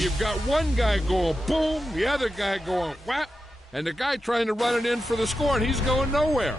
You've got one guy going boom, the other guy going whap, and the guy trying to run it in for the score, and he's going nowhere.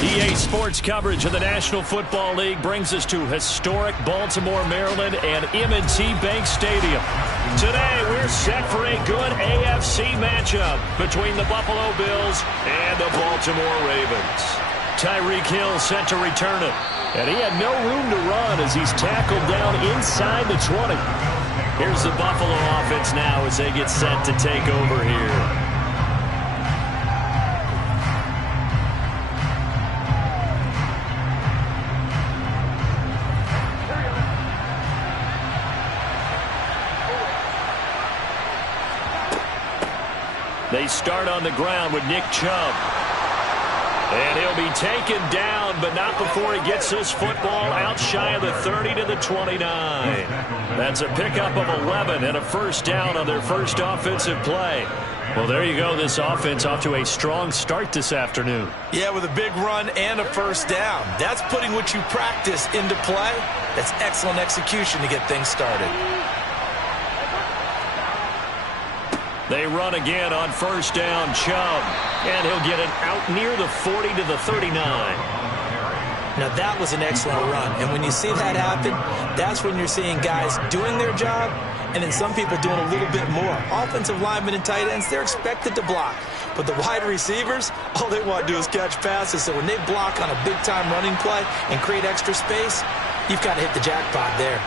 EA Sports coverage of the National Football League brings us to historic Baltimore, Maryland and M&T Bank Stadium. Today, we're set for a good AFC matchup between the Buffalo Bills and the Baltimore Ravens. Tyreek Hill set to return it, and he had no room to run as he's tackled down inside the 20. Here's the Buffalo offense now as they get set to take over here. They start on the ground with Nick Chubb. And he'll be taken down, but not before he gets this football out shy of the 30 to the 29. That's a pickup of 11 and a first down on their first offensive play. Well, there you go. This offense off to a strong start this afternoon. Yeah, with a big run and a first down. That's putting what you practice into play. That's excellent execution to get things started. They run again on first down, Chubb. And he'll get it out near the 40 to the 39. Now, that was an excellent run. And when you see that happen, that's when you're seeing guys doing their job and then some people doing a little bit more. Offensive linemen and tight ends, they're expected to block. But the wide receivers, all they want to do is catch passes. So when they block on a big-time running play and create extra space, you've got to hit the jackpot there.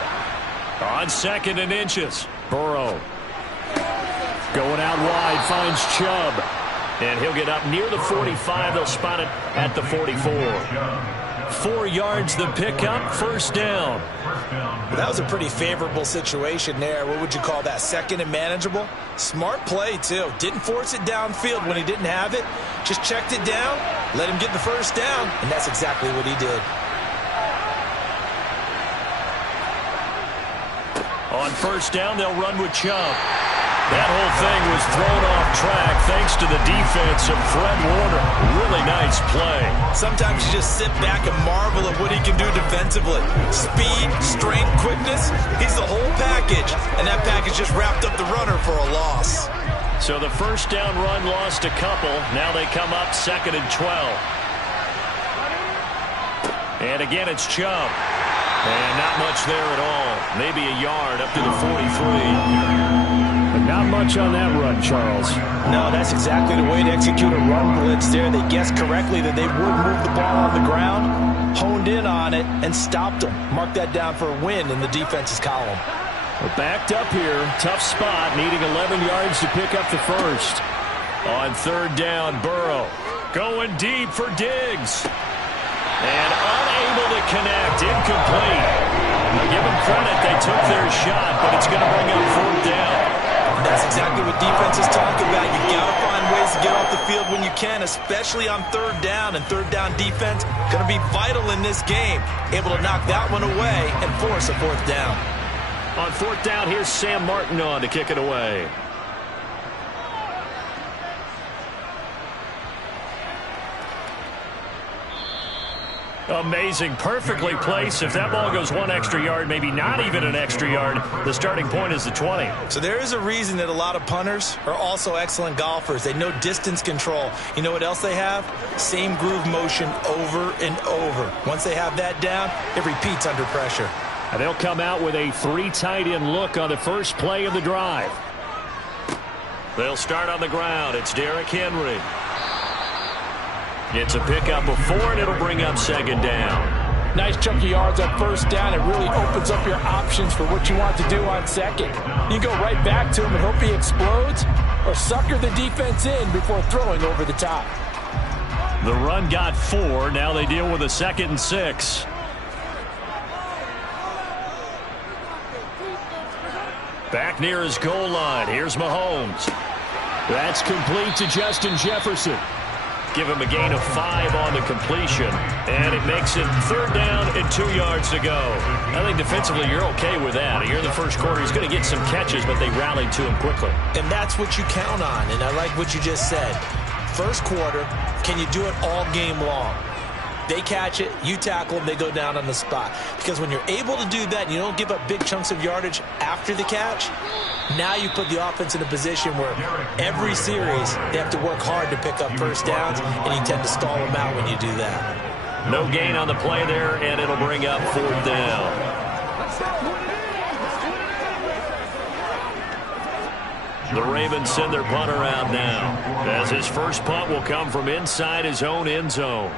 On second and inches, Burrow. Going out wide, finds Chubb. And he'll get up near the 45. They'll spot it at the 44. 4 yards the pickup, first down. Well, that was a pretty favorable situation there. What would you call that? Second and manageable? Smart play, too. Didn't force it downfield when he didn't have it. Just checked it down, let him get the first down, and that's exactly what he did. On first down, they'll run with Chubb. That whole thing was thrown off track thanks to the defense of Fred Warner. Really nice play. Sometimes you just sit back and marvel at what he can do defensively. Speed, strength, quickness, he's the whole package. And that package just wrapped up the runner for a loss. So the first down run lost a couple. Now they come up second and 12. And again, it's Chubb. And not much there at all. Maybe a yard up to the 43. Not much on that run, Charles. No, that's exactly the way to execute a run blitz there. They guessed correctly that they would move the ball on the ground, honed in on it, and stopped them. Mark that down for a win in the defense's column. We're backed up here. Tough spot, needing 11 yards to pick up the first. On third down, Burrow going deep for Diggs. And unable to connect, incomplete. Now give them credit, they took their shot, but it's going to bring up fourth down. That's exactly what defenses talk about. You got to find ways to get off the field when you can, especially on third down. And third down defense going to be vital in this game. Able to knock that one away and force a fourth down. On fourth down, here's Sam Martin on to kick it away. Amazing, perfectly placed. If that ball goes one extra yard, maybe not even an extra yard, the starting point is the 20. So there is a reason that a lot of punters are also excellent golfers. They know distance control. You know what else they have? Same groove motion over and over. Once they have that down, it repeats under pressure. And they'll come out with a 3 tight end look on the first play of the drive. They'll start on the ground. It's Derrick Henry. It's a pickup of 4, and it'll bring up second down. Nice chunky yards on first down. It really opens up your options for what you want to do on second. You go right back to him and hope he explodes, or sucker the defense in before throwing over the top. The run got 4. Now they deal with a 2nd and 6. Back near his goal line. Here's Mahomes. That's complete to Justin Jefferson. Give him a gain of 5 on the completion. And it makes it third down and 2 yards to go. I think defensively you're okay with that. Here in the first quarter, he's going to get some catches, but they rallied to him quickly. And that's what you count on, and I like what you just said. First quarter, can you do it all game long? They catch it, you tackle them, they go down on the spot. Because when you're able to do that and you don't give up big chunks of yardage after the catch, now you put the offense in a position where every series they have to work hard to pick up first downs, and you tend to stall them out when you do that. No gain on the play there, and it'll bring up 4th down. The Ravens send their punter out now, as his first punt will come from inside his own end zone.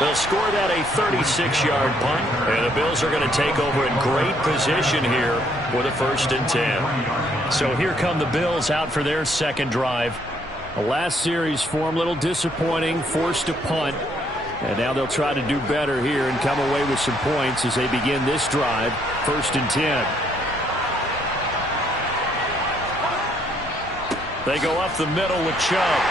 They'll score that a 36-yard punt, and the Bills are going to take over in great position here with a 1st and 10. So here come the Bills out for their second drive. The last series for them, a little disappointing, forced to punt. And now they'll try to do better here and come away with some points as they begin this drive, 1st and 10. They go up the middle with Chubb.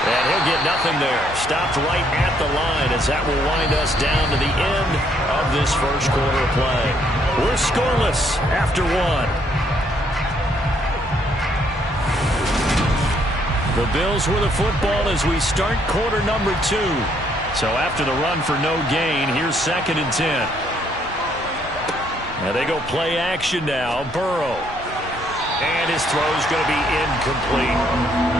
And he'll get nothing there. Stopped right at the line as that will wind us down to the end of this first quarter of play. We're scoreless after 1. The Bills with the football as we start quarter number 2. So after the run for no gain, here's 2nd and 10. And they go play action now. Burrow. And his throw's going to be incomplete.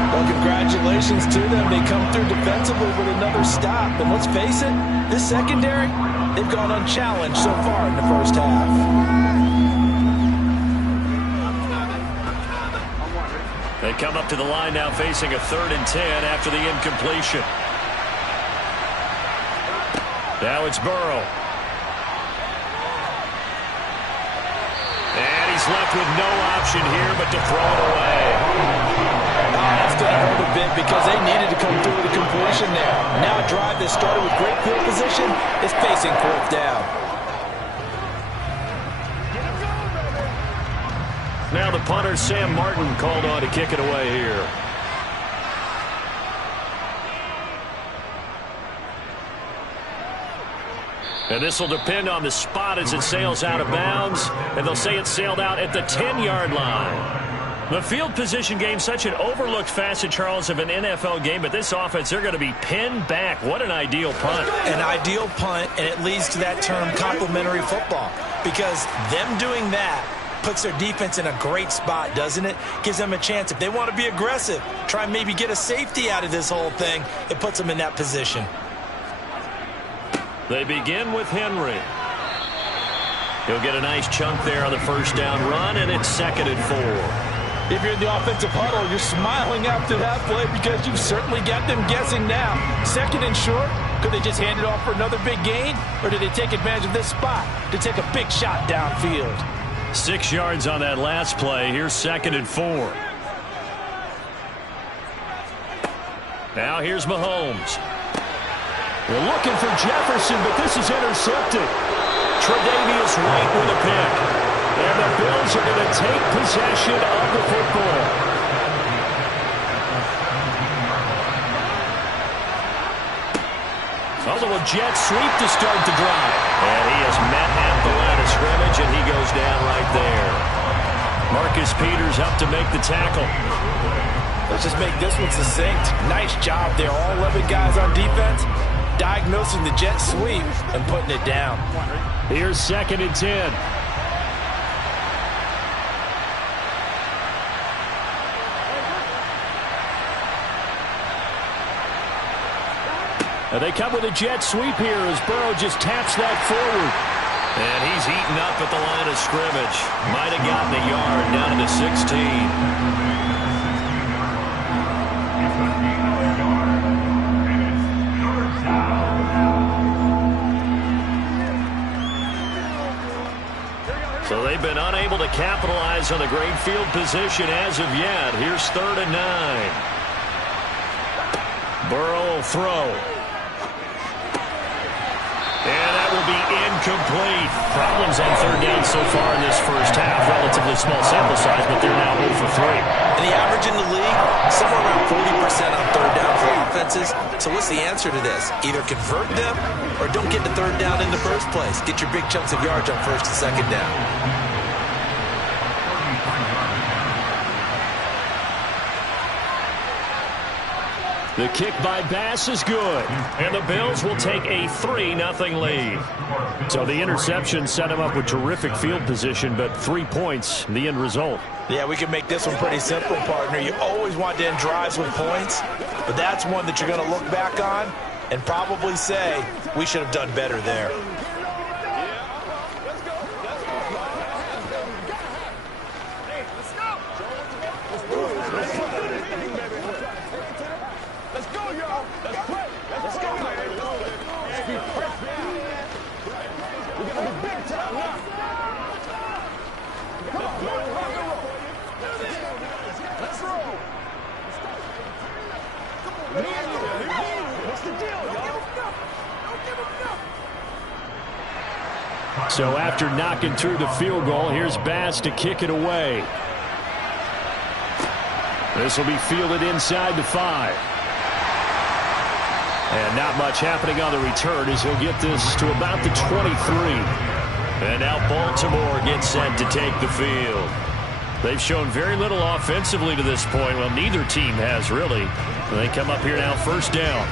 Well, congratulations to them. They come through defensively with another stop. And let's face it, this secondary, they've gone unchallenged so far in the first half. They come up to the line now facing a 3rd and 10 after the incompletion. Now it's Burrow. And he's left with no option here but to throw it away. That's going to hurt a bit because they needed to come through with a completion there. Now a drive that started with great field position is facing 4th down. Now the punter, Sam Martin, called on to kick it away here. And this will depend on the spot as it sails out of bounds. And they'll say it sailed out at the 10-yard line. The field position game, such an overlooked facet, Charles, of an NFL game. But this offense, they're going to be pinned back. What an ideal punt. An ideal punt, and it leads to that term complementary football. Because them doing that puts their defense in a great spot, doesn't it? Gives them a chance. If they want to be aggressive, try and maybe get a safety out of this whole thing, it puts them in that position. They begin with Henry. He'll get a nice chunk there on the first down run, and it's 2nd and 4. If you're in the offensive huddle, you're smiling after that play because you've certainly got them guessing now. 2nd and short, could they just hand it off for another big gain? Or did they take advantage of this spot to take a big shot downfield? 6 yards on that last play. Here's 2nd and 4. Now here's Mahomes. They're looking for Jefferson, but this is intercepted. Tre'Davious White with a pick. And the Bills are going to take possession of the football. Although a jet sweep to start the drive. And he is met at the line of scrimmage, and he goes down right there. Marcus Peters up to make the tackle. Let's just make this one succinct. Nice job there. All 11 guys on defense diagnosing the jet sweep and putting it down. Here's 2nd and 10. They come with a jet sweep here as Burrow just taps that forward. And he's eaten up at the line of scrimmage. Might have gotten a yard down to the 16. So they've been unable to capitalize on the great field position as of yet. Here's 3rd and 9. Burrow will throw. And that will be incomplete. Problems on 3rd down so far in this first half. Relatively small sample size, but they're now 0 for 3. And the average in the league, somewhere around 40% on 3rd down for offenses. So what's the answer to this? Either convert them or don't get the 3rd down in the first place. Get your big chunks of yards on 1st and 2nd down. The kick by Bass is good, and the Bills will take a 3-0 lead. So the interception set him up with terrific field position, but 3 points, the end result. Yeah, we can make this one pretty simple, partner. You always want to end drives with points, but that's one that you're going to look back on and probably say, we should have done better there. So after knocking through the field goal, here's Bass to kick it away. This will be fielded inside the 5. And not much happening on the return as he'll get this to about the 23. And now Baltimore gets set to take the field. They've shown very little offensively to this point. Well, neither team has really. They come up here now, first down.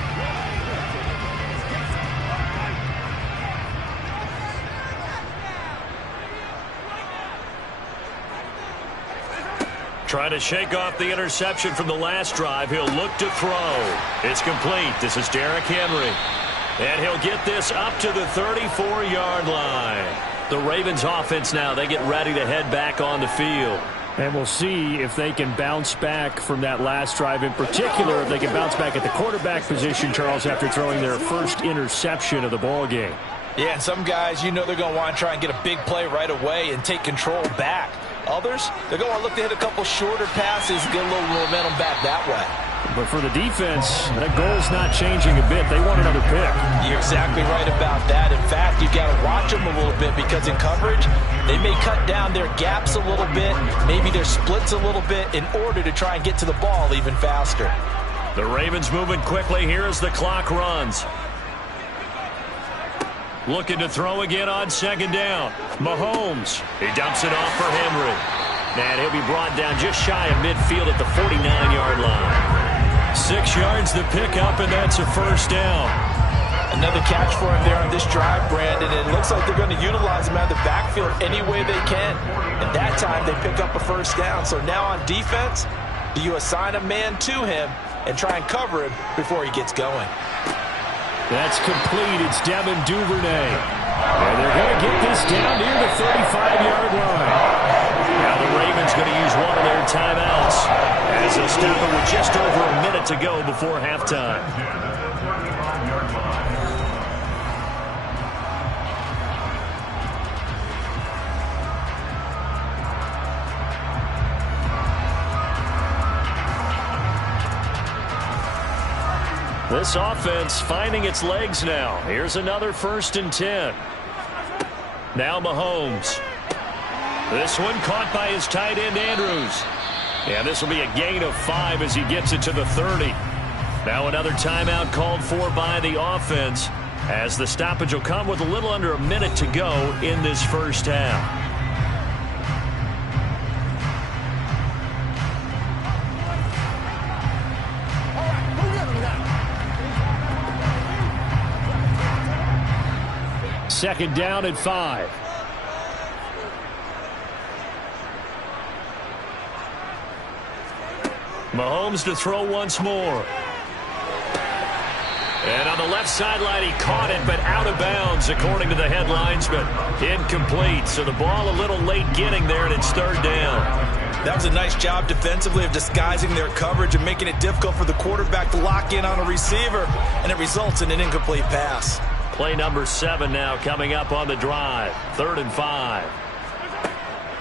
Trying to shake off the interception from the last drive. He'll look to throw. It's complete. This is Derrick Henry. And he'll get this up to the 34-yard line. The Ravens offense now, they get ready to head back on the field. And we'll see if they can bounce back from that last drive. In particular, if they can bounce back at the quarterback position, Charles, after throwing their first interception of the ballgame. Yeah, and some guys, you know they're going to want to try and get a big play right away and take control back. Others, they're going to look to hit a couple shorter passes, get a little momentum back that way. But for the defense, that goal's not changing a bit. They want another pick. You're exactly right about that. In fact, you've got to watch them a little bit because in coverage, they may cut down their gaps a little bit, maybe their splits a little bit in order to try and get to the ball even faster. The Ravens moving quickly here as the clock runs. Looking to throw again on second down. Mahomes. He dumps it off for Henry. And he'll be brought down just shy of midfield at the 49-yard line. 6 yards to pick up, and that's a first down. Another catch for him there on this drive, Brandon. It looks like they're going to utilize him out of the backfield any way they can. And that time they pick up a first down. So now on defense, do you assign a man to him and try and cover him before he gets going? That's complete. It's Devin Duvernay. And they're going to get this down near the 35-yard line. Now the Ravens going to use one of their timeouts as they'll stop it with just over a minute to go before halftime. This offense finding its legs now. Here's another 1st and 10. Now Mahomes. This one caught by his tight end, Andrews. And this will be a gain of 5 as he gets it to the 30. Now another timeout called for by the offense as the stoppage will come with a little under a minute to go in this first half. Second down at 5. Mahomes to throw once more. And on the left sideline, he caught it, but out of bounds, according to the headlines, but incomplete. So the ball a little late getting there, and it's third down. That was a nice job defensively of disguising their coverage and making it difficult for the quarterback to lock in on a receiver, and it results in an incomplete pass. Play number 7 now coming up on the drive. 3rd and 5.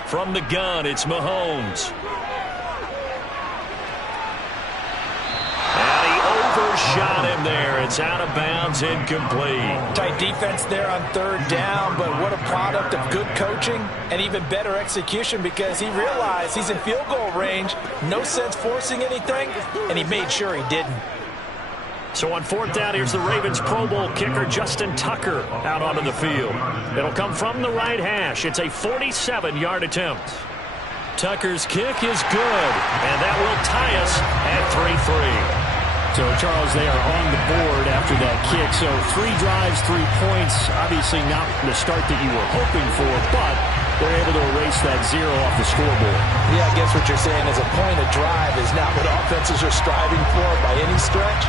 From the gun, it's Mahomes. And he overshot him there. It's out of bounds, incomplete. Tight defense there on 3rd down, but what a product of good coaching and even better execution because he realized he's in field goal range. No sense forcing anything, and he made sure he didn't. So on 4th down, here's the Ravens Pro Bowl kicker, Justin Tucker, out onto the field. It'll come from the right hash. It's a 47-yard attempt. Tucker's kick is good, and that will tie us at 3-3. So, Charles, they are on the board after that kick. So 3 drives, 3 points. Obviously not the start that you were hoping for, but they're able to erase that 0 off the scoreboard. Yeah, I guess what you're saying is a point of drive is not what offenses are striving for by any stretch.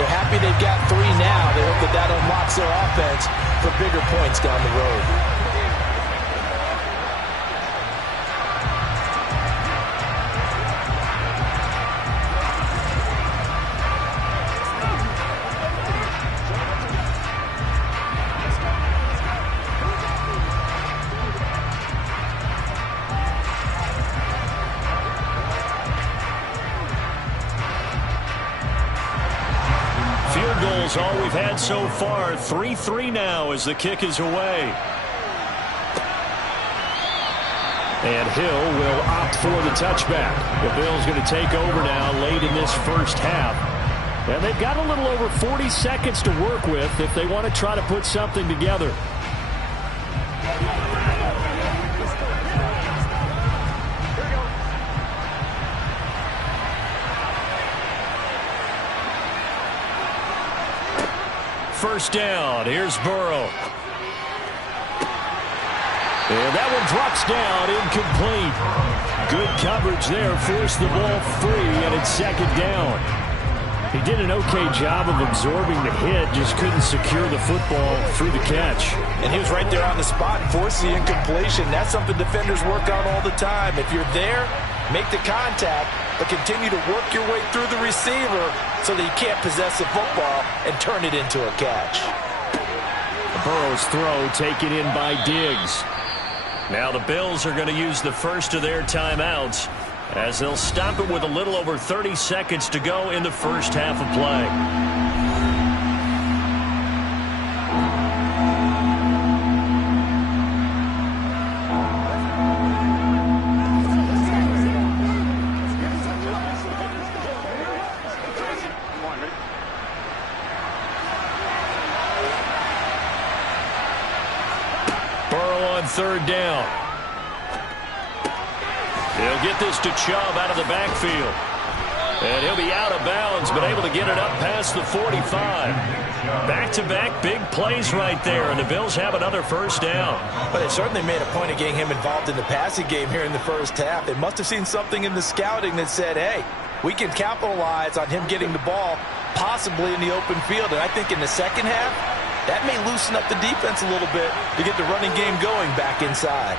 They're happy they've got 3 now. They hope that unlocks their offense for bigger points down the road. All we've had so far. 3-3 now as the kick is away. And Hill will opt for the touchback. The Bills going to take over now late in this first half. And they've got a little over 40 seconds to work with if they want to try to put something together. First down. Here's Burrow. And that one drops down, incomplete. Good coverage there. Forced the ball free, and it's second down. He did an okay job of absorbing the hit, just couldn't secure the football through the catch. And he was right there on the spot and forced the incompletion. That's something defenders work on all the time. If you're there, make the contact, but continue to work your way through the receiver so that you can't possess the football and turn it into a catch. Burrow's throw taken in by Diggs. Now the Bills are going to use the first of their timeouts as they'll stop it with a little over 30 seconds to go in the first half of play. Third down. He'll get this to Chubb out of the backfield. And he'll be out of bounds, but able to get it up past the 45. Back-to-back big plays right there, and the Bills have another first down. But they certainly made a point of getting him involved in the passing game here in the first half. They must have seen something in the scouting that said, hey, we can capitalize on him getting the ball possibly in the open field. And I think in the second half, that may loosen up the defense a little bit to get the running game going back inside.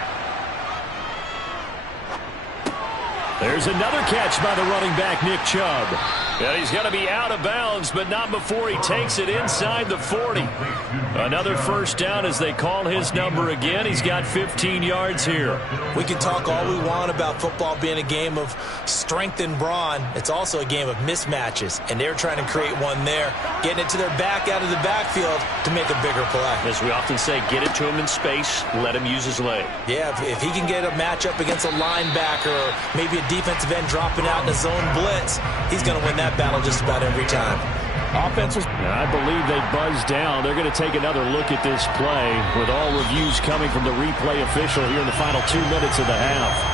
There's another catch by the running back, Nick Chubb. And he's going to be out of bounds, but not before he takes it inside the 40. Another first down as they call his number again. He's got 15 yards here. We can talk all we want about football being a game of strength and brawn. It's also a game of mismatches, and they're trying to create one there, getting it to their back out of the backfield to make a bigger play. As we often say, get it to him in space, let him use his leg. Yeah, if he can get a matchup against a linebacker or maybe a defensive end dropping out in a zone blitz, he's going to win that battle just about every time. Offense was... I believe they buzzed down. They're going to take another look at this play with all reviews coming from the replay official here in the final 2 minutes of the half.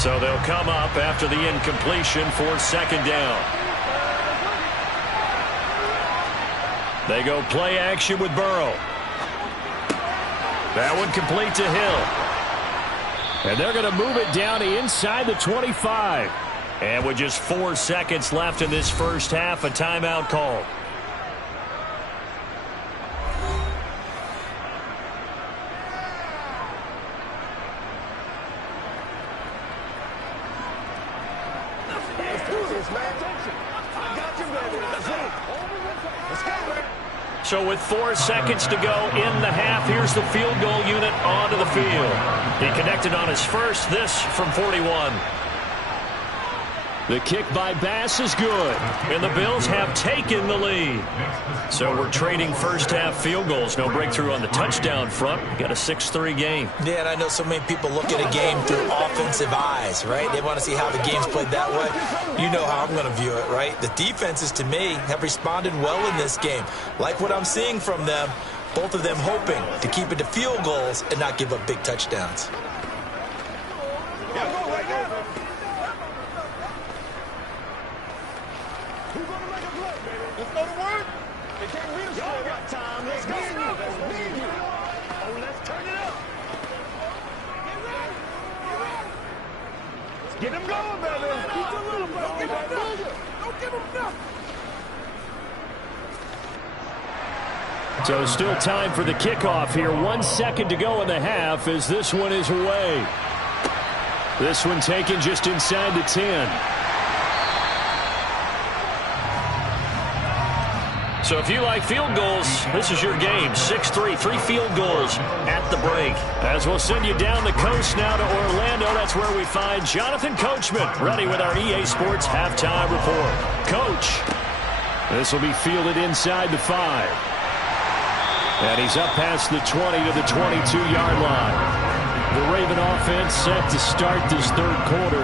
So they'll come up after the incompletion for second down. They go play action with Burrow. That one complete to Hill. And they're going to move it down to inside the 25. And with just 4 seconds left in this first half, a timeout call. So with 4 seconds to go in the half, here's the field goal unit onto the field. He connected on his first, this from 41. The kick by Bass is good, and the Bills have taken the lead. So we're trading first-half field goals. No breakthrough on the touchdown front. Got a 6-3 game. Yeah, and I know so many people look at a game through offensive eyes, right? They want to see how the game's played that way. You know how I'm going to view it, right? The defenses, to me, have responded well in this game. Like what I'm seeing from them, both of them hoping to keep it to field goals and not give up big touchdowns. Get him going, baby. Don't give him nothing. Don't give him nothing. So still time for the kickoff here. 1 second to go in the half as this one is away. This one taken just inside the 10. So if you like field goals, this is your game. 6-3, 3 field goals at the break. As we'll send you down the coast now to Orlando, that's where we find Jonathan Coachman, ready with our EA Sports halftime report. Coach, this will be fielded inside the 5. And he's up past the 20 to the 22-yard line. The Raven offense set to start this third quarter.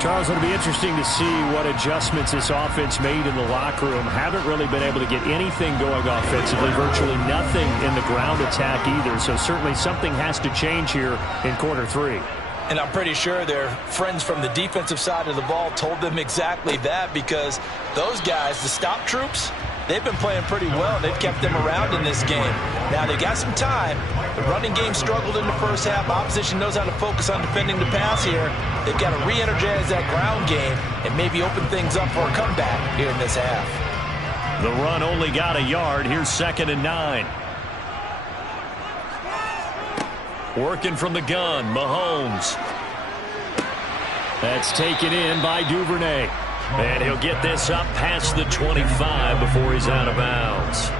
Charles, it'll be interesting to see what adjustments this offense made in the locker room. Haven't really been able to get anything going offensively, virtually nothing in the ground attack either. So certainly something has to change here in quarter 3. And I'm pretty sure their friends from the defensive side of the ball told them exactly that, because those guys, the stop troops, they've been playing pretty well. They've kept them around in this game. Now, they got some time. The running game struggled in the first half. Opposition knows how to focus on defending the pass here. They've got to re-energize that ground game and maybe open things up for a comeback here in this half. The run only got a yard. Here's 2nd and 9. Working from the gun, Mahomes. That's taken in by Duvernay. And he'll get this up past the 25 before he's out of bounds.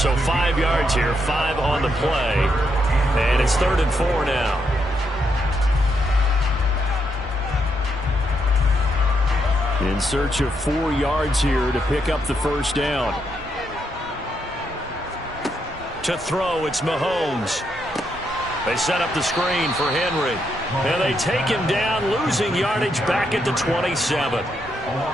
So 5 yards here, 5 on the play. And it's 3rd and 4 now. In search of 4 yards here to pick up the first down. To throw, it's Mahomes. They set up the screen for Henry. And they take him down, losing yardage back at the 27.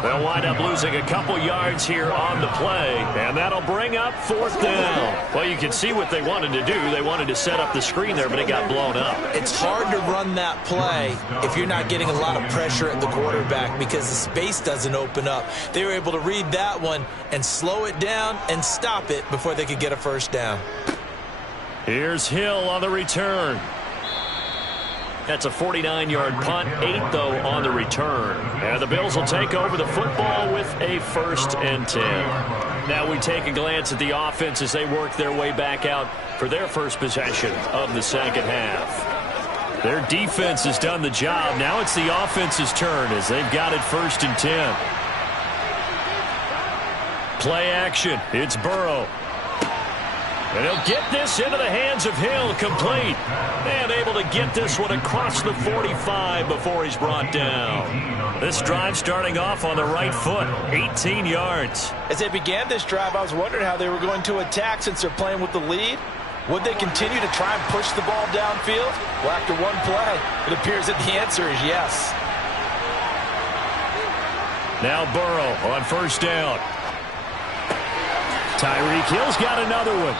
They'll wind up losing a couple yards here on the play, and that'll bring up 4th down. Well, you can see what they wanted to do. They wanted to set up the screen there, but it got blown up. It's hard to run that play if you're not getting a lot of pressure at the quarterback because the space doesn't open up. They were able to read that one and slow it down and stop it before they could get a first down. Here's Hill on the return. That's a 49-yard punt, 8, though, on the return. And the Bills will take over the football with a 1st and 10. Now we take a glance at the offense as they work their way back out for their first possession of the second half. Their defense has done the job. Now it's the offense's turn as they've got it 1st and 10. Play action. It's Burrow. And he'll get this into the hands of Hill, complete. And able to get this one across the 45 before he's brought down. This drive starting off on the right foot, 18 yards. As they began this drive, I was wondering how they were going to attack since they're playing with the lead. Would they continue to try and push the ball downfield? Well, after one play, it appears that the answer is yes. Now Burrow on 1st down. Tyreek Hill's got another one.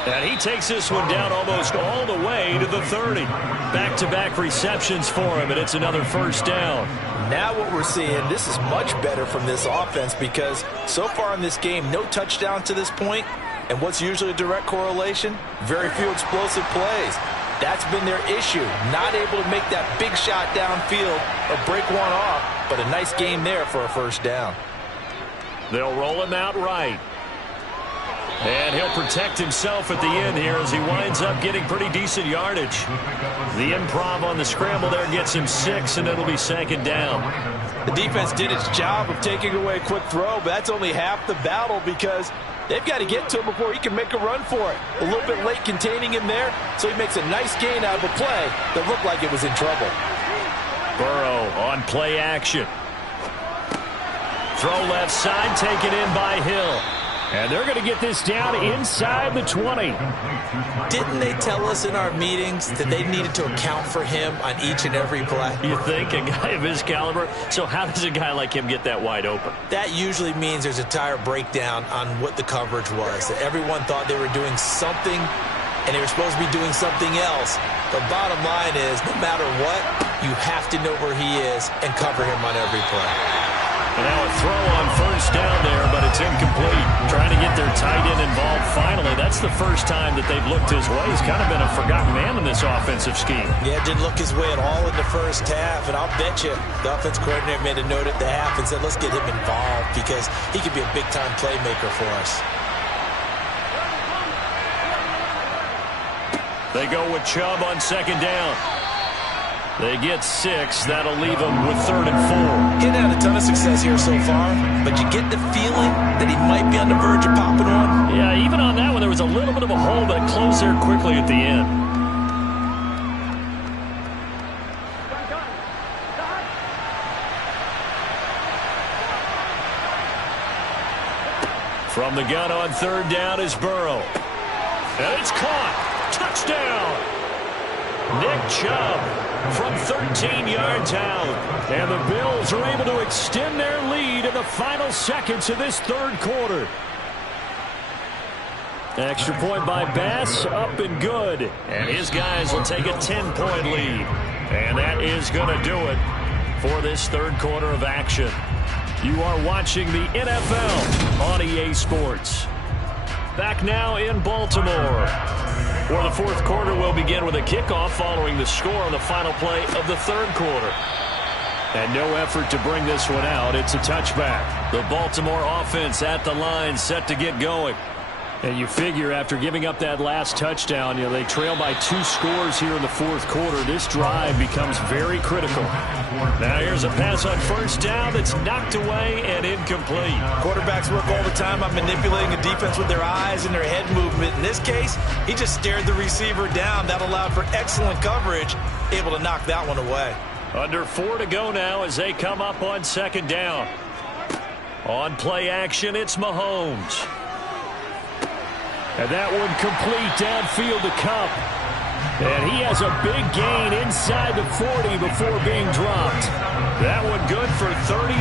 And he takes this one down almost all the way to the 30. Back-to-back receptions for him, and it's another 1st down. Now what we're seeing, this is much better from this offense because so far in this game, no touchdowns to this point. And what's usually a direct correlation? Very few explosive plays. That's been their issue. Not able to make that big shot downfield or break one off, but a nice game there for a 1st down. They'll roll him out right. And he'll protect himself at the end here as he winds up getting pretty decent yardage. The improv on the scramble there gets him 6, and it'll be 2nd down. The defense did its job of taking away a quick throw, but that's only half the battle because they've got to get to him before he can make a run for it. A little bit late containing him there, so he makes a nice gain out of a play that looked like it was in trouble. Burrow on play action. Throw left side, taken in by Hill. And they're going to get this down inside the 20. Didn't they tell us in our meetings that they needed to account for him on each and every play? You think, a guy of his caliber? So how does a guy like him get that wide open? That usually means there's a entire breakdown on what the coverage was. That everyone thought they were doing something, and they were supposed to be doing something else. The bottom line is, no matter what, you have to know where he is and cover him on every play. And now a throw on first down there, but it's incomplete. Trying to get their tight end involved finally. That's the first time that they've looked his way. He's kind of been a forgotten man in this offensive scheme. Yeah, didn't look his way at all in the first half, and I'll bet you the offense coordinator made a note at the half and said, let's get him involved because he could be a big-time playmaker for us. They go with Chubb on second down. They get 6. That'll leave them with 3rd and 4. He's had a ton of success here so far, but you get the feeling that he might be on the verge of popping one. Yeah, even on that one, there was a little bit of a hole, but it closed there quickly at the end. From the gun on 3rd down is Burrow. And it's caught. Touchdown. Nick Chubb from 13 yards out. And the Bills are able to extend their lead in the final seconds of this 3rd quarter. Extra point by Bass, up and good. And his guys will take a 10-point lead. And that is going to do it for this 3rd quarter of action. You are watching the NFL on EA Sports. Back now in Baltimore, where the 4th quarter will begin with a kickoff following the score on the final play of the 3rd quarter. And no effort to bring this one out. It's a touchback. The Baltimore offense at the line, set to get going. And you figure after giving up that last touchdown, they trail by 2 scores here in the 4th quarter. This drive becomes very critical. Now here's a pass on first down that's knocked away and incomplete. Quarterbacks work all the time on manipulating a defense with their eyes and their head movement. In this case, he just stared the receiver down. That allowed for excellent coverage, able to knock that one away. Under 4 to go now as they come up on 2nd down. On play action, it's Mahomes. And that one complete downfield to Kupp. And he has a big gain inside the 40 before being dropped. That one good for 37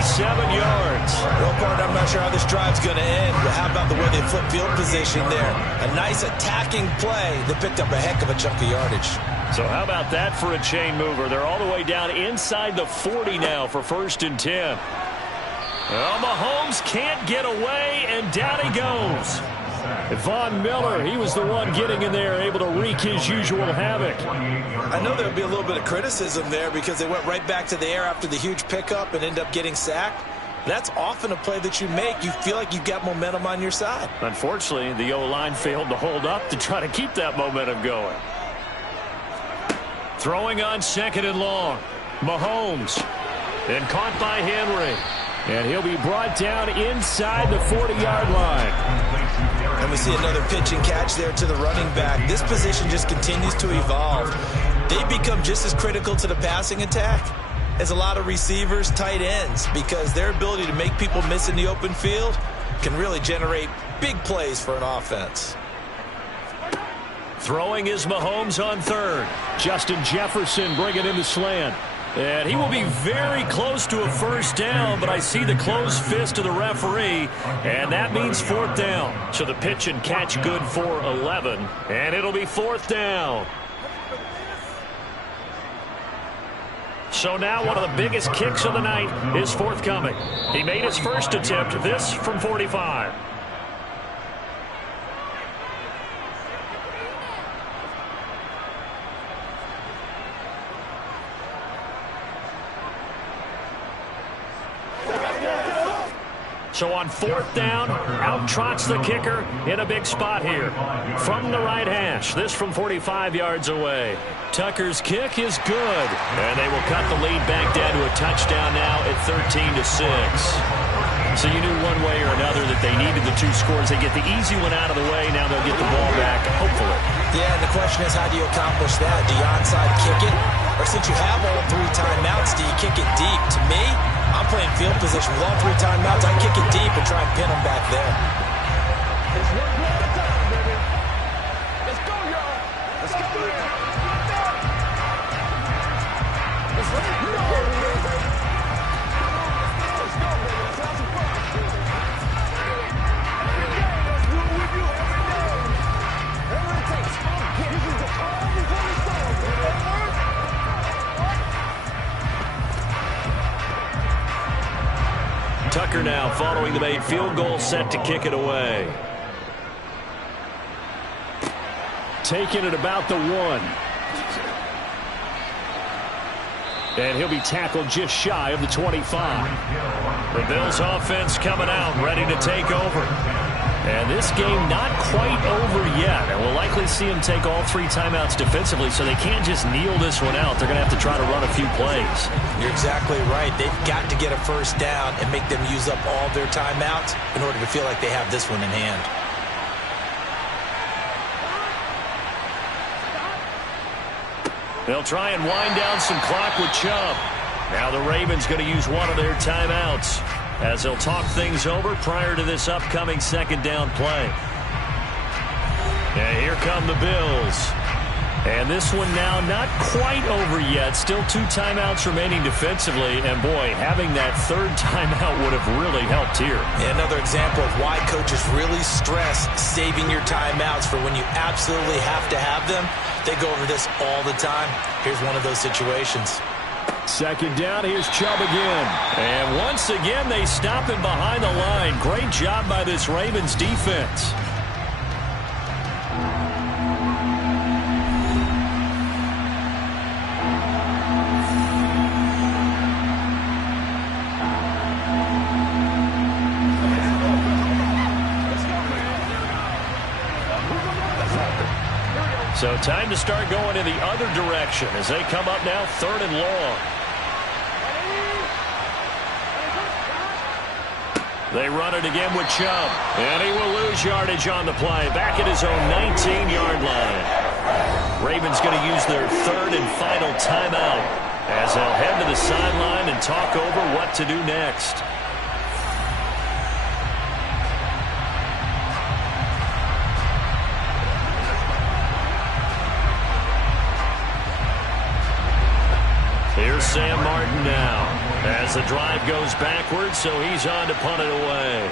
yards. Real part, I'm not sure how this drive's going to end, but how about the way they flip field position there? A nice attacking play that picked up a heck of a chunk of yardage. So how about that for a chain mover? They're all the way down inside the 40 now for 1st and 10. Well, Mahomes can't get away, and down he goes. Von Miller, he was the one getting in there, able to wreak his usual havoc. I know there'll be a little bit of criticism there because they went right back to the air after the huge pickup and ended up getting sacked. That's often a play that you make. You feel like you've got momentum on your side. Unfortunately, the O-line failed to hold up to try to keep that momentum going. Throwing on 2nd and long. Mahomes. And caught by Henry. And he'll be brought down inside the 40-yard line. And we see another pitch and catch there to the running back. This position just continues to evolve. They become just as critical to the passing attack as a lot of receivers, tight ends, because their ability to make people miss in the open field can really generate big plays for an offense. Throwing is Mahomes on 3rd. Justin Jefferson bringing in the slant. And he will be very close to a 1st down, but I see the closed fist of the referee, and that means 4th down. So the pitch and catch good for 11, and it'll be 4th down. So now one of the biggest kicks of the night is forthcoming. He made his first attempt, this from 45. So on 4th down, out trots the kicker in a big spot here. From the right hash, this from 45 yards away. Tucker's kick is good. And they will cut the lead back down to a touchdown now at 13-6. So you knew one way or another that they needed the 2 scores. They get the easy one out of the way. Now they'll get the ball back, hopefully. Yeah, and the question is, how do you accomplish that? Do you onside kick it? Or since you have all 3 timeouts, do you kick it deep? To me, I'm playing field position with all 3 timeouts, I'd kick it deep and try and pin them back there. It's one play at a time, baby. Let's go, y'all. Let's go, man. Let's go, baby. Let's go, baby. Let's have some fun. Every day, let's do it with you every day. Whatever it takes. This is the calm before the storm, baby. Tucker now following the made field goal, set to kick it away. Taking it about the 1. And he'll be tackled just shy of the 25. The Bills offense coming out, ready to take over. And this game not quite over yet. And we'll likely see them take all 3 timeouts defensively, so they can't just kneel this one out. They're going to have to try to run a few plays. You're exactly right. They've got to get a first down and make them use up all their timeouts in order to feel like they have this one in hand. They'll try and wind down some clock with Chubb. Now the Ravens going to use one of their timeouts as they'll talk things over prior to this upcoming second down play. And here come the Bills. And this one now not quite over yet. Still 2 timeouts remaining defensively. And, boy, having that 3rd timeout would have really helped here. Yeah, another example of why coaches really stress saving your timeouts for when you absolutely have to have them. They go over this all the time. Here's one of those situations. Second down, here's Chubb again. And once again, they stop him behind the line. Great job by this Ravens defense. So time to start going in the other direction as they come up now 3rd and long. They run it again with Chubb. And he will lose yardage on the play. Back at his own 19-yard line. Ravens going to use their 3rd and final timeout as they'll head to the sideline and talk over what to do next. Here's Sam Martin now as the drive goes backwards, so he's on to punt it away.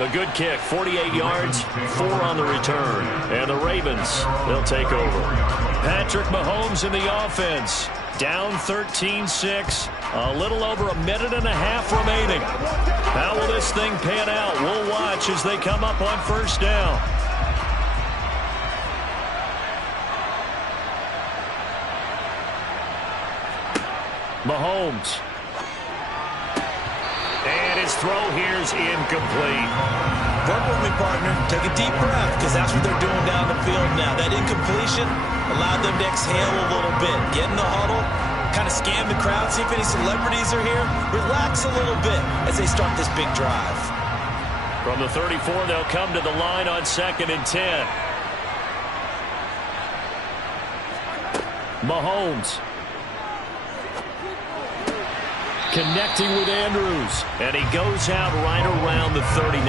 A good kick, 48 yards, 4 on the return. And the Ravens, they'll take over. Patrick Mahomes in the offense. Down 13-6. A little over a minute and a half remaining. How will this thing pan out? We'll watch as they come up on first down. Mahomes. And his throw here's incomplete. Work with me, partner. Take a deep breath, because that's what they're doing down the field now. That incompletion allowed them to exhale a little bit. Get in the huddle, kind of scan the crowd, see if any celebrities are here. Relax a little bit as they start this big drive. From the 34, they'll come to the line on 2nd and 10. Mahomes. Connecting with Andrews. And he goes out right around the 39.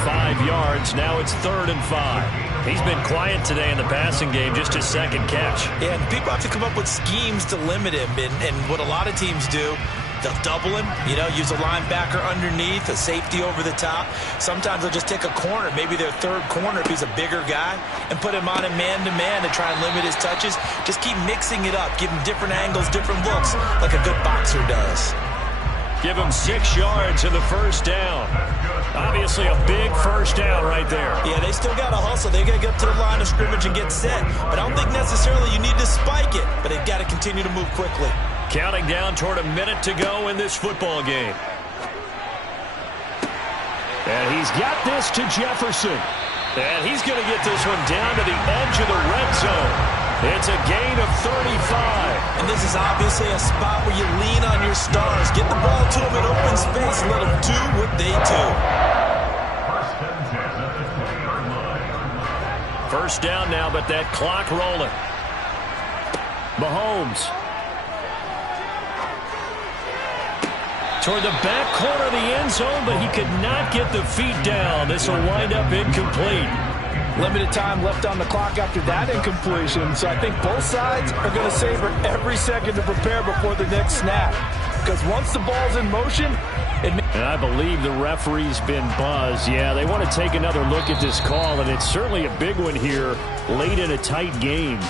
5 yards. Now it's 3rd and 5. He's been quiet today in the passing game, just his 2nd catch. Yeah, and people have to come up with schemes to limit him. And what a lot of teams do, they'll double him, use a linebacker underneath, a safety over the top. Sometimes they'll just take a corner, maybe their 3rd corner if he's a bigger guy, and put him on a man-to-man to try and limit his touches. Just keep mixing it up, give him different angles, different looks, like a good boxer does. Give him 6 yards in the first down. Obviously a big first down right there. Yeah, they still got to hustle. They got to get up to the line of scrimmage and get set. But I don't think necessarily you need to spike it, but they've got to continue to move quickly. Counting down toward a minute to go in this football game. And he's got this to Jefferson. And he's going to get this one down to the edge of the red zone. It's a gain of 35. And this is obviously a spot where you lean on your stars. Get the ball to them in open space and let them do what they do. First down now, but that clock rolling. Mahomes. Toward the back corner of the end zone, but he could not get the feet down. This will wind up incomplete. Limited time left on the clock after that incompletion, so I think both sides are going to savor every second to prepare before the next snap. Because once the ball's in motion, and I believe the referee's been buzzed. Yeah, they want to take another look at this call, and it's certainly a big one here late in a tight game.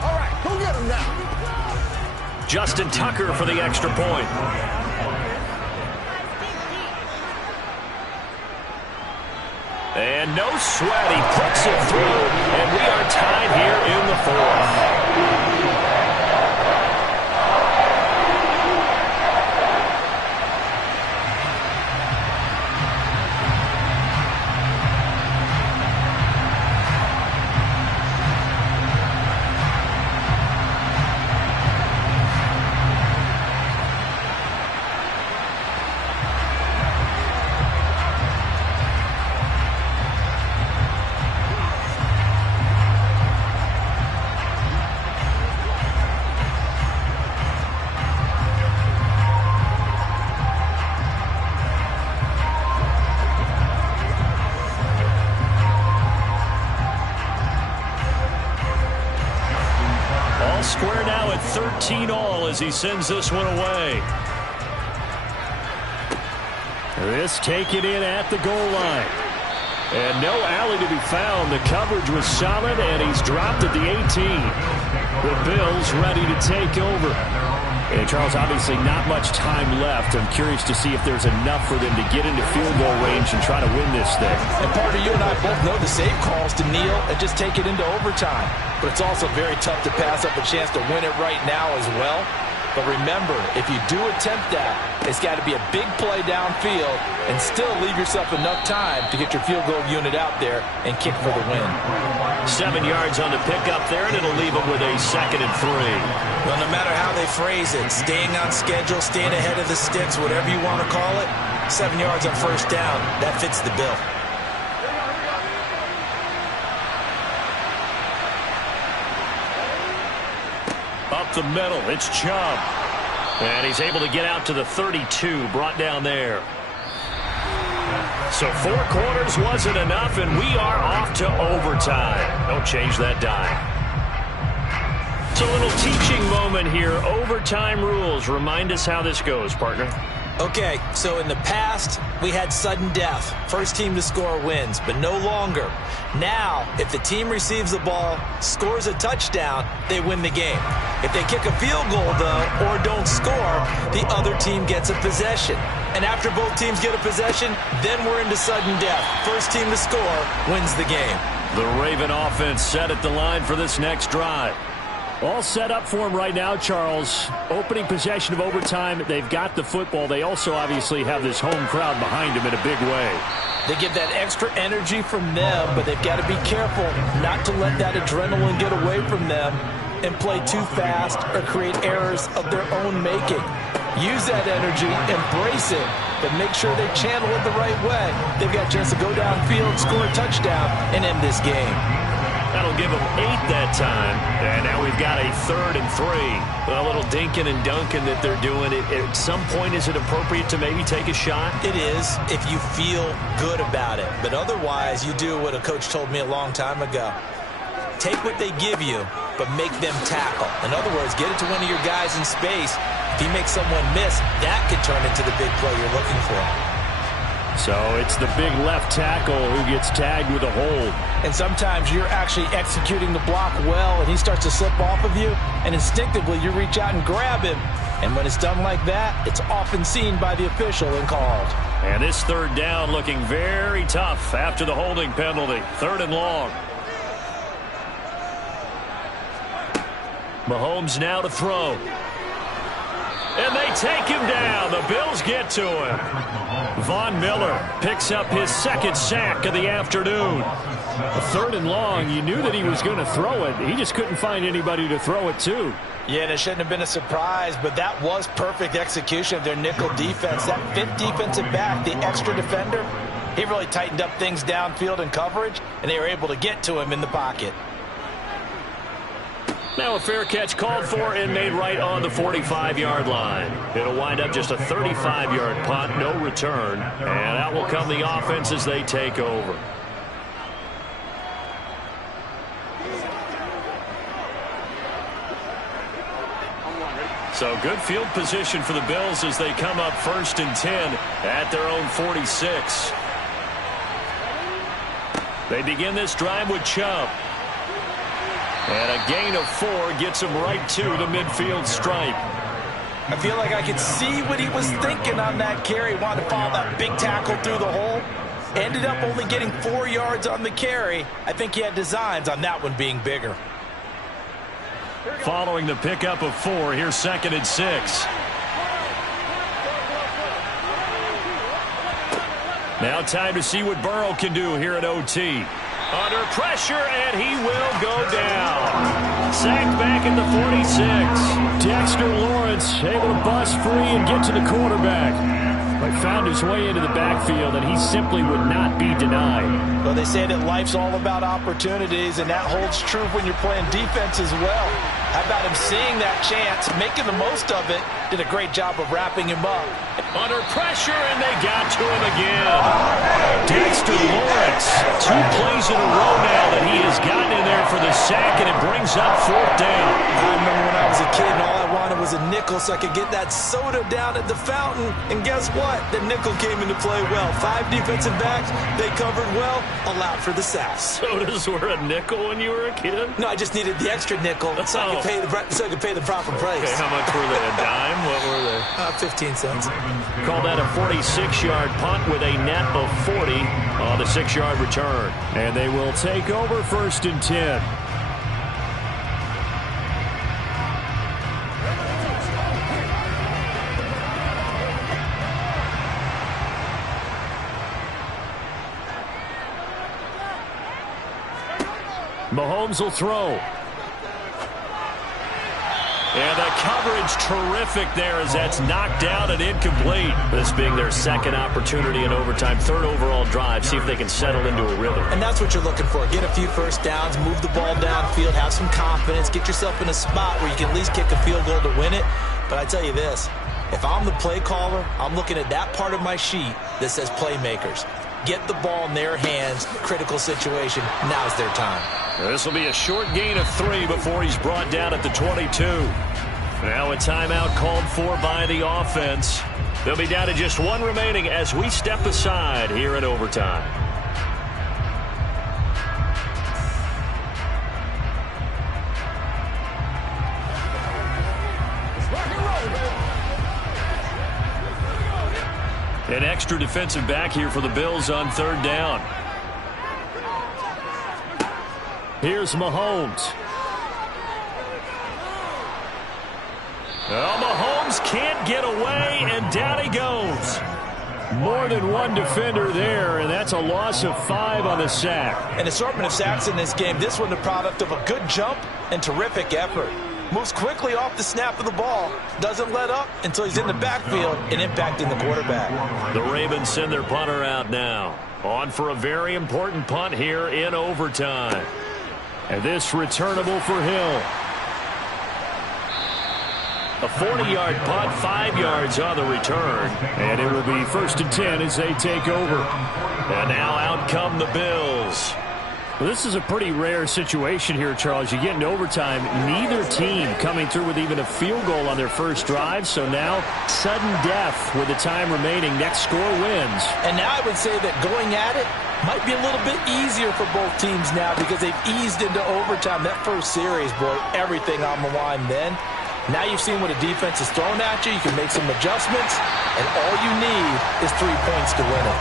All right, go get him now. Justin Tucker for the extra point. And no sweat, he puts it through, and we are tied here in the fourth. Square now at 13-all as he sends this one away. This taken in at the goal line. And no alley to be found. The coverage was solid, and he's dropped at the 18. The Bills ready to take over. And Charles, obviously not much time left. I'm curious to see if there's enough for them to get into field goal range and try to win this thing. And Parker, you and I both know the save calls to kneel and just take it into overtime. But it's also very tough to pass up a chance to win it right now as well. But remember, if you do attempt that, it's got to be a big play downfield and still leave yourself enough time to get your field goal unit out there and kick for the win. 7 yards on the pickup there, and it'll leave them with a 2nd and 3. Well, no matter how they phrase it, staying on schedule, staying ahead of the sticks, whatever you want to call it, 7 yards on first down, that fits the bill. Up the middle, it's Chubb. And he's able to get out to the 32, brought down there. So 4 quarters wasn't enough, and we are off to overtime. Don't change that dime. It's a little teaching moment here. Overtime rules. Remind us how this goes, partner. Okay, so in the past, we had sudden death. First team to score wins, but no longer. Now, if the team receives the ball, scores a touchdown, they win the game. If they kick a field goal, though, or don't score, the other team gets a possession. And after both teams get a possession, then we're into sudden death. First team to score wins the game. The Raven offense set at the line for this next drive. All set up for him right now, Charles. Opening possession of overtime. They've got the football. They also obviously have this home crowd behind them in a big way. They get that extra energy from them, but they've got to be careful not to let that adrenaline get away from them and play too fast or create errors of their own making. Use that energy, embrace it, but make sure they channel it the right way. They've got a chance to go downfield, score a touchdown, and end this game. That'll give them 8 that time. And now we've got a 3rd and 3. A little dinking and dunking that they're doing. At some point, is it appropriate to maybe take a shot? It is if you feel good about it. But otherwise, you do what a coach told me a long time ago. Take what they give you, but make them tackle. In other words, get it to one of your guys in space. If he makes someone miss, that could turn into the big play you're looking for. So it's the big left tackle who gets tagged with a hold. And sometimes you're actually executing the block well, and he starts to slip off of you, and instinctively you reach out and grab him. And when it's done like that, it's often seen by the official and called. And this 3rd down looking very tough after the holding penalty. 3rd and long. Mahomes now to throw. And they take him down. The Bills get to him. Von Miller picks up his 2nd sack of the afternoon. A 3rd and long, you knew that he was going to throw it. He just couldn't find anybody to throw it to. Yeah, and it shouldn't have been a surprise, but that was perfect execution of their nickel defense. That 5th defensive back, the extra defender, he really tightened up things downfield in coverage, and they were able to get to him in the pocket. Now a fair catch called for and made right on the 45-yard line. It'll wind up just a 35-yard punt, no return. And out will come the offense as they take over. So good field position for the Bills as they come up 1st and 10 at their own 46. They begin this drive with Chubb. And a gain of 4 gets him right to the midfield stripe. I feel like I could see what he was thinking on that carry. Wanted to follow that big tackle through the hole. Ended up only getting 4 yards on the carry. I think he had designs on that one being bigger. Following the pickup of 4, here's 2nd and 6. Now time to see what Burrow can do here at OT. Under pressure, and he will go down. Sacked back at the 46. Dexter Lawrence able to bust free and get to the quarterback. But found his way into the backfield, and he simply would not be denied. Well, they say that life's all about opportunities, and that holds true when you're playing defense as well. How about him seeing that chance, making the most of it? Did a great job of wrapping him up. Under pressure, and they got to him again. Dexter Lawrence, 2 plays in a row now that he has gotten in there for the sack, and it brings up 4th down. I remember when I was a kid and all I wanted was a nickel so I could get that soda down at the fountain. And guess what? The nickel came into play well. 5 defensive backs, they covered well, allowed for the sacks. Sodas were a nickel when you were a kid? No, I just needed the extra nickel so I could pay the proper price. Okay, how much were they? A dime? What were they? 15 cents. Call that a 46-yard punt with a net of 40 on the 6-yard return. And they will take over 1st and 10. Mahomes will throw. And the coverage terrific there as that's knocked out and incomplete. This being their 2nd opportunity in overtime, 3rd overall drive. See if they can settle into a rhythm. And that's what you're looking for. Get a few first downs, move the ball downfield, have some confidence, get yourself in a spot where you can at least kick a field goal to win it. But I tell you this, if I'm the play caller, I'm looking at that part of my sheet that says playmakers. Get the ball in their hands, critical situation, now's their time. This will be a short gain of 3 before he's brought down at the 22. Now a timeout called for by the offense. They'll be down to just 1 remaining as we step aside here in overtime. An extra defensive back here for the Bills on 3rd down. Here's Mahomes. Well, Mahomes can't get away, and down he goes. More than 1 defender there, and that's a loss of 5 on the sack. An assortment of sacks in this game. This one the product of a good jump and terrific effort. Moves quickly off the snap of the ball. Doesn't let up until he's in the backfield and impacting the quarterback. The Ravens send their punter out now. On for a very important punt here in overtime. And this returnable for Hill. A 40-yard punt, 5 yards on the return. And it will be 1st and 10 as they take over. And now out come the Bills. Well, this is a pretty rare situation here, Charles. You get into overtime, neither team coming through with even a field goal on their first drive. So now, sudden death with the time remaining. Next score wins. And now I would say that going at it might be a little bit easier for both teams now because they've eased into overtime. That first series, boy, everything on the line then. Now you've seen what a defense is thrown at you. You can make some adjustments, and all you need is 3 points to win it.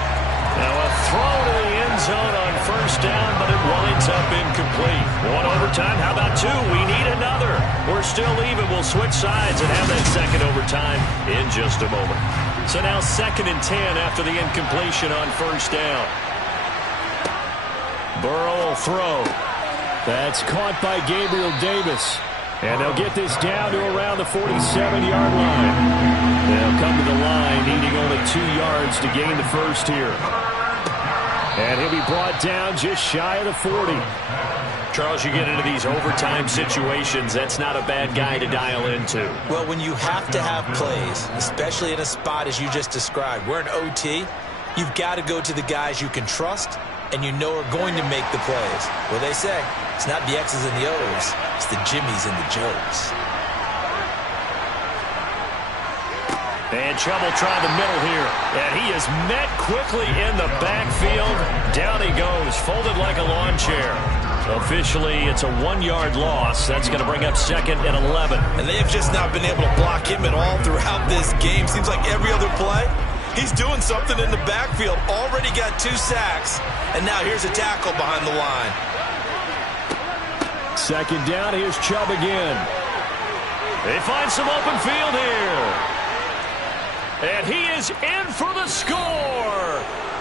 Now a throw to the end zone on 1st down, but it winds up incomplete. 1 overtime, how about 2? We need another. We're still even. We'll switch sides and have that 2nd overtime in just a moment. So now 2nd and 10 after the incompletion on 1st down. Burrow will throw. That's caught by Gabriel Davis. And they'll get this down to around the 47-yard line. They'll come to the line needing only 2 yards to gain the first here. And he'll be brought down just shy of the 40. Charles, you get into these overtime situations, that's not a bad guy to dial into. Well, when you have to have plays, especially in a spot as you just described, we're in OT, you've got to go to the guys you can trust and you know are going to make the plays. Well, they say it's not the X's and the O's, it's the Jimmies and the Joes. And Chubb will try the middle here. And he is met quickly in the backfield. Down he goes, folded like a lawn chair. Officially, it's a 1-yard loss. That's going to bring up 2nd and 11. And they have just not been able to block him at all throughout this game. Seems like every other play, he's doing something in the backfield. Already got 2 sacks, and now here's a tackle behind the line. 2nd down, here's Chubb again. They find some open field here. And he is in for the score.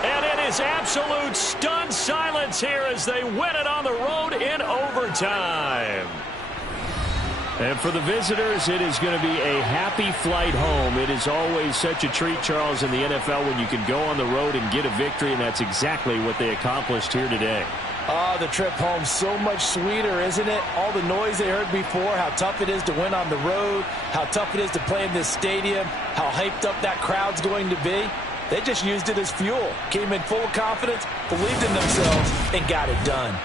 And it is absolute stunned silence here as they win it on the road in overtime. And for the visitors, it is going to be a happy flight home. It is always such a treat, Charles, in the NFL when you can go on the road and get a victory, and that's exactly what they accomplished here today. The trip home so much sweeter, isn't it? All the noise they heard before, how tough it is to win on the road, how tough it is to play in this stadium, how hyped up that crowd's going to be. They just used it as fuel, came in full of confidence, believed in themselves, and got it done.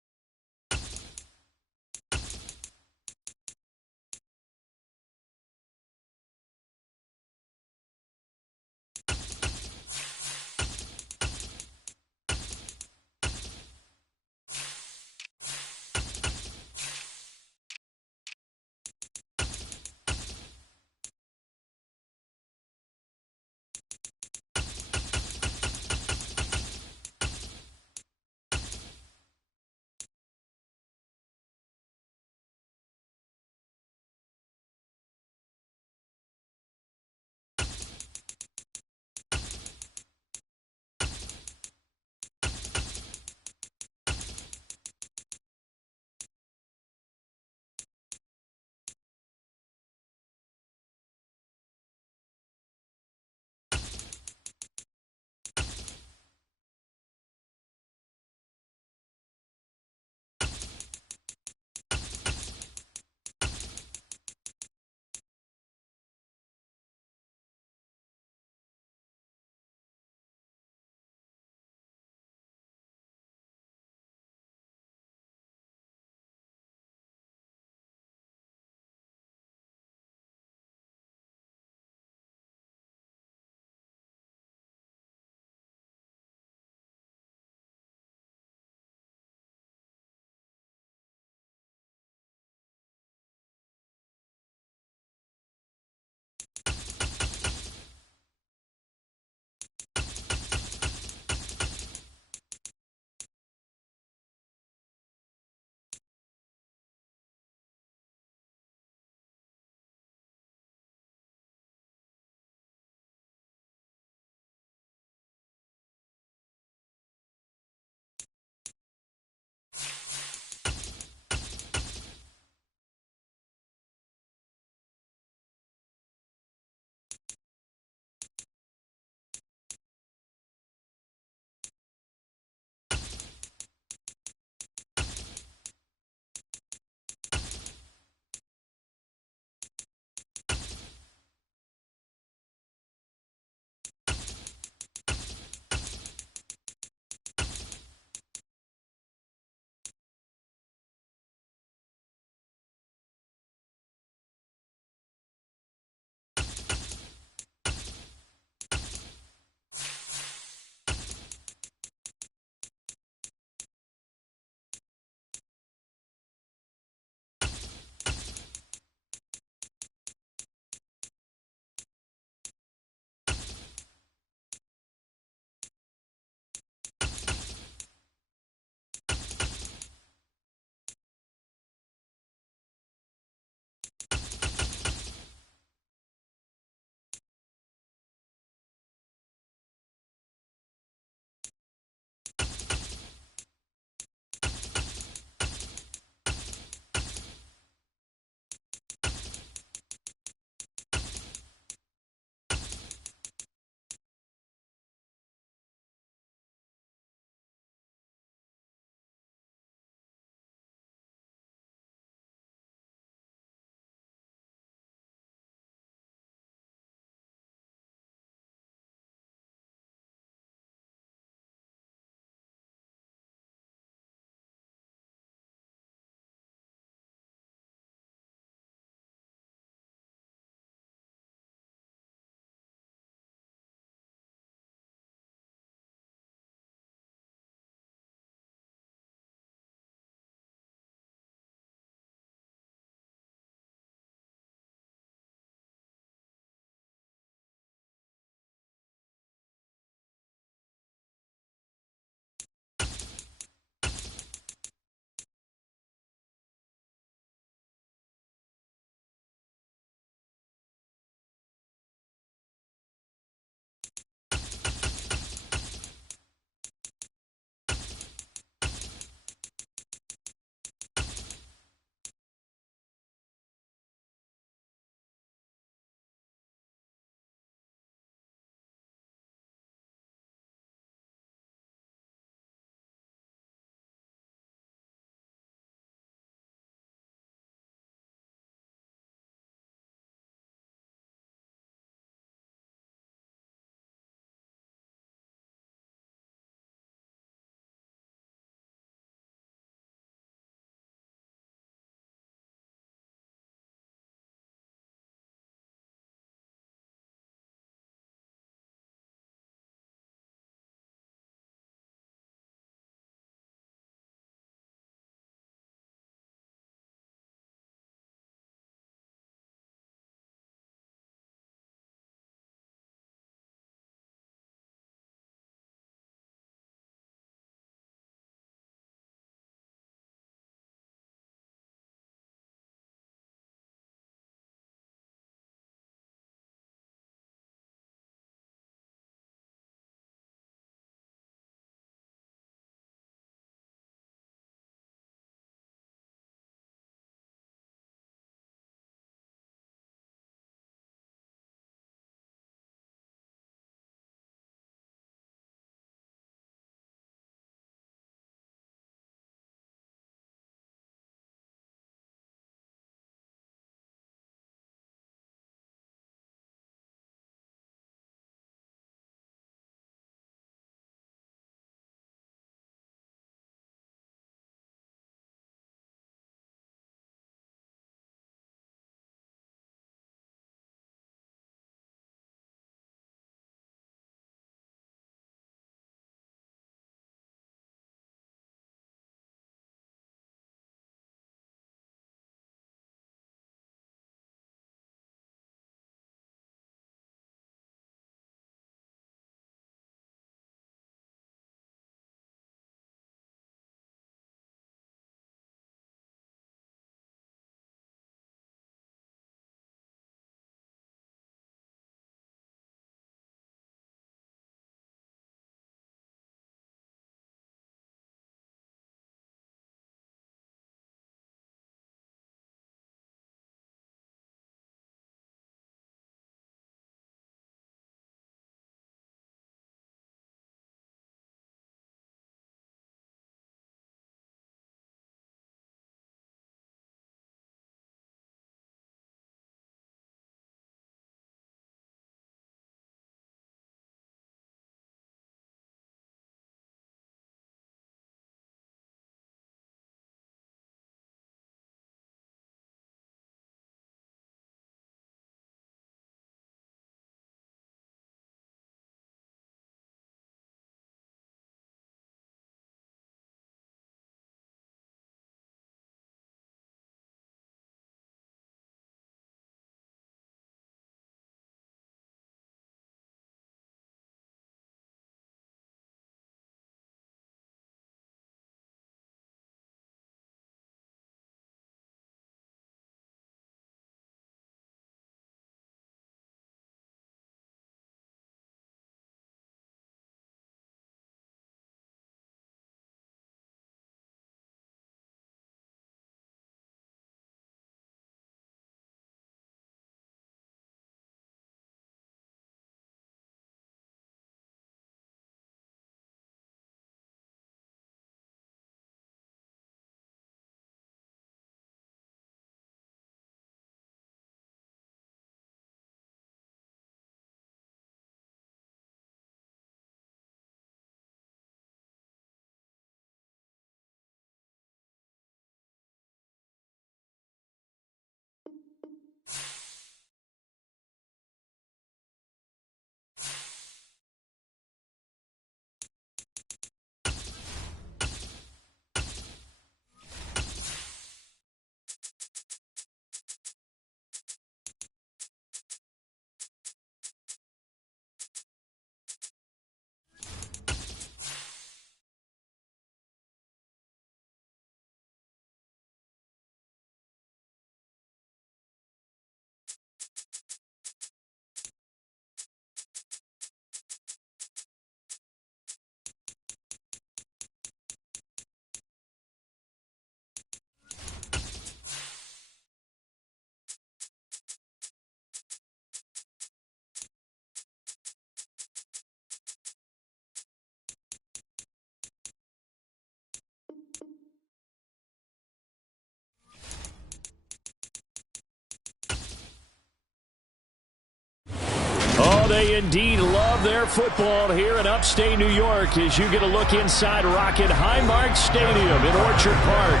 they indeed love their football here in upstate New York as you get a look inside Rocket Highmark Stadium in Orchard Park.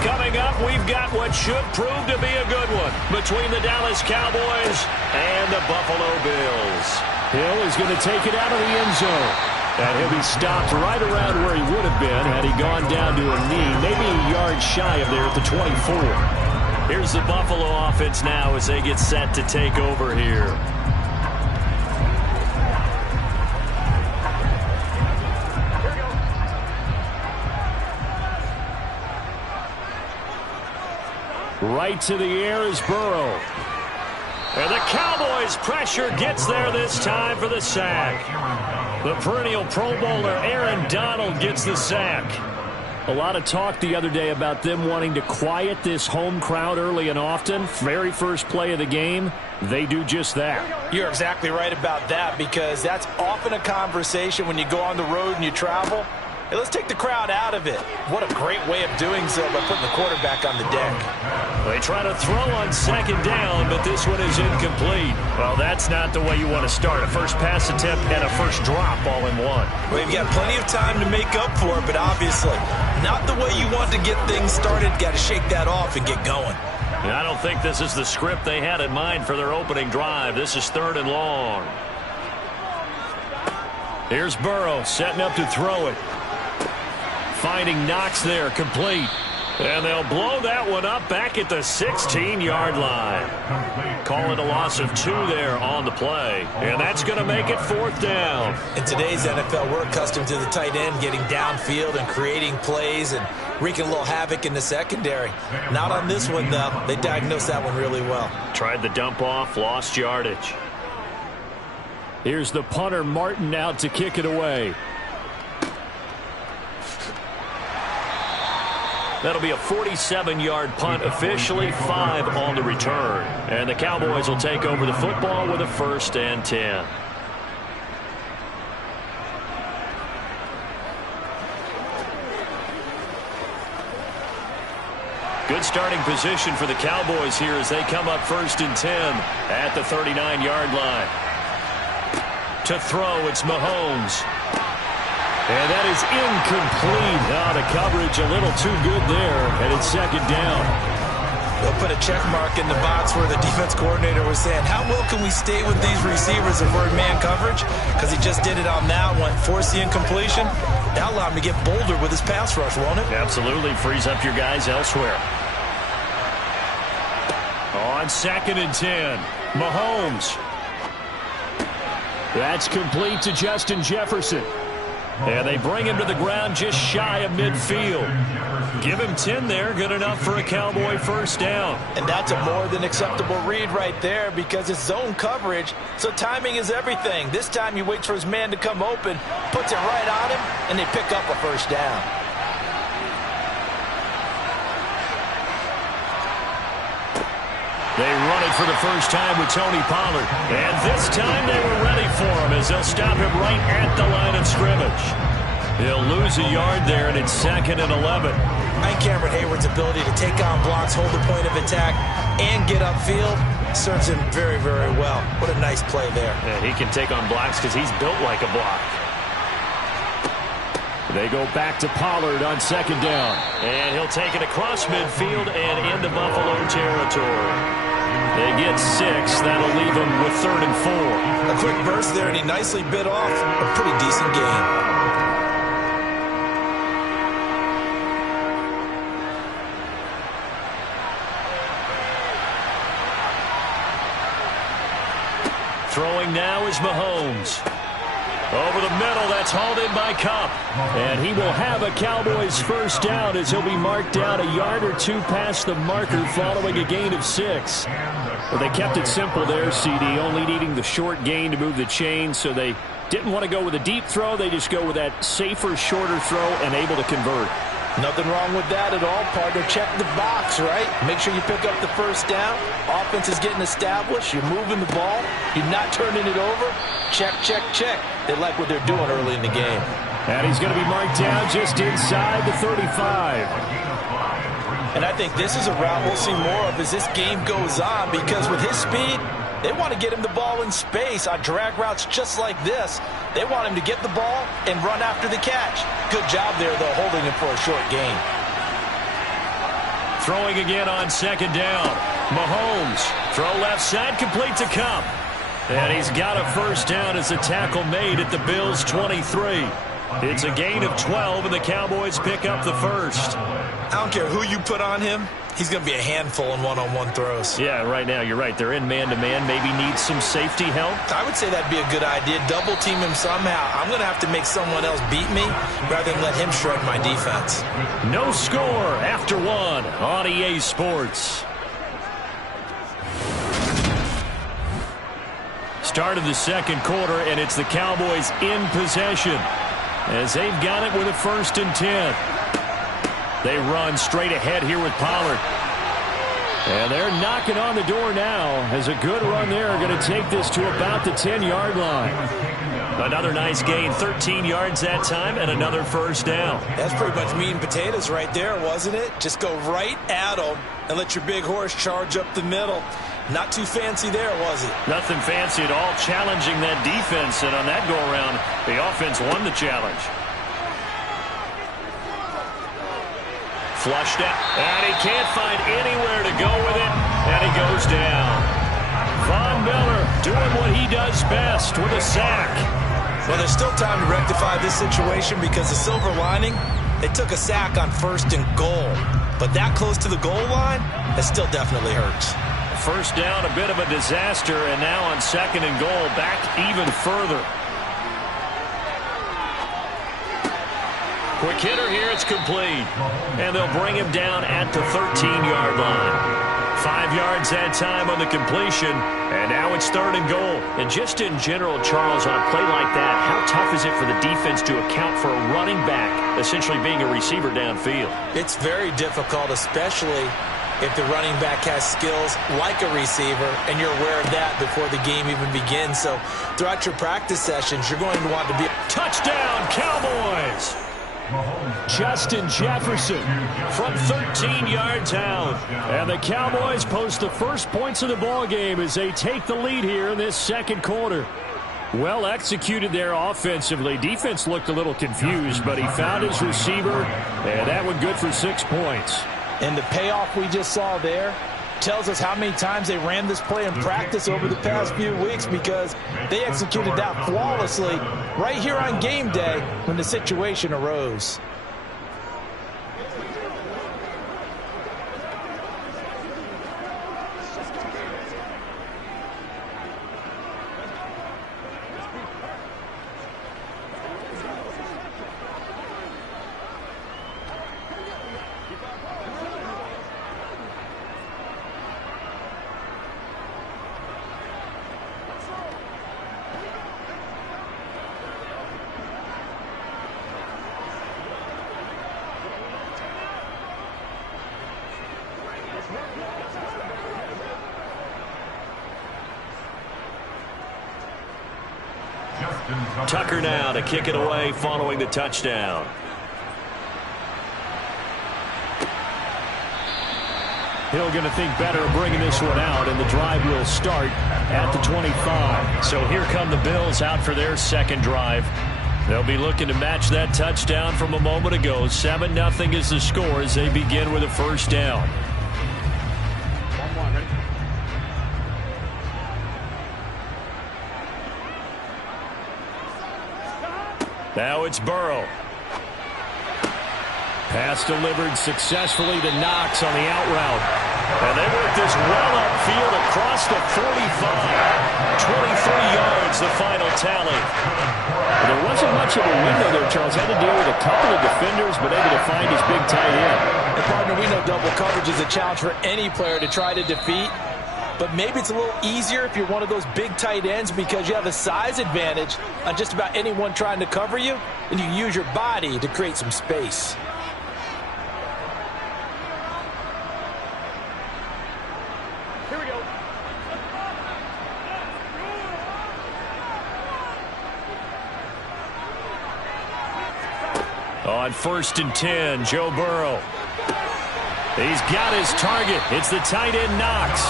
Coming up, we've got what should prove to be a good one between the Dallas Cowboys and the Buffalo Bills. Hill is going to take it out of the end zone. And he'll be stopped right around where he would have been had he gone down to a knee, maybe a yard shy of there at the 24. Here's the Buffalo offense now as they get set to take over here. Right to the air is Burrow. And the Cowboys' pressure gets there this time for the sack. The perennial Pro Bowler Aaron Donald gets the sack. A lot of talk the other day about them wanting to quiet this home crowd early and often. Very first play of the game, they do just that. You're exactly right about that, because that's often a conversation when you go on the road and you travel. Hey, let's take the crowd out of it. What a great way of doing so by putting the quarterback on the deck. They try to throw on second down, but this one is incomplete. Well, that's not the way you want to start. A first pass attempt and a first drop all in one. Well, you've got plenty of time to make up for it, but obviously not the way you want to get things started. Got to shake that off and get going. And I don't think this is the script they had in mind for their opening drive. This is 3rd and long. Here's Burrow setting up to throw it. Finding Knox there, complete. And they'll blow that one up back at the 16-yard line. Call it a loss of 2 there on the play. And that's going to make it 4th down. In today's NFL, we're accustomed to the tight end getting downfield and creating plays and wreaking a little havoc in the secondary. Not on this one, though. They diagnosed that one really well. Tried the dump off, lost yardage. Here's the punter, Martin, out to kick it away. That'll be a 47-yard punt, officially 5 on the return. And the Cowboys will take over the football with a 1st and 10. Good starting position for the Cowboys here as they come up 1st and 10 at the 39-yard line. To throw, it's Mahomes. And that is incomplete. Now the coverage a little too good there, and it's 2nd down. They'll put a check mark in the box where the defense coordinator was saying, how well can we stay with these receivers if we're in man coverage? Because he just did it on that one. Force the incompletion. That'll allow him to get bolder with his pass rush, won't it? Absolutely. Frees up your guys elsewhere. On 2nd and 10, Mahomes. That's complete to Justin Jefferson. And they bring him to the ground just shy of midfield. Give him 10 there, good enough for a Cowboy 1st down. And that's a more than acceptable read right there because it's zone coverage, so timing is everything. This time he waits for his man to come open, puts it right on him, and they pick up a 1st down. They run it for the first time with Tony Pollard. And this time they were ready for him as they'll stop him right at the line of scrimmage. He'll lose a yard there, and it's 2nd and 11. And Cameron Hayward's ability to take on blocks, hold the point of attack, and get upfield serves him very, very well. What a nice play there. And he can take on blocks because he's built like a block. They go back to Pollard on 2nd down. And he'll take it across midfield and into Buffalo territory. They get 6. That'll leave them with 3rd and 4. A quick burst there, and he nicely bit off a pretty decent gain. Throwing now is Mahomes. Over the middle, that's hauled in by Kupp. And he will have a Cowboys 1st down as he'll be marked down a yard or 2 past the marker following a gain of 6. Well, they kept it simple there, CD, only needing the short gain to move the chain, so they didn't want to go with a deep throw. They just go with that safer, shorter throw and able to convert. Nothing wrong with that at all, partner. Check the box, right? Make sure you pick up the 1st down. Offense is getting established. You're moving the ball. You're not turning it over. Check, check, check. They like what they're doing early in the game. And he's going to be marked down just inside the 35. And I think this is a route we'll see more of as this game goes on, because with his speed, They want to get him the ball in space on drag routes just like this. They want him to get the ball and run after the catch. Good job there, though, holding him for a short gain. Throwing again on second down. Mahomes, throw left side, complete to Kupp. And he's got a first down as a tackle made at the Bills' 23. It's a gain of 12, and the Cowboys pick up the first. I don't care who you put on him. He's going to be a handful in one-on-one throws. Yeah, right now, you're right. They're in man-to-man. Maybe needs some safety help. I would say that'd be a good idea. Double team him somehow. I'm going to have to make someone else beat me rather than let him shred my defense. No score after one on EA Sports. Start of the second quarter, and it's the Cowboys in possession as they've got it with a 1st and 10. They run straight ahead here with Pollard. And they're knocking on the door now as a good run there going to take this to about the 10-yard line. Another nice gain, 13 yards that time, and another first down. That's pretty much meat and potatoes right there, wasn't it? Just go right at them and let your big horse charge up the middle. Not too fancy there, was it? Nothing fancy at all, challenging that defense, and on that go-around, the offense won the challenge. Flushed out, and he can't find anywhere to go with it, and he goes down. Von Miller doing what he does best with a sack. Well, there's still time to rectify this situation because the silver lining, they took a sack on 1st and goal. But that close to the goal line, that still definitely hurts. First down, a bit of a disaster, and now on 2nd and goal, back even further. Quick hitter here, it's complete. And they'll bring him down at the 13-yard line. 5 yards that time on the completion, and now it's 3rd and goal. And just in general, Charles, on a play like that, how tough is it for the defense to account for a running back essentially being a receiver downfield? It's very difficult, especially if the running back has skills like a receiver, and you're aware of that before the game even begins. So throughout your practice sessions, you're going to want to be... Touchdown, Cowboys! Justin Jefferson from 13 yards out. And the Cowboys post the first points of the ball game as they take the lead here in this second quarter. Well executed there offensively. Defense looked a little confused, but he found his receiver, and that one good for 6 points. And the payoff we just saw there tells us how many times they ran this play in practice over the past few weeks, because they executed that flawlessly right here on game day when the situation arose. Tucker now to kick it away following the touchdown. Hill going to think better of bringing this one out, and the drive will start at the 25. So here come the Bills out for their second drive. They'll be looking to match that touchdown from a moment ago. 7-0 is the score as they begin with a first down. Now it's Burrow. Pass delivered successfully to Knox on the out route. And they work this well upfield across the 45. 23 yards, the final tally. And there wasn't much of a window there, Charles. Had to deal with a couple of defenders, but able to find his big tight end. And partner, we know double coverage is a challenge for any player to try to defeat. But maybe it's a little easier if you're one of those big tight ends because you have a size advantage on just about anyone trying to cover you, and you use your body to create some space. Here we go. On 1st and 10, Joe Burrow. He's got his target. It's the tight end Knox.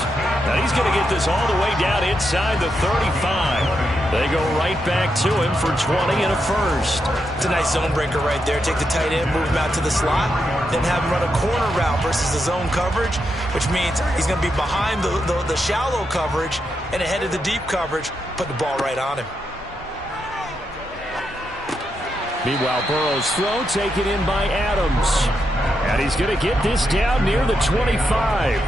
Now he's going to get this all the way down inside the 35. They go right back to him for 20 and a first. It's a nice zone breaker right there. Take the tight end, move him out to the slot, then have him run a corner route versus the zone coverage, which means he's going to be behind the shallow coverage and ahead of the deep coverage, put the ball right on him. Meanwhile, Burrow's throw taken in by Adams. And he's going to get this down near the 25.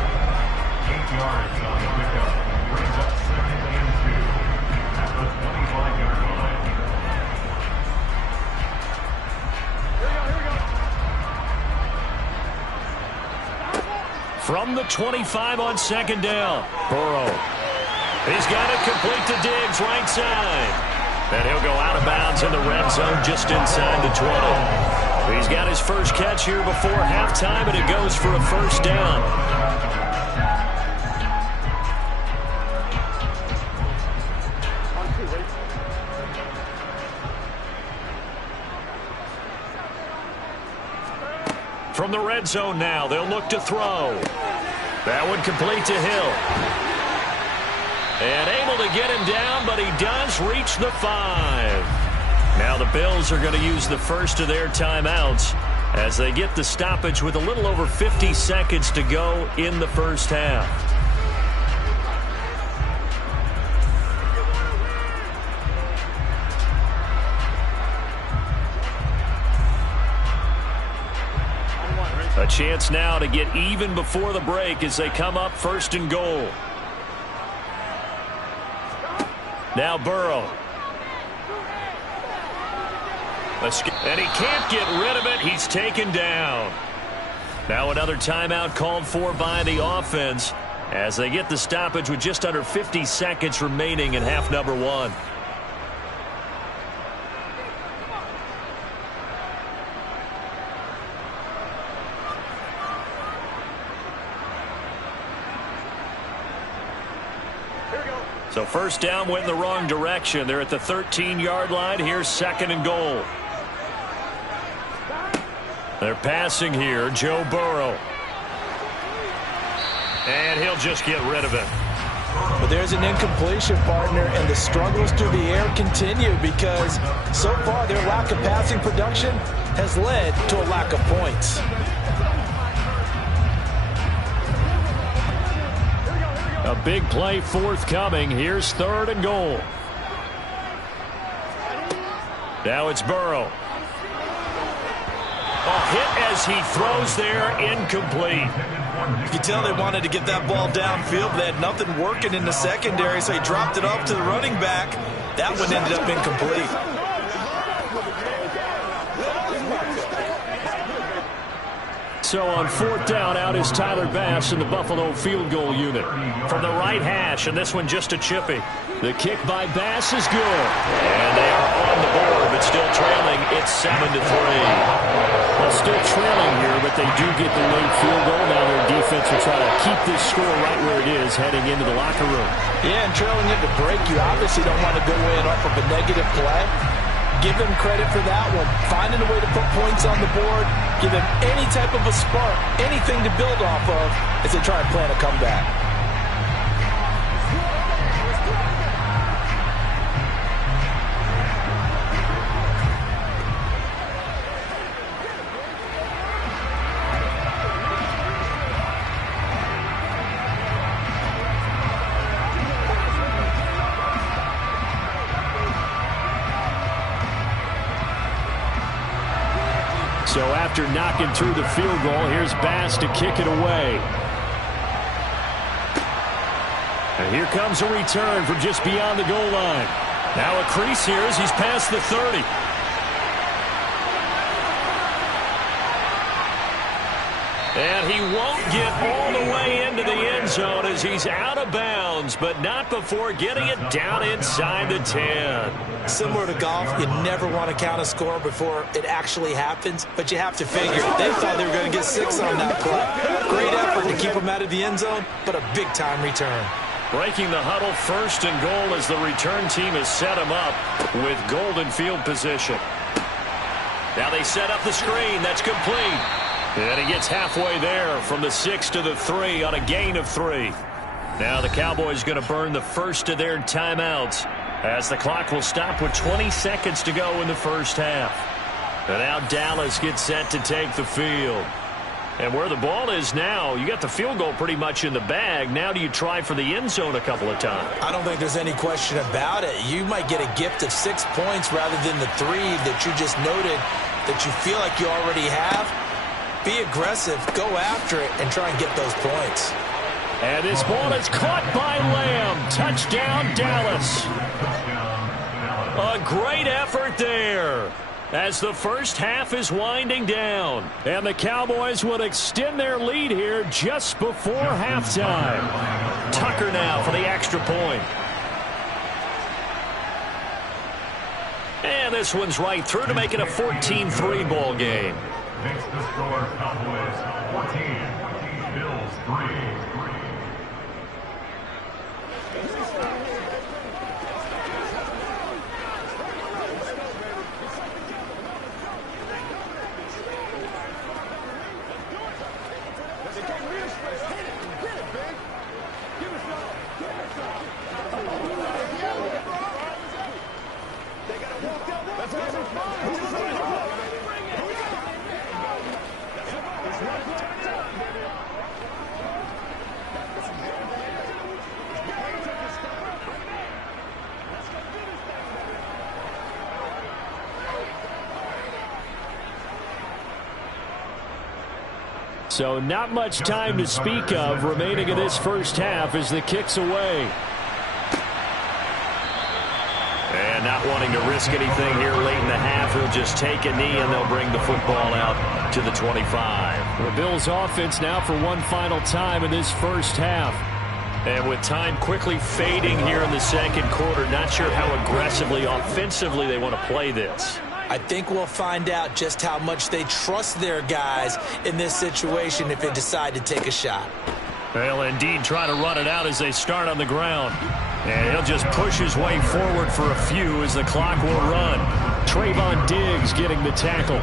From the 25 on second down, Burrow. He's got it complete to Diggs, right side. And he'll go out of bounds in the red zone just inside the 20. He's got his first catch here before halftime, and it goes for a first down. From the red zone now, they'll look to throw. That one complete to Hill. And able to get him down, but he does reach the 5. Now the Bills are going to use the first of their timeouts as they get the stoppage with a little over 50 seconds to go in the first half. A chance now to get even before the break as they come up first and goal. Now Burrow. And he can't get rid of it. He's taken down. Now another timeout called for by the offense as they get the stoppage with just under 50 seconds remaining in half number 1. So first down went in the wrong direction. They're at the 13-yard line. Here's second and goal. They're passing here. Joe Burrow. And he'll just get rid of it. But there's an incompletion, partner, and the struggles through the air continue because so far their lack of passing production has led to a lack of points. A big play forthcoming. Here's third and goal. Now it's Burrow. A hit as he throws there, incomplete. You can tell they wanted to get that ball downfield, but they had nothing working in the secondary, so he dropped it off to the running back. That one ended up incomplete. So on fourth down, out is Tyler Bass in the Buffalo field goal unit. From the right hash, and this one just a chippy. The kick by Bass is good. And they are on the board, but still trailing. It's 7-3. Well, still trailing here, but they do get the late field goal. Now their defense will try to keep this score right where it is heading into the locker room. Yeah, and trailing it to break, you obviously don't want to go in off of a negative play. Give them credit for that one. Finding a way to put points on the board. Give them any type of a spark, anything to build off of as they try and plan a comeback. So after knocking through the field goal, here's Bass to kick it away. And here comes a return from just beyond the goal line. Now a crease here as he's past the 30. And he won't get all the way into the end zone as he's out of bounds, but not before getting it down inside the 10. Similar to golf, you never want to count a score before it actually happens, but you have to figure they thought they were going to get 6 on that play. Great effort to keep them out of the end zone, but a big-time return. Breaking the huddle, first and goal as the return team has set him up with golden field position. Now they set up the screen. That's complete. And he gets halfway there from the 6 to the 3 on a gain of 3. Now the Cowboys going to burn the first of their timeouts as the clock will stop with 20 seconds to go in the first half. And now Dallas gets set to take the field. And where the ball is now, you got the field goal pretty much in the bag. Now do you try for the end zone a couple of times? I don't think there's any question about it. You might get a gift of 6 points rather than the 3 that you just noted that you feel like you already have. Be aggressive, go after it, and try and get those points. And this ball is caught by Lamb. Touchdown, Dallas. A great effort there as the first half is winding down. And the Cowboys will extend their lead here just before halftime. Tucker now for the extra point. And this one's right through to make it a 14-3 ball game. Makes the score Cowboys 14, Bills 3. So not much time to speak of remaining in this first half as the kick's away. And not wanting to risk anything here late in the half, he'll just take a knee and they'll bring the football out to the 25. The Bills offense now for one final time in this first half. And with time quickly fading here in the second quarter, not sure how aggressively, offensively they want to play this. I think we'll find out just how much they trust their guys in this situation if they decide to take a shot. They'll indeed try to run it out as they start on the ground. And he'll just push his way forward for a few as the clock will run. Trayvon Diggs getting the tackle.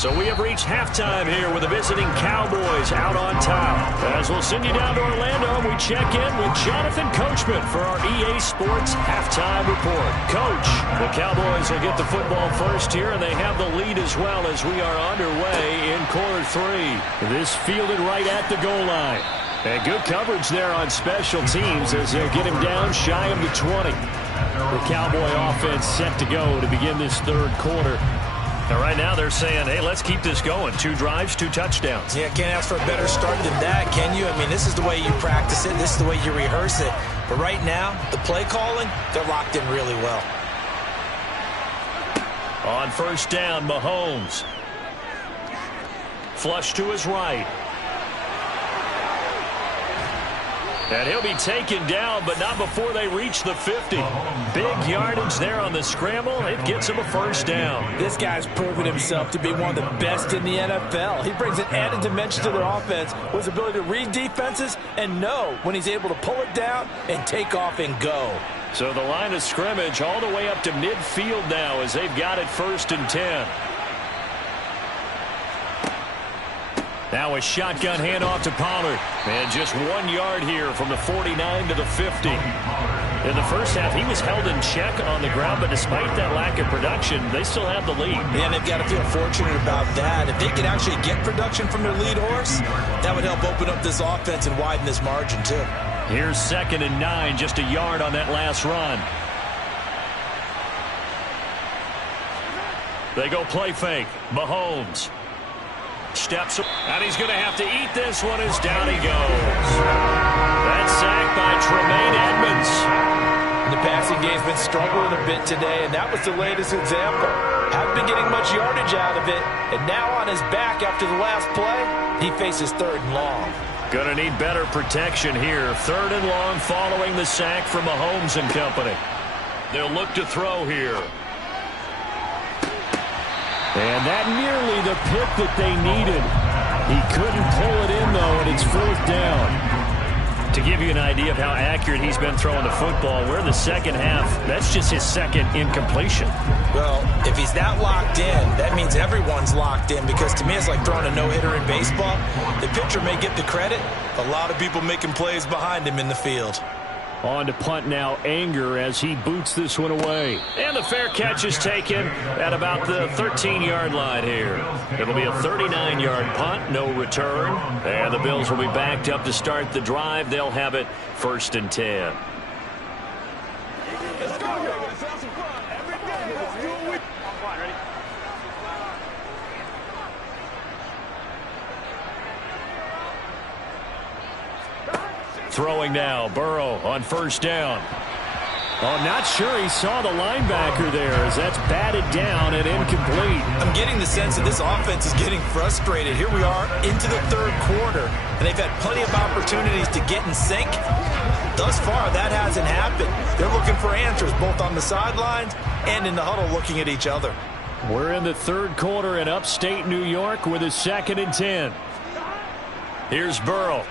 So we have reached halftime here with the visiting Cowboys out on top. As we'll send you down to Orlando, we check in with Jonathan Coachman for our EA Sports Halftime Report. Coach, the Cowboys will get the football first here, and they have the lead as well as we are underway in quarter 3. This fielded right at the goal line. And good coverage there on special teams as they'll get him down shy of the 20. The Cowboy offense set to go to begin this third quarter. And right now they're saying, hey, let's keep this going. 2 drives, 2 touchdowns. Yeah, can't ask for a better start than that, can you? I mean, this is the way you practice it. This is the way you rehearse it. But right now, the play calling, they're locked in really well. On first down, Mahomes. Flush to his right. And he'll be taken down, but not before they reach the 50. Big yardage there on the scramble. It gets him a first down. This guy's proven himself to be one of the best in the NFL. He brings an added dimension to their offense with his ability to read defenses and know when he's able to pull it down and take off and go. So the line of scrimmage all the way up to midfield now as they've got it 1st and 10. Now a shotgun handoff to Pollard. And just 1 yard here from the 49 to the 50. In the first half, he was held in check on the ground, but despite that lack of production, they still have the lead. And they've got to feel fortunate about that. If they could actually get production from their lead horse, that would help open up this offense and widen this margin, too. Here's 2nd and 9, just a yard on that last run. They go play fake. Mahomes steps up, and he's going to have to eat this one as down he goes. That's sacked by Tremaine Edmonds. The passing game's been struggling a bit today, and that was the latest example. Haven't been getting much yardage out of it, and now on his back after the last play, he faces 3rd and long. Going to need better protection here. 3rd and long following the sack from Mahomes and company. They'll look to throw here. And that nearly the pick that they needed. He couldn't pull it in, though, and it's 4th down. To give you an idea of how accurate he's been throwing the football, we're in the second half. That's just his second incompletion. Well, if he's that locked in, that means everyone's locked in, because to me it's like throwing a no-hitter in baseball. The pitcher may get the credit. A lot of people making plays behind him in the field. On to punt now, Anger, as he boots this one away. And the fair catch is taken at about the 13-yard line here. It'll be a 39-yard punt, no return. And the Bills will be backed up to start the drive. They'll have it 1st and 10. Let's go, yo. Let's have some fun. Every day, let's do it with... Ready? Throwing now, Burrow on 1st down. Oh, not sure he saw the linebacker there, as that's batted down and incomplete. I'm getting the sense that this offense is getting frustrated. Here we are into the 3rd quarter, and they've had plenty of opportunities to get in sync. Thus far, that hasn't happened. They're looking for answers both on the sidelines and in the huddle looking at each other. We're in the 3rd quarter in upstate New York with a 2nd and 10. Here's Burrow.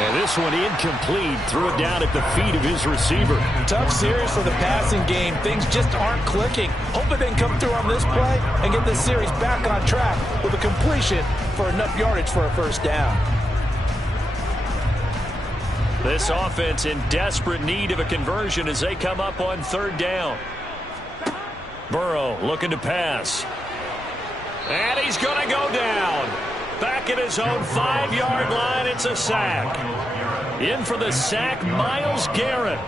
And this one incomplete. Threw it down at the feet of his receiver. Tough series for the passing game. Things just aren't clicking. Hoping they can come through on this play and get this series back on track with a completion for enough yardage for a 1st down. This offense in desperate need of a conversion as they come up on 3rd down. Burrow looking to pass. And he's going to go down. Back at his own 5-yard line, it's a sack. In for the sack, Myles Garrett.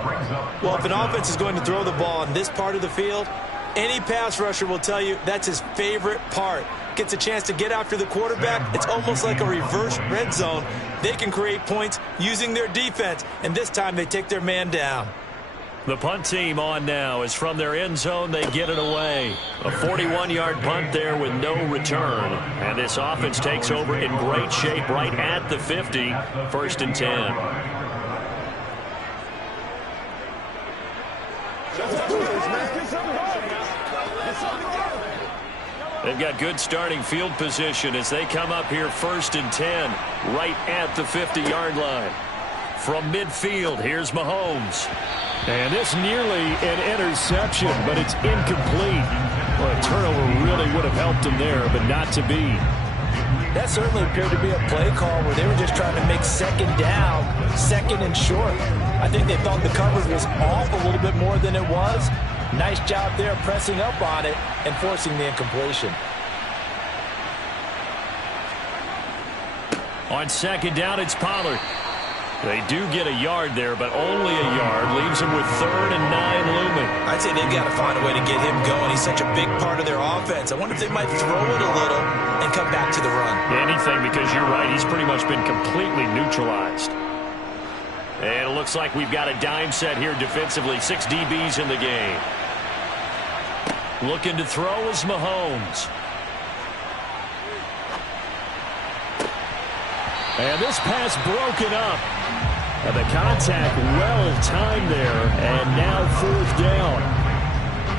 Well, if an offense is going to throw the ball in this part of the field, any pass rusher will tell you that's his favorite part. Gets a chance to get after the quarterback. It's almost like a reverse red zone. They can create points using their defense, and this time they take their man down. The punt team on now is from their end zone. They get it away. A 41-yard punt there with no return. And this offense takes over in great shape right at the 50. 1st and 10. They've got good starting field position as they come up here 1st and 10 right at the 50-yard line. From midfield, here's Mahomes. And this nearly an interception, but it's incomplete. Well, a turnover really would have helped him there, but not to be. That certainly appeared to be a play call where they were just trying to make 2nd down, 2nd and short. I think they thought the coverage was off a little bit more than it was. Nice job there pressing up on it and forcing the incompletion. On 2nd down, it's Pollard. They do get a yard there, but only a yard. Leaves them with 3rd and 9 looming. I'd say they've got to find a way to get him going. He's such a big part of their offense. I wonder if they might throw it a little and come back to the run. Anything, because you're right. He's pretty much been completely neutralized. And it looks like we've got a dime set here defensively. 6 DBs in the game. Looking to throw is Mahomes. And this pass broken up. And the contact well-timed there, and now 4th down.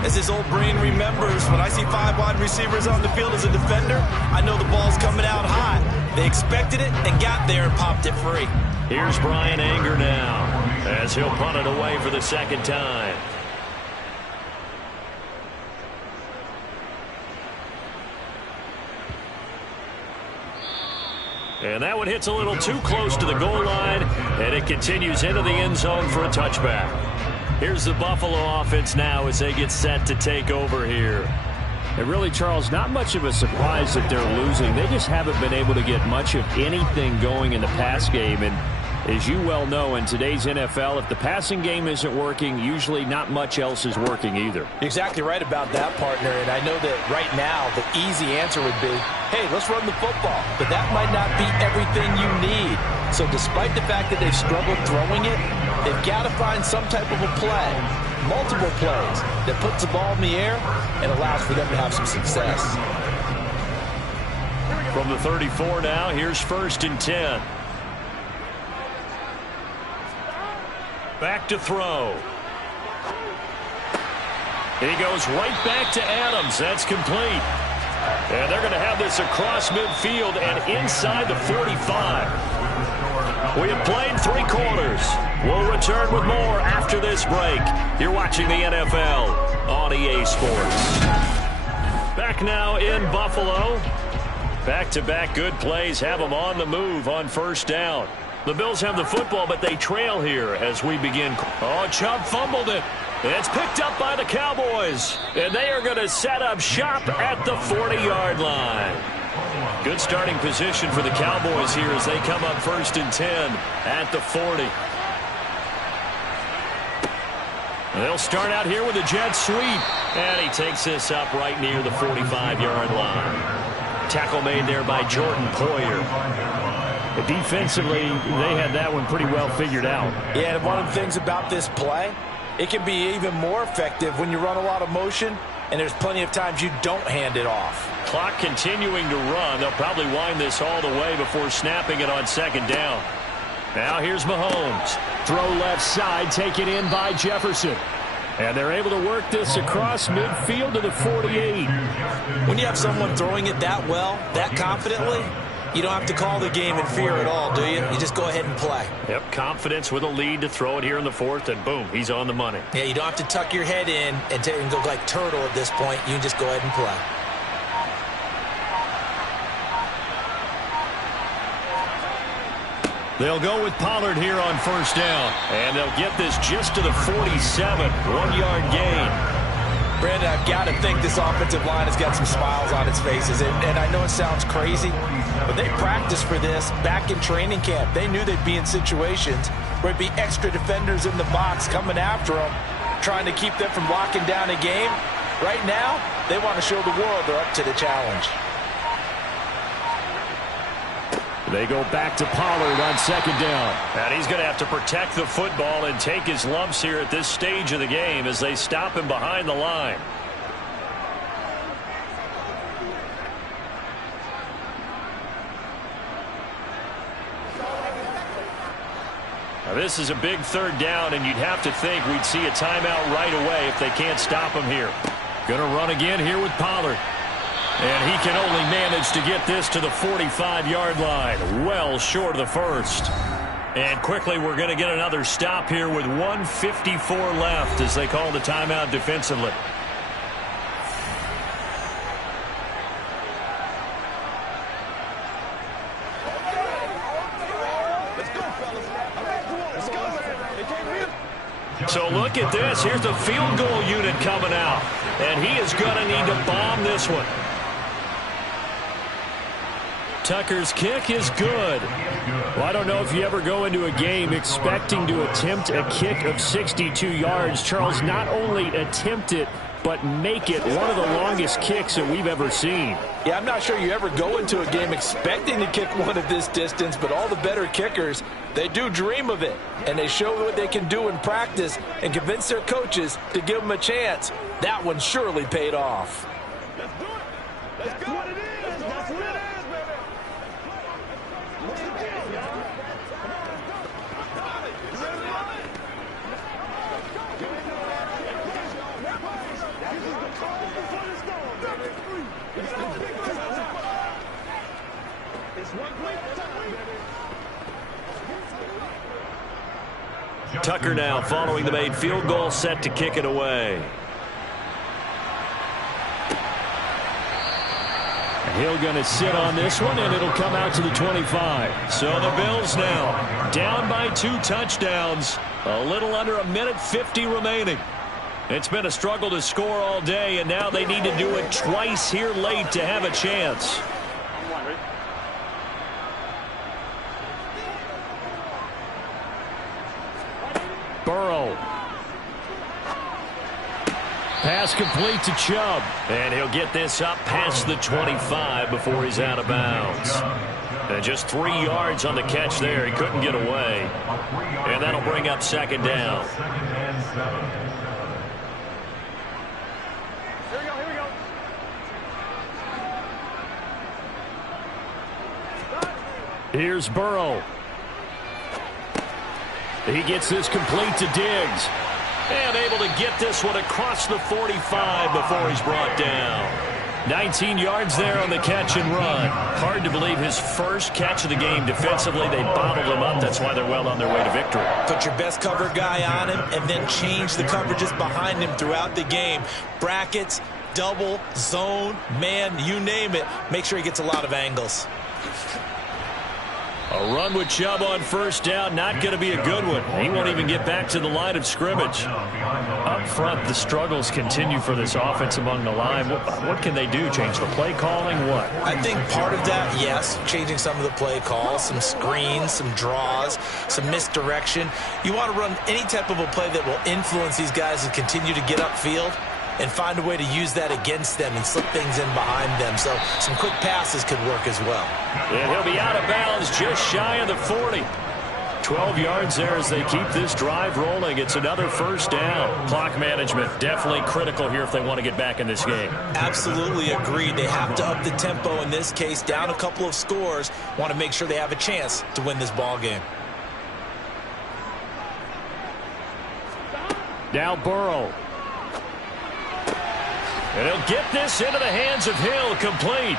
As his old brain remembers, when I see 5 wide receivers on the field as a defender, I know the ball's coming out high. They expected it and got there and popped it free. Here's Bryan Anger now, as he'll punt it away for the 2nd time. And that one hits a little too close to the goal line, and it continues into the end zone for a touchback. Here's the Buffalo offense now as they get set to take over here. And really, Charles, not much of a surprise that they're losing. They just haven't been able to get much of anything going in the pass game. And as you well know, in today's NFL, if the passing game isn't working, usually not much else is working either. You're exactly right about that, partner. And I know that right now the easy answer would be, hey, let's run the football. But that might not be everything you need. So despite the fact that they've struggled throwing it, they've got to find some type of a play, multiple plays, that puts the ball in the air and allows for them to have some success. From the 34 now, here's 1st and 10. Back to throw. He goes right back to Adams. That's complete. And they're going to have this across midfield and inside the 45. We have played 3 quarters. We'll return with more after this break. You're watching the NFL on EA Sports. Back now in Buffalo. Back-to-back good plays have them on the move on first down. The Bills have the football, but they trail here as we begin. Oh, Chubb fumbled it. It's picked up by the Cowboys. And they are going to set up shop at the 40-yard line. Good starting position for the Cowboys here as they come up 1st and 10 at the 40. They'll start out here with a jet sweep. And he takes this up right near the 45-yard line. Tackle made there by Jordan Poyer. Defensively, they had that one pretty well figured out. Yeah, and one of the things about this play, it can be even more effective when you run a lot of motion, and there's plenty of times you don't hand it off. Clock continuing to run. They'll probably wind this all the way before snapping it on 2nd down. Now here's Mahomes. Throw left side, taken in by Jefferson. And they're able to work this across midfield to the 48. When you have someone throwing it that well, that confidently, you don't have to call the game in fear at all, do you? You just go ahead and play. Yep, confidence with a lead to throw it here in the 4th, and boom, he's on the money. Yeah, you don't have to tuck your head in and go like turtle at this point. You can just go ahead and play. They'll go with Pollard here on 1st down. And they'll get this just to the 47, 1-yard gain. Brandon, I've got to think this offensive line has got some smiles on its faces. And I know it sounds crazy, but they practiced for this back in training camp. They knew they'd be in situations where it'd be extra defenders in the box coming after them, trying to keep them from locking down a game. Right now, they want to show the world they're up to the challenge. They go back to Pollard on 2nd down. And he's going to have to protect the football and take his lumps here at this stage of the game as they stop him behind the line. Now this is a big 3rd down, and you'd have to think we'd see a timeout right away if they can't stop him here. Going to run again here with Pollard. And he can only manage to get this to the 45-yard line, well short of the 1st. And quickly we're going to get another stop here with 1:54 left as they call the timeout defensively. So look at this. Here's the field goal unit coming out. And he is going to need to bomb this one. Tucker's kick is good. Well, I don't know if you ever go into a game expecting to attempt a kick of 62 yards. Charles, not only attempt it, but make it one of the longest kicks that we've ever seen. Yeah, I'm not sure you ever go into a game expecting to kick one of this distance, but all the better kickers, they do dream of it, and they show what they can do in practice and convince their coaches to give them a chance. That one surely paid off. Let's do it. That's what it is. That's what it is, baby. Tucker now following the made field goal, set to kick it away. Hill going to sit on this one, and it'll come out to the 25. So the Bills now down by 2 touchdowns. A little under 1:50 remaining. It's been a struggle to score all day, and now they need to do it twice here late to have a chance. Burrow. Pass complete to Chubb. And he'll get this up past the 25 before he's out of bounds. And just 3 yards on the catch there. He couldn't get away. And that'll bring up 2nd down. Here we go. Here's Burrow. He gets this complete to Diggs. And able to get this one across the 45 before he's brought down. 19 yards there on the catch and run. Hard to believe his first catch of the game defensively. They bottled him up. That's why they're well on their way to victory. Put your best cover guy on him and then change the coverages behind him throughout the game. Brackets, double, zone, man, you name it. Make sure he gets a lot of angles. A run with Chubb on first down, not going to be a good one. He won't even get back to the line of scrimmage. Up front, the struggles continue for this offense among the line. What can they do? Change the play calling? What? I think part of that, yes, changing some of the play calls, some screens, some draws, some misdirection. You want to run any type of a play that will influence these guys to continue to get upfield and find a way to use that against them and slip things in behind them. So some quick passes could work as well. And he'll be out of bounds just shy of the 40. 12 yards there as they keep this drive rolling. It's another first down. Clock management definitely critical here if they want to get back in this game. Absolutely agreed. They have to up the tempo in this case, down a couple of scores. Want to make sure they have a chance to win this ball game. Now Burrow. And he'll get this into the hands of Hill, complete.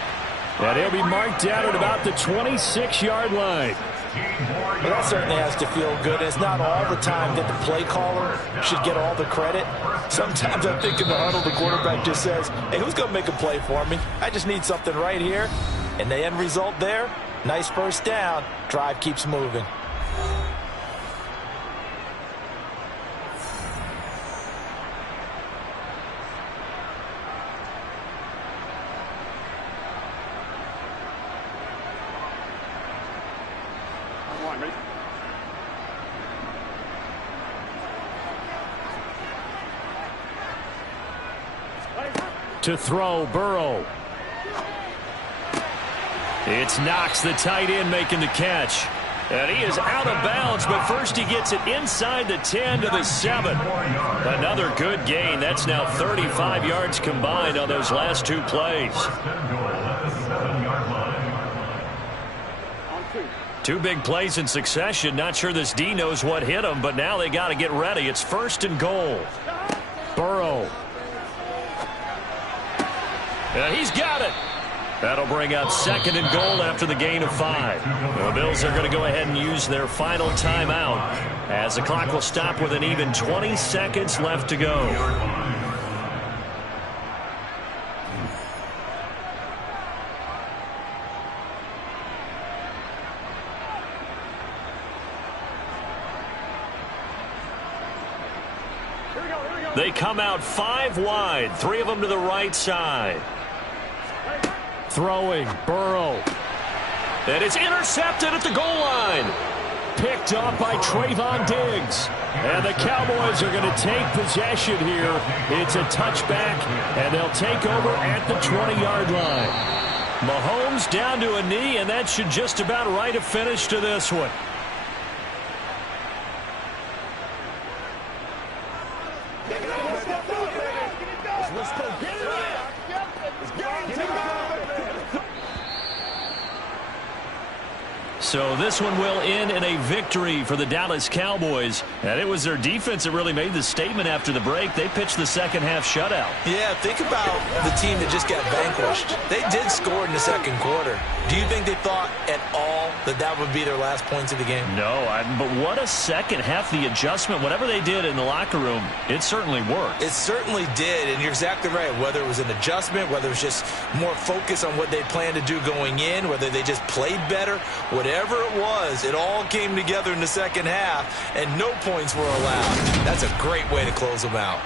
And he'll be marked down at about the 26-yard line. Well, that certainly has to feel good. It's not all the time that the play caller should get all the credit. Sometimes I think in the huddle, the quarterback just says, hey, who's going to make a play for me? I just need something right here. And the end result there, nice first down. Drive keeps moving. To throw, Burrow. It's Knox, the tight end, making the catch. And he is out of bounds, but first he gets it inside the 10 to the 7. Another good gain. That's now 35 yards combined on those last two plays. Two big plays in succession. Not sure this D knows what hit him, but now they got to get ready. It's first and goal. Burrow. He's got it. That'll bring up second and goal after the gain of 5. The Bills are going to go ahead and use their final timeout as the clock will stop with an even 20 seconds left to go. They come out 5 wide, 3 of them to the right side. Throwing, Burrow. And it's intercepted at the goal line. Picked up by Trayvon Diggs. And the Cowboys are going to take possession here. It's a touchback, and they'll take over at the 20-yard line. Mahomes down to a knee, and that should just about write a finish to this one. So this one will end in a victory for the Dallas Cowboys. And it was their defense that really made the statement after the break. They pitched the second half shutout. Yeah, think about the team that just got vanquished. They did score in the second quarter. Do you think they thought at all that that would be their last points of the game? No, but what a second half. The adjustment, whatever they did in the locker room, it certainly worked. It certainly did, and you're exactly right. Whether it was an adjustment, whether it was just more focus on what they planned to do going in, whether they just played better, whatever it was, it all came together in the second half, and no points were allowed. That's a great way to close them out.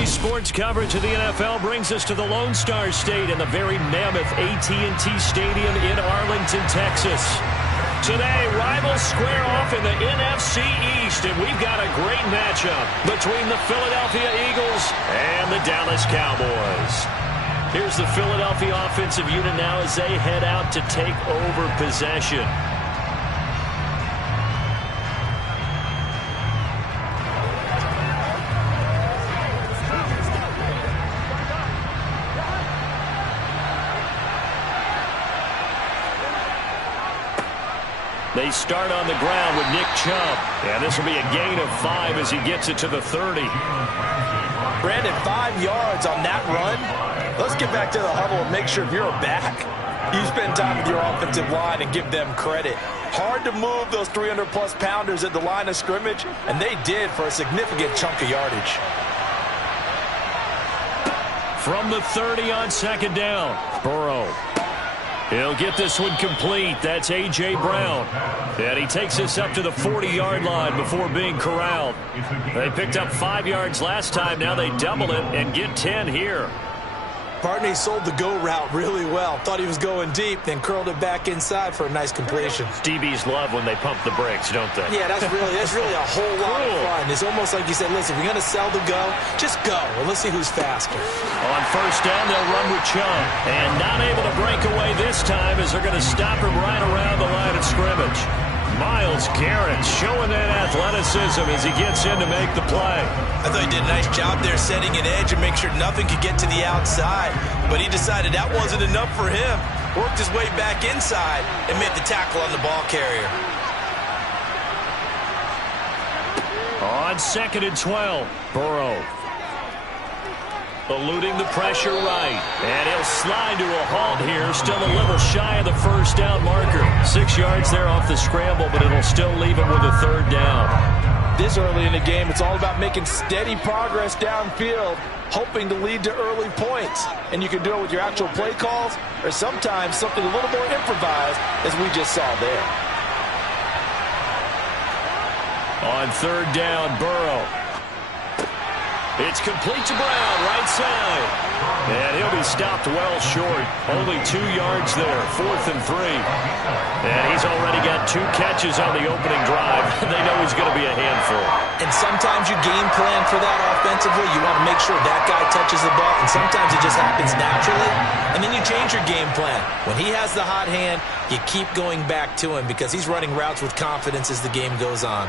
NBC Sports coverage of the NFL brings us to the Lone Star State and the very mammoth AT&T Stadium in Arlington, Texas. Today, rivals square off in the NFC East, and we've got a great matchup between the Philadelphia Eagles and the Dallas Cowboys. Here's the Philadelphia offensive unit now as they head out to take over possession. They start on the ground with Nick Chubb. And this will be a gain of 5 as he gets it to the 30. Brandon, 5 yards on that run. Let's get back to the huddle and make sure if you're back, you spend time with your offensive line and give them credit. Hard to move those 300-plus pounders at the line of scrimmage, and they did for a significant chunk of yardage. From the 30 on second down, Burrow. He'll get this one complete. That's A.J. Brown. And he takes this up to the 40-yard line before being corralled. They picked up 5 yards last time. Now they double it and get 10 here. Partney sold the go route really well. Thought he was going deep, then curled it back inside for a nice completion. DBs love when they pump the brakes, don't they? Yeah, that's really a whole lot of fun. It's almost like you said, listen, we're going to sell the go. Just go, and let's see who's faster. On first down, they'll run with Chubb. And not able to break away this time as they're going to stop him right around the line of scrimmage. Myles Garrett showing that athleticism as he gets in to make the play. I thought he did a nice job there setting an edge and make sure nothing could get to the outside. But he decided that wasn't enough for him. Worked his way back inside and made the tackle on the ball carrier. On second and 12, Burrow. Eluding the pressure right. And he'll slide to a halt here. Still a little shy of the first down marker. 6 yards there off the scramble, but it'll still leave him with a third down. This early in the game, it's all about making steady progress downfield, hoping to lead to early points. And you can do it with your actual play calls or sometimes something a little more improvised, as we just saw there. On third down, Burrow. It's complete to Brown, right side. And he'll be stopped well short. Only 2 yards there, 4th and 3. And he's already got 2 catches on the opening drive. They know he's going to be a handful. And sometimes you game plan for that offensively. You want to make sure that guy touches the ball. And sometimes it just happens naturally. And then you change your game plan. When he has the hot hand, you keep going back to him because he's running routes with confidence as the game goes on.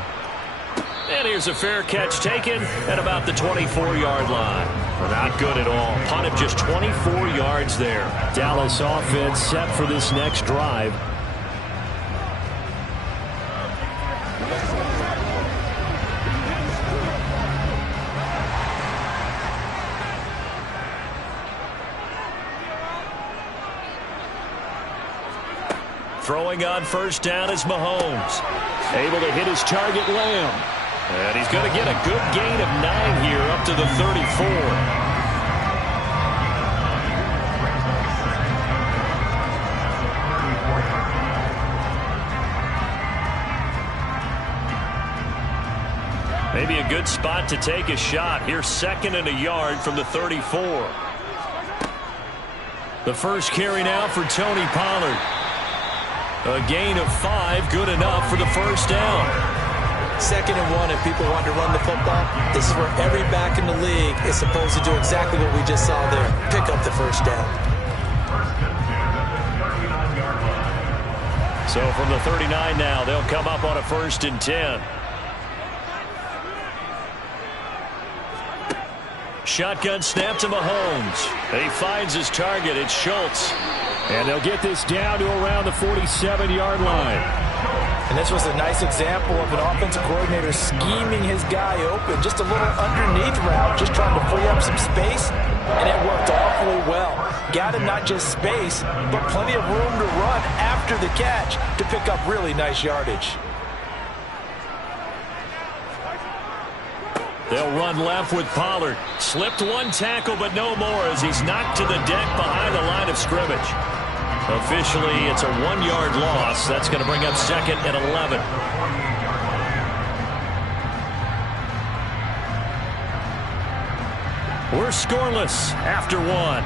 And here's a fair catch taken at about the 24-yard line. Not good at all. Punt of just 24 yards there. Dallas offense set for this next drive. Throwing on first down is Mahomes. Able to hit his target, Lamb. And he's going to get a good gain of 9 here up to the 34. Maybe a good spot to take a shot. Here's 2nd and a yard from the 34. The first carry now for Tony Pollard. A gain of 5, good enough for the first down. 2nd and 1, if people want to run the football, this is where every back in the league is supposed to do exactly what we just saw there. Pick up the first down. So from the 39 now, they'll come up on a 1st and 10. Shotgun snap to Mahomes. He finds his target. It's Schultz. And they'll get this down to around the 47-yard line. And this was a nice example of an offensive coordinator scheming his guy open. Just a little underneath route, just trying to free up some space, and it worked awfully well. Got him not just space, but plenty of room to run after the catch to pick up really nice yardage. They'll run left with Pollard. Slipped one tackle, but no more as he's knocked to the deck behind the line of scrimmage. Officially, it's a 1-yard loss. That's going to bring up 2nd and 11. We're scoreless after one.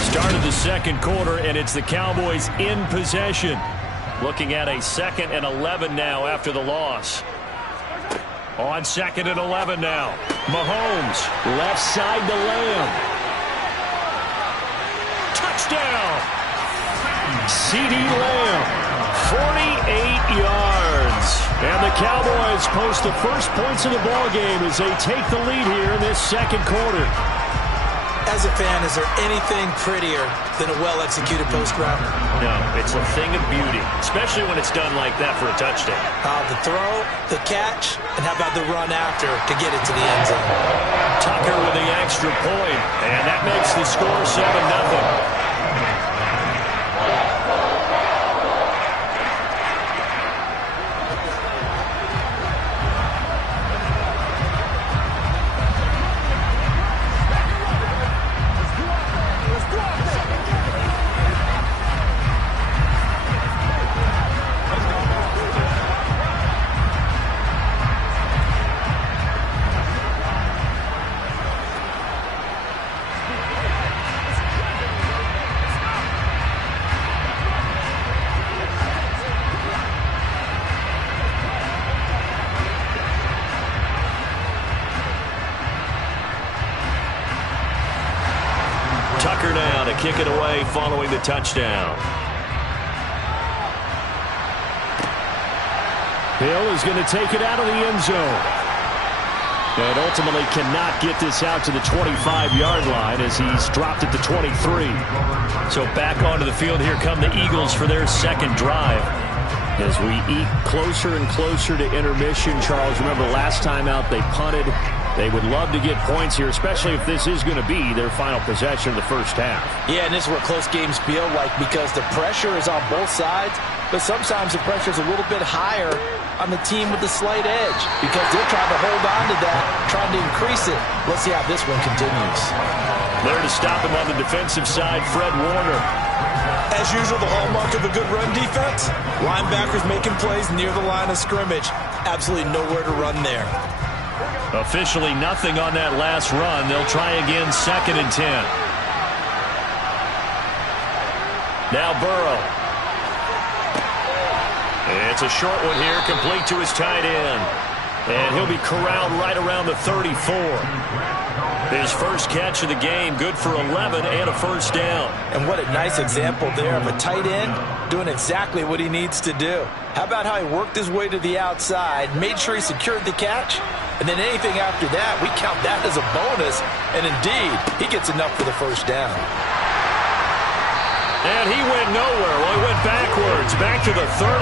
Start of the second quarter, and it's the Cowboys in possession. Looking at a 2nd and 11 now after the loss. On 2nd and 11 now. Mahomes, left side to Lamb. Touchdown! CeeDee Lamb, 48 yards. And the Cowboys post the first points of the ballgame as they take the lead here in this second quarter. As a fan, is there anything prettier than a well-executed post route? No, it's a thing of beauty, especially when it's done like that for a touchdown. The throw, the catch, and how about the run after to get it to the end zone? Tucker with the extra point, and that makes the score 7-0. Tucker now to kick it away following the touchdown. Hill is going to take it out of the end zone. And ultimately cannot get this out to the 25-yard line as he's dropped at the 23. So back onto the field, here come the Eagles for their second drive. As we eat closer and closer to intermission, Charles, remember last time out they punted. They would love to get points here, especially if this is going to be their final possession of the first half. Yeah, and this is what close games feel like because the pressure is on both sides, but sometimes the pressure is a little bit higher on the team with the slight edge because they're trying to hold on to that, trying to increase it. Let's see how this one continues. There to stop him on the defensive side, Fred Warner. As usual, the hallmark of a good run defense, linebackers making plays near the line of scrimmage. Absolutely nowhere to run there. Officially nothing on that last run. They'll try again, 2nd and 10. Now Burrow. It's a short one here, complete to his tight end. And he'll be corralled right around the 34. His first catch of the game, good for 11 and a first down. And what a nice example there of a tight end doing exactly what he needs to do. How about how he worked his way to the outside, made sure he secured the catch, and then anything after that, we count that as a bonus. And indeed, he gets enough for the first down. And he went nowhere. Well, he went backwards, back to the 33.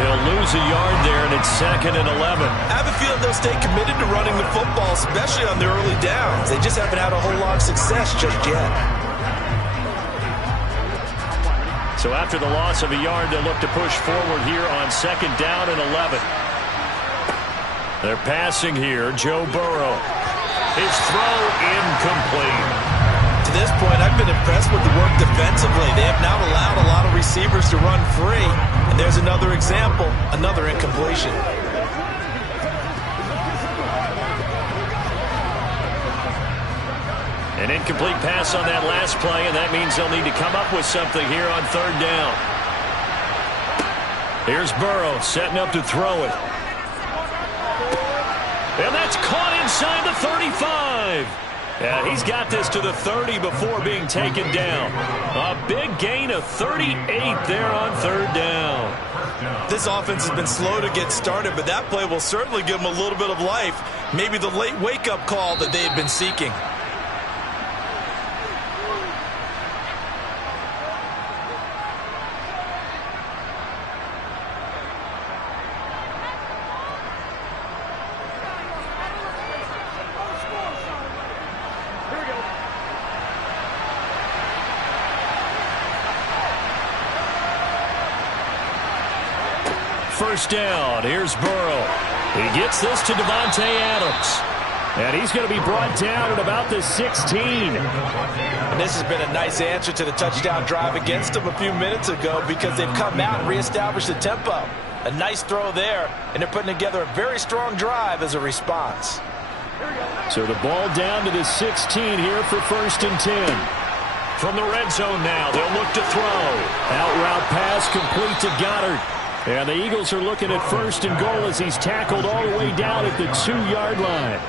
They'll lose a yard there, and it's 2nd and 11. I have a feeling they'll stay committed to running the football, especially on the early downs. They just haven't had a whole lot of success just yet. So after the loss of a yard, they'll look to push forward here on 2nd down and 11. They're passing here. Joe Burrow. His throw incomplete. To this point, I've been impressed with the work defensively. They have now allowed a lot of receivers to run free. And there's another example, another incompletion. An incomplete pass on that last play, and that means they'll need to come up with something here on 3rd down. Here's Burrow setting up to throw it. And that's caught inside the 35. Yeah, he's got this to the 30 before being taken down. A big gain of 38 there on 3rd down. This offense has been slow to get started, but that play will certainly give them a little bit of life. Maybe the late wake-up call that they had been seeking. First down. Here's Burrow. He gets this to Davante Adams. And he's going to be brought down at about the 16. And this has been a nice answer to the touchdown drive against them a few minutes ago because they've come out and reestablished the tempo. A nice throw there, and they're putting together a very strong drive as a response. So the ball down to the 16 here for 1st and 10. From the red zone now, they'll look to throw. Out route pass complete to Goddard. And the Eagles are looking at 1st and goal as he's tackled all the way down at the 2-yard line.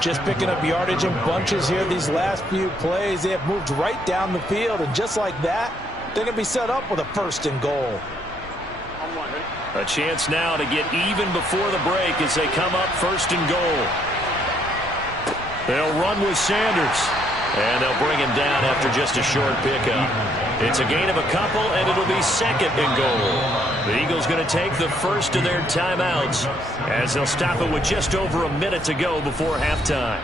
Just picking up yardage in bunches here these last few plays. They have moved right down the field, and just like that, they're going to be set up with a 1st and goal. A chance now to get even before the break as they come up 1st and goal. They'll run with Sanders. And they'll bring him down after just a short pickup. It's a gain of a couple, and it'll be 2nd and goal. The Eagles going to take the first of their timeouts as they'll stop it with just over a minute to go before halftime.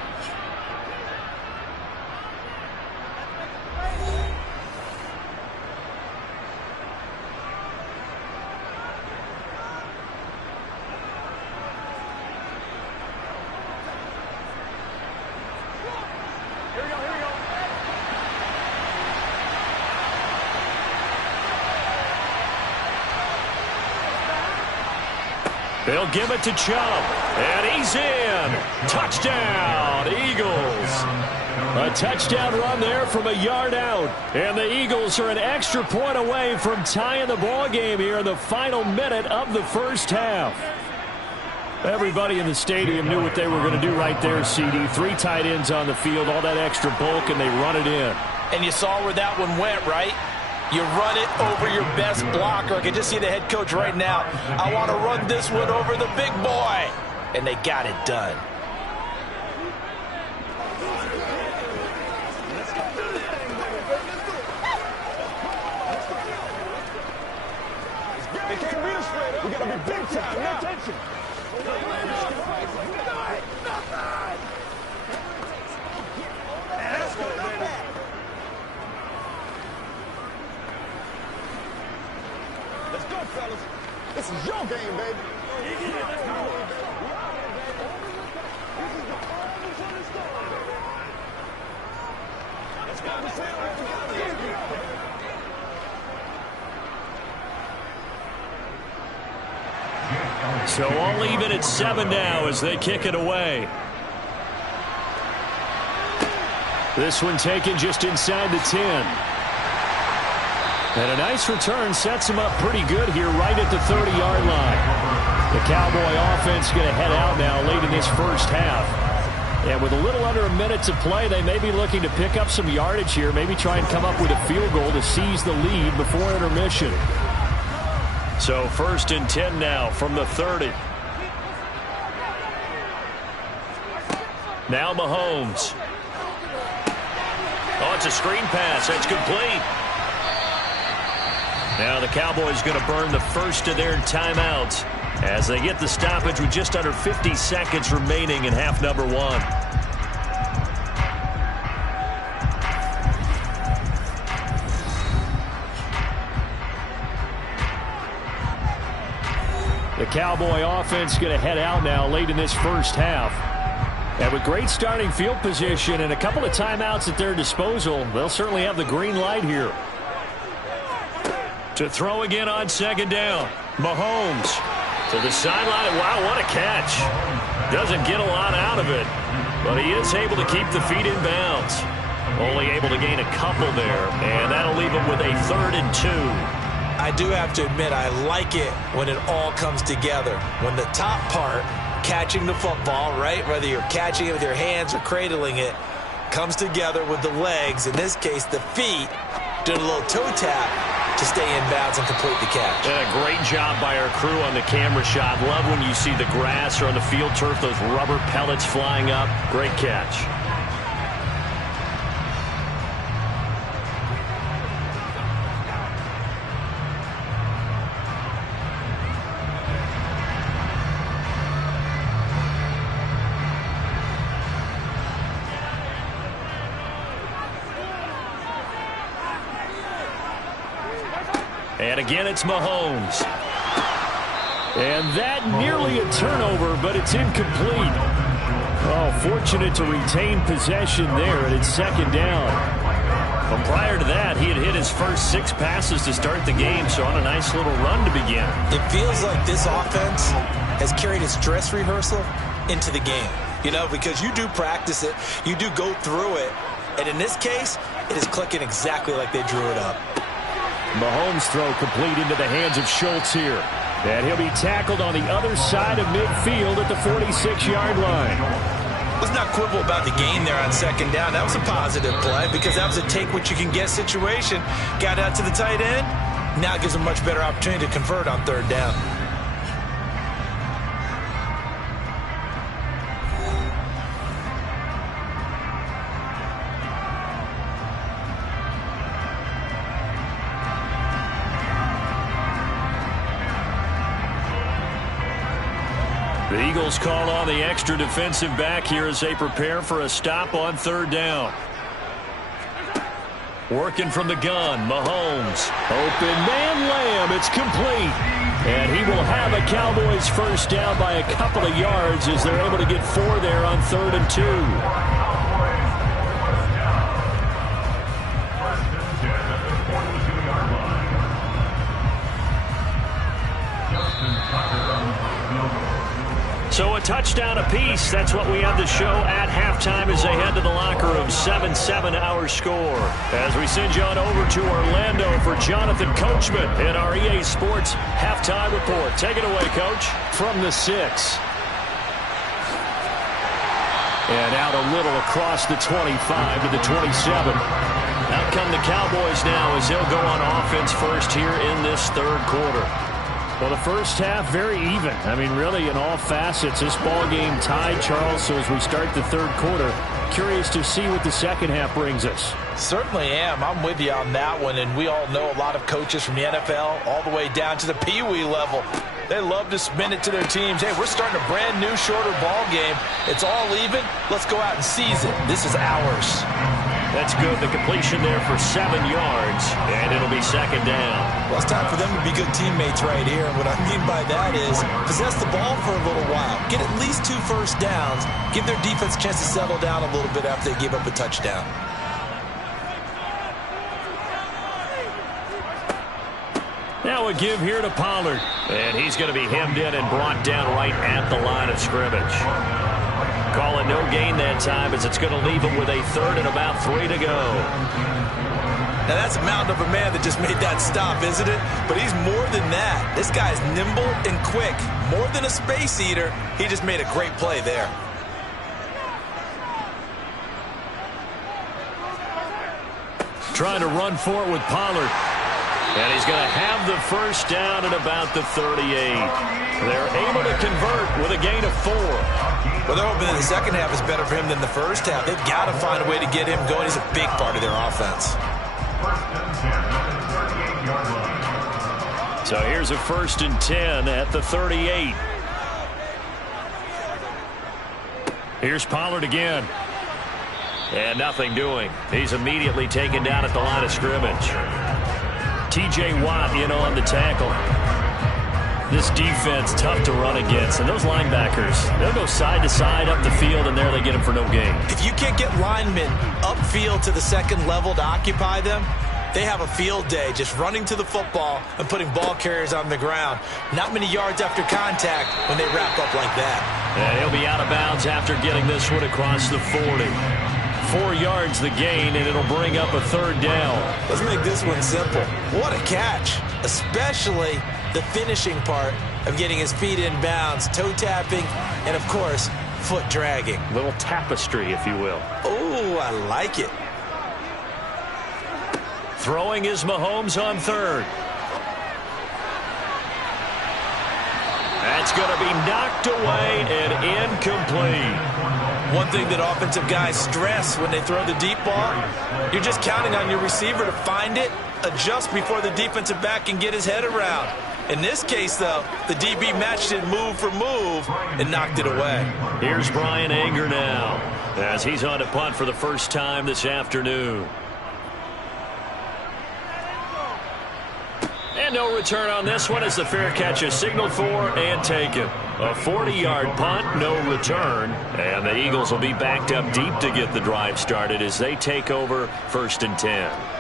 They'll give it to Chubb, and he's in. Touchdown, Eagles. A touchdown run there from a yard out, and the Eagles are an extra point away from tying the ball game here in the final minute of the first half. Everybody in the stadium knew what they were going to do right there, CD. 3 tight ends on the field, all that extra bulk, and they run it in. And you saw where that one went, right? You run it over your best blocker. I can just see the head coach right now. I want to run this one over the big boy. And they got it done. They can't beat us straight up. We got to be big time now. Attention. Let's go, baby. Let's go, fellas. This is your game, baby. Let's go. So all even at 7 now as they kick it away. This one taken just inside the 10. And a nice return sets him up pretty good here right at the 30-yard line. The Cowboy offense going to head out now late in this first half. And with a little under a minute to play, they may be looking to pick up some yardage here, maybe try and come up with a field goal to seize the lead before intermission. So 1st and 10 now from the 30. Now Mahomes. Oh, it's a screen pass. That's complete. Now the Cowboys going to burn the first of their timeouts as they get the stoppage with just under 50 seconds remaining in half number 1. The Cowboy offense going to head out now late in this first half. And with great starting field position and a couple of timeouts at their disposal, they'll certainly have the green light here. To throw again on 2nd down. Mahomes to the sideline. Wow, what a catch. Doesn't get a lot out of it, but he is able to keep the feet in bounds. Only able to gain a couple there, and that'll leave him with a 3rd and 2. I do have to admit, I like it when it all comes together. When the top part, catching the football, right, whether you're catching it with your hands or cradling it, comes together with the legs, in this case the feet, did a little toe tap to stay in bounds and complete the catch. And a great job by our crew on the camera shot. Love when you see the grass or on the field turf, those rubber pellets flying up. Great catch. And again, it's Mahomes. And that nearly a turnover, but it's incomplete. Oh, fortunate to retain possession there, and it's 2nd down. But prior to that, he had hit his first 6 passes to start the game, so on a nice little run to begin. It feels like this offense has carried its dress rehearsal into the game. You know, because you do practice it, you do go through it, and in this case, it is clicking exactly like they drew it up. Mahomes' throw complete into the hands of Schultz here. And he'll be tackled on the other side of midfield at the 46-yard line. Let's not quibble about the gain there on second down. That was a positive play because that was a take-what-you-can-get situation. Got out to the tight end. Now it gives him a much better opportunity to convert on third down. The Eagles call on the extra defensive back here as they prepare for a stop on third down. Working from the gun, Mahomes. Open man, Lamb. It's complete. And he will have a Cowboys first down by a couple of yards as they're able to get 4 there on 3rd and 2. So a touchdown apiece. That's what we have to show at halftime as they head to the locker room. 7-7 our score. As we send you on over to Orlando for Jonathan Coachman in our EA Sports halftime report. Take it away, Coach. From the 6. And out a little across the 25 to the 27. Out come the Cowboys now as they'll go on offense first here in this third quarter. Well, the first half, very even. I mean, really, in all facets, this ball game tied, Charles. So as we start the third quarter, curious to see what the second half brings us. Certainly am. I'm with you on that one, and we all know a lot of coaches from the NFL all the way down to the Pee-wee level. They love to spin it to their teams. Hey, we're starting a brand new, shorter ball game. It's all even. Let's go out and seize it. This is ours. That's good. The completion there for 7 yards, and it'll be second down. Well, it's time for them to be good teammates right here. And what I mean by that is possess the ball for a little while. Get at least 2 first downs. Give their defense a chance to settle down a little bit after they give up a touchdown. Now a give here to Pollard. And he's going to be hemmed in and brought down right at the line of scrimmage. Calling no gain that time as it's going to leave him with a 3rd and about 3 to go. Now that's a mountain of a man that just made that stop, isn't it? But he's more than that. This guy's nimble and quick. More than a space eater. He just made a great play there. Trying to run for it with Pollard. And he's going to have the first down at about the 38. They're able to convert with a gain of 4. Well, they're hoping that the second half is better for him than the first half. They've got to find a way to get him going. He's a big part of their offense. So here's a 1st and 10 at the 38. Here's Pollard again. And nothing doing. He's immediately taken down at the line of scrimmage. T.J. Watt in on the tackle. This defense tough to run against. And those linebackers, they'll go side to side up the field, and there they get them for no gain. If you can't get linemen upfield to the second level to occupy them, they have a field day just running to the football and putting ball carriers on the ground. Not many yards after contact when they wrap up like that. And he'll be out of bounds after getting this one across the 40. 4 yards the gain, and it'll bring up a 3rd down. Let's make this one simple. What a catch, especially the finishing part of getting his feet in bounds, toe tapping, and, of course, foot dragging. Little tapestry, if you will. Oh, I like it. Throwing is Mahomes on 3rd. That's going to be knocked away and incomplete. One thing that offensive guys stress when they throw the deep ball, you're just counting on your receiver to find it, adjust before the defensive back can get his head around. In this case, though, the DB matched it move for move and knocked it away. Here's Brian Anger now as he's on to punt for the first time this afternoon. And no return on this one as the fair catch is signaled for and taken. A 40-yard punt, no return. And the Eagles will be backed up deep to get the drive started as they take over 1st and 10.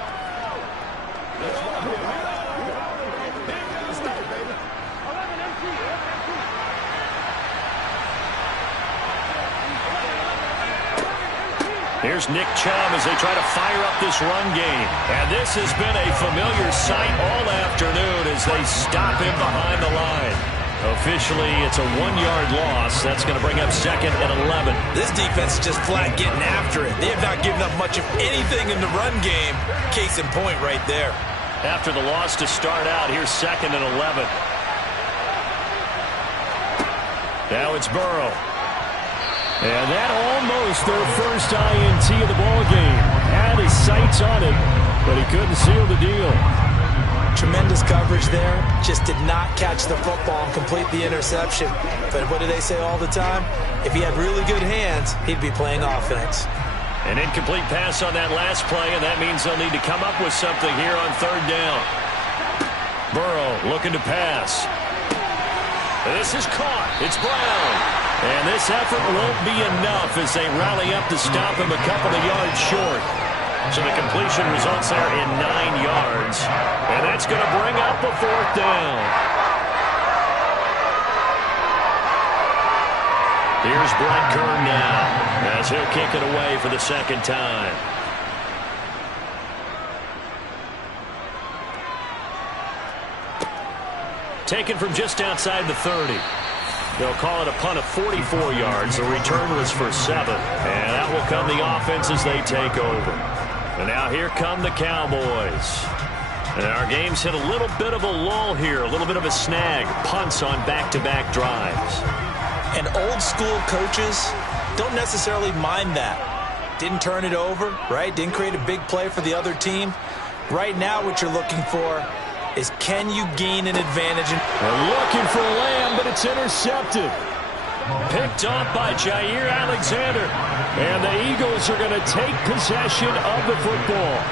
Here's Nick Chubb as they try to fire up this run game. And this has been a familiar sight all afternoon as they stop him behind the line. Officially, it's a 1-yard loss. That's going to bring up 2nd and 11. This defense is just flat getting after it. They have not given up much of anything in the run game. Case in point right there. After the loss to start out, here's 2nd and 11. Now it's Burrow. And that almost their first INT of the ball game. Had his sights on it, but he couldn't seal the deal. Tremendous coverage there. Just did not catch the football and complete the interception. But what do they say all the time? If he had really good hands, he'd be playing offense. An incomplete pass on that last play, and that means they'll need to come up with something here on 3rd down. Burrow looking to pass. This is caught. It's Brown. And this effort won't be enough as they rally up to stop him a couple of yards short. So the completion results there in 9 yards. And that's going to bring up a 4th down. Here's Brett Kern now as he'll kick it away for the 2nd time. Taken from just outside the 30. They'll call it a punt of 44 yards. The return was for 7. And out will come the offense as they take over. And now here come the Cowboys. And our game's hit a little bit of a lull here, a little bit of a snag. Punts on back-to-back drives. And old school coaches don't necessarily mind that. Didn't turn it over, right? Didn't create a big play for the other team. Right now what you're looking for is can you gain an advantage? They're looking for Lamb, but it's intercepted. Picked off by Jair Alexander. And the Eagles are going to take possession of the football.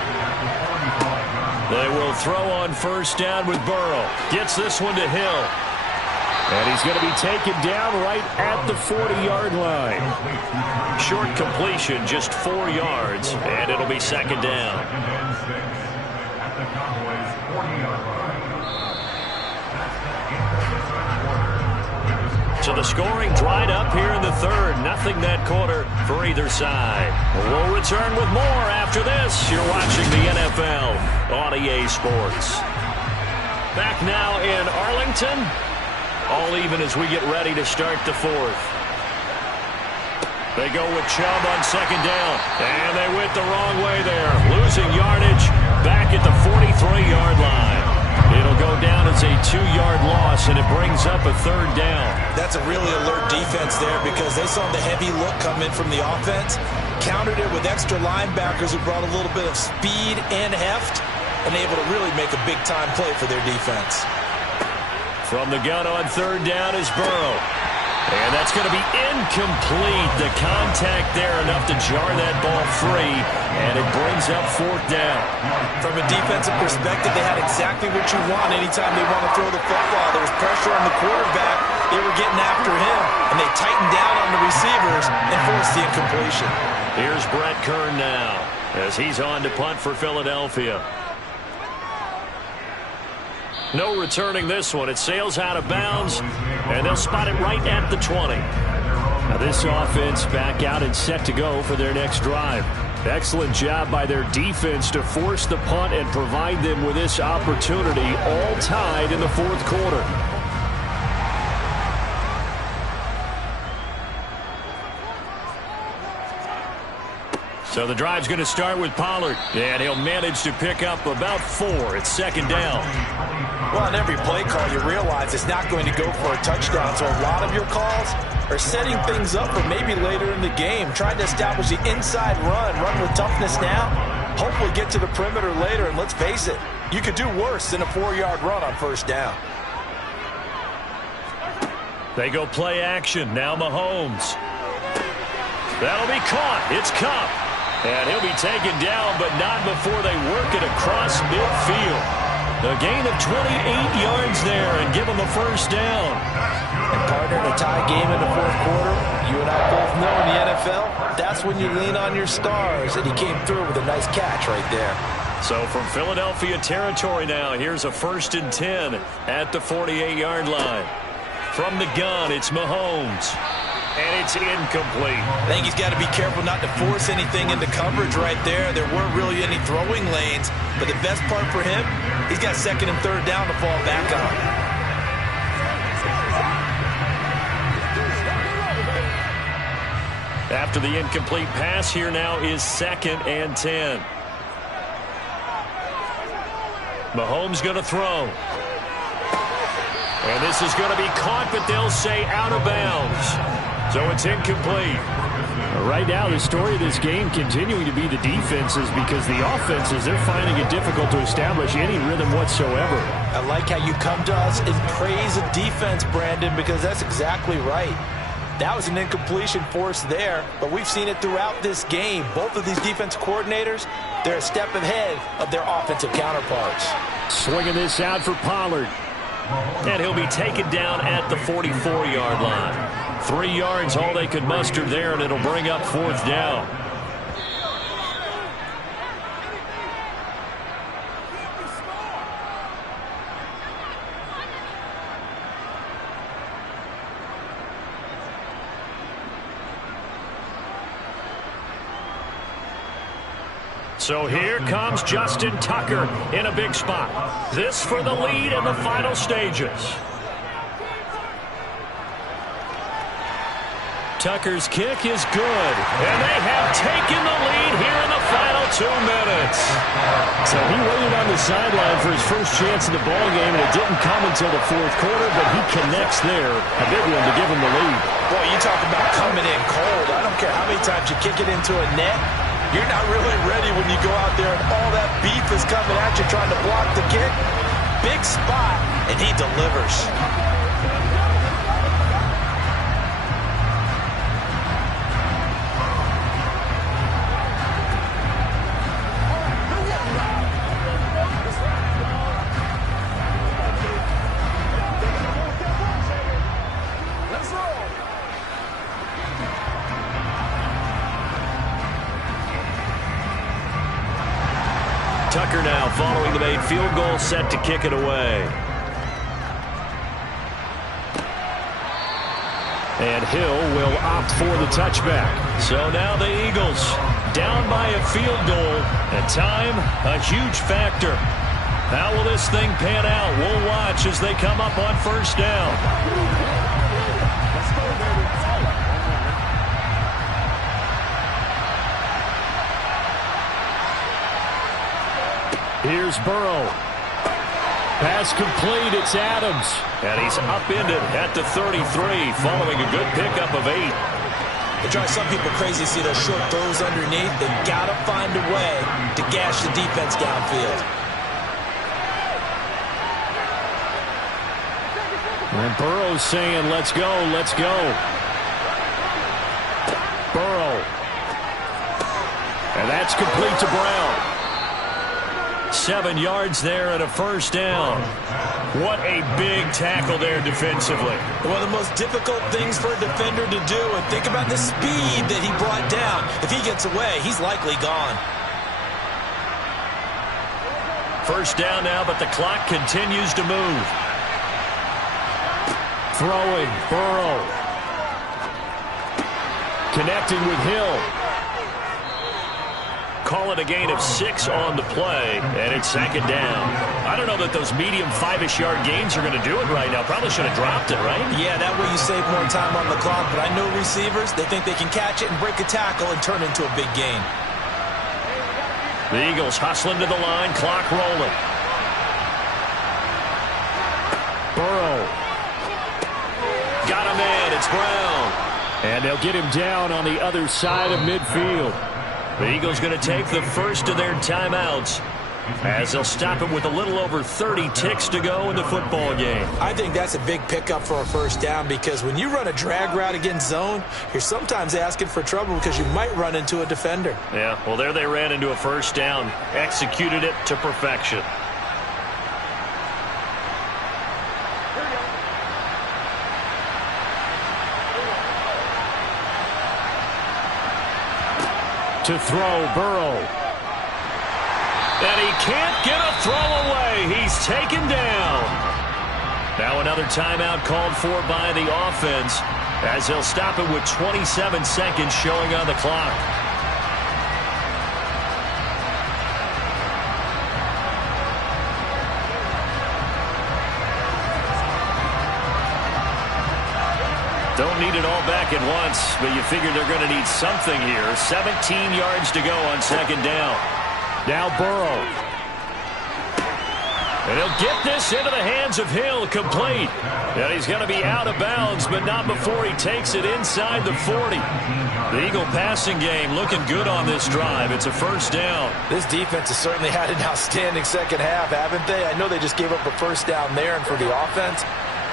They will throw on 1st down with Burrow. Gets this one to Hill. And he's going to be taken down right at the 40-yard line. Short completion, just 4 yards, and it'll be 2nd down. At the Cowboys' 40-yard line. So the scoring dried up here in the 3rd. Nothing that quarter for either side. We'll return with more after this. You're watching the NFL on EA Sports. Back now in Arlington. All even as we get ready to start the 4th. They go with Chubb on 2nd down. And they went the wrong way there. Losing yardage back at the 43-yard line. It'll go down as a 2-yard loss, and it brings up a 3rd down. That's a really alert defense there because they saw the heavy look come in from the offense, countered it with extra linebackers who brought a little bit of speed and heft, and able to really make a big-time play for their defense. From the gun on 3rd down is Burrow. And that's going to be incomplete. The contact there enough to jar that ball free, and it brings up 4th down. From a defensive perspective, they had exactly what you want anytime they want to throw the football. There was pressure on the quarterback. They were getting after him, and they tightened down on the receivers and forced the incompletion. Here's Brett Kern now as he's on to punt for Philadelphia. No returning this one. It sails out of bounds, and they'll spot it right at the 20. Now this offense back out and set to go for their next drive. Excellent job by their defense to force the punt and provide them with this opportunity, all tied in the 4th quarter. So the drive's going to start with Pollard, and he'll manage to pick up about 4. It's 2nd down. Well, on every play call, you realize it's not going to go for a touchdown, so a lot of your calls are setting things up for maybe later in the game, trying to establish the inside run with toughness now, hopefully get to the perimeter later, and let's face it, you could do worse than a 4-yard run on 1st down. They go play action. Now Mahomes. That'll be caught. It's Kupp. And he'll be taken down, but not before they work it across midfield. A gain of 28 yards there and give them a first down. And partner, in a tie game in the fourth quarter, you and I both know in the NFL, that's when you lean on your stars, and he came through with a nice catch right there. So from Philadelphia territory now, here's a 1st and 10 at the 48-yard line. From the gun, it's Mahomes. And it's incomplete. I think he's got to be careful not to force anything into coverage right there. There weren't really any throwing lanes, but the best part for him, he's got 2nd and 3rd down to fall back on. After the incomplete pass, here now is 2nd and 10. Mahomes going to throw. And this is going to be caught, but they'll say out of bounds. So it's incomplete. Right now, the story of this game continuing to be the defenses, because the offenses, they're finding it difficult to establish any rhythm whatsoever. I like how you come to us and praise a defense, Brandon, because that's exactly right. That was an incompletion forced there, but we've seen it throughout this game. Both of these defense coordinators, they're a step ahead of their offensive counterparts. Swinging this out for Pollard. And he'll be taken down at the 44-yard line. 3 yards, all they could muster there, and it'll bring up 4th down. So here comes Justin Tucker in a big spot. This for the lead in the final stages. Tucker's kick is good, and they have taken the lead here in the final 2 minutes. So he waited on the sideline for his first chance in the ball game, and it didn't come until the 4th quarter, but he connects there. A big one to give him the lead. Boy, you talk about coming in cold. I don't care how many times you kick it into a net. You're not really ready when you go out there and all that beef is coming at you trying to block the kick. Big spot, and he delivers. Tucker now following the made field goal, set to kick it away. And Hill will opt for the touchback. So now the Eagles down by a field goal, and time a huge factor. How will this thing pan out? We'll watch as they come up on 1st down. Here's Burrow. Pass complete. It's Adams. And he's upended at the 33 following a good pickup of 8. It drives some people crazy to see those short throws underneath. They've got to find a way to gash the defense downfield. And Burrow's saying, let's go, let's go. Burrow. And that's complete to Brown. 7 yards there and a 1st down. What a big tackle there defensively. One of the most difficult things for a defender to do, and think about the speed that he brought down. If he gets away, he's likely gone. 1st down now, but the clock continues to move. Throwing, Burrow. Connecting with Hill. Call it a gain of 6 on the play, and it's 2nd down. I don't know that those medium 5-ish yard gains are going to do it right now. Probably should have dropped it, right? Yeah, that way you save more time on the clock, but I know receivers, they think they can catch it and break a tackle and turn into a big gain. The Eagles hustling to the line, clock rolling. Burrow. Got him in, it's Brown. And they'll get him down on the other side of midfield. The Eagles going to take the first of their timeouts as they'll stop it with a little over 30 ticks to go in the football game. I think that's a big pickup for a 1st down, because when you run a drag route against zone, you're sometimes asking for trouble because you might run into a defender. Yeah, well, there they ran into a 1st down, executed it to perfection. To throw, Burrow. And he can't get a throw away. He's taken down. Now another timeout called for by the offense as they'll stop it with 27 seconds showing on the clock. Don't need it all back at once, but you figure they're going to need something here. 17 yards to go on second down. Now Burrow. And he'll get this into the hands of Hill, complete. And he's going to be out of bounds, but not before he takes it inside the 40. The Eagle passing game looking good on this drive. It's a first down. This defense has certainly had an outstanding second half, haven't they? I know they just gave up a first down there, and for the offense,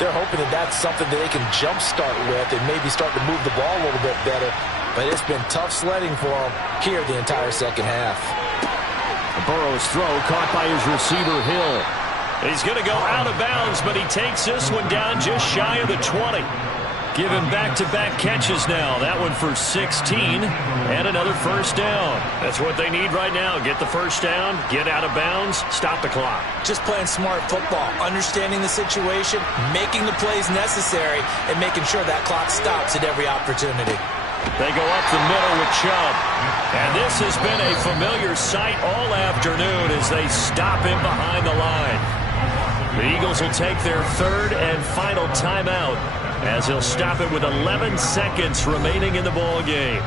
they're hoping that that's something that they can jumpstart with and maybe start to move the ball a little bit better. But it's been tough sledding for them here the entire second half. Burrow's throw caught by his receiver, Hill. He's going to go out of bounds, but he takes this one down just shy of the 20. Give him back-to-back catches now. That one for 16 and another first down. That's what they need right now. Get the first down, get out of bounds, stop the clock. Just playing smart football, understanding the situation, making the plays necessary, and making sure that clock stops at every opportunity. They go up the middle with Chubb. And this has been a familiar sight all afternoon as they stop him behind the line. The Eagles will take their third and final timeout as he'll stop it with 11 seconds remaining in the ball game.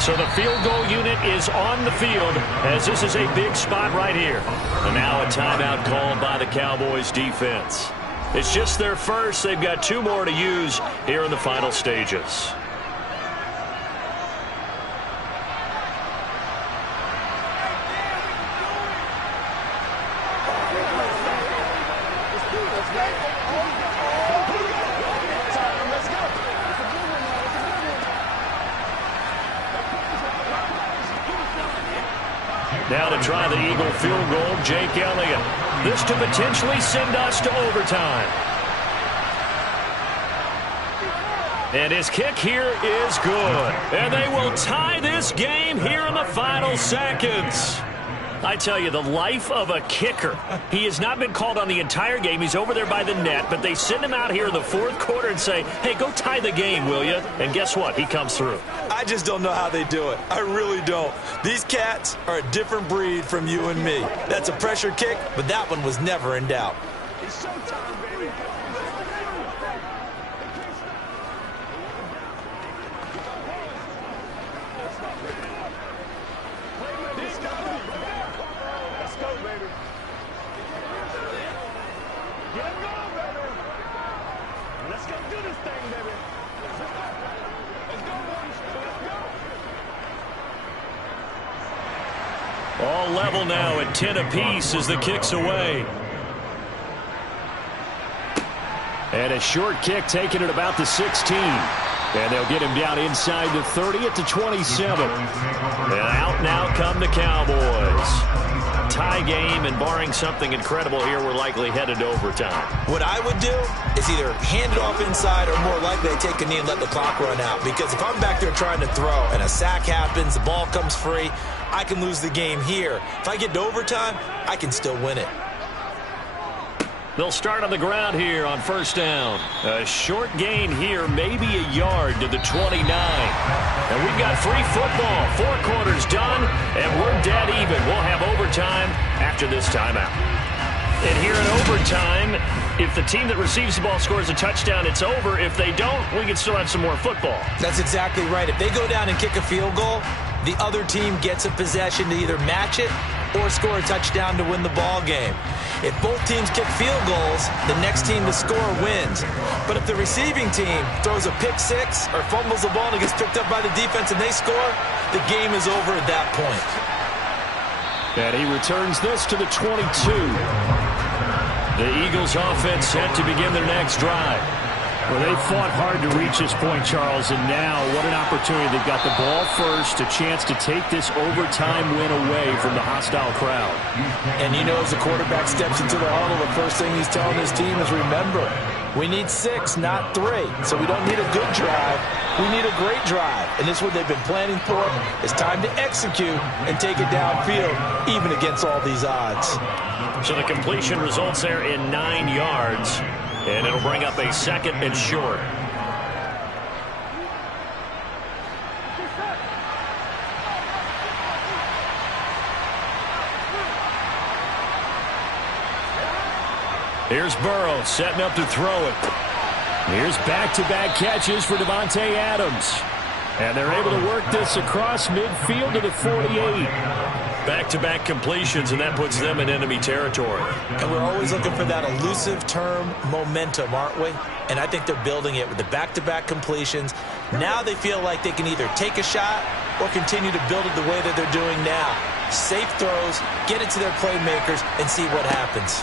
So the field goal unit is on the field as this is a big spot right here. And now a timeout called by the Cowboys defense. It's just their first. They've got 2 more to use here in the final stages. Now to try the Eagle field goal, Jake Elliott. This to potentially send us to overtime. And his kick here is good. And they will tie this game here in the final seconds. I tell you, the life of a kicker. He has not been called on the entire game. He's over there by the net, but they send him out here in the fourth quarter and say, hey, go tie the game, will you? And guess what? He comes through. I just don't know how they do it. I really don't. These cats are a different breed from you and me. That's a pressure kick, but that one was never in doubt. It's showtime, baby. Let's go, baby. Get him going, baby. Let's go do this thing, baby. Let's go, boys. Let's go. All level now at 10 apiece as the kick's away. And a short kick taken at about the 16. And they'll get him down inside the 30 at the 27. And out now come the Cowboys. Tie game, and barring something incredible here, we're likely headed to overtime. What I would do is either hand it off inside or more likely take a knee and let the clock run out. Because if I'm back there trying to throw and a sack happens, the ball comes free, I can lose the game here. If I get to overtime, I can still win it. They'll start on the ground here on first down. A short gain here, maybe a yard to the 29. And we've got free football. 4 quarters done, and we're dead even. We'll have overtime after this timeout. And here in overtime, if the team that receives the ball scores a touchdown, it's over. If they don't, we can still have some more football. That's exactly right. If they go down and kick a field goal, the other team gets a possession to either match it or score a touchdown to win the ball game. If both teams kick field goals, the next team to score wins. But if the receiving team throws a pick six or fumbles the ball and it gets picked up by the defense and they score, the game is over at that point. And he returns this to the 22. The Eagles offense set to begin their next drive. Well, they fought hard to reach this point, Charles, and now what an opportunity. They've got the ball first, a chance to take this overtime win away from the hostile crowd. And you know, as the quarterback steps into the huddle, the first thing he's telling his team is, remember, we need 6, not 3. So we don't need a good drive. We need a great drive. And this is what they've been planning for. It's time to execute and take it downfield, even against all these odds. So the completion results there in 9 yards. And it'll bring up a 2nd and short. Here's Burrow setting up to throw it. Here's back-to-back catches for Davante Adams. And they're able to work this across midfield to the 48. Back-to-back completions, and that puts them in enemy territory. And we're always looking for that elusive term, momentum, aren't we? And I think they're building it with the back-to-back completions. Now they feel like they can either take a shot or continue to build it the way that they're doing now. Safe throws, get it to their playmakers, and see what happens.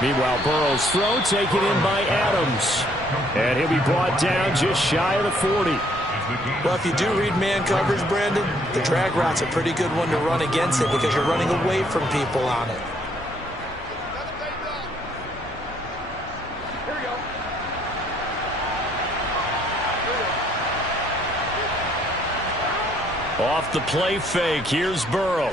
Meanwhile, Burrow's throw taken in by Adams. And he'll be brought down just shy of the 40. Well, if you do read man coverage, Brandon, the drag route's a pretty good one to run against it because you're running away from people on it. Here we go. Off the play fake, here's Burrow.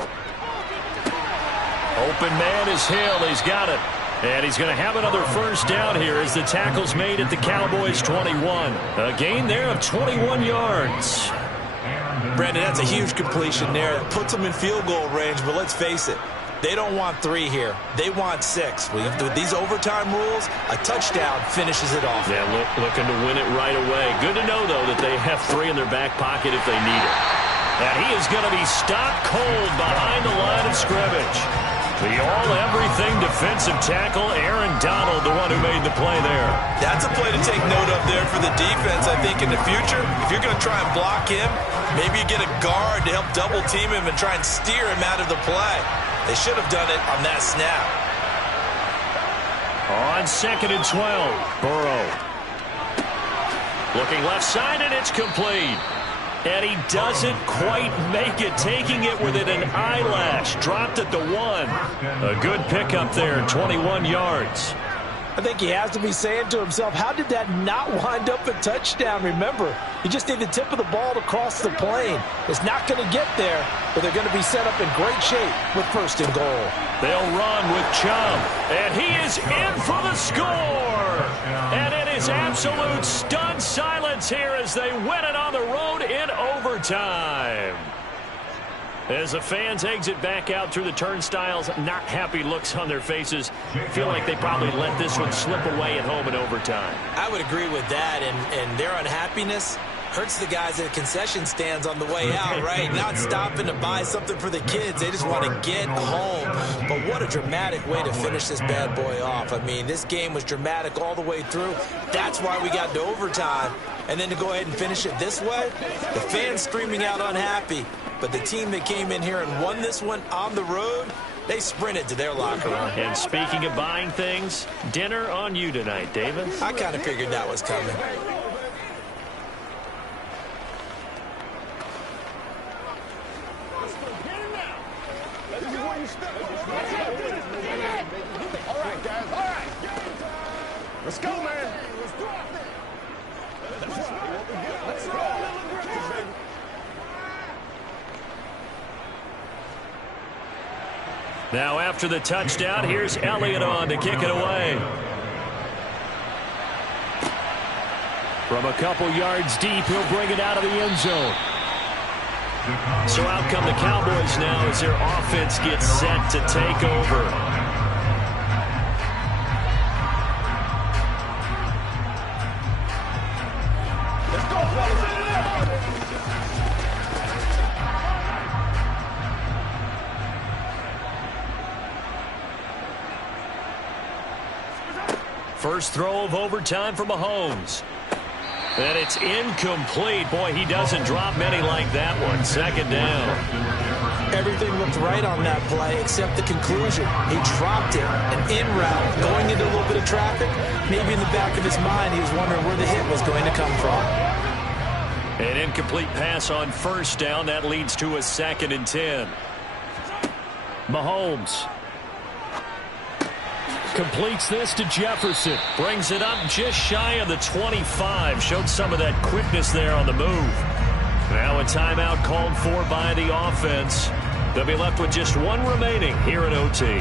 Open man is Hill, he's got it. And he's going to have another first down here as the tackle's made at the Cowboys' 21. A gain there of 21 yards. Brandon, that's a huge completion there. It puts them in field goal range, but let's face it, they don't want 3 here. They want 6. With these overtime rules, a touchdown finishes it off. Yeah, looking to win it right away. Good to know, though, that they have 3 in their back pocket if they need it. And he is going to be stopped cold behind the line of scrimmage. The all-everything defensive tackle, Aaron Donald, the one who made the play there. That's a play to take note of there for the defense, I think, in the future. If you're going to try and block him, maybe you get a guard to help double-team him and try and steer him out of the play. They should have done it on that snap. On 2nd and 12, Burrow. Looking left side, and it's complete. And he doesn't quite make it, taking it within an eyelash. Dropped at the 1. A good pickup there, 21 yards. I think he has to be saying to himself, how did that not wind up a touchdown? Remember, you just need the tip of the ball to cross the plane. It's not going to get there, but they're going to be set up in great shape with 1st and goal. They'll run with Chubb, and he is in for the score. And it is absolute stunned silence here as they win it on the road in overtime. As the fans exit back out through the turnstiles, not happy looks on their faces. Feel like they probably let this one slip away at home in overtime. I would agree with that, and their unhappiness hurts the guys at concession stands on the way out, right? Not stopping to buy something for the kids. They just want to get home. But what a dramatic way to finish this bad boy off. I mean, this game was dramatic all the way through. That's why we got to overtime. And then to go ahead and finish it this way, the fans screaming out unhappy. But the team that came in here and won this one on the road, they sprinted to their locker room. And speaking of buying things, dinner on you tonight, Davis. I kind of figured that was coming. All right, guys. All right. Let's go, man. Let's roll. Now after the touchdown, here's Elliott on to kick it away. From a couple yards deep, he'll bring it out of the end zone. So out come the Cowboys now as their offense gets set to take over. First throw of overtime for Mahomes. And it's incomplete. Boy, he doesn't drop many like that one. 2nd down. Everything looked right on that play except the conclusion. He dropped it, an in route, going into a little bit of traffic. Maybe in the back of his mind, he was wondering where the hit was going to come from. An incomplete pass on first down. That leads to a 2nd and 10. Mahomes completes this to Jefferson. Brings it up just shy of the 25. Showed some of that quickness there on the move. Now a timeout called for by the offense. They'll be left with just one remaining here in OT.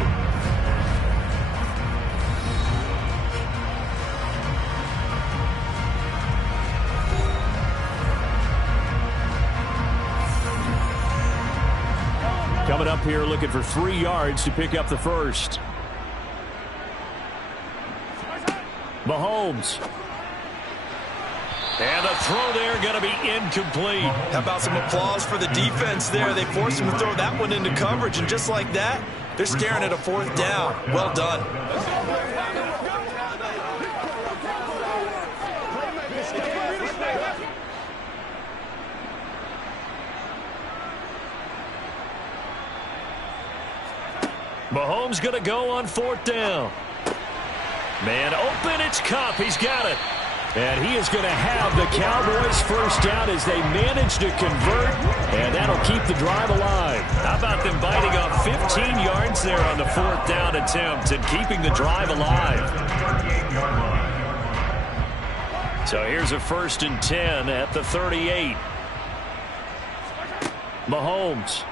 Coming up here looking for 3 yards to pick up the first. Mahomes. And the throw there going to be incomplete. How about some applause for the defense there? They forced him to throw that one into coverage, and just like that, they're staring at a 4th down. Well done. Mahomes going to go on 4th down. Man open, it's Kupp. He's got it. And he is going to have the Cowboys first down as they manage to convert, and that'll keep the drive alive. How about them biting off 15 yards there on the 4th down attempt and keeping the drive alive? So here's a 1st and 10 at the 38. Mahomes.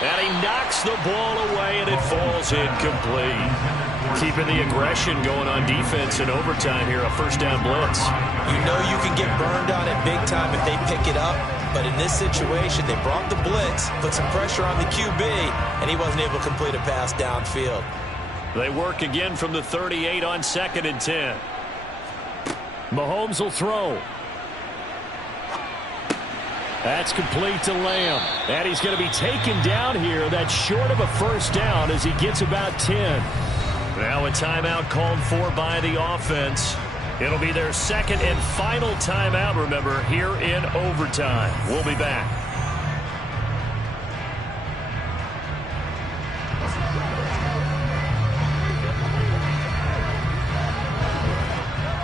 And he knocks the ball away, and it falls incomplete. Keeping the aggression going on defense in overtime here, a 1st down blitz. You know you can get burned on it big time if they pick it up, but in this situation, they brought the blitz, put some pressure on the QB, and he wasn't able to complete a pass downfield. They work again from the 38 on 2nd and 10. Mahomes will throw. That's complete to Lamb. And he's going to be taken down here. That's short of a 1st down as he gets about 10. Now a timeout called for by the offense. It'll be their 2nd and final timeout, remember, here in overtime. We'll be back.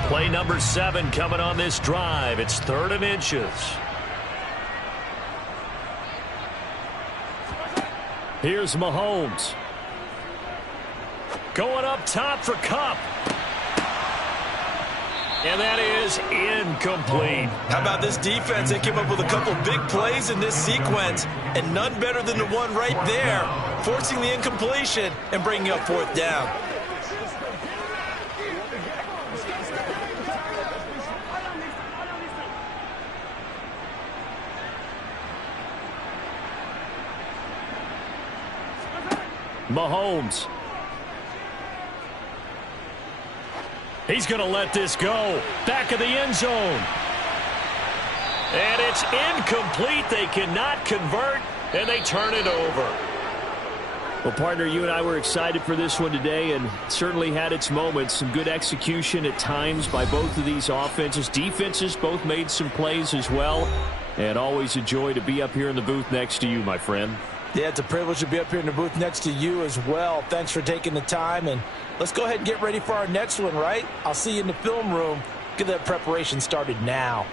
Play number 7 coming on this drive. It's 3rd and inches. Here's Mahomes. Going up top for Kupp. And that is incomplete. How about this defense? They came up with a couple big plays in this sequence, and none better than the one right there, forcing the incompletion and bringing up 4th down. Mahomes. He's going to let this go. Back of the end zone. And it's incomplete. They cannot convert, and they turn it over. Well, partner, you and I were excited for this one today, and certainly had its moments. Some good execution at times by both of these offenses. Defenses both made some plays as well. And always a joy to be up here in the booth next to you, my friend. Yeah, it's a privilege to be up here in the booth next to you as well. Thanks for taking the time, and let's go ahead and get ready for our next one, right? I'll see you in the film room. Get that preparation started now.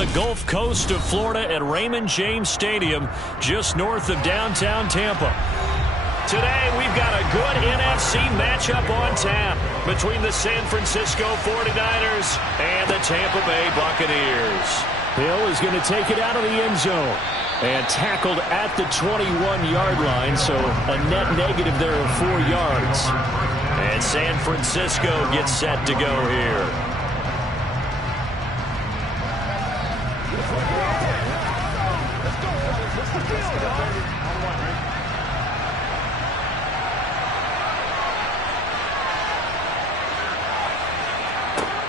the Gulf Coast of Florida at Raymond James Stadium, just north of downtown Tampa. Today, we've got a good NFC matchup on tap between the San Francisco 49ers and the Tampa Bay Buccaneers. Hill is going to take it out of the end zone and tackled at the 21-yard line, so a net negative there of 4 yards. And San Francisco gets set to go here.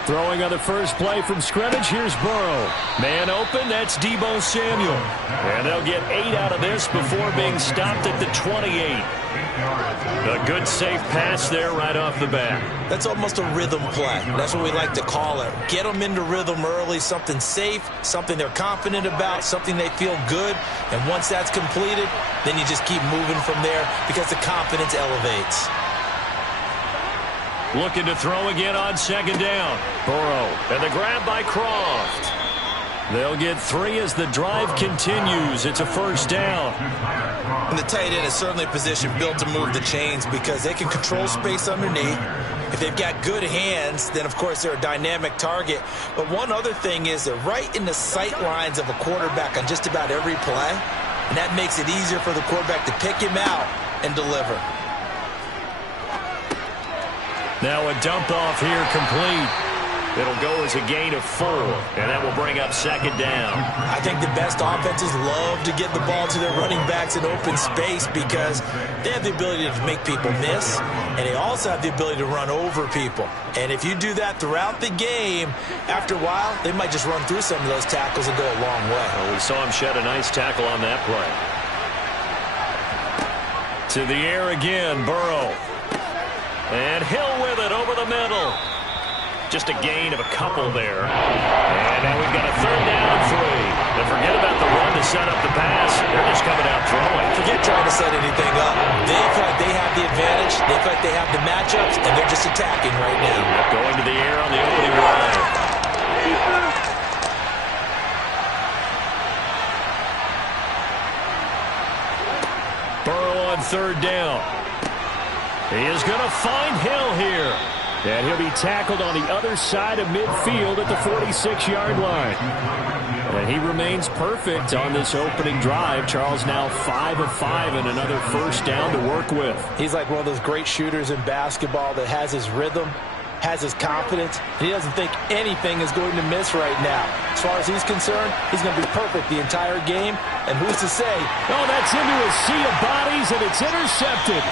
Throwing on the first play from scrimmage, here's Burrow. Man open, that's Deebo Samuel. And they'll get 8 out of this before being stopped at the 28. A good safe pass there right off the bat. That's almost a rhythm play. That's what we like to call it. Get them into rhythm early, something safe, something they're confident about, something they feel good. And once that's completed, then you just keep moving from there because the confidence elevates. Looking to throw again on second down. Burrow, and the grab by Croft. They'll get 3 as the drive continues. It's a first down. And the tight end is certainly a position built to move the chains because they can control space underneath. If they've got good hands, then, of course, they're a dynamic target. But one other thing is they're right in the sight lines of a quarterback on just about every play. And that makes it easier for the quarterback to pick him out and deliver. Now a dump off here complete. It'll go as a gain of 4, and that will bring up second down. I think the best offenses love to get the ball to their running backs in open space because they have the ability to make people miss, and they also have the ability to run over people. And if you do that throughout the game, after a while, they might just run through some of those tackles and go a long way. Well, we saw him shed a nice tackle on that play. To the air again, Burrow. And Hill with it over the middle. Just a gain of a couple there. And now we've got a third down and 3. And forget about the run to set up the pass. They're just coming out throwing. Forget trying to set anything up. They feel like they have the advantage. They feel like they have the matchups, and they're just attacking right now. Going to the air on the opening drive. Burrow on third down. He is going to find Hill here. And he'll be tackled on the other side of midfield at the 46-yard line. And he remains perfect on this opening drive. Charles now 5 of 5 and another first down to work with. He's like one of those great shooters in basketball that has his rhythm, has his confidence, and he doesn't think anything is going to miss right now. As far as he's concerned, he's going to be perfect the entire game. And who's to say? Oh, that's into a sea of bodies, and it's intercepted.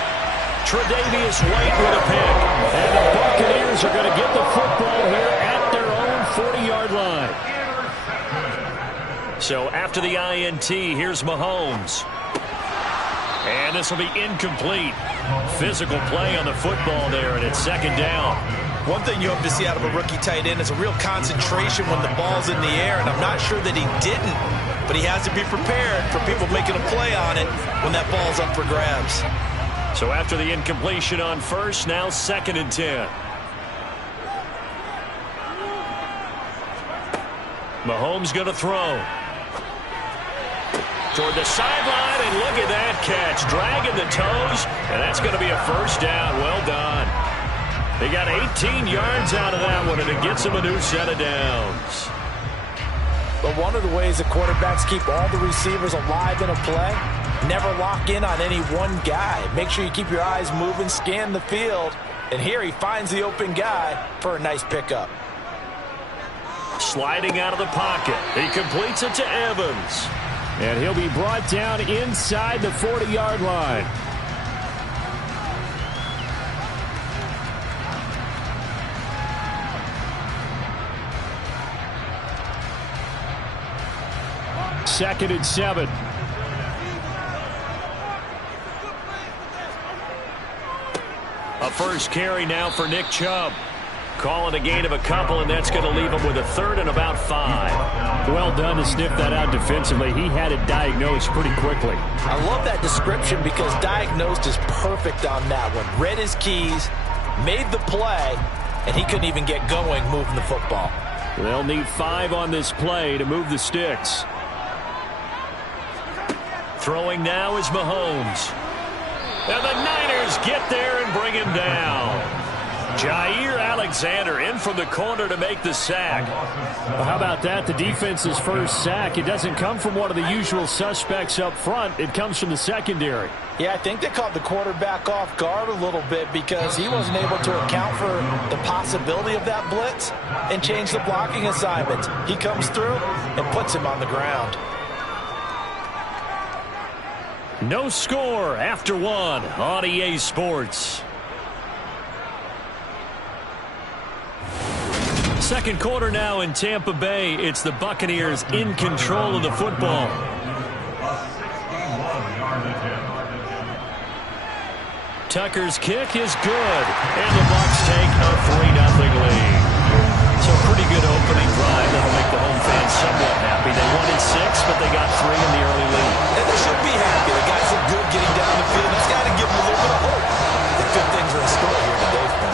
Tre'Davious White with a pick. And the Buccaneers are going to get the football here at their own 40-yard line. So after the INT, here's Mahomes. And this will be incomplete. Physical play on the football there, and it's second down. One thing you hope to see out of a rookie tight end is a real concentration when the ball's in the air, and I'm not sure that he didn't, but he has to be prepared for people making a play on it when that ball's up for grabs. So after the incompletion on first, now second and 10. Mahomes going to throw. Toward the sideline, and look at that catch. Dragging the toes, and that's going to be a first down. Well done. They got 18 yards out of that one, and it gets them a new set of downs. But one of the ways that quarterbacks keep all the receivers alive in a play, never lock in on any one guy. Make sure you keep your eyes moving, scan the field. And here he finds the open guy for a nice pickup. Sliding out of the pocket. He completes it to Evans. And he'll be brought down inside the 40-yard line. Second and 7. A first carry now for Nick Chubb. Calling a gain of a couple, and that's going to leave him with a third and about 5. Well done to sniff that out defensively. He had it diagnosed pretty quickly. I love that description because diagnosed is perfect on that one. Read his keys, made the play, and he couldn't even get going moving the football. They'll need 5 on this play to move the sticks. Throwing now is Mahomes. And the Niners get there and bring him down. Jair Alexander in from the corner to make the sack. Well, how about that? The defense's first sack. It doesn't come from one of the usual suspects up front. It comes from the secondary. Yeah, I think they caught the quarterback off guard a little bit because he wasn't able to account for the possibility of that blitz and change the blocking assignment. He comes through and puts him on the ground. No score after 1 on EA Sports. Second quarter now in Tampa Bay. It's the Buccaneers in control of the football. Tucker's kick is good, and the Bucs take a 3-0 lead. So a pretty good opening drive that'll make the home fans somewhat happy. They wanted 6, but they got 3 in the early lead. And they should be happy. The guys look good getting down the field. That's got to give them a little bit of hope. The good things are in store here today for them.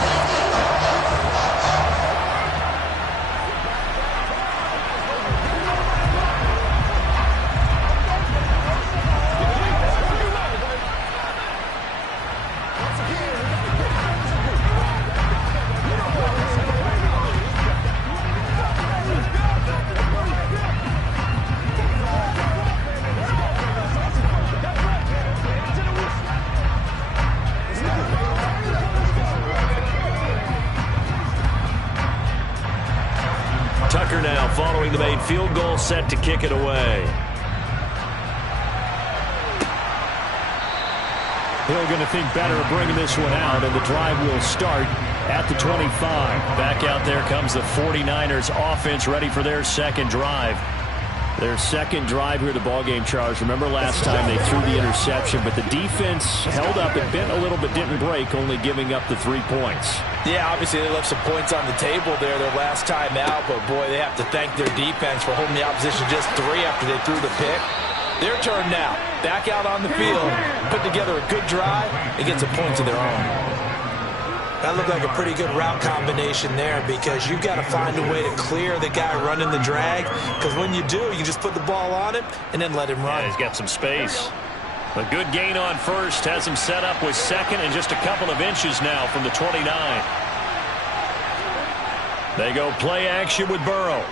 Tucker now following the made field goal, set to kick it away. Hill going to think better of bringing this one out, and the drive will start at the 25. Back out there comes the 49ers offense, ready for their second drive. Their second drive here, the ballgame, Charles. Remember last time they threw the interception, but the defense held up. It bent a little, but didn't break, only giving up the 3 points. Yeah, obviously they left some points on the table there their last time out, but boy, they have to thank their defense for holding the opposition just 3 after they threw the pick. Their turn now. Back out on the field, put together a good drive, and get some points of their own. That looked like a pretty good route combination there because you've got to find a way to clear the guy running the drag, because when you do, you just put the ball on him and then let him run. Yeah, he's got some space. A good gain on first has him set up with second and just a couple of inches now from the 29. They go play action with Burrow.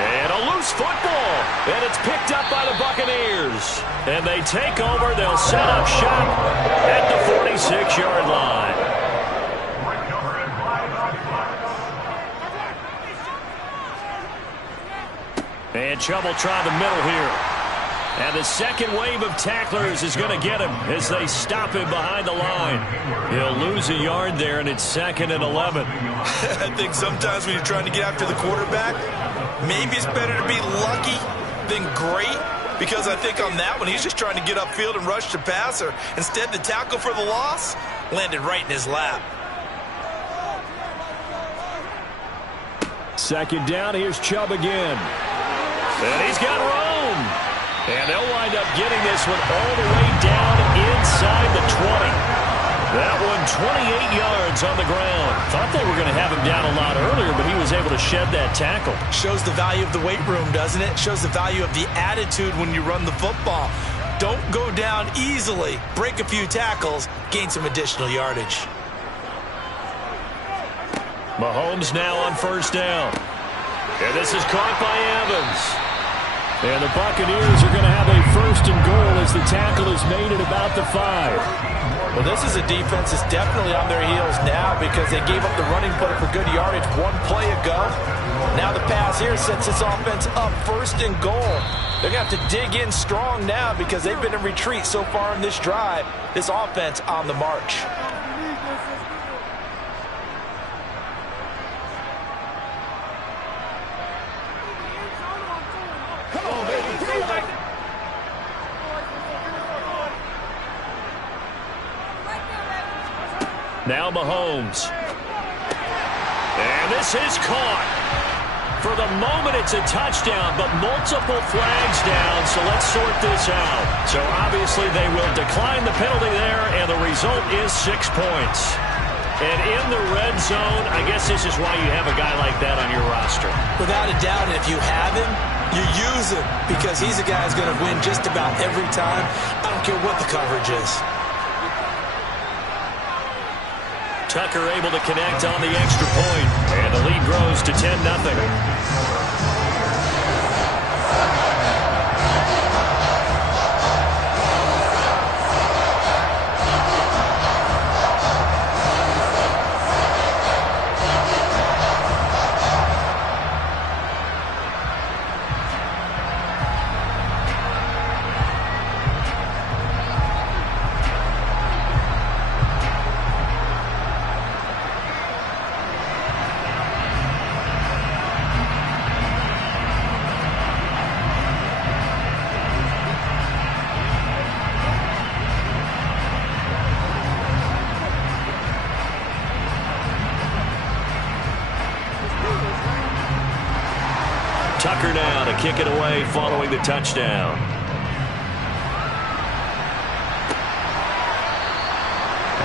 And a loose football. And it's picked up by the Buccaneers. And they take over. They'll set up shop at the 46-yard line. And Chubb will try the middle here. And the second wave of tacklers is going to get him as they stop him behind the line. He'll lose a yard there, and it's 2nd and 11. I think sometimes when you're trying to get after the quarterback, maybe it's better to be lucky than great, because I think on that one, he's just trying to get upfield and rush the passer. Instead, the tackle for the loss landed right in his lap. Second down, here's Chubb again. And he's got room. And they'll wind up getting this one all the way down inside the 20. That one 28 yards on the ground. Thought they were going to have him down a lot earlier, but he was able to shed that tackle. Shows the value of the weight room, doesn't it? Shows the value of the attitude when you run the football. Don't go down easily. Break a few tackles, gain some additional yardage. Mahomes now on first down. And this is caught by Evans. And the Buccaneers are going to have a 1st and goal as the tackle is made at about the 5. Well, this is a defense that's definitely on their heels now because they gave up the running play for good yardage one play ago. Now the pass here sets this offense up 1st and goal. They're going to have to dig in strong now because they've been in retreat so far in this drive. This offense on the march. Now Mahomes. And this is caught. For the moment, it's a touchdown, but multiple flags down, so let's sort this out. So obviously they will decline the penalty there, and the result is 6 points. And in the red zone, I guess this is why you have a guy like that on your roster. Without a doubt, and if you have him, you use him because he's a guy who's going to win just about every time. I don't care what the coverage is. Tucker able to connect on the extra point, and the lead grows to 10-0. Tucker now to kick it away following the touchdown.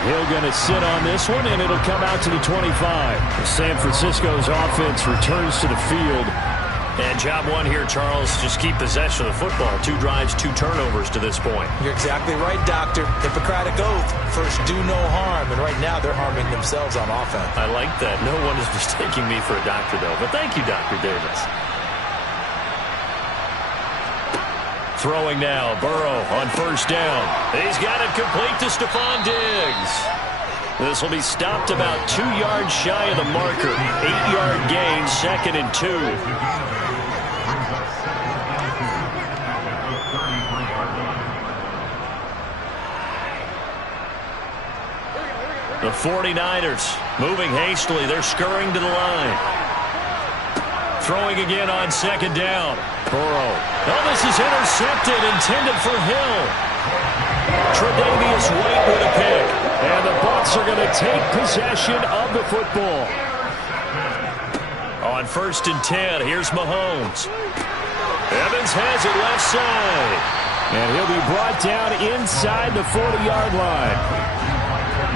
Hill going to sit on this one, and it'll come out to the 25. San Francisco's offense returns to the field. And job one here, Charles, just keep possession of the football. 2 drives, 2 turnovers to this point. You're exactly right, Doctor. Hippocratic oath. First, do no harm. And right now, they're harming themselves on offense. I like that. No one is mistaking me for a doctor, though. But thank you, Dr. Davis. Throwing now, Burrow on first down. He's got it complete to Stephon Diggs. This will be stopped about 2 yards shy of the marker. 8-yard gain, 2nd and 2. The 49ers moving hastily. They're scurrying to the line. Throwing again on 2nd down. Burrow. Oh, this is intercepted, intended for Hill. Tre'Davious White with a pick. And the Bucs are going to take possession of the football. On 1st and 10, here's Mahomes. Evans has it left side. And he'll be brought down inside the 40-yard line.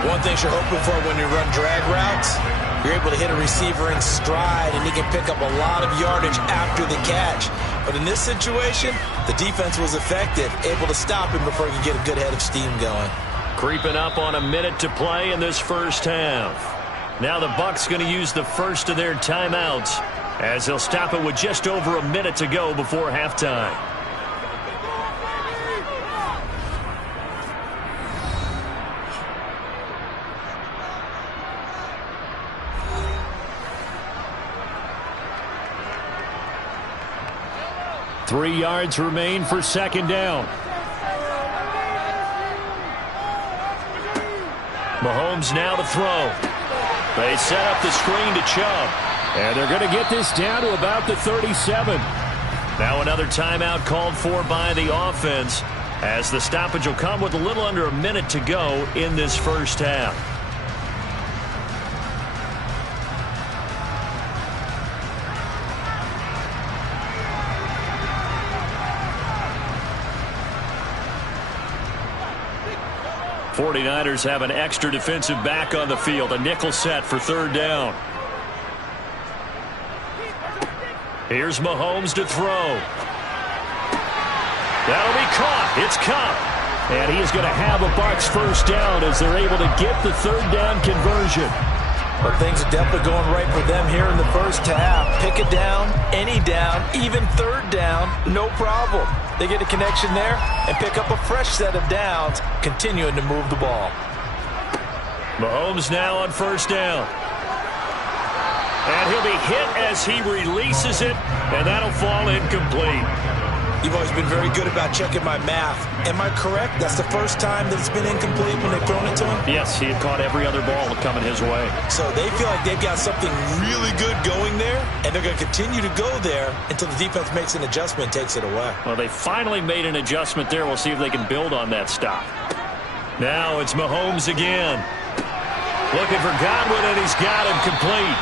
One thing you're hoping for when you run drag routes, you're able to hit a receiver in stride, and he can pick up a lot of yardage after the catch. But in this situation, the defense was effective, able to stop him before he could get a good head of steam going. Creeping up on a minute to play in this first half. Now the Bucs going to use the first of their timeouts as they'll stop it with just over a minute to go before halftime. Three yards remain for 2nd down. Mahomes now to throw. They set up the screen to Chubb. And they're going to get this down to about the 37. Now another timeout called for by the offense as the stoppage will come with a little under a minute to go in this first half. '49ers have an extra defensive back on the field. A nickel set for 3rd down. Here's Mahomes to throw. That'll be caught. It's Kupp. And he is going to have a Bucs first down as they're able to get the 3rd down conversion. But things are definitely going right for them here in the first half. Pick it down, any down, even 3rd down, no problem. They get a connection there and pick up a fresh set of downs, continuing to move the ball. Mahomes now on 1st down. And he'll be hit as he releases it, and that'll fall incomplete. You've always been very good about checking my math. Am I correct? That's the first time that it's been incomplete when they've thrown it to him? Yes, he had caught every other ball coming his way. So they feel like they've got something really good going there, and they're going to continue to go there until the defense makes an adjustment and takes it away. Well, they finally made an adjustment there. We'll see if they can build on that stop. Now it's Mahomes again. Looking for Godwin, and he's got him complete.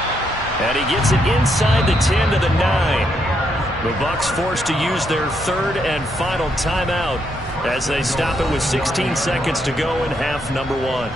And he gets it inside the 10 to the 9. The Bucs forced to use their 3rd and final timeout as they stop it with 16 seconds to go in half number 1.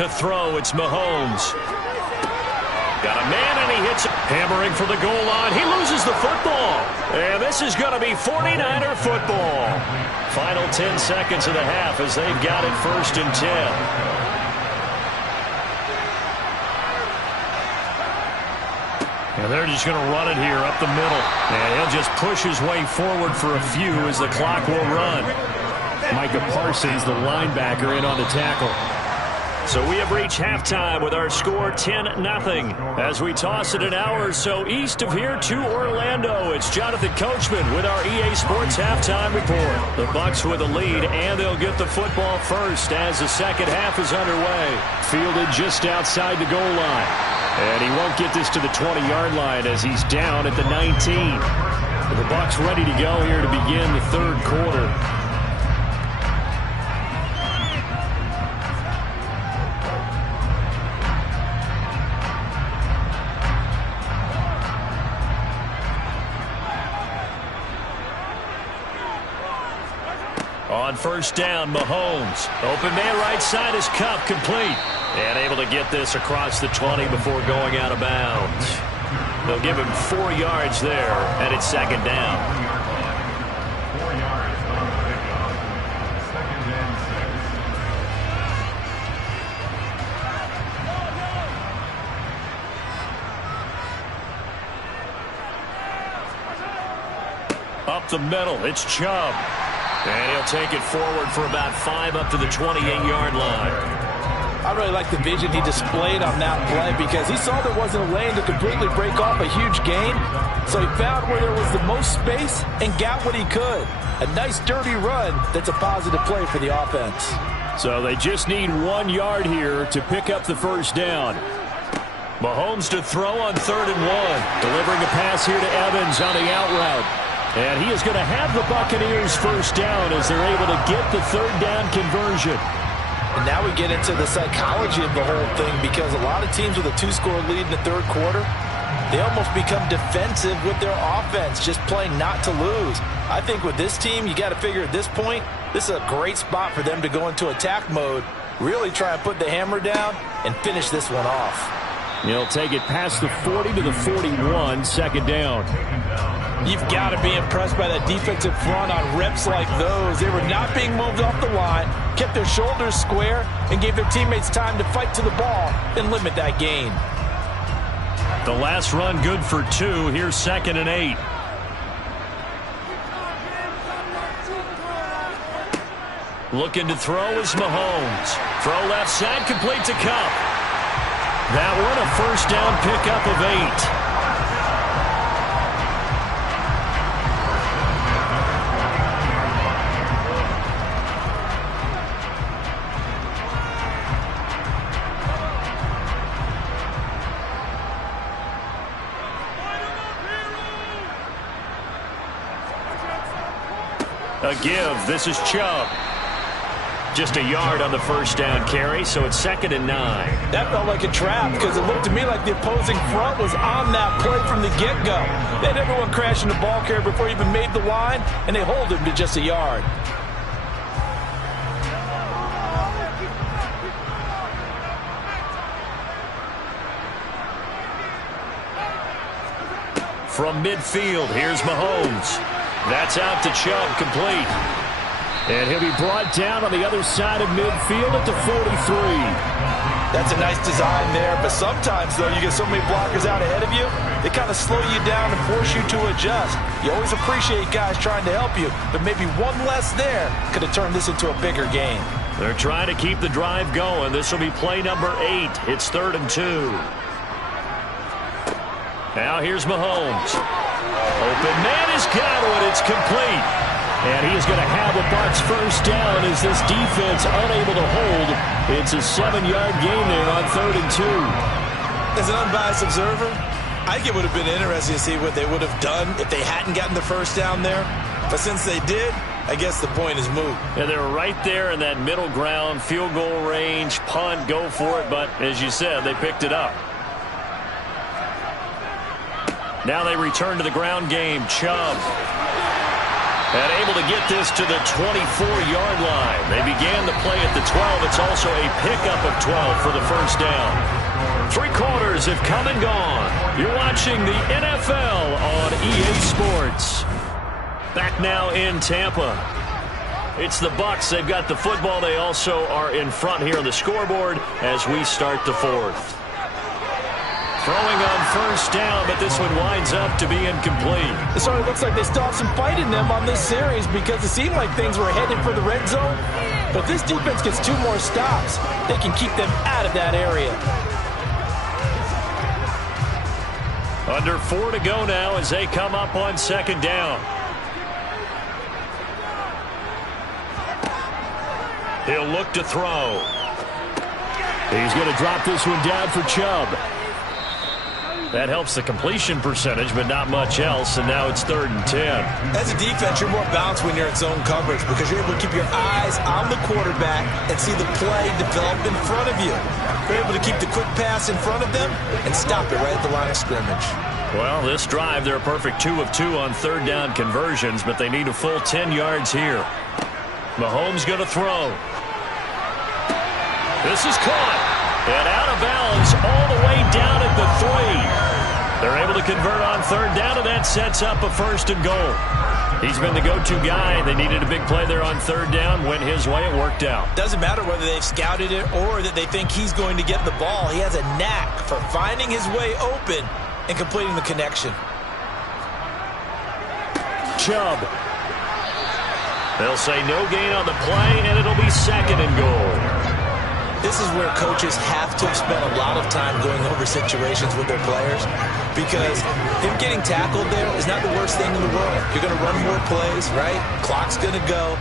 To throw, it's Mahomes. Got a man, and he hits it. Hammering for the goal line. He loses the football. And this is going to be 49er football. Final 10 seconds of the half as they've got it 1st and 10. And they're just going to run it here up the middle. And he'll just push his way forward for a few as the clock will run. Micah Parsons, the linebacker, in on the tackle. So we have reached halftime with our score 10-0. As we toss it an hour or so east of here to Orlando, it's Jonathan Coachman with our EA Sports Halftime Report. The Bucs with a lead, and they'll get the football first as the second half is underway. Fielded just outside the goal line. And he won't get this to the 20-yard line as he's down at the 19. The Bucs ready to go here to begin the third quarter. On first down, Mahomes. Open man right side is Kupp, complete. And able to get this across the 20 before going out of bounds. They'll give him 4 yards there, and it's second down. 4 yards on the pickup. 2nd and 6. Up the middle, it's Chubb. And he'll take it forward for about 5 up to the 28-yard line. I really like the vision he displayed on that play because he saw there wasn't a lane to completely break off a huge gain. So he found where there was the most space and got what he could. A nice dirty run that's a positive play for the offense. So they just need 1 yard here to pick up the first down. Mahomes to throw on 3rd and 1. Delivering a pass here to Evans on the out route. And he is going to have the Buccaneers first down as they're able to get the 3rd down conversion. And now we get into the psychology of the whole thing because a lot of teams with a 2-score lead in the third quarter, they almost become defensive with their offense, just playing not to lose. I think with this team, you got to figure at this point, this is a great spot for them to go into attack mode, really try and put the hammer down and finish this one off. He'll take it past the 40 to the 41, 2nd down. You've got to be impressed by that defensive front on reps like those. They were not being moved off the line, kept their shoulders square, and gave their teammates time to fight to the ball and limit that gain. The last run good for 2. Here's 2nd and 8. Looking to throw is Mahomes. Throw left side, complete to Kupp. That one a first down pickup of 8. A give. This is Chubb. Just a yard on the first down carry, so it's 2nd and 9. That felt like a trap because it looked to me like the opposing front was on that play from the get-go. They had everyone crashing the ball carrier before he even made the line, and they hold him to just a yard. From midfield, here's Mahomes. That's out to Chubb, complete. And he'll be brought down on the other side of midfield at the 43. That's a nice design there, but sometimes, though, you get so many blockers out ahead of you, they kind of slow you down and force you to adjust. You always appreciate guys trying to help you, but maybe one less there could have turned this into a bigger game. They're trying to keep the drive going. This will be play number 8. It's 3rd and 2. Now here's Mahomes. Open man has got one. It's complete. And he is going to have the Bucs first down as this defense unable to hold. It's a 7-yard gain there on 3rd and 2. As an unbiased observer, I think it would have been interesting to see what they would have done if they hadn't gotten the first down there. But since they did, I guess the point is moot. Yeah, they were right there in that middle ground, field goal range, punt, go for it. But as you said, they picked it up. Now they return to the ground game. Chubb. And able to get this to the 24-yard line. They began the play at the 12. It's also a pickup of 12 for the first down. 3 quarters have come and gone. You're watching the NFL on EA Sports. Back now in Tampa. It's the Bucs. They've got the football. They also are in front here on the scoreboard as we start the 4th. Throwing on first down, but this one winds up to be incomplete. It sort of looks like they still have some fight in them on this series because it seemed like things were headed for the red zone. But if this defense gets 2 more stops, they can keep them out of that area. Under 4 to go now as they come up on second down. He'll look to throw. He's going to drop this one down for Chubb. That helps the completion percentage, but not much else, and now it's 3rd and 10. As a defense, you're more balanced when you're in zone coverage because you're able to keep your eyes on the quarterback and see the play develop in front of you. You're able to keep the quick pass in front of them and stop it right at the line of scrimmage. Well, this drive, they're a perfect 2 of 2 on 3rd down conversions, but they need a full 10 yards here. Mahomes going to throw. This is caught. And out of bounds all the way down at the 3. They're able to convert on 3rd down, and that sets up a 1st and goal. He's been the go-to guy. They needed a big play there on 3rd down. Went his way. It worked out. Doesn't matter whether they've scouted it or that they think he's going to get the ball. He has a knack for finding his way open and completing the connection. Chubb. They'll say no gain on the play, and it'll be 2nd and goal. This is where coaches have to have spent a lot of time going over situations with their players because him getting tackled there is not the worst thing in the world. You're going to run more plays, right? Clock's going to go.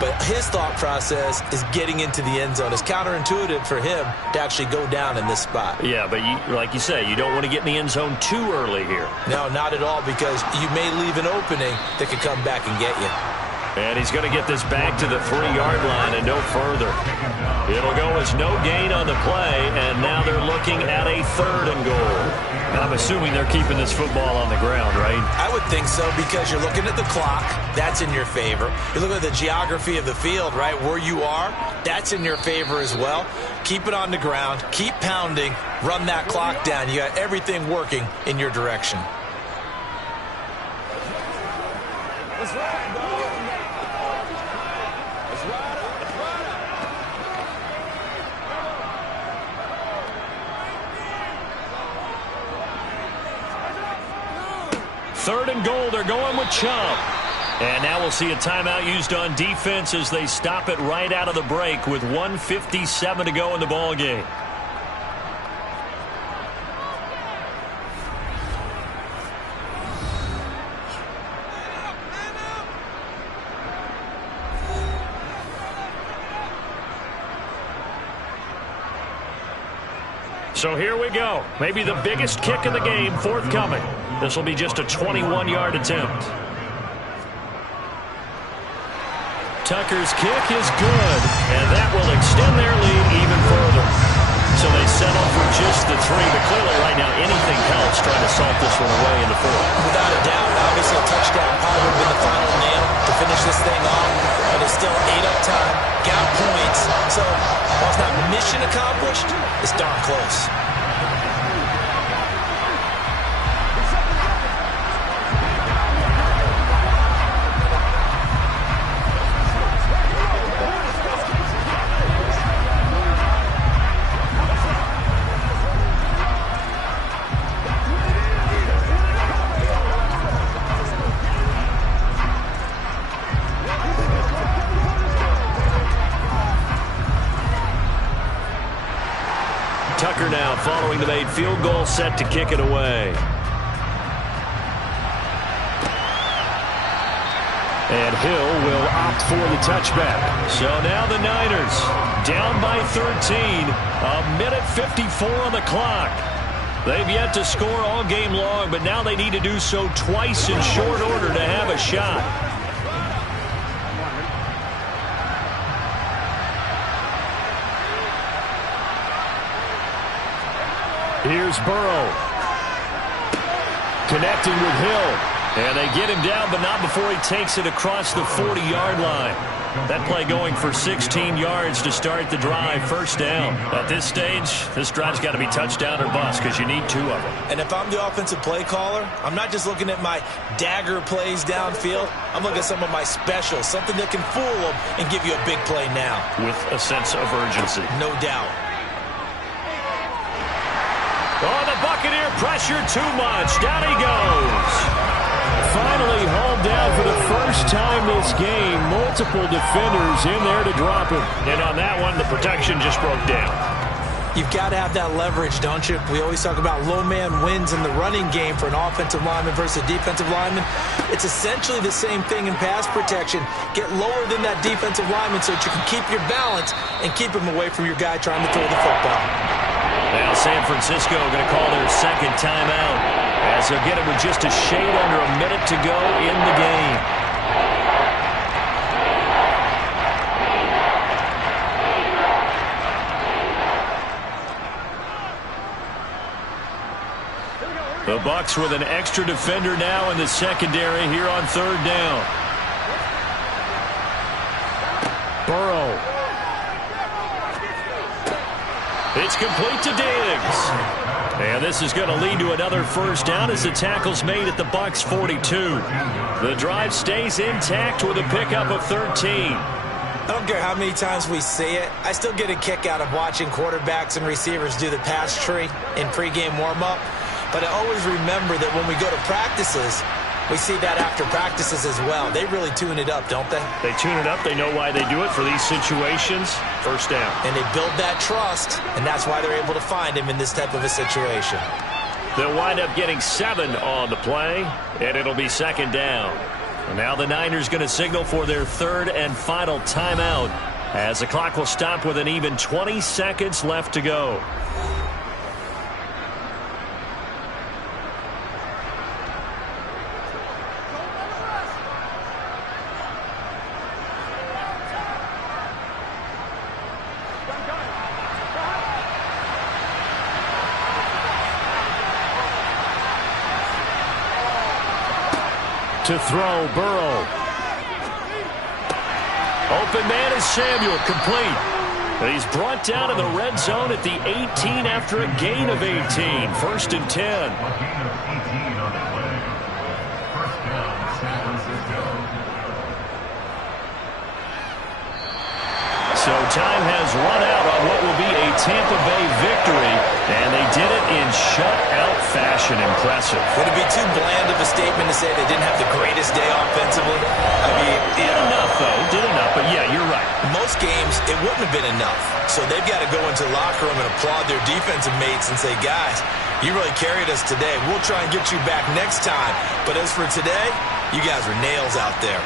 But his thought process is getting into the end zone. It's counterintuitive for him to actually go down in this spot. Yeah, but like you say, you don't want to get in the end zone too early here. No, not at all, because you may leave an opening that could come back and get you. And he's going to get this back to the 3-yard line and no further. It'll go as no gain on the play, and now they're looking at a 3rd and goal. And I'm assuming they're keeping this football on the ground, right? I would think so, because you're looking at the clock. That's in your favor. You look at the geography of the field, right, where you are. That's in your favor as well. Keep it on the ground. Keep pounding. Run that clock down. You got everything working in your direction. Let's ride, dog. Let's ride up. Let's ride up. 3rd and goal. They're going with Chubb. And now we'll see a timeout used on defense as they stop it right out of the break with 1:57 to go in the ball game. So here we go. Maybe the biggest kick of the game forthcoming. This will be just a 21-yard attempt. Tucker's kick is good, and that will extend their lead even further. So they settle for just the 3, but clearly right now anything helps trying to salt this one away in the 4th. Without a doubt, obviously a touchdown probably would have been the final nail to finish this thing off, but it's still 8 up time, got points, so while it's not mission accomplished, it's darn close. Tucker now following the made field goal, set to kick it away. And Hill will opt for the touchback. So now the Niners down by 13. 1:54 on the clock. They've yet to score all game long, but now they need to do so twice in short order to have a shot. Here's Burrow. Connecting with Hill. And they get him down, but not before he takes it across the 40-yard line. That play going for 16 yards to start the drive, first down. At this stage, this drive's got to be touchdown or bust because you need 2 of them. And if I'm the offensive play caller, I'm not just looking at my dagger plays downfield. I'm looking at some of my specials, something that can fool them and give you a big play now. With a sense of urgency. No doubt. Oh, the Buccaneer pressure too much. Down he goes. Finally hauled down for the first time this game. Multiple defenders in there to drop him. And on that one, the protection just broke down. You've got to have that leverage, don't you? We always talk about low man wins in the running game for an offensive lineman versus a defensive lineman. It's essentially the same thing in pass protection. Get lower than that defensive lineman so that you can keep your balance and keep him away from your guy trying to throw the football. Now San Francisco going to call their second timeout as they'll get it with just a shade under a minute to go in the game. The Bucs with an extra defender now in the secondary here on third down. Burrow. It's complete to Diggs. And this is going to lead to another first down as the tackle's made at the Bucs 42. The drive stays intact with a pickup of 13. I don't care how many times we see it. I still get a kick out of watching quarterbacks and receivers do the pass tree in pregame warm-up. But I always remember that when we go to practices, we see that after practices as well. They really tune it up, don't they? They tune it up. They know why they do it for these situations. First down. And they build that trust, and that's why they're able to find him in this type of a situation. They'll wind up getting 7 on the play, and it'll be second down. And now the Niners going to signal for their third and final timeout as the clock will stop with an even 20 seconds left to go. To throw, Burrow. Open man is Samuel, complete. And he's brought down in the red zone at the 18 after a gain of 18. First and 10. A gain of 18 on the play. First down, San Francisco. So time has run out on what will be a Tampa Bay victory, and they did it in shutout fashion. Impressive. Would it be too bland of a statement to say they didn't have the greatest day offensively? I mean, Did enough, though. Did enough, but yeah, you're right. most games it wouldn't have been enough. So they've got to go into the locker room and applaud their defensive mates and say, guys, you really carried us today. We'll try and get you back next time. But as for today, you guys were nails out there.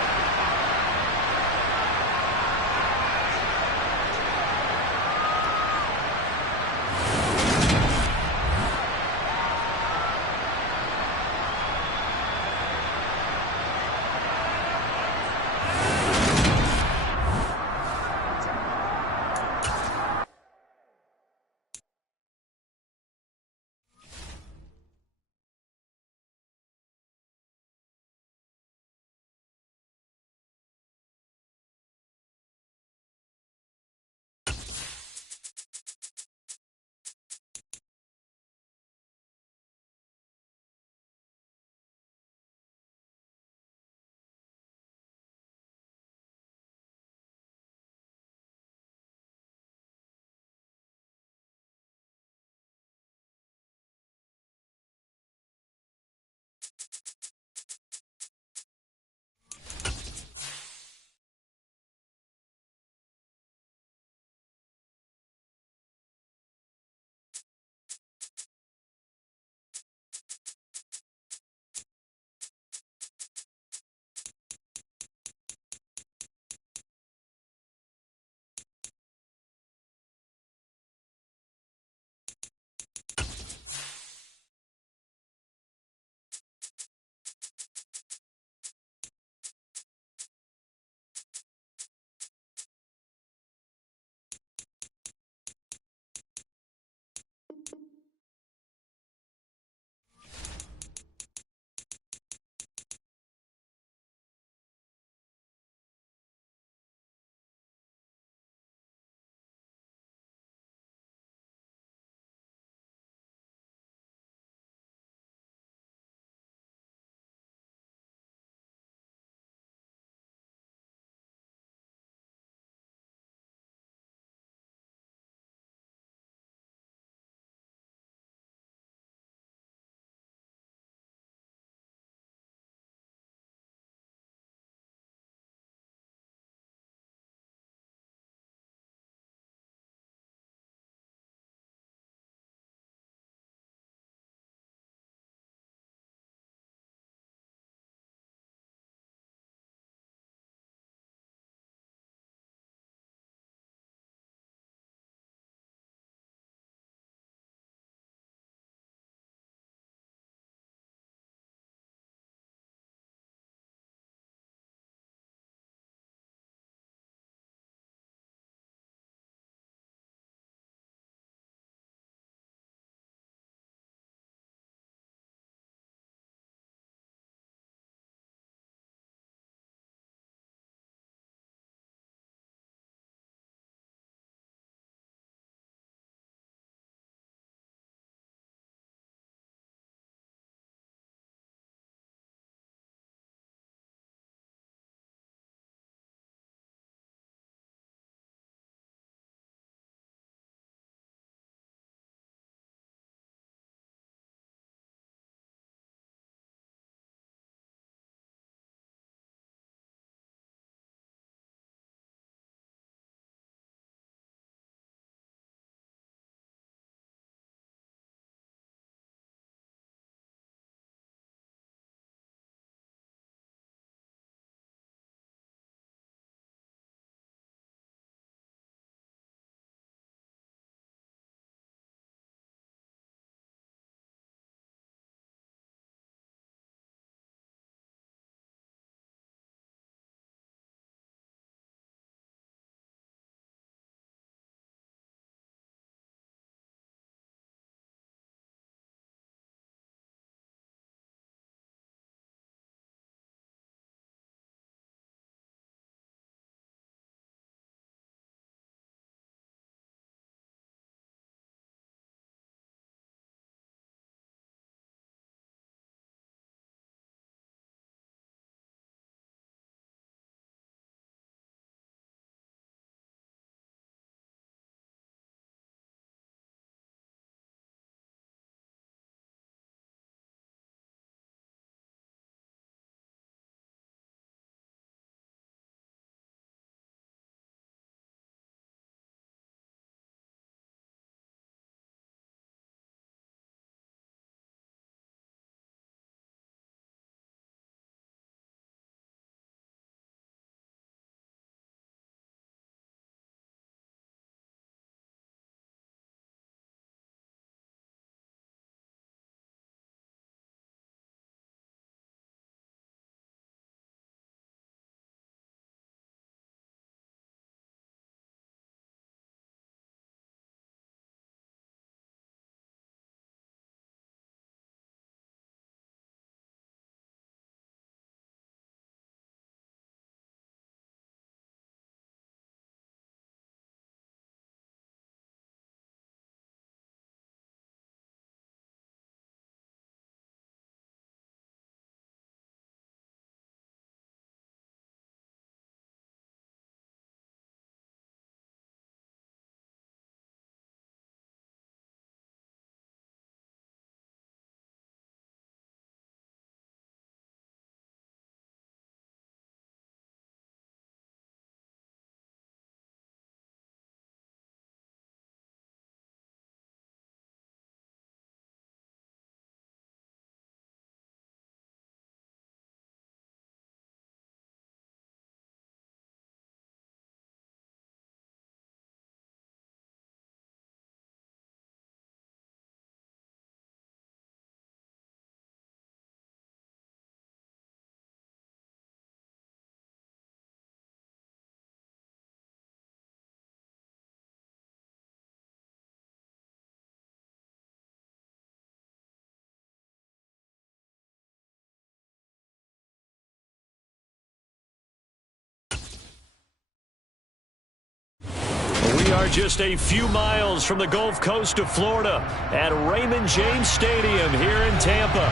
are just a few miles from the Gulf Coast of Florida at Raymond James Stadium here in Tampa.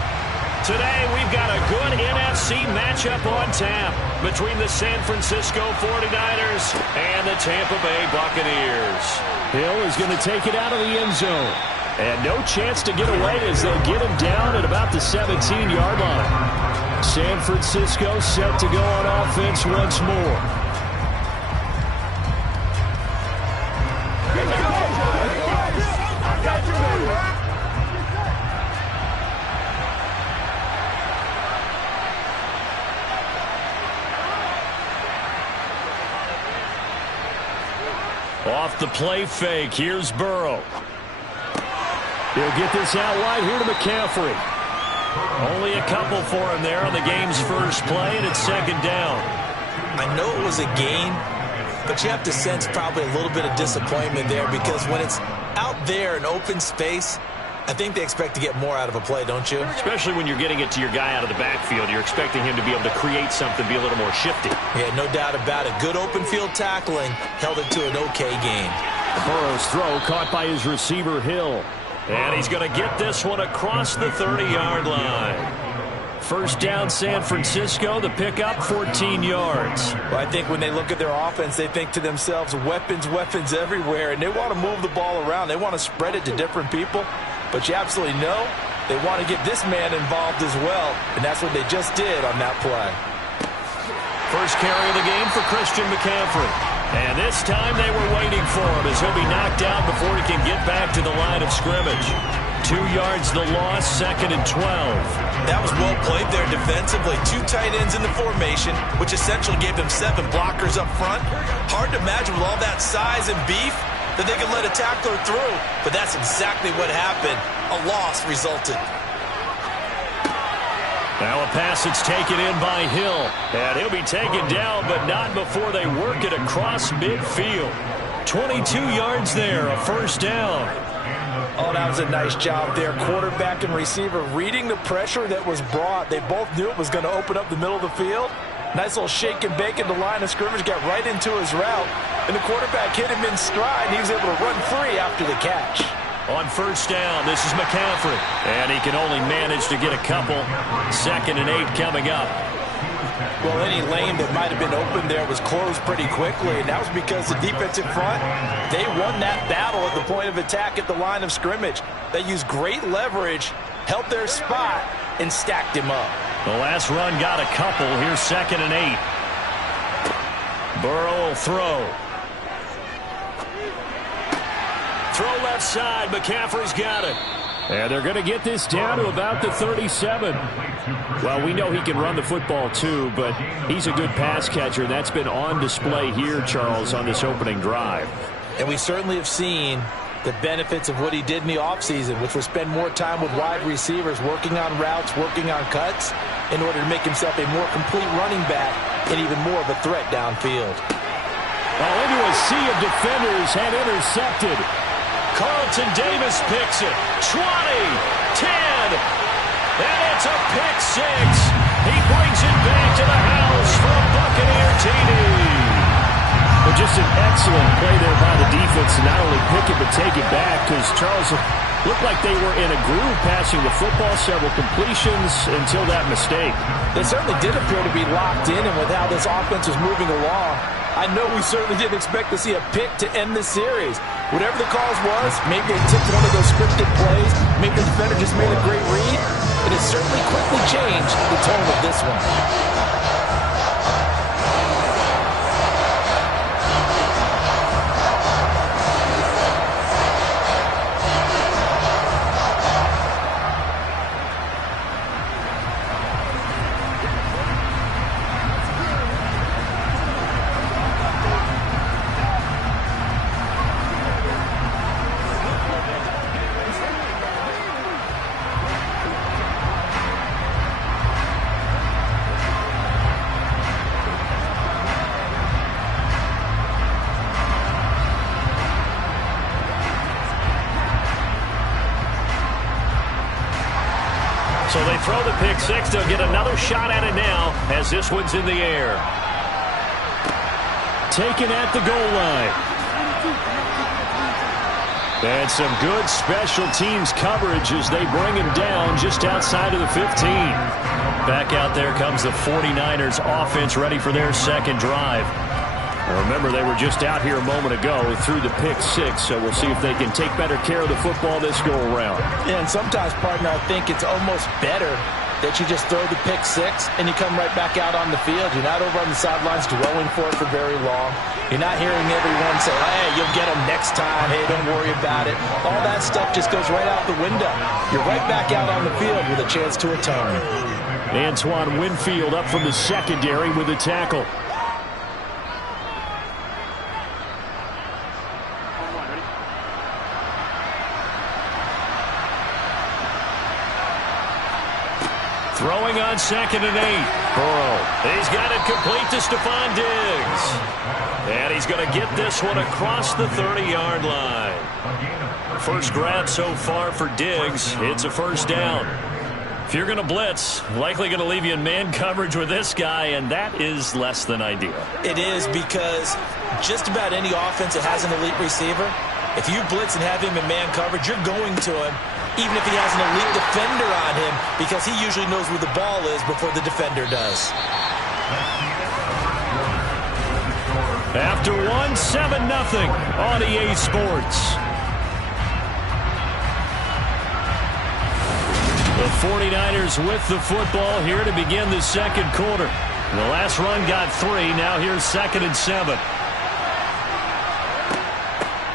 Today, we've got a good NFC matchup on tap between the San Francisco 49ers and the Tampa Bay Buccaneers. Hill is going to take it out of the end zone. And no chance to get away as they get him down at about the 17-yard line. San Francisco set to go on offense once more. Off the play fake, here's Burrow. He'll get this out wide here to McCaffrey. Only a couple for him there on the game's first play, and it's second down. I know it was a gain, but you have to sense probably a little bit of disappointment there because when it's out there in open space, I think they expect to get more out of a play, don't you? Especially when you're getting it to your guy out of the backfield. You're expecting him to be able to create something, be a little more shifty. Yeah, no doubt about it. Good open field tackling held it to an okay gain. Burrow's throw caught by his receiver, Hill. And he's going to get this one across the 30-yard line. First down, San Francisco. The pickup, 14 yards. Well, I think when they look at their offense, they think to themselves, weapons, weapons everywhere, and they want to move the ball around. They want to spread it to different people. But you absolutely know they want to get this man involved as well, and that's what they just did on that play. First carry of the game for Christian McCaffrey. And this time they were waiting for him as he'll be knocked down before he can get back to the line of scrimmage. 2 yards the loss, second and 12. That was well played there defensively. 2 tight ends in the formation, which essentially gave them 7 blockers up front. Hard to imagine with all that size and beef that they could let a tackler through, but that's exactly what happened. A loss resulted. Now a pass that's taken in by Hill, and he'll be taken down, but not before they work it across midfield. 22 yards there, a first down. Oh, that was a nice job there. Quarterback and receiver reading the pressure that was brought. They both knew it was going to open up the middle of the field. Nice little shake and bake in the line of scrimmage, got right into his route, and the quarterback hit him in stride, and he was able to run free after the catch. On first down, this is McCaffrey, and he can only manage to get a couple. Second and 8 coming up. Well, any lane that might have been open there was closed pretty quickly, and that was because the defensive front, they won that battle at the point of attack at the line of scrimmage. They used great leverage, held their spot, and stacked him up. The last run got a couple. Here's second and 8. Burrow will throw. Throw left side. McCaffrey's got it. And they're going to get this down to about the 37. Well, we know he can run the football too, but he's a good pass catcher, and that's been on display here, Charles, on this opening drive. And we certainly have seen the benefits of what he did in the offseason, which was spend more time with wide receivers, working on routes, working on cuts, in order to make himself a more complete running back and even more of a threat downfield. Well, into a sea of defenders and intercepted. Carlton Davis picks it. 20, 10, and it's a pick 6. He brings it back to the house for a Buccaneer TD. But just an excellent play there by the defense to not only pick it but take it back, because Charles looked like they were in a groove passing the football, several completions until that mistake. They certainly did appear to be locked in, and with how this offense was moving along, I know we certainly didn't expect to see a pick to end this series. Whatever the cause was, maybe they took one of those scripted plays, maybe the defender just made a great read, but it certainly quickly changed the tone of this one. So they throw the pick 6. They'll get another shot at it now as this one's in the air. Taken at the goal line. And some good special teams coverage as they bring him down just outside of the 15. Back out there comes the 49ers offense ready for their second drive. Remember, they were just out here a moment ago through the pick six, so we'll see if they can take better care of the football this go-around. Yeah, and sometimes, partner, I think it's almost better that you just throw the pick six and you come right back out on the field. You're not over on the sidelines dwelling for it for very long. You're not hearing everyone say, hey, you'll get them next time. Hey, don't worry about it. All that stuff just goes right out the window. You're right back out on the field with a chance to atone. Antoine Winfield up from the secondary with the tackle. Throwing on 2nd and 8. Burrow. He's got it complete to Stephon Diggs. And he's going to get this one across the 30-yard line. First grab so far for Diggs. It's a first down. If you're going to blitz, likely going to leave you in man coverage with this guy, and that is less than ideal. It is, because just about any offense that has an elite receiver, if you blitz and have him in man coverage, you're going to him, even if he has an elite defender on him, because he usually knows where the ball is before the defender does. After one, 7-0 on EA Sports. The 49ers with the football here to begin the second quarter. The last run got 3. Now here's 2nd and 7.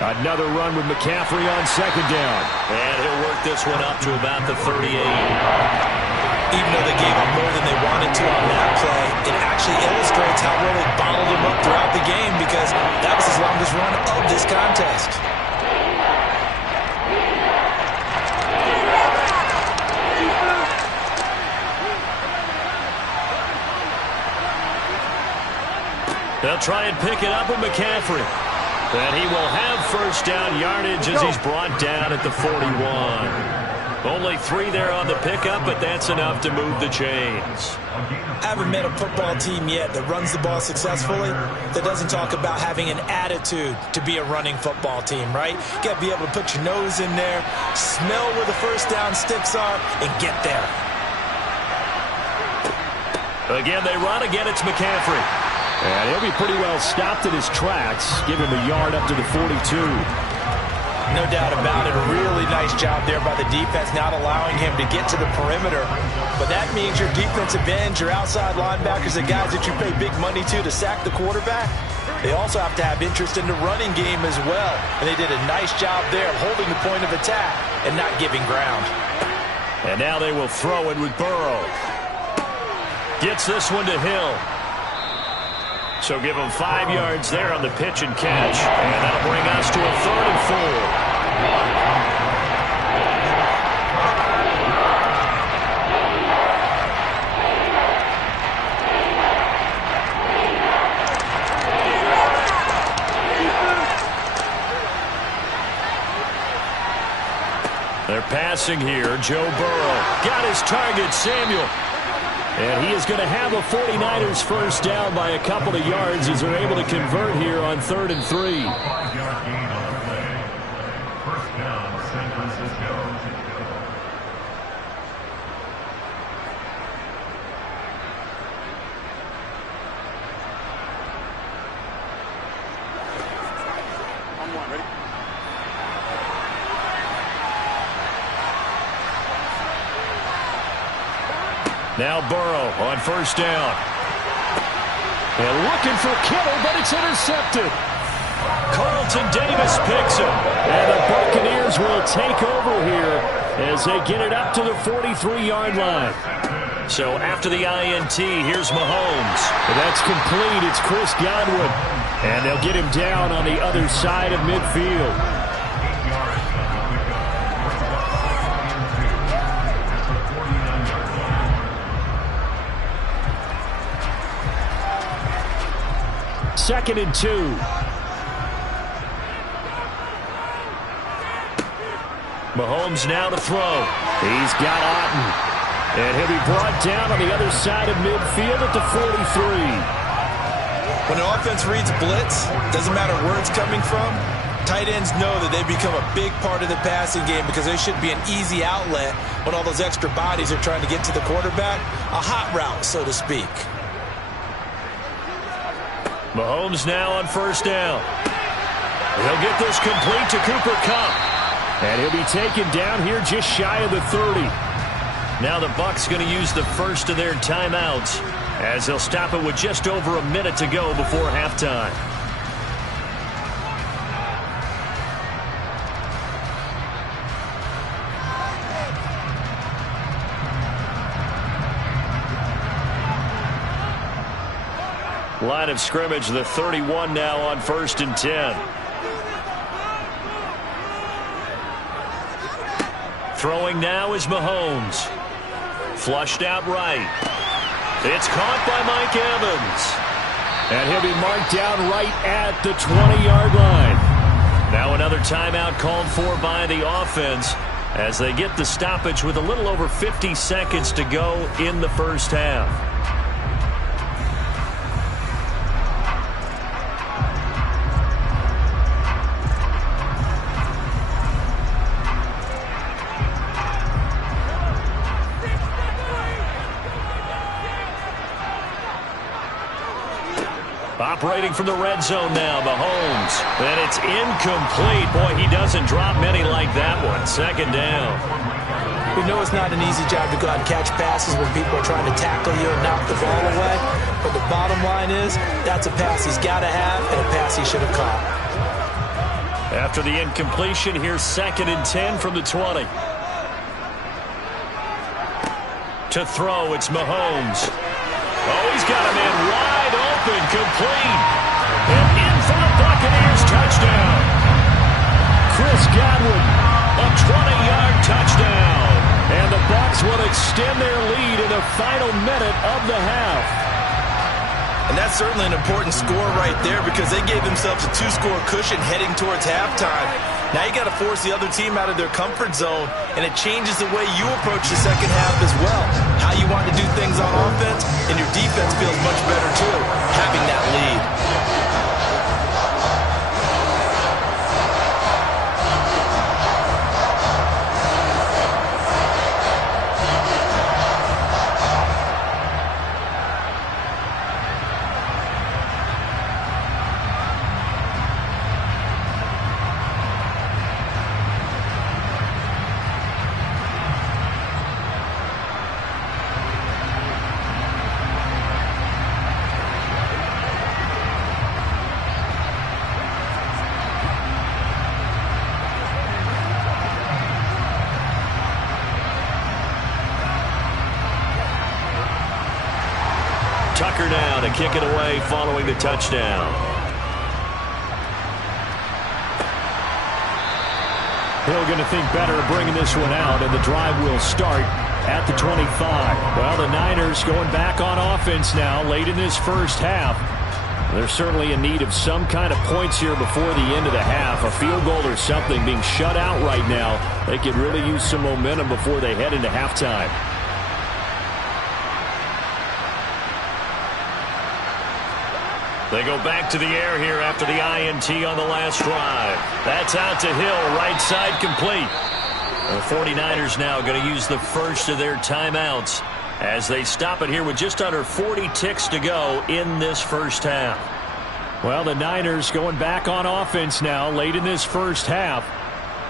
Another run with McCaffrey on 2nd down. And he'll work this one up to about the 38. Even though they gave up more than they wanted to on that play, it actually illustrates how well they bottled him up throughout the game, because that was his longest run of this contest. They'll try and pick it up with McCaffrey. And he will have first down yardage as he's brought down at the 41. Only 3 there on the pickup, but that's enough to move the chains. I haven't met a football team yet that runs the ball successfully that doesn't talk about having an attitude to be a running football team, right? You got to be able to put your nose in there, smell where the first down sticks are, and get there. Again, they run. Again, it's McCaffrey. And he'll be pretty well stopped in his tracks. Give him a yard up to the 42. No doubt about it. A really nice job there by the defense, not allowing him to get to the perimeter. But that means your defensive ends, your outside linebackers, the guys that you pay big money to sack the quarterback, they also have to have interest in the running game as well. And they did a nice job there of holding the point of attack and not giving ground. And now they will throw it with Burrow. Gets this one to Hill. So give him 5 yards there on the pitch and catch. And that'll bring us to a 3rd and 4. They're passing here. Joe Burrow got his target, Samuel. And he is going to have a 49ers first down by a couple of yards as they're able to convert here on 3rd and 3. 5-yard gain on the play. First down, San Francisco. Now Burrow on first down. And looking for Kittle, but it's intercepted. Carlton Davis picks him. And the Buccaneers will take over here as they get it up to the 43-yard line. So after the INT, here's Mahomes. And that's complete. It's Chris Godwin. And they'll get him down on the other side of midfield. Second and 2. Mahomes now to throw. He's got Otten. And he'll be brought down on the other side of midfield at the 43. When an offense reads blitz, doesn't matter where it's coming from, Tight ends know that they become a big part of the passing game because they should be an easy outlet when all those extra bodies are trying to get to the quarterback. A hot route, so to speak. Mahomes now on first down. He'll get this complete to Cooper Kupp. And he'll be taken down here just shy of the 30. Now the Bucs going to use the first of their timeouts as they'll stop it with just over a minute to go before halftime. Line of scrimmage, the 31 now on 1st and 10. Throwing now is Mahomes. Flushed out right. It's caught by Mike Evans. And he'll be marked down right at the 20-yard line. Now another timeout called for by the offense as they get the stoppage with a little over 50 seconds to go in the first half. Operating from the red zone now, Mahomes. And it's incomplete. Boy, he doesn't drop many like that one. Second down. We know it's not an easy job to go out and catch passes when people are trying to tackle you and knock the ball away. But the bottom line is, that's a pass he's got to have and a pass he should have caught. After the incompletion, here's 2nd and 10 from the 20. To throw, it's Mahomes. Oh, he's got a man wide open, complete. And in for the Buccaneers, touchdown. Chris Godwin, a 20-yard touchdown. And the Bucs will extend their lead in the final minute of the half. And that's certainly an important score right there because they gave themselves a 2-score cushion heading towards halftime. Now you got to force the other team out of their comfort zone, and it changes the way you approach the second half as well. How you want to do things on offense, and your defense feels much better too, having that lead. Tucker now to kick it away following the touchdown. Hill going to think better of bringing this one out, and the drive will start at the 25. Well, the Niners going back on offense now late in this first half. They're certainly in need of some kind of points here before the end of the half. A field goal or something. Being shut out right now, they could really use some momentum before they head into halftime. They go back to the air here after the INT on the last drive. That's out to Hill, right side complete. The 49ers now going to use the first of their timeouts as they stop it here with just under 40 ticks to go in this first half. Well, the Niners going back on offense now late in this first half.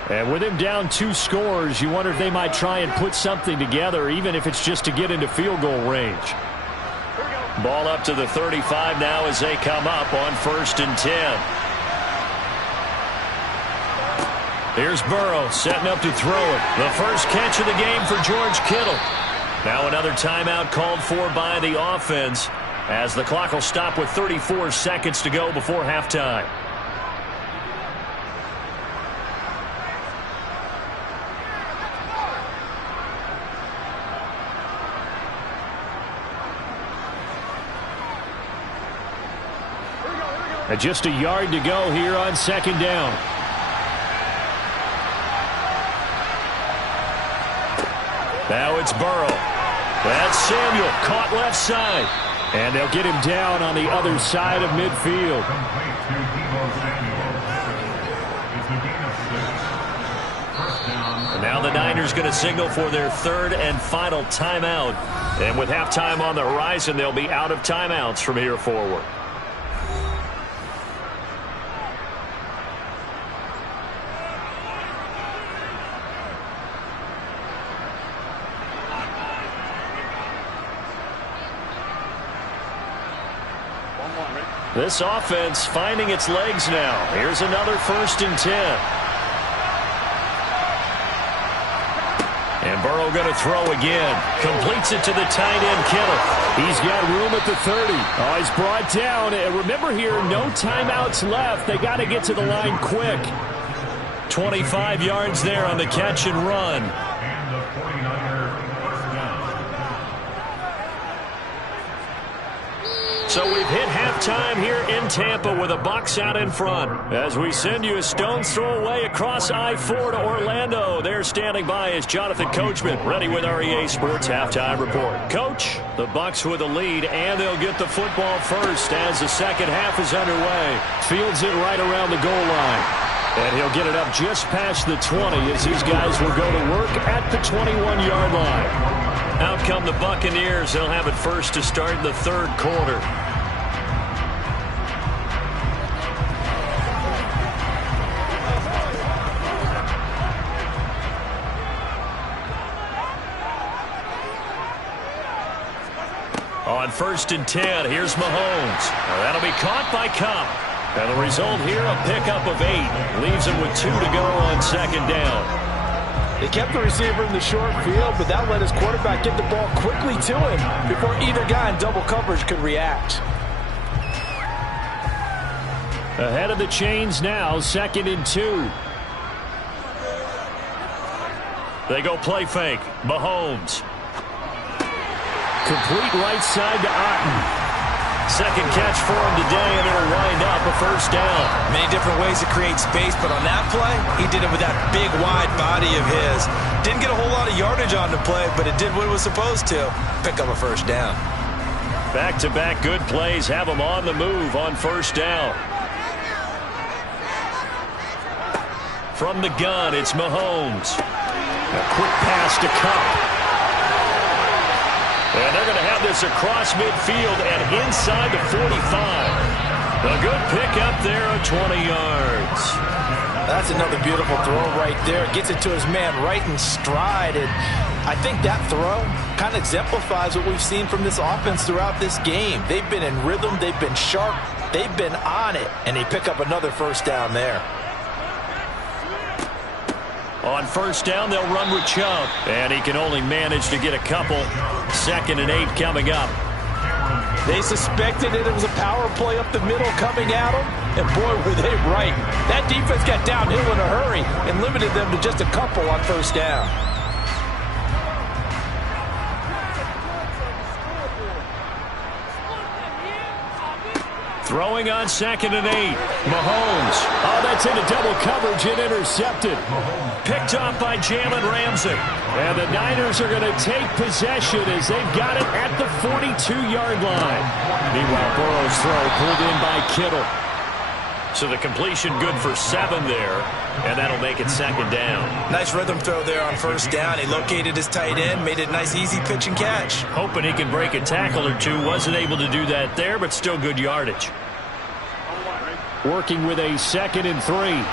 And with him down 2 scores, you wonder if they might try and put something together, even if it's just to get into field goal range. Ball up to the 35 now as they come up on 1st and 10. Here's Burrow setting up to throw it. The first catch of the game for George Kittle. Now another timeout called for by the offense as the clock will stop with 34 seconds to go before halftime. And just a yard to go here on 2nd down. Now it's Burrow. That's Samuel, caught left side. And they'll get him down on the other side of midfield. And now the Niners going to signal for their third and final timeout. And with halftime on the horizon, they'll be out of timeouts from here forward. This offense finding its legs now. Here's another 1st and 10. And Burrow going to throw again. Completes it to the tight end, Kittle. He's got room at the 30. Oh, he's brought down. And remember here, no timeouts left. They got to get to the line quick. 25 yards there on the catch and run. And the 49er first down. So we've hit halftime here in Tampa with a Bucs out in front. As we send you a stone's throw away across I-4 to Orlando. There standing by is Jonathan Coachman, ready with our EA Sports Halftime Report. Coach, the Bucs with a lead, and they'll get the football first as the second half is underway. Fields it right around the goal line. And he'll get it up just past the 20 as these guys will go to work at the 21-yard line. Out come the Buccaneers. They'll have it first to start the third quarter. On 1st and 10, here's Mahomes. Now that'll be caught by Kupp. And the result here, a pickup of 8. Leaves him with 2 to go on 2nd down. They kept the receiver in the short field, but that let his quarterback get the ball quickly to him before either guy in double coverage could react. Ahead of the chains now, 2nd and 2. They go play fake. Mahomes. Complete right side to Otten. Second catch for him today, and it'll wind up a 1st down. Many different ways to create space, but on that play, he did it with that big, wide body of his. Didn't get a whole lot of yardage on the play, but it did what it was supposed to. Pick up a 1st down. Back-to-back good plays have him on the move on 1st down. From the gun, it's Mahomes. A quick pass to Kupp. And they're going to have this across midfield and inside the 45. A good pickup there of 20 yards. That's another beautiful throw right there. Gets it to his man right in stride. And I think that throw kind of exemplifies what we've seen from this offense throughout this game. They've been in rhythm. They've been sharp. They've been on it. And they pick up another 1st down there. On 1st down, they'll run with Chubb. And he can only manage to get a couple. 2nd and 8 coming up. They suspected it was a power play up the middle coming at them, and boy, were they right. That defense got downhill in a hurry and limited them to just a couple on 1st down. Throwing on 2nd and 8. Mahomes. Oh, that's into double coverage and intercepted. Picked off by Jalen Ramsey. And the Niners are going to take possession as they've got it at the 42-yard line. Meanwhile, Burrow's throw pulled in by Kittle. So the completion good for 7 there, and that'll make it 2nd down. Nice rhythm throw there on 1st down. He located his tight end, made it a nice, easy pitch and catch. Hoping he can break a tackle or two. Wasn't able to do that there, but still good yardage. Working with a 2nd and 3.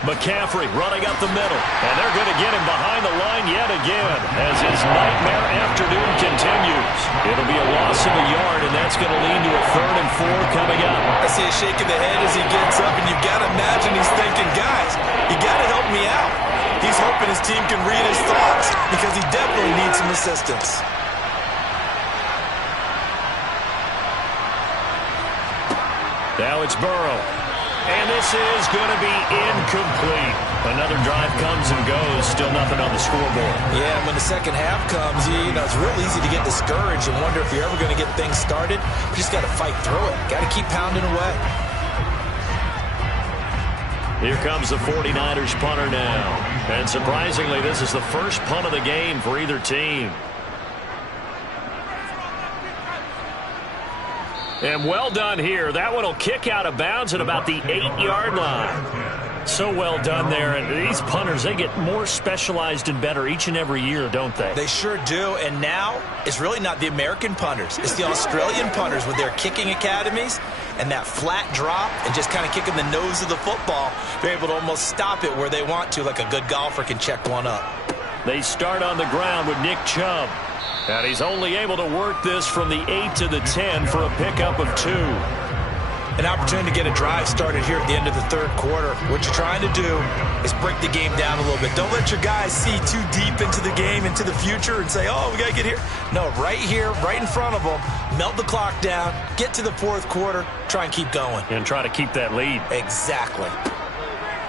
McCaffrey running up the middle, and they're going to get him behind the line yet again as his nightmare afternoon continues. It'll be a loss of a yard, and that's going to lead to a 3rd and 4 coming up. I see a shake of the head as he gets up, and you've got to imagine he's thinking, guys, you got to help me out. He's hoping his team can read his thoughts because he definitely needs some assistance. Now it's Burrow. And this is going to be incomplete. Another drive comes and goes. Still nothing on the scoreboard. Yeah, and when the second half comes, you know, it's real easy to get discouraged and wonder if you're ever going to get things started. You just got to fight through it. Got to keep pounding away. Here comes the 49ers punter now. And surprisingly, this is the first punt of the game for either team. And well done here. That one will kick out of bounds at about the 8-yard line. So well done there. And these punters, they get more specialized and better each and every year, don't they? They sure do. And now it's really not the American punters. It's the Australian punters with their kicking academies and that flat drop and just kind of kicking the nose of the football. They're able to almost stop it where they want to, like a good golfer can check one up. They start on the ground with Nick Chubb. And he's only able to work this from the 8 to the 10 for a pickup of 2. An opportunity to get a drive started here at the end of the third quarter. What you're trying to do is break the game down a little bit. Don't let your guys see too deep into the game, into the future, and say, oh, we got to get here. No, right here, right in front of them, melt the clock down, get to the fourth quarter, try and keep going. And try to keep that lead. Exactly.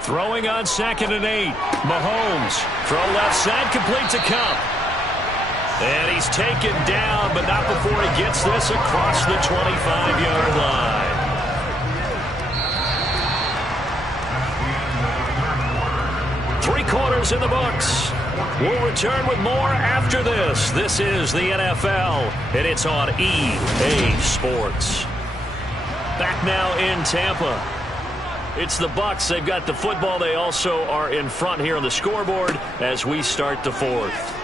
Throwing on 2nd and 8. Mahomes. Throw left side, complete to Kupp. And he's taken down, but not before he gets this across the 25-yard line. Three quarters in the books. We'll return with more after this. This is the NFL, and it's on EA Sports. Back now in Tampa. It's the Bucs. They've got the football. They also are in front here on the scoreboard as we start the fourth.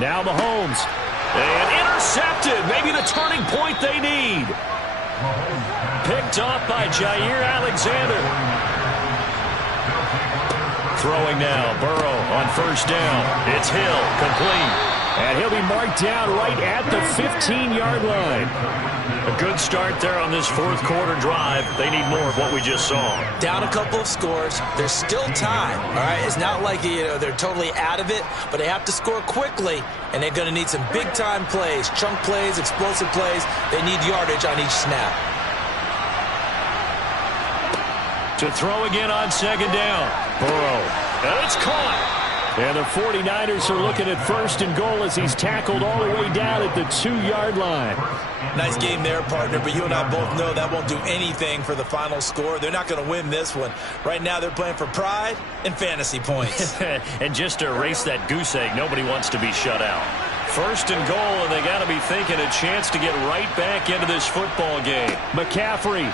Now Mahomes. And intercepted. Maybe the turning point they need. Picked off by Jair Alexander. Throwing now. Burrow on first down. It's Hill. Complete. And he'll be marked down right at the 15-yard line. A good start there on this fourth quarter drive. They need more of what we just saw. Down a couple of scores. There's still time. All right, it's not like they're totally out of it, but they have to score quickly, and they're going to need some big-time plays, chunk plays, explosive plays. They need yardage on each snap. To throw again on second down. Burrow. And it's caught. And the 49ers are looking at first and goal as he's tackled all the way down at the 2-yard line. Nice game there, partner, but you and I both know that won't do anything for the final score. They're not going to win this one. Right now they're playing for pride and fantasy points. And just to erase that goose egg, nobody wants to be shut out. First and goal, and they got to be thinking a chance to get right back into this football game. McCaffrey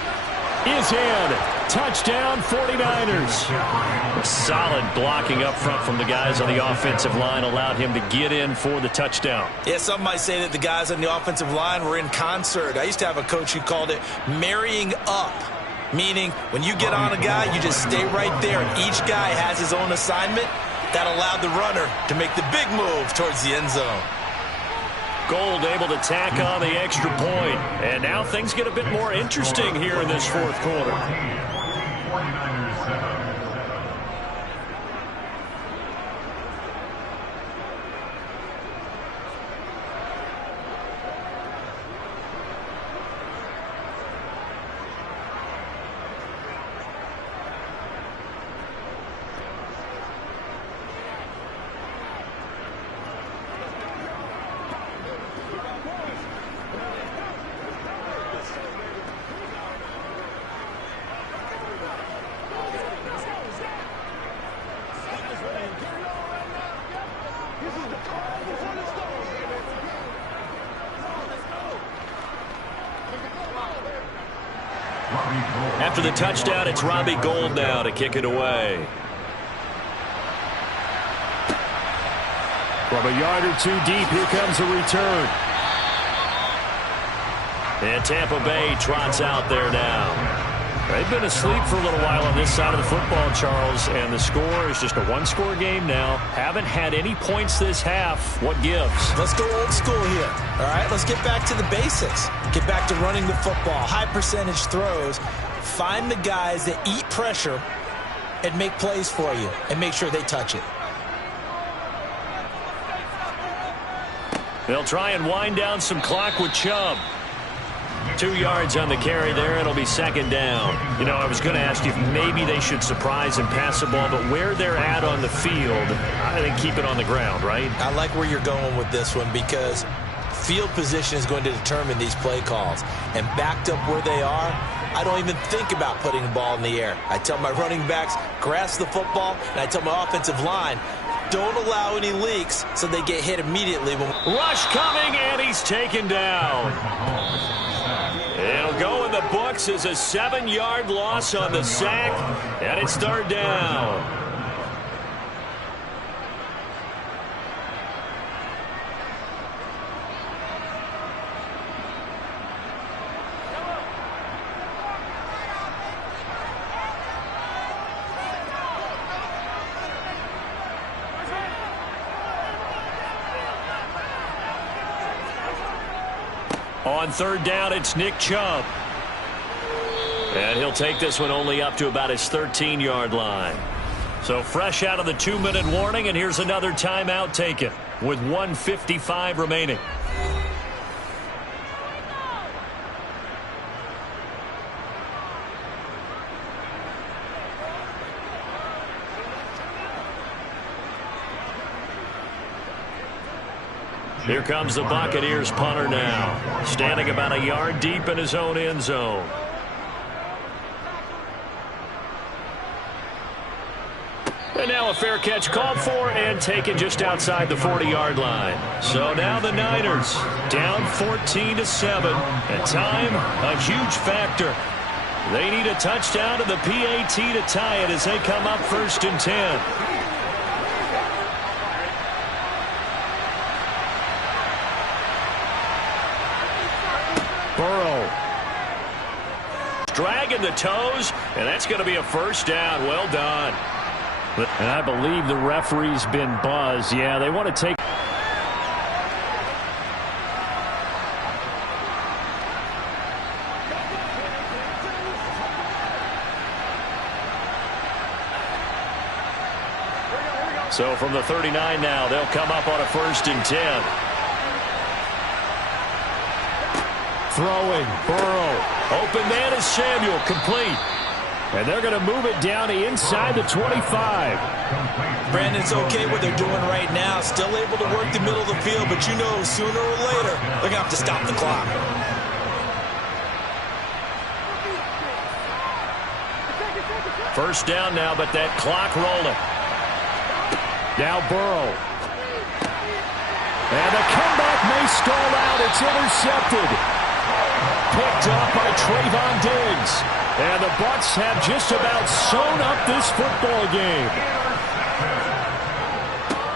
is in. Touchdown, 49ers. Solid blocking up front from the guys on the offensive line allowed him to get in for the touchdown. Yeah, some might say that the guys on the offensive line were in concert. I used to have a coach who called it marrying up, meaning when you get on a guy, you just stay right there, and each guy has his own assignment. That allowed the runner to make the big move towards the end zone. Gold able to tack on the extra point. And now things get a bit more interesting here in this fourth quarter. 49ers 7. After the touchdown, it's Robbie Gould now to kick it away. From a yard or two deep, here comes a return. And Tampa Bay trots out there now. They've been asleep for a little while on this side of the football, Charles, and the score is just a one-score game now. Haven't had any points this half. What gives? Let's go old school here. All right, let's get back to the basics. Get back to running the football, high percentage throws. Find the guys that eat pressure and make plays for you and make sure they touch it. They'll try and wind down some clock with Chubb. 2 yards on the carry there. It'll be second down. You know, I was going to ask you if maybe they should surprise and pass the ball, but where they're at on the field, I think keep it on the ground, right? I like where you're going with this one because field position is going to determine these play calls. And backed up where they are, I don't even think about putting the ball in the air. I tell my running backs, grasp the football, and I tell my offensive line, don't allow any leaks so they get hit immediately. Rush coming, and he's taken down. It'll go in the books as a 7-yard loss on the sack, and it's third down. On third down, it's Nick Chubb. And he'll take this one only up to about his 13-yard line. So fresh out of the 2-minute warning, and here's another timeout taken with 1:55 remaining. Here comes the Buccaneers punter now, standing about a yard deep in his own end zone. And now a fair catch called for and taken just outside the 40-yard line. So now the Niners down 14-7, and time a huge factor. They need a touchdown to the PAT to tie it as they come up 1st and 10. Burrow dragging the toes, and that's going to be a first down. Well done. And I believe the referee's been buzzed. Yeah, they want to take. So from the 39 now, they'll come up on a 1st and 10. Throwing, Burrow. Open man is Samuel, complete. And they're going to move it down to inside the 25. Brandon, it's okay what they're doing right now. Still able to work the middle of the field, but you know sooner or later they're going to have to stop the clock. First down now, but that clock rolling. Now Burrow. And the comeback may stall out. It's intercepted. Picked up by Trayvon Diggs. And the Bucs have just about sewn up this football game.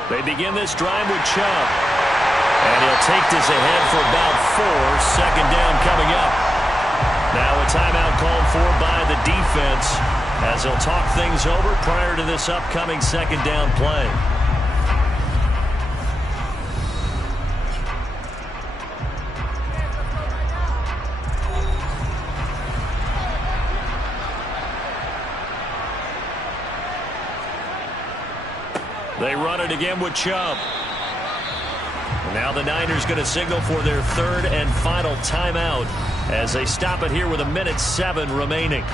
They begin this drive with Chubb. And he'll take this ahead for about 4. Second down coming up. Now a timeout called for by the defense as they'll talk things over prior to this upcoming second down play. They run it again with Chubb. Now the Niners going to signal for their 3rd and final timeout as they stop it here with 1:07 remaining.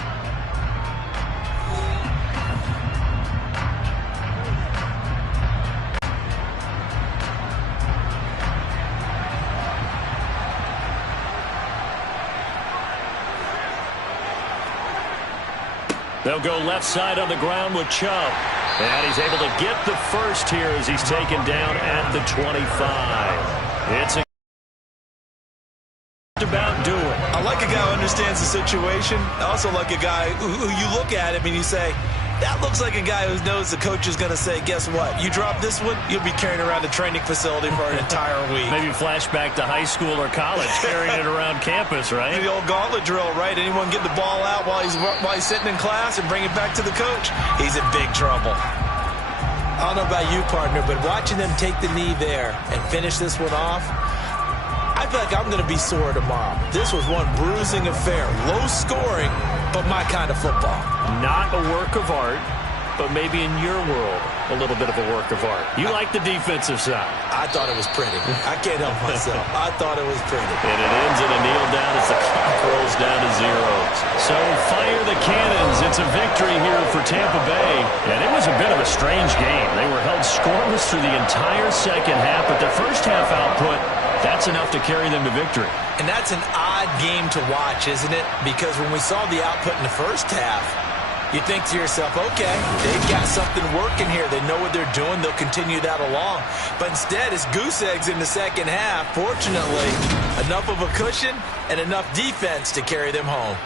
They'll go left side on the ground with Chubb. And he's able to get the first here as he's taken down at the 25. It's about doing. I like a guy who understands the situation. I also like a guy who you look at him and you say, that looks like a guy who knows the coach is going to say, guess what? You drop this one, you'll be carrying around the training facility for an entire week. Maybe flashback to high school or college, carrying it around campus, right? The old gauntlet drill, right? Anyone get the ball out while he's sitting in class and bring it back to the coach? He's in big trouble. I don't know about you, partner, but watching them take the knee there and finish this one off, I feel like I'm going to be sore tomorrow. This was one bruising affair. Low scoring, but my kind of football. Not a work of art, but maybe in your world, a little bit of a work of art. You like the defensive side. I thought it was pretty. I can't help myself. I thought it was pretty. And it ends in a kneel down as the clock rolls down to 0. So fire the cannons. It's a victory here for Tampa Bay. And it was a bit of a strange game. They were held scoreless through the entire second half, but their first half output, that's enough to carry them to victory. And that's an odd game to watch, isn't it? Because when we saw the output in the first half, You think to yourself, okay, they've got something working here. They know what they're doing. They'll continue that along. But instead, it's goose eggs in the second half. Fortunately, enough of a cushion and enough defense to carry them home.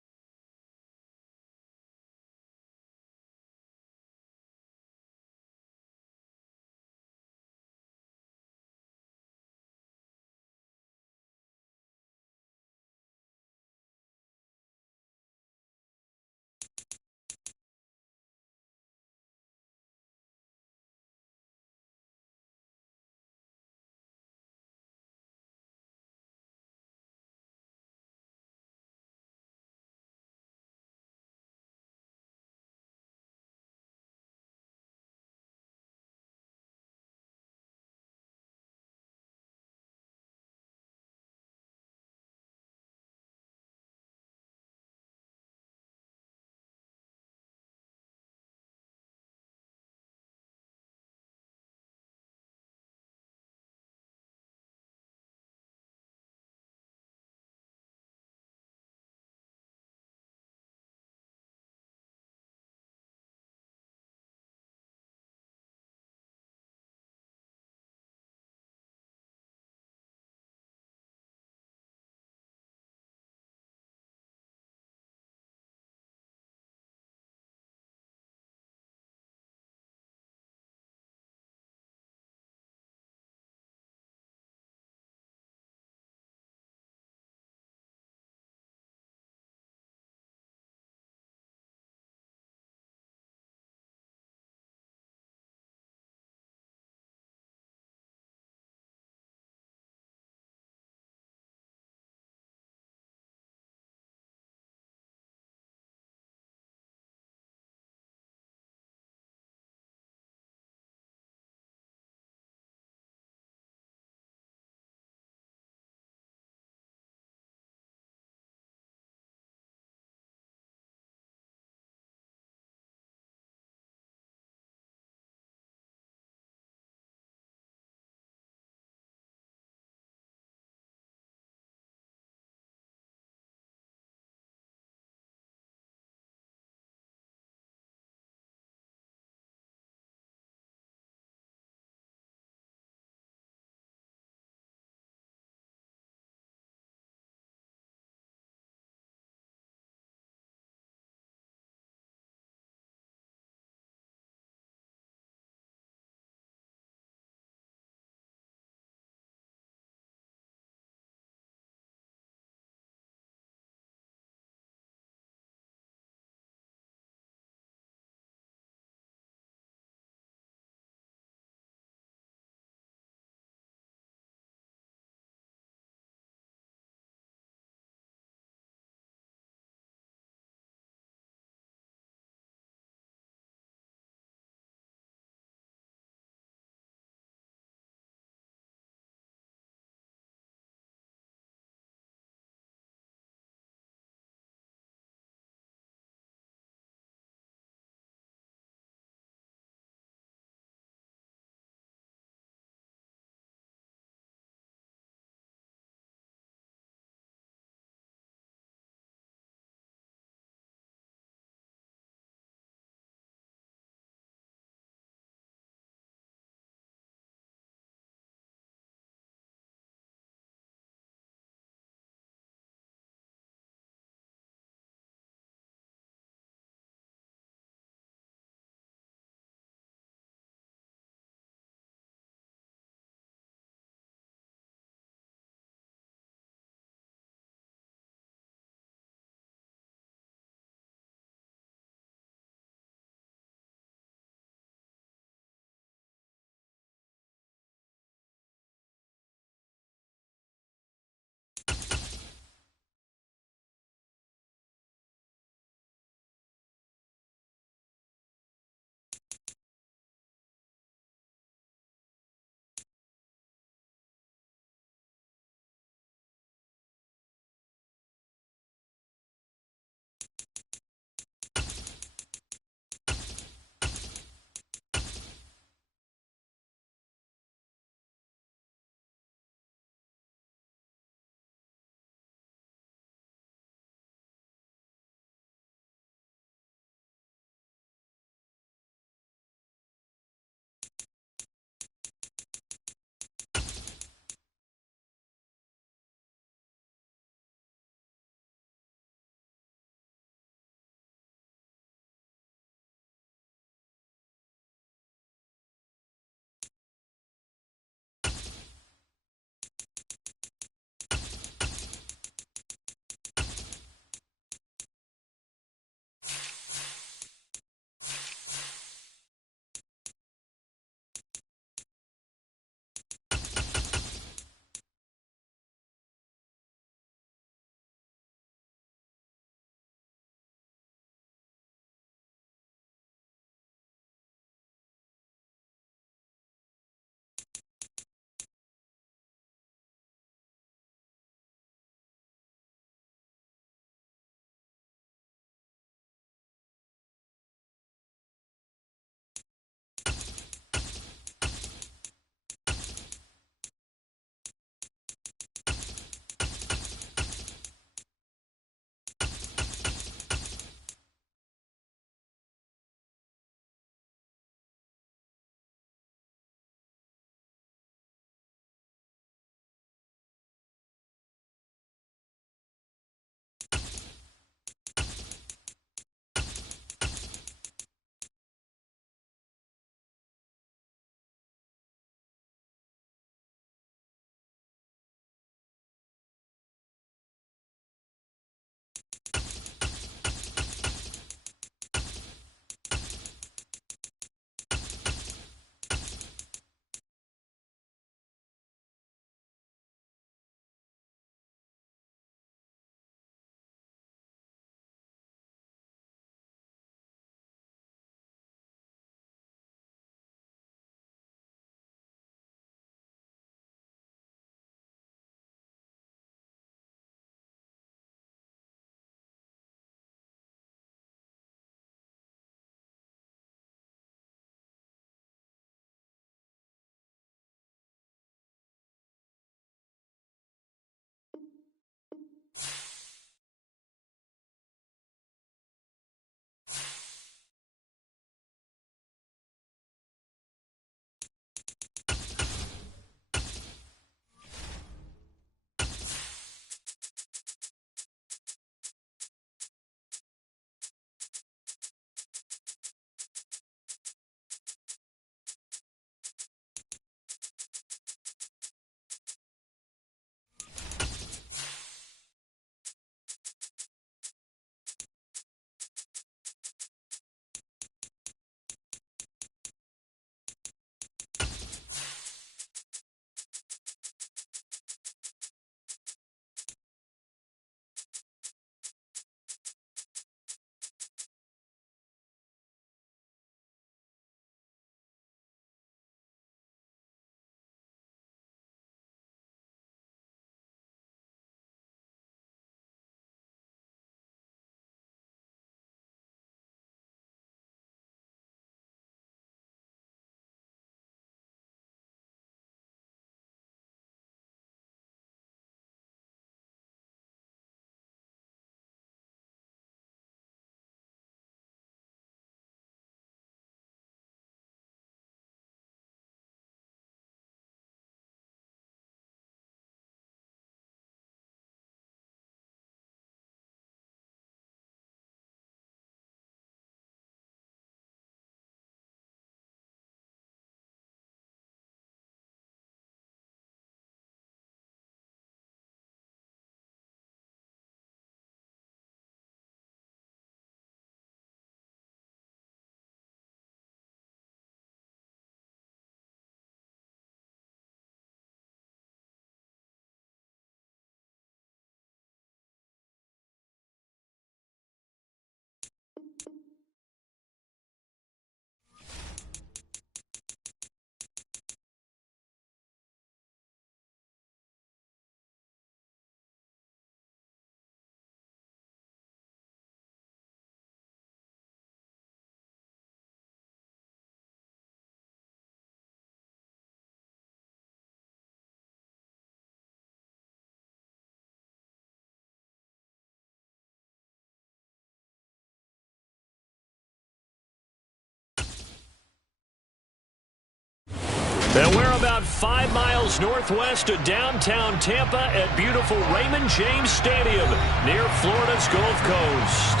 And we're about 5 miles northwest of downtown Tampa at beautiful Raymond James Stadium near Florida's Gulf Coast.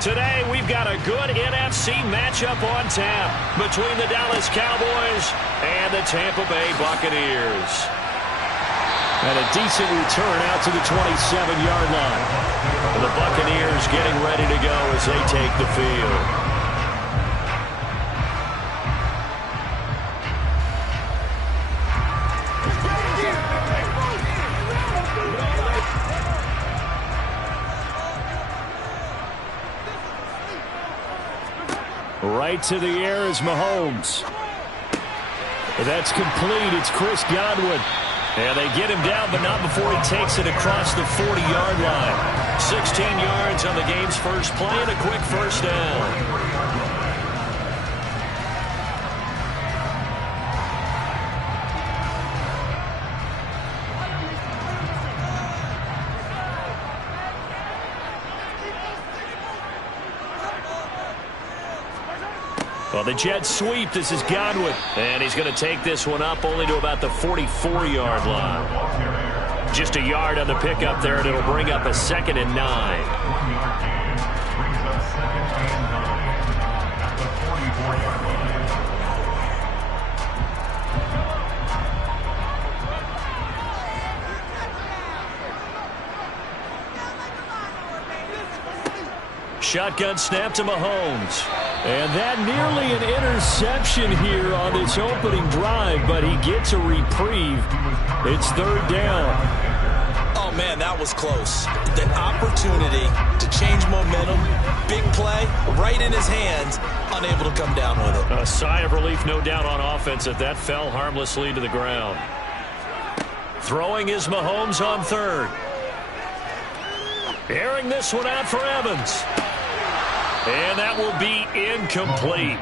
Today, we've got a good NFC matchup on tap between the Dallas Cowboys and the Tampa Bay Buccaneers. And a decent return out to the 27-yard line. And the Buccaneers getting ready to go as they take the field. Right to the air is Mahomes. That's complete. It's Chris Godwin. And they get him down, but not before he takes it across the 40-yard line. 16 yards on the game's first play and a quick first down. Well, the jet sweep. This is Godwin. And he's going to take this one up only to about the 44-yard line. Just a yard on the pickup there, and it'll bring up a 2nd and 9. Shotgun snap to Mahomes. And that nearly an interception here on this opening drive, but he gets a reprieve. It's 3rd down. Oh, man, that was close. The opportunity to change momentum, big play, right in his hands, unable to come down with it. A sigh of relief, no doubt, on offense that that fell harmlessly to the ground. Throwing is Mahomes on 3rd. Airing this one out for Evans. And that will be incomplete.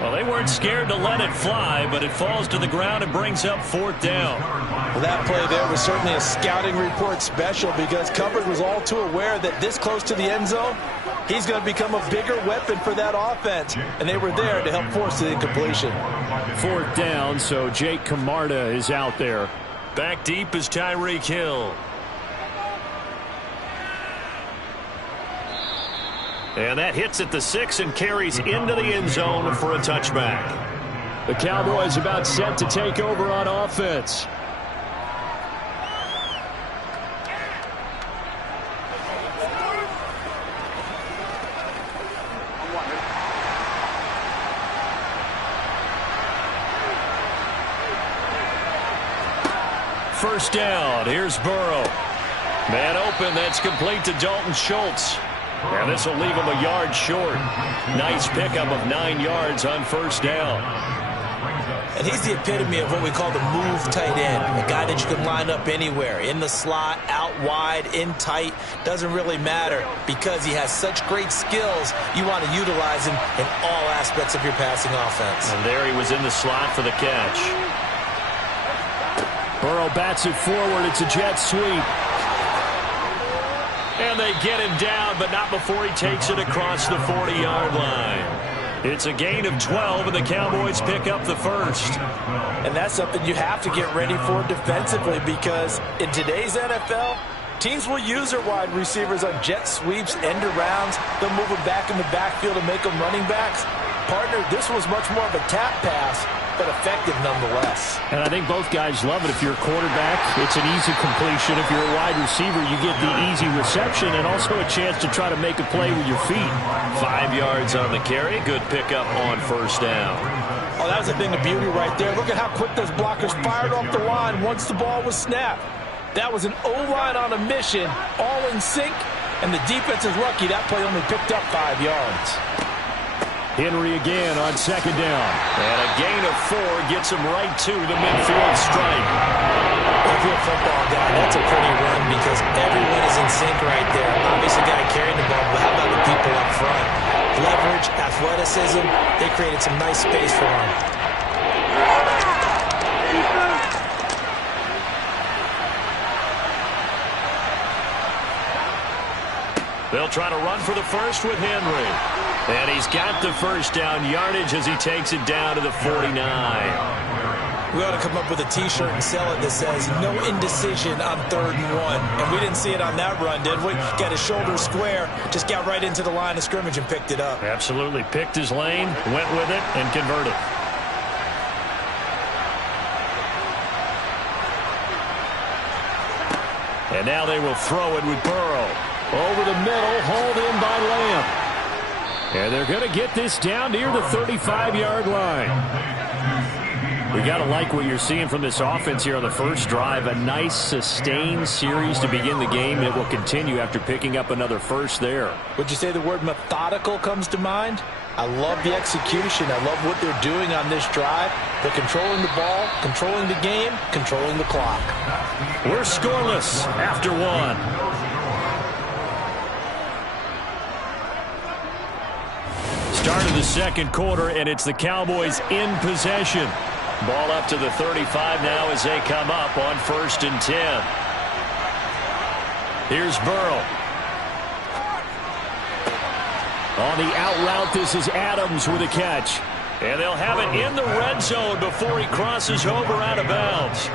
Well, they weren't scared to let it fly, but it falls to the ground and brings up 4th down. Well, that play there was certainly a scouting report special because coverage was all too aware that this close to the end zone, he's going to become a bigger weapon for that offense. And they were there to help force the incompletion. 4th down, so Jake Camarda is out there. Back deep is Tyreek Hill. And that hits at the 6 and carries into the end zone for a touchback. The Cowboys about set to take over on offense. First down. Here's Burrow. Man open. That's complete to Dalton Schultz. And this will leave him a yard short. Nice pickup of 9 yards on first down. And he's the epitome of what we call the move tight end. A guy that you can line up anywhere. In the slot, out wide, in tight. Doesn't really matter because he has such great skills. You want to utilize him in all aspects of your passing offense. And there he was in the slot for the catch. Burrow bats it forward. It's a jet sweep. And they get him down, but not before he takes it across the 40-yard line. It's a gain of 12, and the Cowboys pick up the first. And that's something you have to get ready for defensively because in today's NFL, teams will use their wide receivers on jet sweeps, end arounds. They'll move them back in the backfield and make them running backs. Partner, this was much more of a tap pass, but effective nonetheless. And I think both guys love it. If you're a quarterback, it's an easy completion. If you're a wide receiver, you get the easy reception and also a chance to try to make a play with your feet. 5 yards on the carry. Good pickup on first down. Oh, that was a thing of beauty right there. Look at how quick those blockers fired off the line once the ball was snapped. That was an O-line on a mission, all in sync, and the defense is lucky that play only picked up 5 yards. Henry again on second down. And a gain of 4 gets him right to the midfield stripe. If you're a football guy, that's a pretty run because everyone is in sync right there. Obviously, guy carrying the ball, but how about the people up front? Leverage, athleticism, they created some nice space for him. They'll try to run for the first with Henry. And he's got the first down yardage as he takes it down to the 49. We ought to come up with a T-shirt and sell it that says, no indecision on 3rd and 1. And we didn't see it on that run, did we? Got his shoulders square, just got right into the line of scrimmage and picked it up. Absolutely. Picked his lane, went with it, and converted. And now they will throw it with Burrow. Over the middle, hauled in by Lamb. And they're going to get this down near the 35-yard line. We got to like what you're seeing from this offense here on the first drive. A nice, sustained series to begin the game. It will continue after picking up another first there. Would you say the word methodical comes to mind? I love the execution. I love what they're doing on this drive. They're controlling the ball, controlling the game, controlling the clock. We're scoreless after one. Start of the second quarter, and it's the Cowboys in possession. Ball up to the 35 now as they come up on 1st and 10. Here's Burrow. On the out route, this is Adams with a catch. And they'll have it in the red zone before he crosses over out of bounds.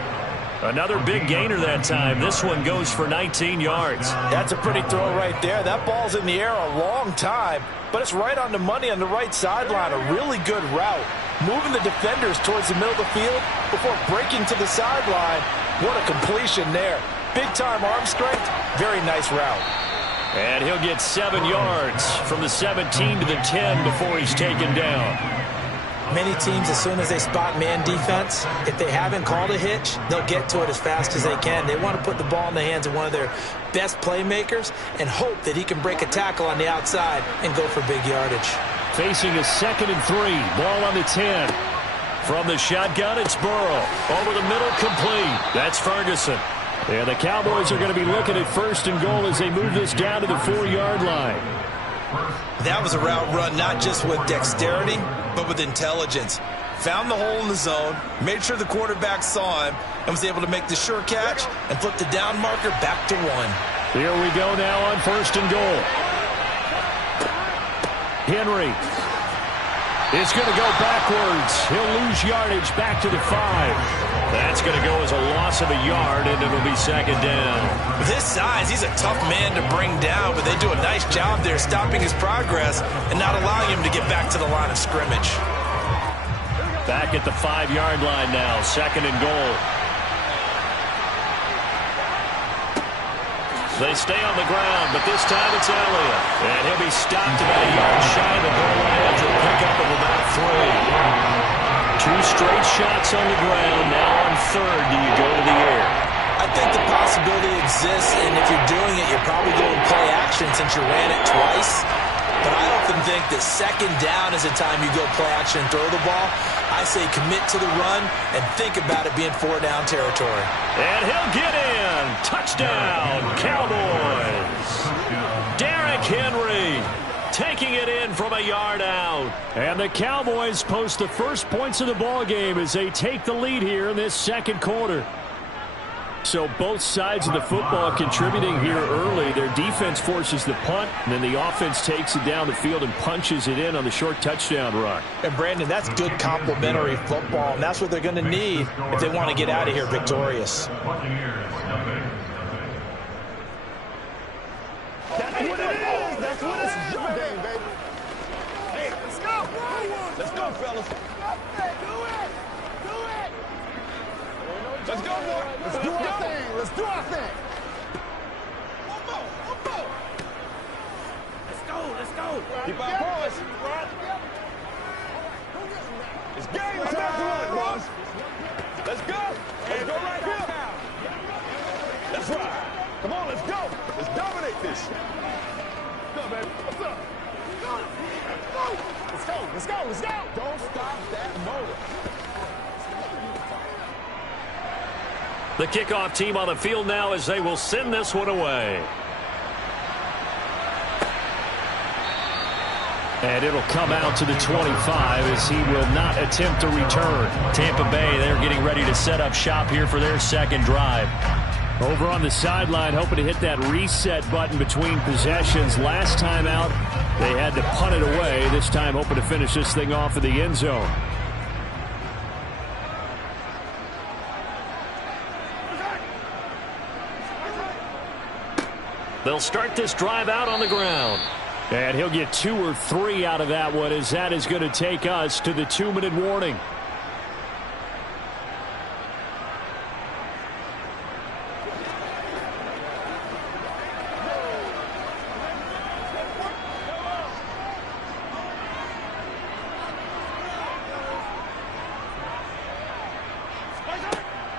Another big gainer that time. This one goes for 19 yards. That's a pretty throw right there. That ball's in the air a long time, but it's right on the money on the right sideline. A really good route. Moving the defenders towards the middle of the field before breaking to the sideline. What a completion there. Big-time arm strength. Very nice route. And he'll get 7 yards from the 17 to the 10 before he's taken down. Many teams, as soon as they spot man defense, if they haven't called a hitch, they'll get to it as fast as they can. They want to put the ball in the hands of one of their best playmakers and hope that he can break a tackle on the outside and go for big yardage. Facing a 2nd and 3. Ball on the 10. From the shotgun, it's Burrow. Over the middle, complete. That's Ferguson. And the Cowboys are going to be looking at 1st and goal as they move this down to the 4-yard line. That was a route run not just with dexterity, but with intelligence. Found the hole in the zone, made sure the quarterback saw him, and was able to make the sure catch and flip the down marker back to 1. Here we go now on 1st and goal. Henry is going to go backwards. He'll lose yardage back to the 5. That's going to go as a loss of a yard, and it'll be 2nd down. With his size, he's a tough man to bring down, but they do a nice job there stopping his progress and not allowing him to get back to the line of scrimmage. Back at the 5-yard line now, 2nd and goal. They stay on the ground, but this time it's Elliott. And he'll be stopped about a yard shy of the goal line after a pickup of about 3. 2 straight shots on the ground. Now on 3rd, do you go to the air? I think the possibility exists, and if you're doing it, you're probably going play action since you ran it twice. But I often think that 2nd down is the time you go play action and throw the ball. I say commit to the run and think about it being 4-down territory. And he'll get in. Touchdown, Cowboys. Derrick Henry taking it in from a yard out. And the Cowboys post the first points of the ball game as they take the lead here in this 2nd quarter. So both sides of the football contributing here early. Their defense forces the punt, and then the offense takes it down the field and punches it in on the short touchdown run. And, Brandon, that's good complementary football, and that's what they're going to need if they want to get out of here victorious. That's what it is. That's what it's your game, baby. Hey, let's go. Let's go, fellas. Let's go, boy. Let's do our thing. Let's do our thing. One more. Let's go. Keep our poise. It's game time, boys. Let's go. Let's go right here. Let's ride. Come on, let's go. Let's dominate this. What's up, baby? What's up? Let's go. Don't stop that motor. The kickoff team on the field now as they will send this one away. And it'll come out to the 25 as he will not attempt to return. Tampa Bay, they're getting ready to set up shop here for their 2nd drive. Over on the sideline, hoping to hit that reset button between possessions. Last time out, they had to punt it away. This time, hoping to finish this thing off in the end zone. They'll start this drive out on the ground. And he'll get 2 or 3 out of that one, as that is going to take us to the 2-minute warning.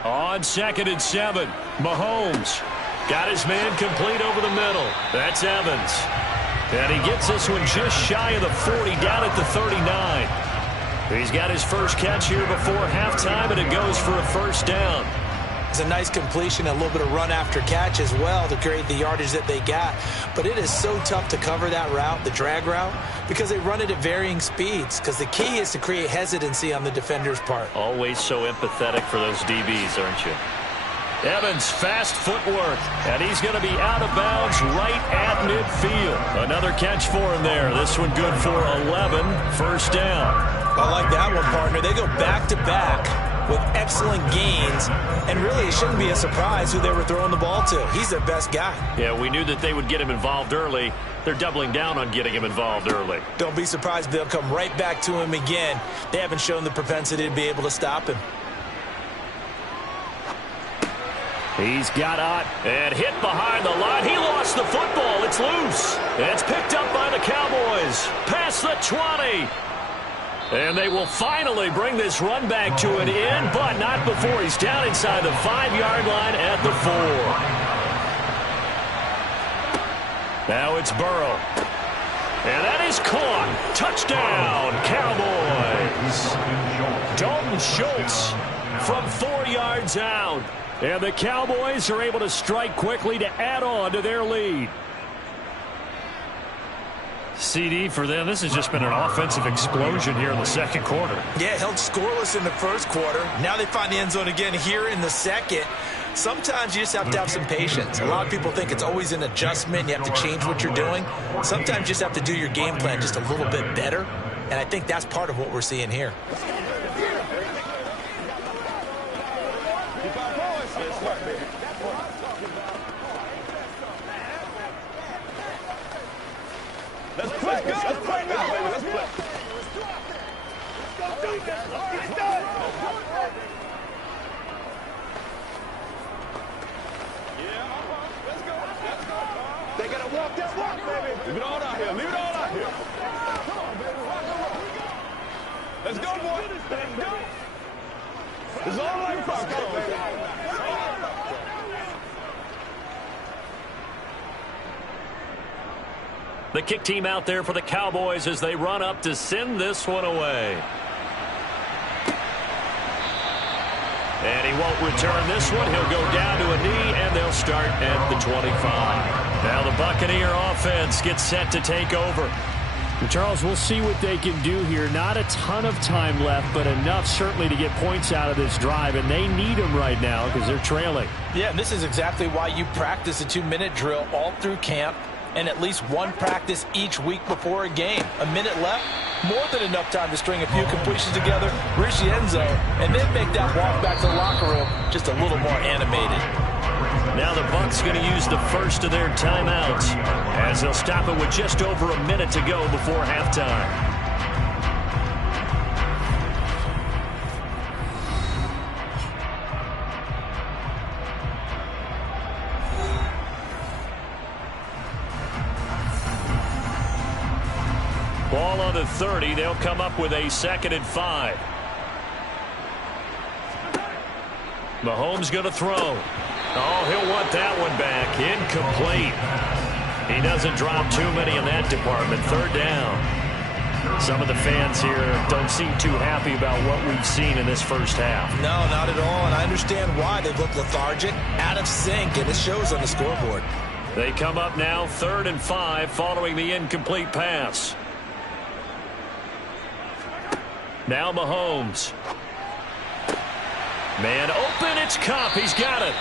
On 2nd and 7, Mahomes got his man complete over the middle. That's Evans. And he gets this one just shy of the 40, down at the 39. He's got his first catch here before halftime, and it goes for a first down. It's a nice completion, a little bit of run after catch as well to create the yardage that they got. But it is so tough to cover that route, the drag route, because they run it at varying speeds. Because the key is to create hesitancy on the defender's part. Always so empathetic for those DBs, aren't you? Evans, fast footwork, and he's going to be out of bounds right at midfield. Another catch for him there. This one good for 11, first down. I like that one, partner. They go back-to-back with excellent gains, and really it shouldn't be a surprise who they were throwing the ball to. He's their best guy. Yeah, we knew that they would get him involved early. They're doubling down on getting him involved early. Don't be surprised if they'll come right back to him again. They haven't shown the propensity to be able to stop him. He's got out and hit behind the line. He lost the football. It's loose. It's picked up by the Cowboys. Past the 20. And they will finally bring this run back to an end, but not before he's down inside the 5-yard line at the 4. Now it's Burrow. And that is caught. Touchdown, Cowboys. Dalton Schultz from 4 yards out. And the Cowboys are able to strike quickly to add on to their lead. CD, for them, this has just been an offensive explosion here in the second quarter. Yeah, held scoreless in the first quarter. Now they find the end zone again here in the second. Sometimes you just have to have some patience. A lot of people think it's always an adjustment. You have to change what you're doing. Sometimes you just have to do your game plan just a little bit better. And I think that's part of what we're seeing here. Let's play. Let's play now, baby. Let's play. Let's go. They gotta walk that walk, baby. Leave it all out here. Leave it all out here. Let's go, boy. Let's go. It's all right, Falcon, baby. The kick team out there for the Cowboys as they run up to send this one away. And he won't return this one. He'll go down to a knee, and they'll start at the 25. Now the Buccaneer offense gets set to take over. And Charles, we'll see what they can do here. Not a ton of time left, but enough certainly to get points out of this drive, and they need them right now because they're trailing. Yeah, and this is exactly why you practice a 2-minute drill all through camp, and at least one practice each week before a game. A minute left, more than enough time to string a few completions together, reach the end zone, and then make that walk back to the locker room just a little more animated. Now the Bucs going to use the first of their timeouts as they'll stop it with just over a minute to go before halftime. Ball on the 30. They'll come up with a 2nd and 5. Mahomes going to throw. Oh, he'll want that one back. Incomplete. He doesn't drop too many in that department. 3rd down. Some of the fans here don't seem too happy about what we've seen in this first half. No, not at all, and I understand why. They look lethargic, out of sync, and it shows on the scoreboard. They come up now 3rd and 5 following the incomplete pass. Now Mahomes. Man open, it's Kupp. He's got it.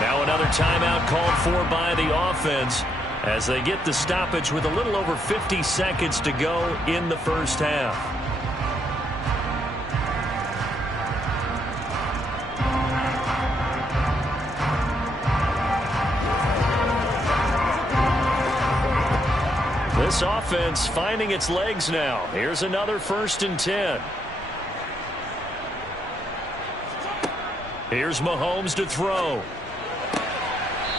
Now another timeout called for by the offense as they get the stoppage with a little over 50 seconds to go in the first half. This offense finding its legs now. Here's another 1st and 10. Here's Mahomes to throw.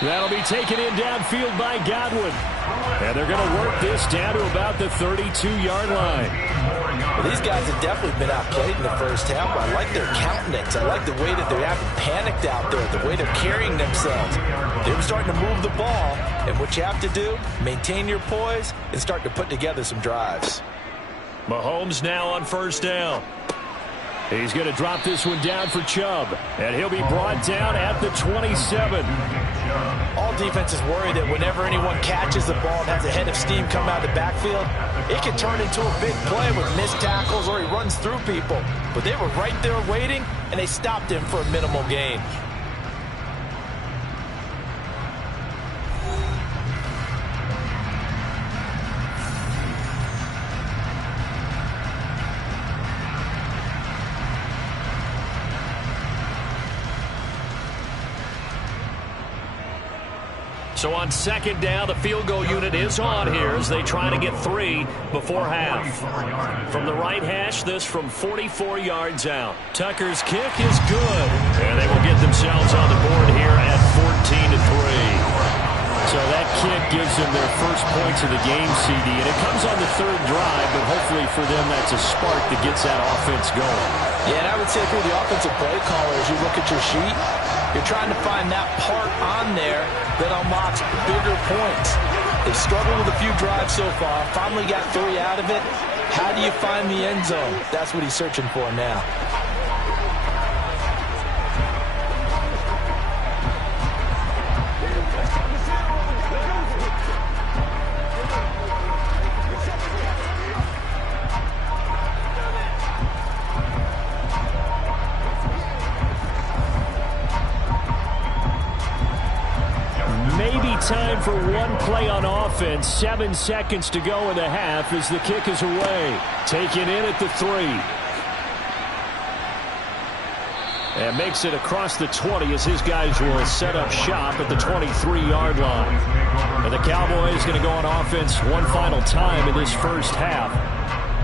That'll be taken in downfield by Godwin. And they're going to work this down to about the 32-yard line. Well, these guys have definitely been outplayed in the first half. I like their countenance. I like the way that they haven't panicked out there, the way they're carrying themselves. They're starting to move the ball. And what you have to do, maintain your poise and start to put together some drives. Mahomes now on 1st down. He's going to drop this one down for Chubb. And he'll be brought down at the 27. All defenses worry that whenever anyone catches the ball and has a head of steam come out of the backfield, it can turn into a big play with missed tackles or he runs through people. But they were right there waiting, and they stopped him for a minimal gain. So on 2nd down, the field goal unit is on here as they try to get 3 before half. From the right hash, this from 44 yards out. Tucker's kick is good. And they will get themselves on the board here at 14-3. So that kick gives them their first points of the game, CD. And it comes on the 3rd drive, but hopefully for them that's a spark that gets that offense going. Yeah, and I would say if you're the offensive play caller, as you look at your sheet, you're trying to find that part on there that unlocks bigger points. They've struggled with a few drives so far. Finally got 3 out of it. How do you find the end zone? That's what he's searching for now. Time for one play on offense. 7 seconds to go in the half as the kick is away. Taken in at the 3. And makes it across the 20 as his guys will set up shop at the 23-yard line. And the Cowboys going to go on offense one final time in this first half.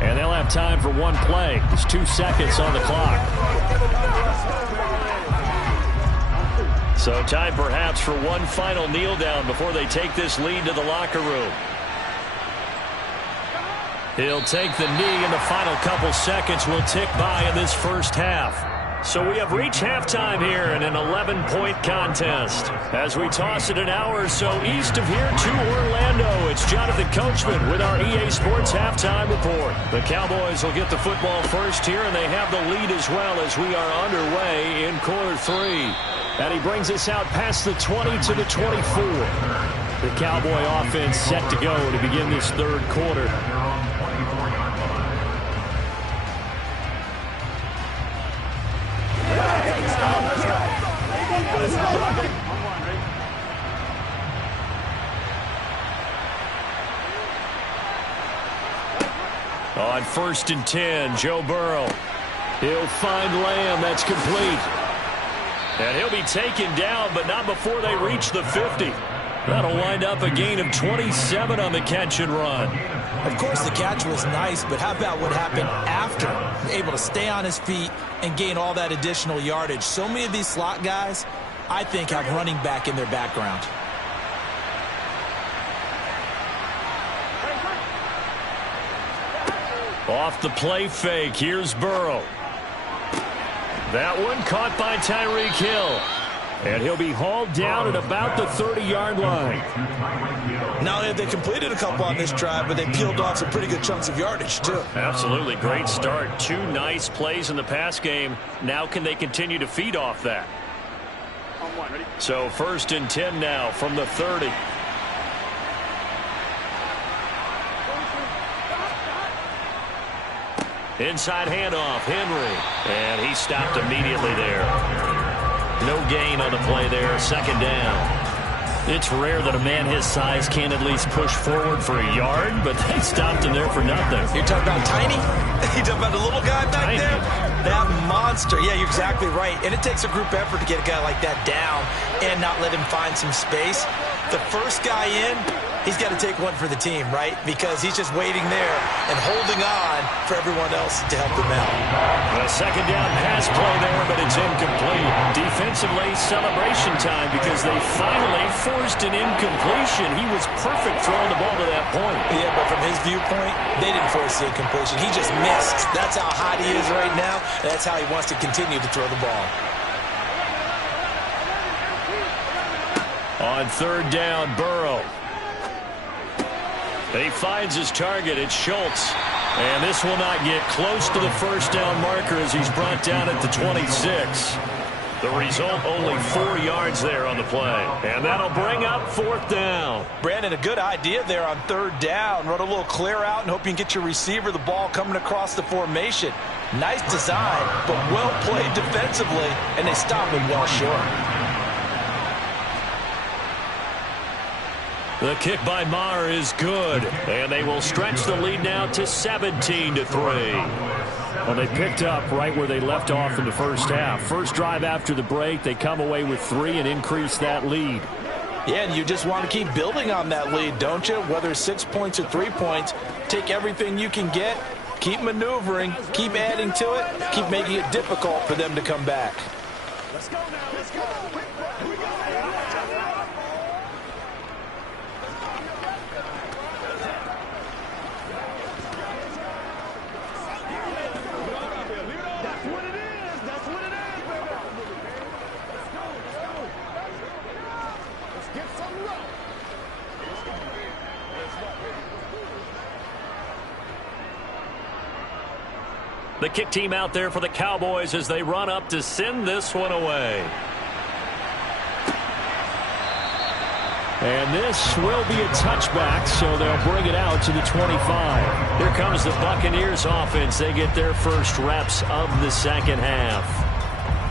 And they'll have time for one play. There's 2 seconds on the clock. So time perhaps for one final kneel down before they take this lead to the locker room. He'll take the knee, and the final couple seconds will tick by in this first half. So we have reached halftime here in an 11-point contest. As we toss it an hour or so east of here to Orlando, it's Jonathan Coachman with our EA Sports Halftime Report. The Cowboys will get the football first here, and they have the lead as well as we are underway in quarter 3. And he brings us out past the 20 to the 24. The Cowboy offense set to go to begin this 3rd quarter. On 1st and 10, Joe Burrow. He'll find Lamb. That's complete. And he'll be taken down, but not before they reach the 50. That'll wind up a gain of 27 on the catch and run. Of course, the catch was nice, but how about what happened after? Able to stay on his feet and gain all that additional yardage. So many of these slot guys, I think, have running back in their background. Off the play fake, here's Burrow. That one caught by Tyreek Hill. And he'll be hauled down at about the 30-yard line. Not only have they completed a couple on this drive, but they peeled off some pretty good chunks of yardage, too. Absolutely. Great start. 2 nice plays in the pass game. Now can they continue to feed off that? So 1st and 10 now from the 30. Inside handoff, Henry. And he stopped immediately there. No gain on the play there, 2nd down. It's rare that a man his size can't at least push forward for a yard, but they stopped him there for nothing. You're talking about Tiny? You're talking about the little guy back there? That monster. Yeah, you're exactly right. And it takes a group effort to get a guy like that down and not let him find some space. The first guy in, he's got to take one for the team, right? Because he's just waiting there and holding on for everyone else to help him out. A second down pass play there, but it's incomplete. Defensively, celebration time because they finally forced an incompletion. He was perfect throwing the ball to that point. Yeah, but from his viewpoint, they didn't force the incompletion. He just missed. That's how hot he is right now, and that's how he wants to continue to throw the ball. On third down, Burrow. He finds his target. It's Schultz. And this will not get close to the first down marker as he's brought down at the 26. The result, only 4 yards there on the play. And that'll bring up fourth down. Brandon, a good idea there on third down. Run a little clear out and hope you can get your receiver the ball coming across the formation. Nice design, but well played defensively, and they stop him well short. The kick by Maher is good, and they will stretch the lead now to 17-3. Well, they picked up right where they left off in the first half. First drive after the break, they come away with 3 and increase that lead. Yeah, and you just want to keep building on that lead, don't you? Whether it's 6 points or 3 points, take everything you can get, keep maneuvering, keep adding to it, keep making it difficult for them to come back. Let's go now. Let's go. The kick team out there for the Cowboys as they run up to send this one away. And this will be a touchback, so they'll bring it out to the 25. Here comes the Buccaneers offense. They get their first reps of the second half.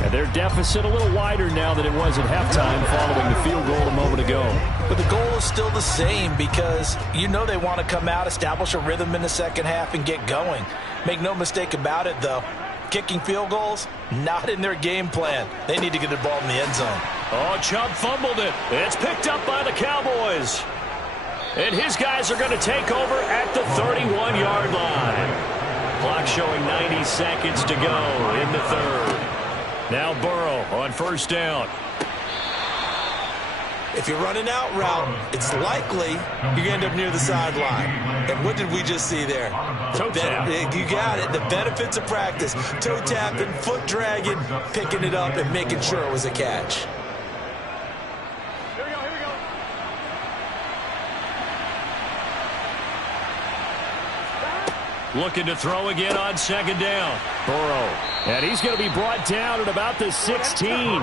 And their deficit a little wider now than it was at halftime following the field goal a moment ago. But the goal is still the same because you know they want to come out, establish a rhythm in the second half, and get going. Make no mistake about it, though. Kicking field goals, not in their game plan. They need to get the ball in the end zone. Oh, Chubb fumbled it. It's picked up by the Cowboys. And his guys are going to take over at the 31-yard line. Clock showing 90 seconds to go in the third. Now Burrow on first down. If you're running out route, it's likely you're going to end up near the sideline. And what did we just see there? Toe tap. You got it. The benefits of practice. Toe tapping, foot dragging, picking it up, and making sure it was a catch. Looking to throw again on second down. Burrow. And he's going to be brought down at about the 16.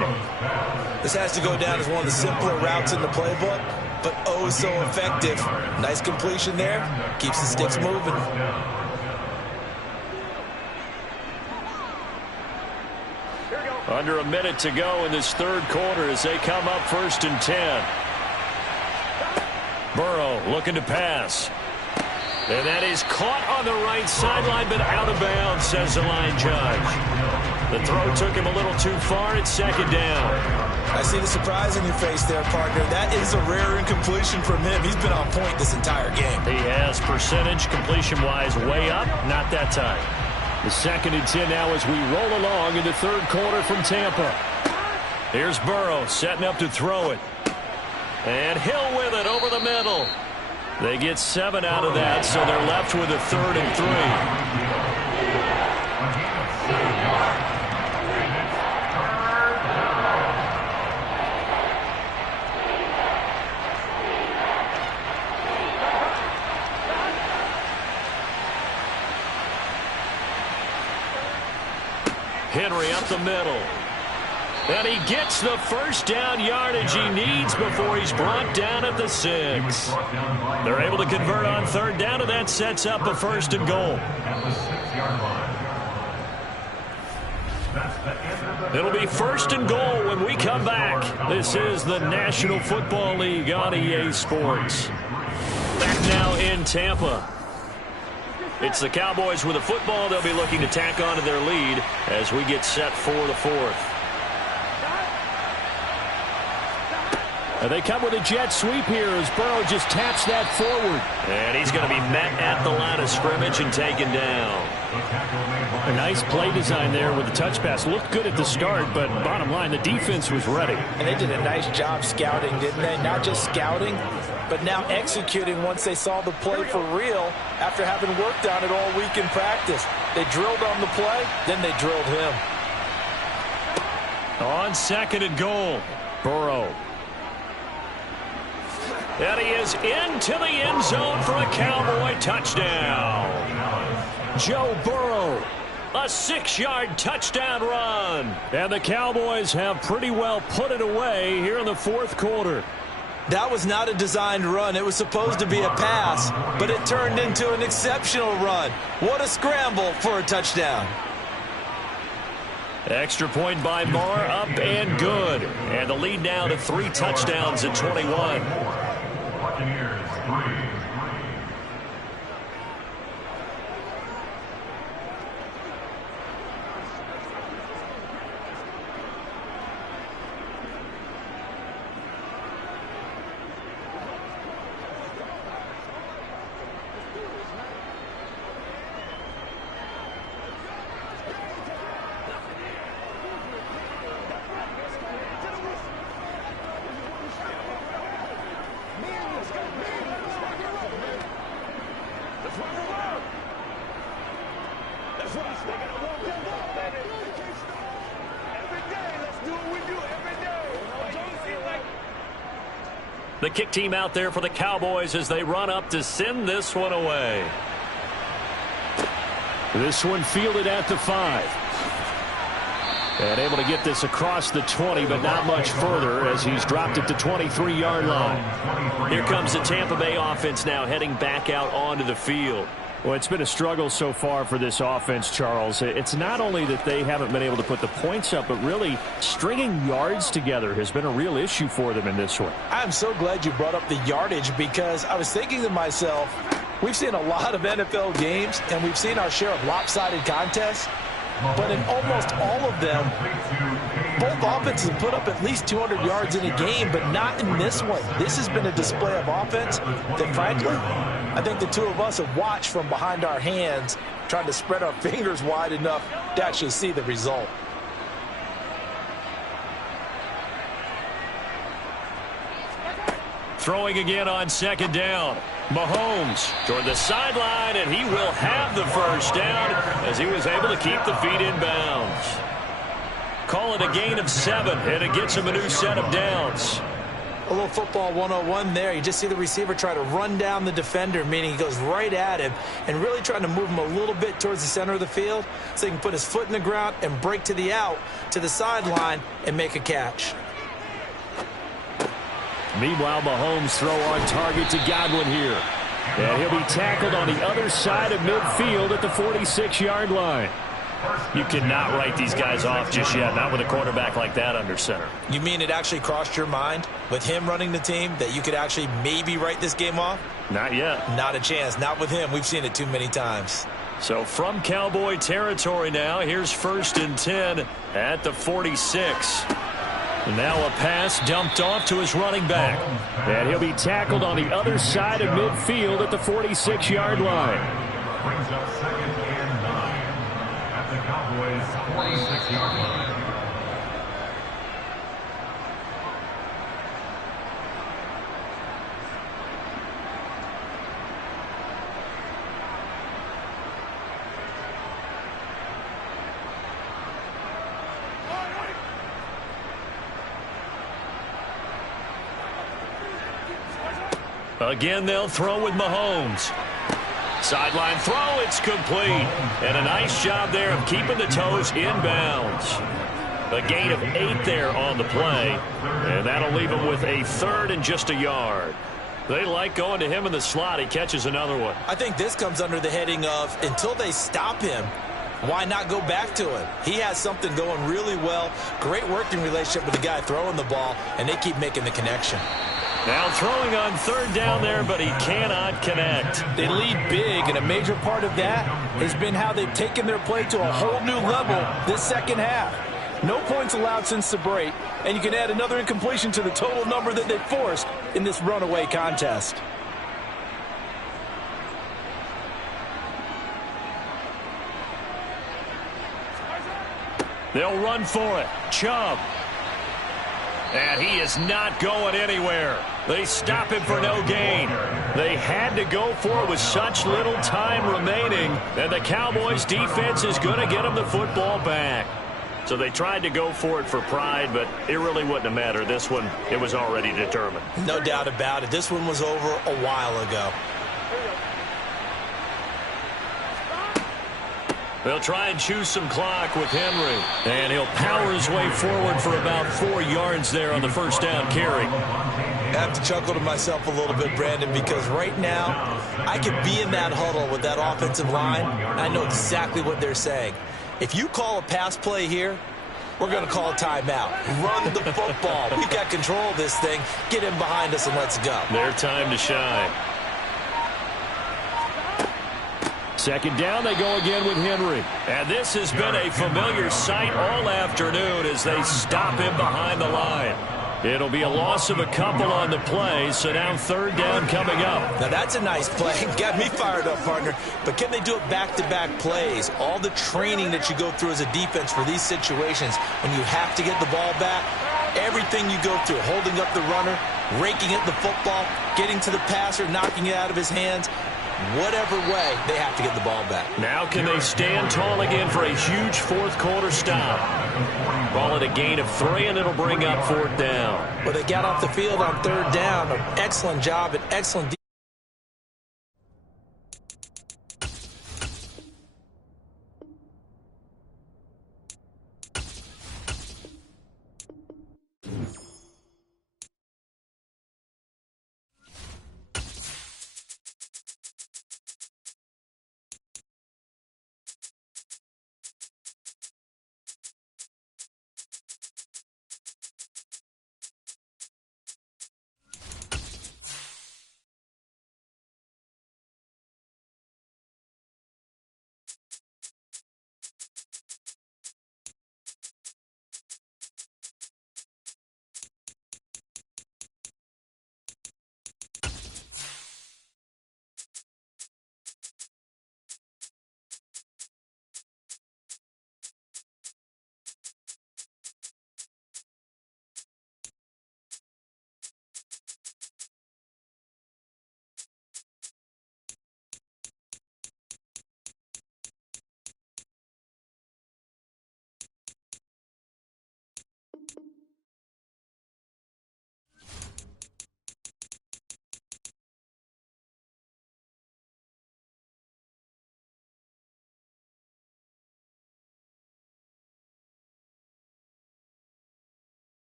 This has to go down as one of the simpler routes in the playbook, but oh so effective. Nice completion there. Keeps the sticks moving. Under a minute to go in this third quarter as they come up first and 10. Burrow looking to pass. And that is caught on the right sideline, but out of bounds, says the line judge. The throw took him a little too far at second down. I see the surprise in your face there, partner. That is a rare incompletion from him. He's been on point this entire game. He has percentage, completion-wise, way up. Not that time. The second and 10 now as we roll along in the third quarter from Tampa. Here's Burrow setting up to throw it. And Hill with it over the middle. They get 7 out of that, so they're left with a 3rd and 3. Henry up the middle. And he gets the first down yardage he needs before he's brought down at the 6. They're able to convert on third down, and that sets up a 1st and goal. It'll be 1st and goal when we come back. This is the National Football League on EA Sports. Back now in Tampa. It's the Cowboys with the football. They'll be looking to tack on to their lead as we get set for the 4th. They come with a jet sweep here as Burrow just taps that forward. And he's going to be met at the line of scrimmage and taken down. A nice play design there with the touch pass. Looked good at the start, but bottom line, the defense was ready. And they did a nice job scouting, didn't they? Not just scouting, but now executing once they saw the play for real after having worked on it all week in practice. They drilled on the play, then they drilled him. On 2nd and goal, Burrow. And he is into the end zone for a Cowboy touchdown. Joe Burrow. A 6-yard touchdown run. And the Cowboys have pretty well put it away here in the 4th quarter. That was not a designed run. It was supposed to be a pass, but it turned into an exceptional run. What a scramble for a touchdown. Extra point by Marr, up and good. And the lead now to 3 touchdowns at 21. Buccaneers 3. The kick team out there for the Cowboys as they run up to send this one away. This one fielded at the 5. And able to get this across the 20, but not much further as he's dropped it to 23-yard line. Here comes the Tampa Bay offense now heading back out onto the field. Well, it's been a struggle so far for this offense, Charles. It's not only that they haven't been able to put the points up, but really stringing yards together has been a real issue for them in this one. I'm so glad you brought up the yardage because I was thinking to myself, we've seen a lot of NFL games and we've seen our share of lopsided contests, but in almost all of them, both offenses put up at least 200 yards in a game, but not in this one. This has been a display of offense that, frankly, I think the two of us have watched from behind our hands, trying to spread our fingers wide enough to actually see the result. Throwing again on 2nd down. Mahomes toward the sideline, and he will have the first down as he was able to keep the feet in bounds. Call it a gain of 7, and it gets him a new set of downs. A little football 101 there. You just see the receiver try to run down the defender, meaning he goes right at him and really trying to move him a little bit towards the center of the field so he can put his foot in the ground and break to the out, to the sideline, and make a catch. Meanwhile, Mahomes throw on target to Godwin here. And he'll be tackled on the other side of midfield at the 46-yard line. You cannot write these guys off just yet, not with a quarterback like that under center. You mean it actually crossed your mind with him running the team that you could actually maybe write this game off? Not yet. Not a chance. Not with him. We've seen it too many times. So from Cowboy territory now, here's 1st and 10 at the 46. Now a pass dumped off to his running back. And he'll be tackled on the other side of midfield at the 46-yard line. Brings up 2nd and 9 at the Cowboys' 46-yard line. Again, they'll throw with Mahomes. Sideline throw, it's complete. And a nice job there of keeping the toes in bounds. A gain of 8 there on the play. And that'll leave him with a 3rd and just a yard. They like going to him in the slot. He catches another one. I think this comes under the heading of until they stop him, why not go back to him? He has something going really well. Great working relationship with the guy throwing the ball, and they keep making the connection. Now throwing on 3rd down there, but he cannot connect. They lead big, and a major part of that has been how they've taken their play to a whole new level this second half. No points allowed since the break, and you can add another incompletion to the total number that they forced in this runaway contest. They'll run for it. Chubb. And he is not going anywhere. They stop him for no gain. They had to go for it with such little time remaining, and the Cowboys' defense is going to get him the football back. So they tried to go for it for pride, but it really wouldn't have mattered. This one, it was already determined. No doubt about it. This one was over a while ago. They'll try and choose some clock with Henry. And he'll power his way forward for about 4 yards there on the first down carry. I have to chuckle to myself a little bit, Brandon, because right now I could be in that huddle with that offensive line, and I know exactly what they're saying. If you call a pass play here, we're going to call a timeout. Run the football. We've got control of this thing. Get him behind us and let's go. Their time to shine. Second down, they go again with Henry. And this has been a familiar sight all afternoon as they stop him behind the line. It'll be a loss of a couple on the play, so now third down coming up. Now that's a nice play. Got me fired up, partner. But can they do it back-to-back plays? All the training that you go through as a defense for these situations, when you have to get the ball back, everything you go through, holding up the runner, raking at the football, getting to the passer, knocking it out of his hands, whatever way, they have to get the ball back. Now can they stand tall again for a huge fourth quarter stop? Call it a gain of 3, and it'll bring up fourth down. Well, they got off the field on third down. An excellent job, an excellent defense.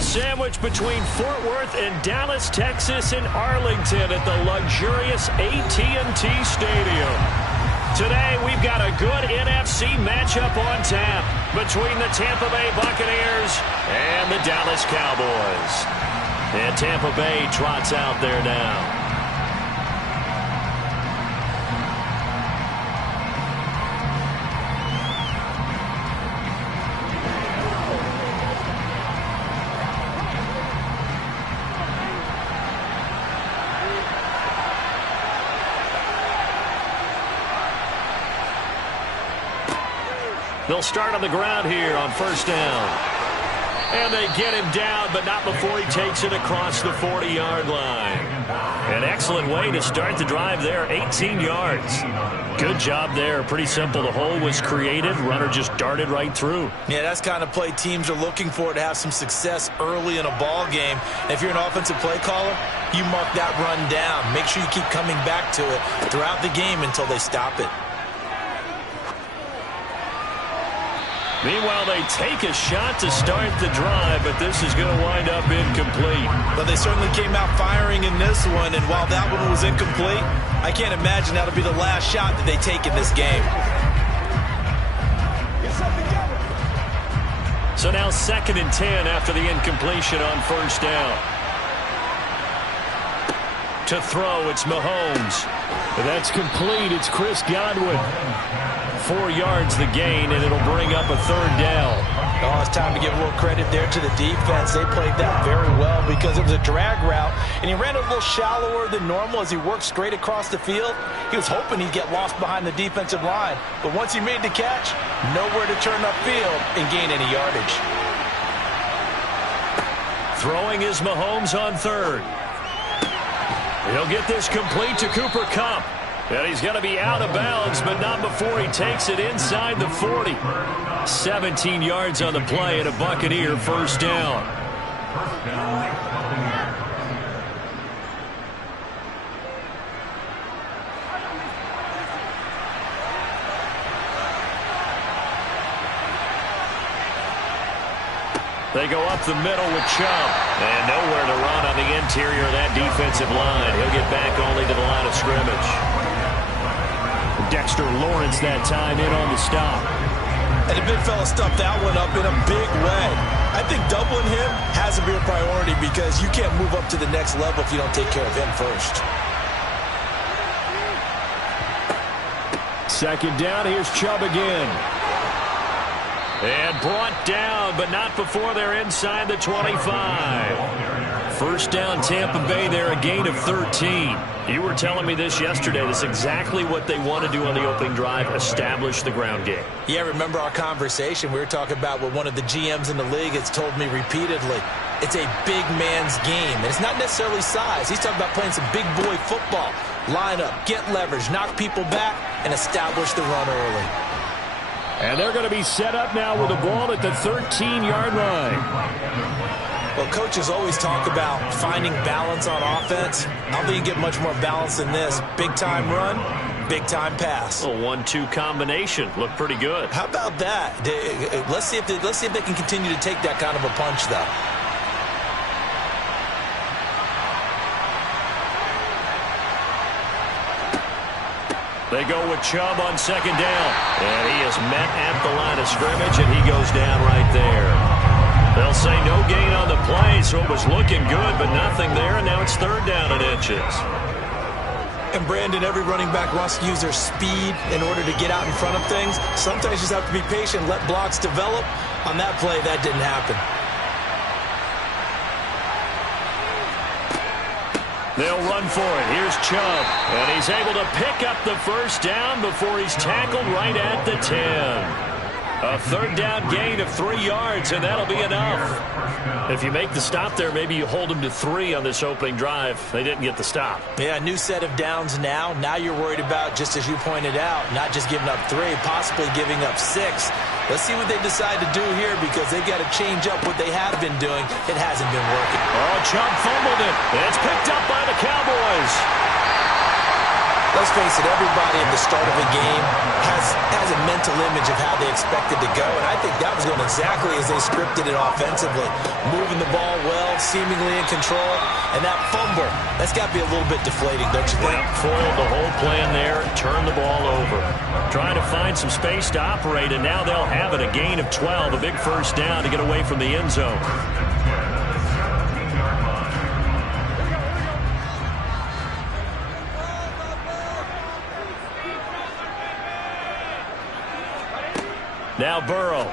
Sandwiched between Fort Worth and Dallas, Texas, and Arlington at the luxurious AT&T Stadium. Today, we've got a good NFC matchup on tap between the Tampa Bay Buccaneers and the Dallas Cowboys. And Tampa Bay trots out there now. They'll start on the ground here on first down. And they get him down, but not before he takes it across the 40-yard line. An excellent way to start the drive there, 18 yards. Good job there. Pretty simple. The hole was created. Runner just darted right through. Yeah, that's kind of play teams are looking for to have some success early in a ball game. And if you're an offensive play caller, you mark that run down. Make sure you keep coming back to it throughout the game until they stop it. Meanwhile, they take a shot to start the drive, but this is going to wind up incomplete. But they certainly came out firing in this one, and while that one was incomplete, I can't imagine that'll be the last shot that they take in this game. Yes, sir. So now 2nd and 10 after the incompletion on first down. To throw, it's Mahomes. That's complete. It's Chris Godwin. 4 yards the gain, and it'll bring up a 3rd down. Oh, it's time to give a little credit there to the defense. They played that very well because it was a drag route, and he ran a little shallower than normal as he worked straight across the field. He was hoping he'd get lost behind the defensive line, but once he made the catch, nowhere to turn upfield and gain any yardage. Throwing is Mahomes on 3rd. He'll get this complete to Cooper Kupp. And he's going to be out of bounds, but not before he takes it inside the 40. 17 yards on the play and a Buccaneer first down. They go up the middle with Chubb. And nowhere to run on the interior of that defensive line. He'll get back only to the line of scrimmage. Dexter Lawrence that time in on the stop. And the big fella stuffed that one up in a big way. I think doubling him has to be a priority because you can't move up to the next level if you don't take care of him first. 2nd down, here's Chubb again. And brought down, but not before they're inside the 25. First down, Tampa Bay there, a gain of 13. You were telling me this yesterday. This is exactly what they want to do on the opening drive, establish the ground game. Yeah, remember our conversation? We were talking about what one of the GMs in the league has told me repeatedly. It's a big man's game, and it's not necessarily size. He's talking about playing some big boy football. Line up, get leverage, knock people back, and establish the run early. And they're going to be set up now with the ball at the 13-yard line. Well, coaches always talk about finding balance on offense. I don't think you get much more balance than this. Big-time run, big-time pass. A 1-2 combination. Looked pretty good. How about that? Let's see if they can continue to take that kind of a punch, though. They go with Chubb on 2nd down. And he is met at the line of scrimmage, and he goes down right there. They'll say no gain on the play, so it was looking good, but nothing there, and now it's 3rd down and inches. And, Brandon, every running back wants to use their speed in order to get out in front of things. Sometimes you just have to be patient, let blocks develop. On that play, that didn't happen. They'll run for it. Here's Chubb, and he's able to pick up the first down before he's tackled right at the 10. A 3rd down gain of 3 yards, and that'll be enough. If you make the stop there, maybe you hold them to 3 on this opening drive. They didn't get the stop. Yeah, new set of downs now. Now you're worried about, just as you pointed out, not just giving up 3, possibly giving up 6. Let's see what they decide to do here because they've got to change up what they have been doing. It hasn't been working. Oh, Chubb fumbled it. It's picked up by the Cowboys. Let's face it, everybody at the start of a game has a mental image of how they expect it to go, and I think that was going exactly as they scripted it offensively. Moving the ball well, seemingly in control, and that fumble, that's got to be a little bit deflating, don't you think? Foiled the whole plan there, turn the ball over. Trying to find some space to operate, and now they'll have it, a gain of 12, a big first down to get away from the end zone. Now Burrow.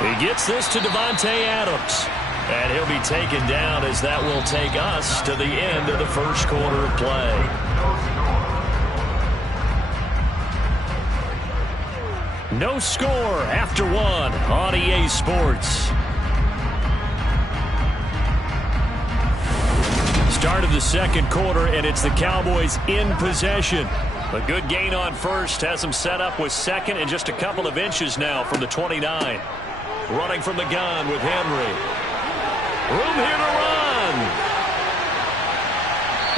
He gets this to Davante Adams. And he'll be taken down as that will take us to the end of the first quarter of play. No score after 1 on EA Sports. Start of the second quarter, and it's the Cowboys in possession. A good gain on first has them set up with 2nd and just a couple of inches now from the 29. Running from the gun with Henry. Room here to run.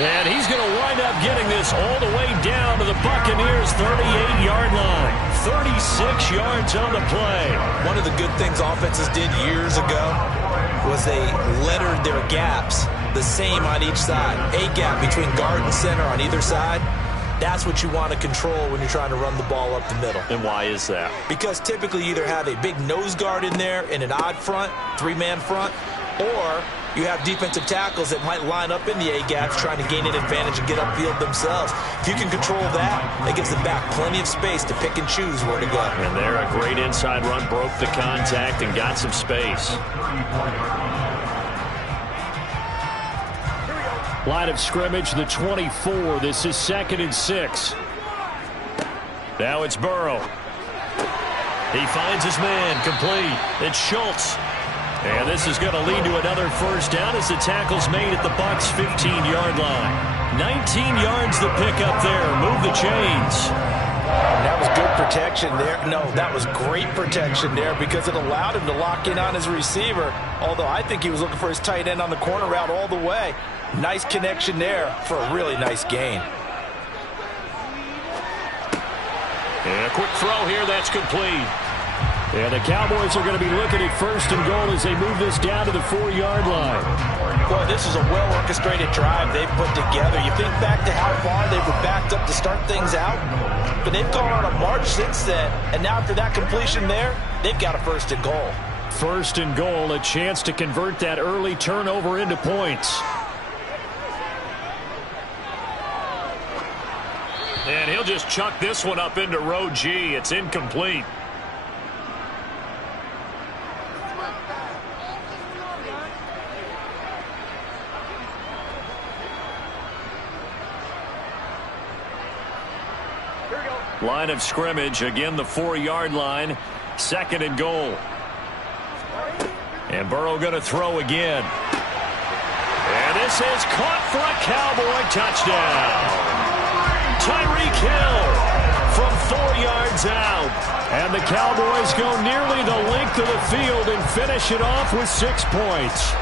And he's going to wind up getting this all the way down to the Buccaneers' 38-yard line. 36 yards on the play. One of the good things offenses did years ago was they lettered their gaps the same on each side. A gap between guard and center on either side. That's what you want to control when you're trying to run the ball up the middle. And why is that? Because typically you either have a big nose guard in there in an odd front, three-man front, or you have defensive tackles that might line up in the A-gaps trying to gain an advantage and get upfield themselves. If you can control that, it gives the back plenty of space to pick and choose where to go. And there, a great inside run, broke the contact and got some space. Line of scrimmage, the 24. This is 2nd and 6. Now it's Burrow. He finds his man, complete. It's Schultz. And this is going to lead to another first down as the tackle's made at the Bucs' 15-yard line. 19 yards the pick up there. Move the chains. That was good protection there. No, that was great protection there because it allowed him to lock in on his receiver, although I think he was looking for his tight end on the corner route all the way. Nice connection there for a really nice gain. And a quick throw here, that's complete. And the Cowboys are going to be looking at 1st and goal as they move this down to the 4-yard line. Boy, this is a well-orchestrated drive they've put together. You think back to how far they were backed up to start things out, but they've gone on a march since then, and now after that completion there, they've got a 1st and goal. 1st and goal, a chance to convert that early turnover into points. And he'll just chuck this one up into row G. It's incomplete. Line of scrimmage, again the 4-yard line, 2nd and goal. And Burrow going to throw again. And this is caught for a Cowboy touchdown. Tyreek Hill from 4 yards out. And the Cowboys go nearly the length of the field and finish it off with 6 points.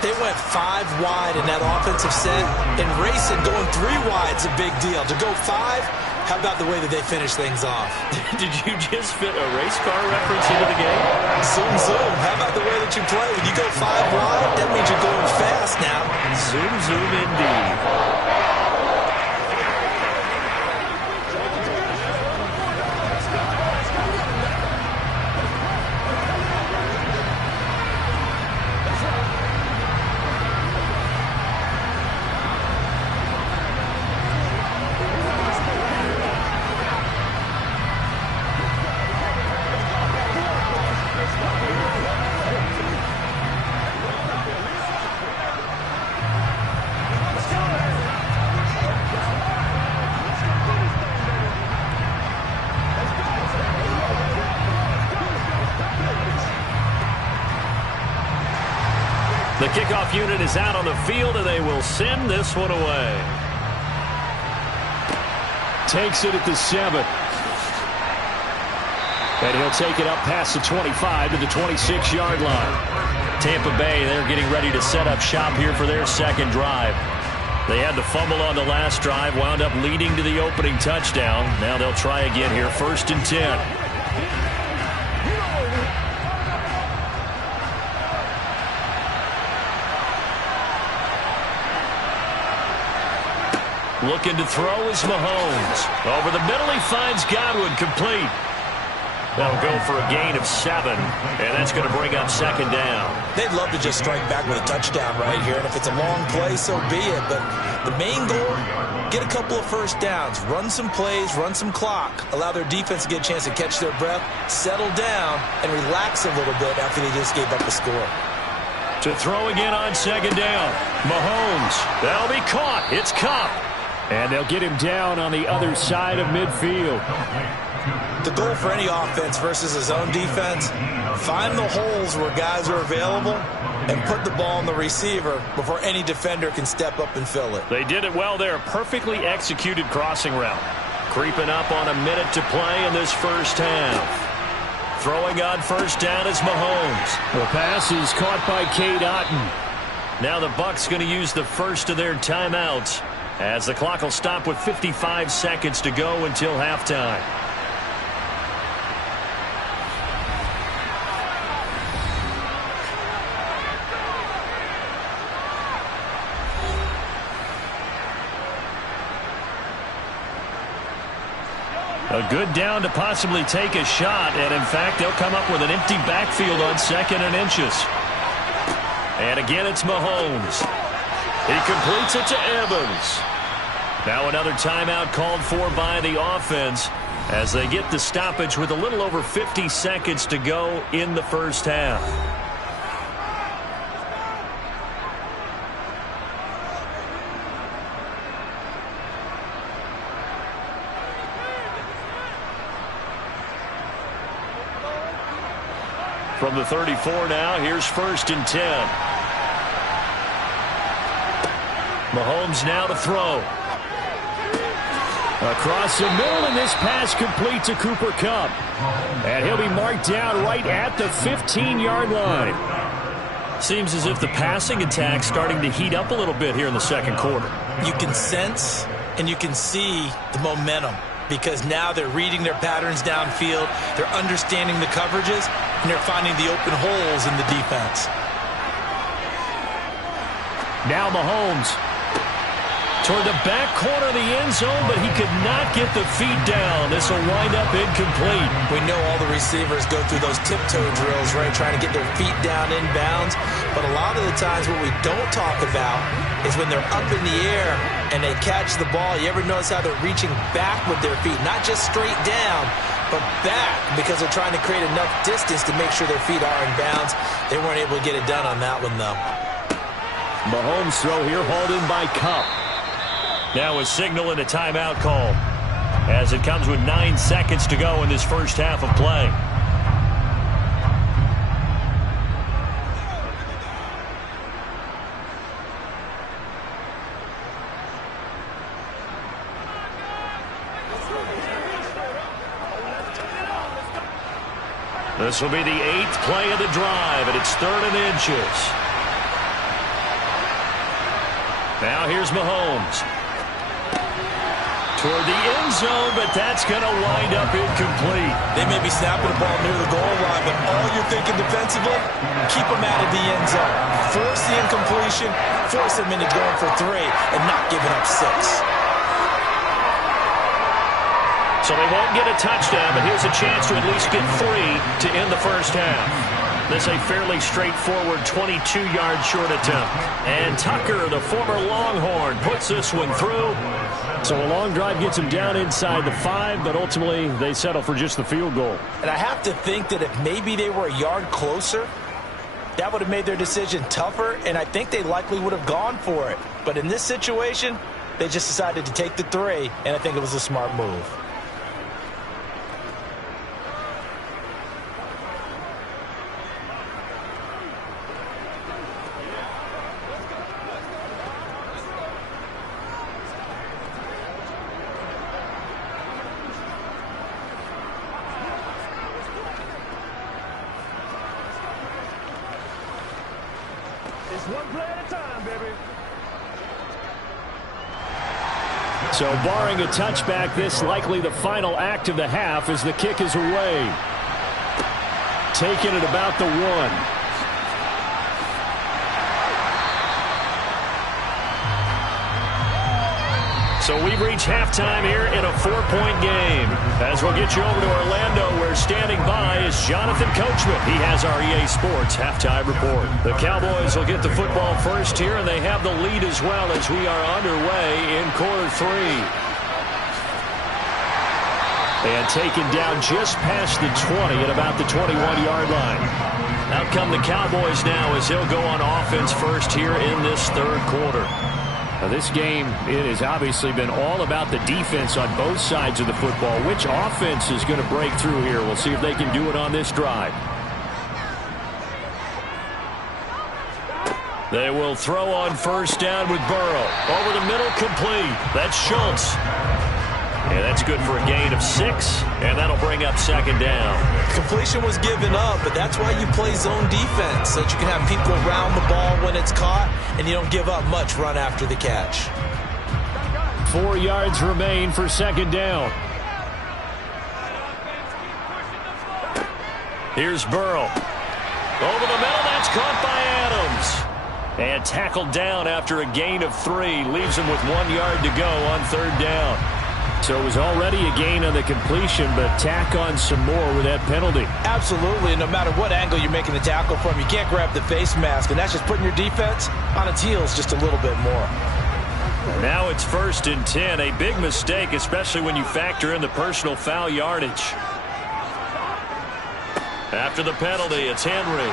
They went 5 wide in that offensive set, and racing going 3 wide is a big deal. To go 5, how about the way that they finish things off? Did you just fit a race car reference into the game? Zoom, zoom. How about the way that you play? When you go 5 wide, that means you're going fast now. Zoom, zoom indeed. The kickoff unit is out on the field, and they will send this one away. Takes it at the 7. And he'll take it up past the 25 to the 26-yard line. Tampa Bay, they're getting ready to set up shop here for their 2nd drive. They had the fumble on the last drive, wound up leading to the opening touchdown. Now they'll try again here, 1st and 10. Looking to throw is Mahomes. Over the middle, he finds Godwin, complete. That'll go for a gain of 7, and that's going to bring up 2nd down. They'd love to just strike back with a touchdown right here, and if it's a long play, so be it. But the main goal, get a couple of first downs, run some plays, run some clock, allow their defense to get a chance to catch their breath, settle down, and relax a little bit after they just gave up a score. To throw again on 2nd down. Mahomes, that'll be caught. It's Kupp. And they'll get him down on the other side of midfield. The goal for any offense versus his own defense, find the holes where guys are available and put the ball on the receiver before any defender can step up and fill it. They did it well there. Perfectly executed crossing route. Creeping up on a minute to play in this first half. Throwing on 1st down is Mahomes. The pass is caught by Cade Otton. Now the Bucs going to use the first of their timeouts, as the clock will stop with 55 seconds to go until halftime. A good down to possibly take a shot, and in fact, they'll come up with an empty backfield on 2nd and inches. And again, it's Mahomes. He completes it to Evans. Now another timeout called for by the offense as they get the stoppage with a little over 50 seconds to go in the first half. From the 34 now, here's 1st and 10. Mahomes now to throw. Across the middle, and this pass complete to Cooper Kupp. And he'll be marked down right at the 15-yard line. Seems as if the passing attack's starting to heat up a little bit here in the second quarter. You can sense and you can see the momentum because now they're reading their patterns downfield, they're understanding the coverages, and they're finding the open holes in the defense. Now Mahomes toward the back corner of the end zone, but he could not get the feet down. This will wind up incomplete. We know all the receivers go through those tiptoe drills, right, trying to get their feet down inbounds. But a lot of the times what we don't talk about is when they're up in the air and they catch the ball. You ever notice how they're reaching back with their feet? Not just straight down, but back because they're trying to create enough distance to make sure their feet are in bounds. They weren't able to get it done on that one, though. Mahomes' throw here hauled in by Kupp. Now a signal and a timeout call as it comes with 9 seconds to go in this first half of play. This will be the 8th play of the drive, and it's 3rd and inches. Now here's Mahomes. Toward the end zone, but that's going to wind up incomplete. They may be snapping the ball near the goal line, but all you're thinking defensively, keep them out of the end zone. Force the incompletion, force them into going for 3, and not giving up 6. So they won't get a touchdown, but here's a chance to at least get 3 to end the first half. This a fairly straightforward 22-yard short attempt. And Tucker, the former Longhorn, puts this one through. So a long drive gets them down inside the 5, but ultimately they settle for just the field goal. And I have to think that if maybe they were a yard closer, that would have made their decision tougher, and I think they likely would have gone for it. But in this situation, they just decided to take the 3, and I think it was a smart move. So barring a touchback, this likely the final act of the half as the kick is away. Taken at about the 1. So we've reached halftime here in a 4-point game. As we'll get you over to Orlando, where standing by is Jonathan Coachman. He has our EA Sports halftime report. The Cowboys will get the football first here, and they have the lead as well as we are underway in quarter 3. And taken down just past the 20 at about the 21-yard line. Out come the Cowboys now as he'll go on offense first here in this third quarter. Now this game, it has obviously been all about the defense on both sides of the football. Which offense is going to break through here? We'll see if they can do it on this drive. They will throw on first down with Burrow. Over the middle, complete. That's Schultz. And that's good for a gain of 6, and that'll bring up second down. Completion was given up, but that's why you play zone defense, so that you can have people around the ball when it's caught, and you don't give up much run after the catch. 4 yards remain for second down. Here's Burrow. Over the middle, that's caught by Adams. And tackled down after a gain of 3. Leaves him with 1 yard to go on third down. So it was already a gain on the completion, but tack on some more with that penalty. Absolutely. No matter what angle you're making the tackle from, you can't grab the face mask, and that's just putting your defense on its heels just a little bit more. Now it's 1st and 10. A big mistake, especially when you factor in the personal foul yardage. After the penalty, it's Henry.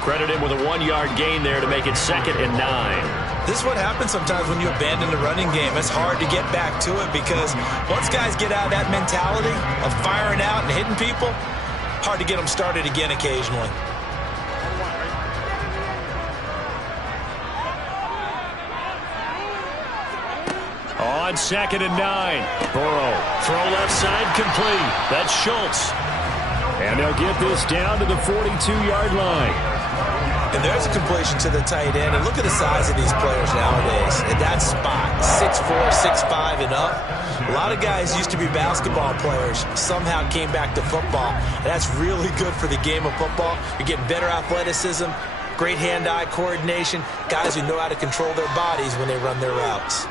Credit him with a 1-yard gain there to make it 2nd and 9. This is what happens sometimes when you abandon the running game. It's hard to get back to it because once guys get out of that mentality of firing out and hitting people, hard to get them started again occasionally. On 2nd and 9. Burrow. Throw left side complete. That's Schultz. And they'll get this down to the 42-yard line. And there's a completion to the tight end. And look at the size of these players nowadays. At that spot, 6'4", 6'5", and up. A lot of guys used to be basketball players, somehow came back to football. And that's really good for the game of football. You're getting better athleticism, great hand-eye coordination, guys who know how to control their bodies when they run their routes.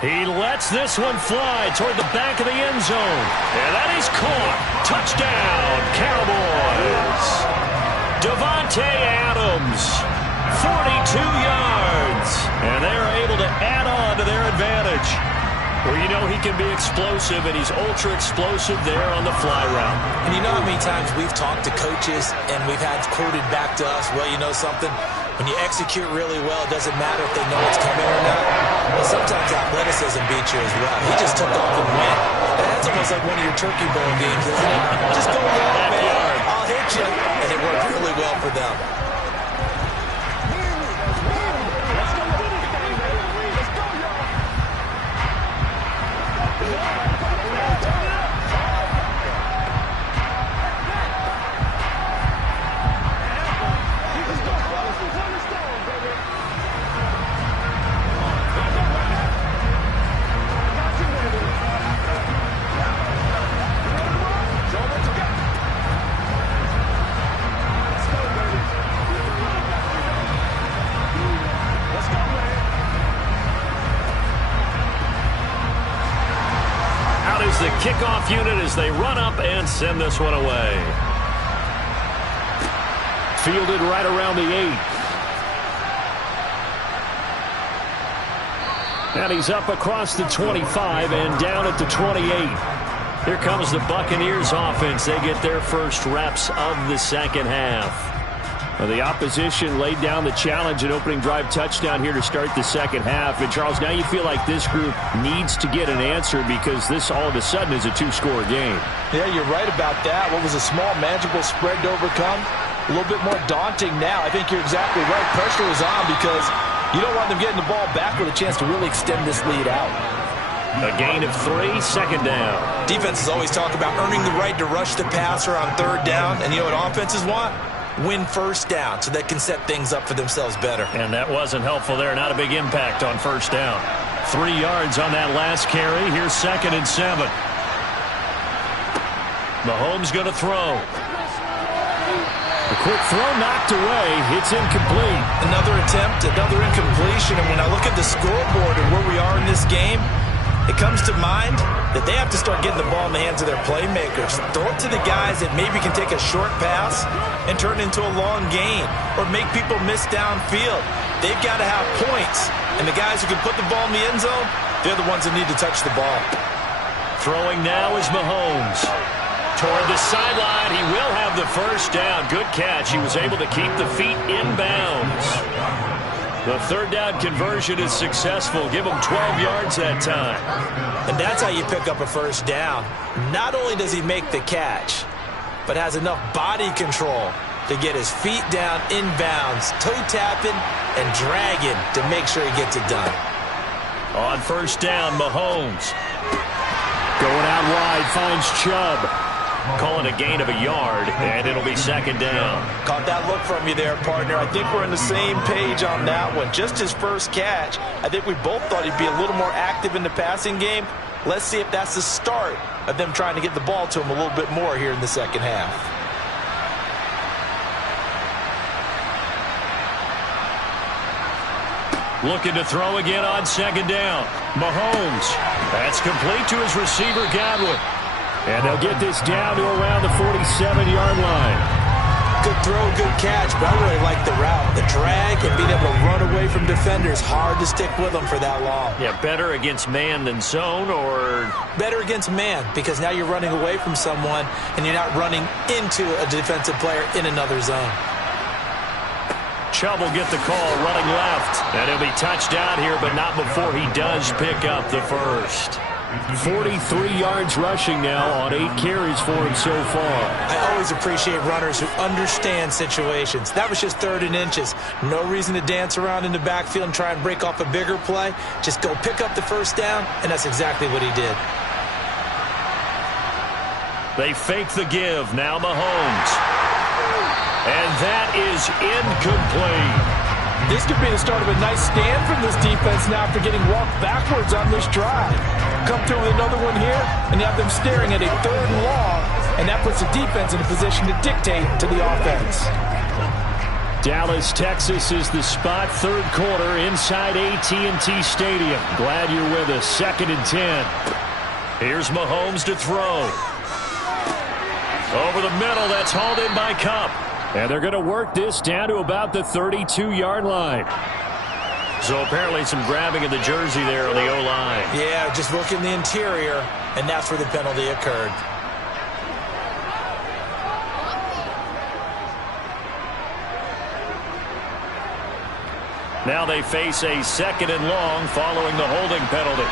He lets this one fly toward the back of the end zone. And that is caught. Touchdown, Cowboys. Davante Adams, 42 yards. And they're able to add on to their advantage. Well, you know he can be explosive, and he's ultra-explosive there on the fly route. And you know how many times we've talked to coaches, and we've had quoted back to us, well, you know something? When you execute really well, it doesn't matter if they know it's coming or not. Well, sometimes athleticism beats you as well. He just took off and went. That's almost like one of your Turkey Bowl games, isn't it? Just go long, man. I'll hit you. And it worked really well for them. The kickoff unit as they run up and send this one away. Fielded right around the 8. And he's up across the 25 and down at the 28. Here comes the Buccaneers offense. They get their first reps of the second half. Well, the opposition laid down the challenge and opening drive touchdown here to start the second half. And, Charles, now you feel like this group needs to get an answer because this all of a sudden is a 2-score game. Yeah, you're right about that. What was a small, manageable spread to overcome, a little bit more daunting now. I think you're exactly right. Pressure is on because you don't want them getting the ball back with a chance to really extend this lead out. A gain of 3, second down. Defenses always talk about earning the right to rush the passer on third down. And you know what offenses want? Win first down so they can set things up for themselves better. And that wasn't helpful there. Not a big impact on first down. 3 yards on that last carry. Here's 2nd and 7. Mahomes going to throw. A quick throw knocked away. It's incomplete. Another attempt, another incompletion. And when I look at the scoreboard and where we are in this game, it comes to mind that they have to start getting the ball in the hands of their playmakers. Throw it to the guys that maybe can take a short pass and turn it into a long gain or make people miss downfield. They've got to have points. And the guys who can put the ball in the end zone, they're the ones that need to touch the ball. Throwing now is Mahomes. Toward the sideline, he will have the first down. Good catch. He was able to keep the feet inbounds. The third down conversion is successful. Give him 12 yards that time. And that's how you pick up a first down. Not only does he make the catch, but has enough body control to get his feet down inbounds, toe tapping and dragging to make sure he gets it done. On first down, Mahomes. Going out wide, finds Chubb. Calling a gain of a yard, and it'll be second down. Caught that look from you there, partner. I think we're on the same page on that one. Just his first catch, I think we both thought he'd be a little more active in the passing game. Let's see if that's the start of them trying to get the ball to him a little bit more here in the second half. Looking to throw again on second down. Mahomes. That's complete to his receiver, Godwin. And they'll get this down to around the 47-yard line. Good throw, good catch, but I really like the route. The drag and being able to run away from defenders, hard to stick with them for that long. Yeah, better against man than zone, or? Better against man, because now you're running away from someone and you're not running into a defensive player in another zone. Chubb will get the call running left. And he'll be touched down here, but not before he does pick up the first. 43 yards rushing now on 8 carries for him so far. I always appreciate runners who understand situations. That was just 3rd and inches. No reason to dance around in the backfield and try and break off a bigger play. Just go pick up the first down, and that's exactly what he did. They fake the give. Now Mahomes. And that is incomplete. This could be the start of a nice stand from this defense now after getting walked backwards on this drive. Come through with another one here, and you have them staring at a 3rd and long, and that puts the defense in a position to dictate to the offense. Dallas, Texas is the spot. 3rd quarter inside AT&T Stadium. Glad you're with us. 2nd and 10. Here's Mahomes to throw. Over the middle, that's hauled in by Kupp. And they're going to work this down to about the 32-yard line. So apparently some grabbing of the jersey there on the O-line. Yeah, just look in the interior, and that's where the penalty occurred. Now they face a 2nd and long following the holding penalty.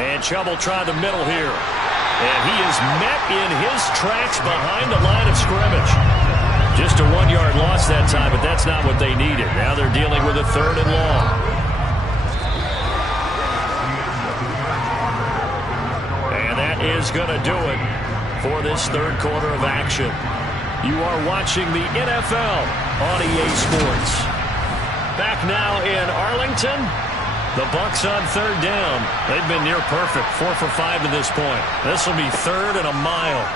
And Chubb will try the middle here. And he is met in his tracks behind the line of scrimmage. Just a 1-yard loss that time, but that's not what they needed. Now they're dealing with a 3rd and long. And that is going to do it for this 3rd quarter of action. You are watching the NFL on EA Sports. Back now in Arlington. The Bucs on 3rd down. They've been near perfect, 4 for 5 to this point. This will be 3rd and a mile.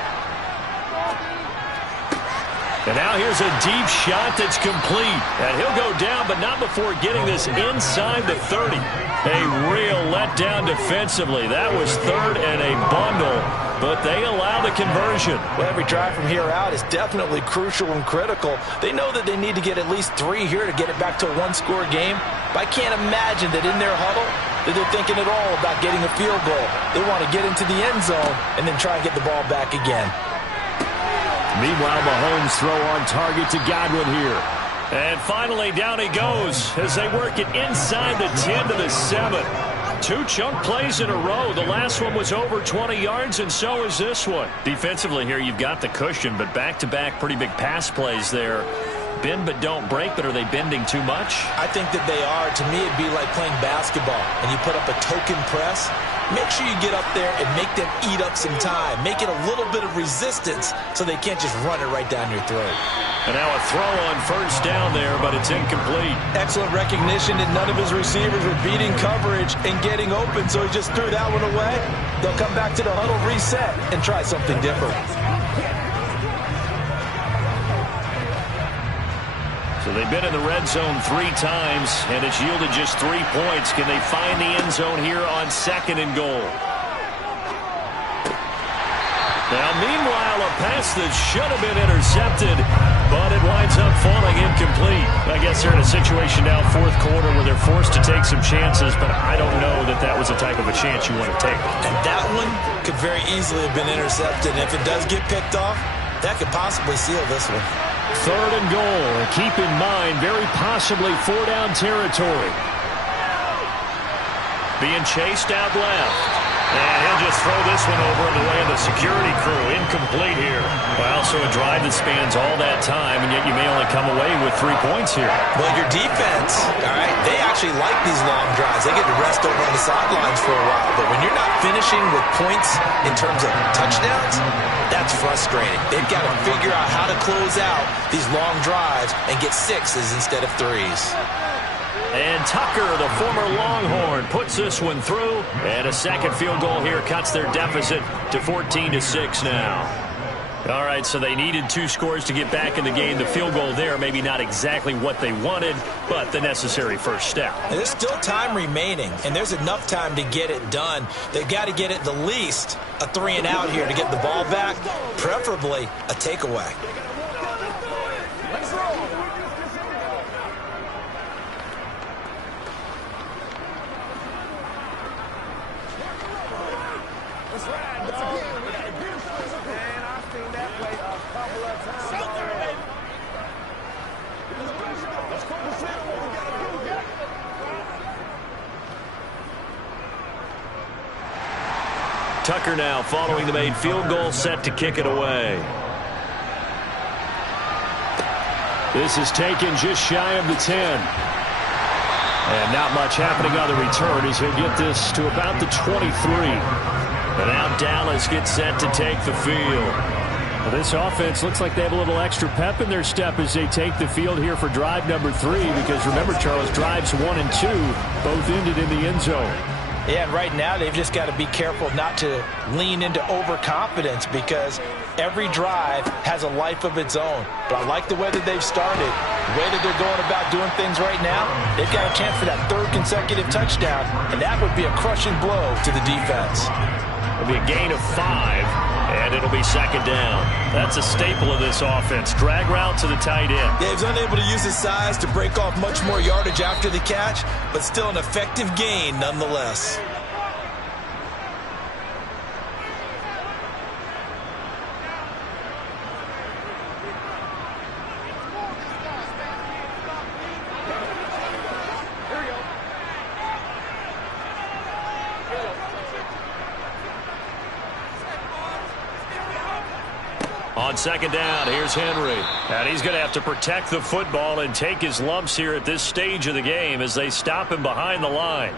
And now here's a deep shot that's complete. And he'll go down, but not before getting this inside the 30. A real letdown defensively. That was 3rd and a bundle, but they allow the conversion. Well, every drive from here out is definitely crucial and critical. They know that they need to get at least 3 here to get it back to a 1-score game. But I can't imagine that in their huddle that they're thinking at all about getting a field goal. They want to get into the end zone and then try and get the ball back again. Meanwhile, Mahomes throw on target to Godwin here. And finally, down he goes as they work it inside the 10 to the 7. 2 chunk plays in a row. The last one was over 20 yards, and so is this one. Defensively here, you've got the cushion, but back-to-back pretty big pass plays there. Bend but don't break, but are they bending too much? I think that they are. To me, it'd be like playing basketball, and you put up a token press. Make sure you get up there and make them eat up some time. Make it a little bit of resistance so they can't just run it right down your throat. And now a throw on 1st down there, but it's incomplete. Excellent recognition that none of his receivers were beating coverage and getting open, so he just threw that one away. They'll come back to the huddle, reset, and try something different. So they've been in the red zone 3 times, and it's yielded just 3 points. Can they find the end zone here on 2nd and goal? Now, meanwhile, a pass that should have been intercepted, but it winds up falling incomplete. I guess they're in a situation now, 4th quarter, where they're forced to take some chances, but I don't know that that was the type of a chance you want to take. And that one could very easily have been intercepted, and if it does get picked off, that could possibly seal this one. 3rd and goal. And keep in mind, very possibly 4-down territory. Being chased out left. And he'll just throw this one over in the way of the security crew. Incomplete here. Well, so a drive that spans all that time, and yet you may only come away with 3 points here. Well, your defense, all right, they actually like these long drives. They get to rest over on the sidelines for a while. But when you're not finishing with points in terms of touchdowns, that's frustrating. They've got to figure out how to close out these long drives and get 6s instead of 3s. And Tucker, the former Longhorn, puts this one through. And a second field goal here cuts their deficit to 14-6 now. All right, so they needed 2 scores to get back in the game. The field goal there, maybe not exactly what they wanted, but the necessary first step. And there's still time remaining, and there's enough time to get it done. They've got to get at the least a 3-and-out here to get the ball back, preferably a takeaway. Tucker now following the made field goal, set to kick it away. This is taken just shy of the 10. And not much happening on the return as he'll get this to about the 23. And now Dallas gets set to take the field. Well, this offense looks like they have a little extra pep in their step as they take the field here for drive number 3. Because remember, Charles, drives 1 and 2 both ended in the end zone. Yeah, and right now they've just got to be careful not to lean into overconfidence because every drive has a life of its own. But I like the way that they've started, the way that they're going about doing things right now. They've got a chance for that 3rd consecutive touchdown, and that would be a crushing blow to the defense. It'll be a gain of 5, and it'll be 2nd down. That's a staple of this offense. Drag route to the tight end. Yeah, he's unable to use his size to break off much more yardage after the catch, but still an effective gain nonetheless. On 2nd down, here's Henry. And he's going to have to protect the football and take his lumps here at this stage of the game as they stop him behind the line.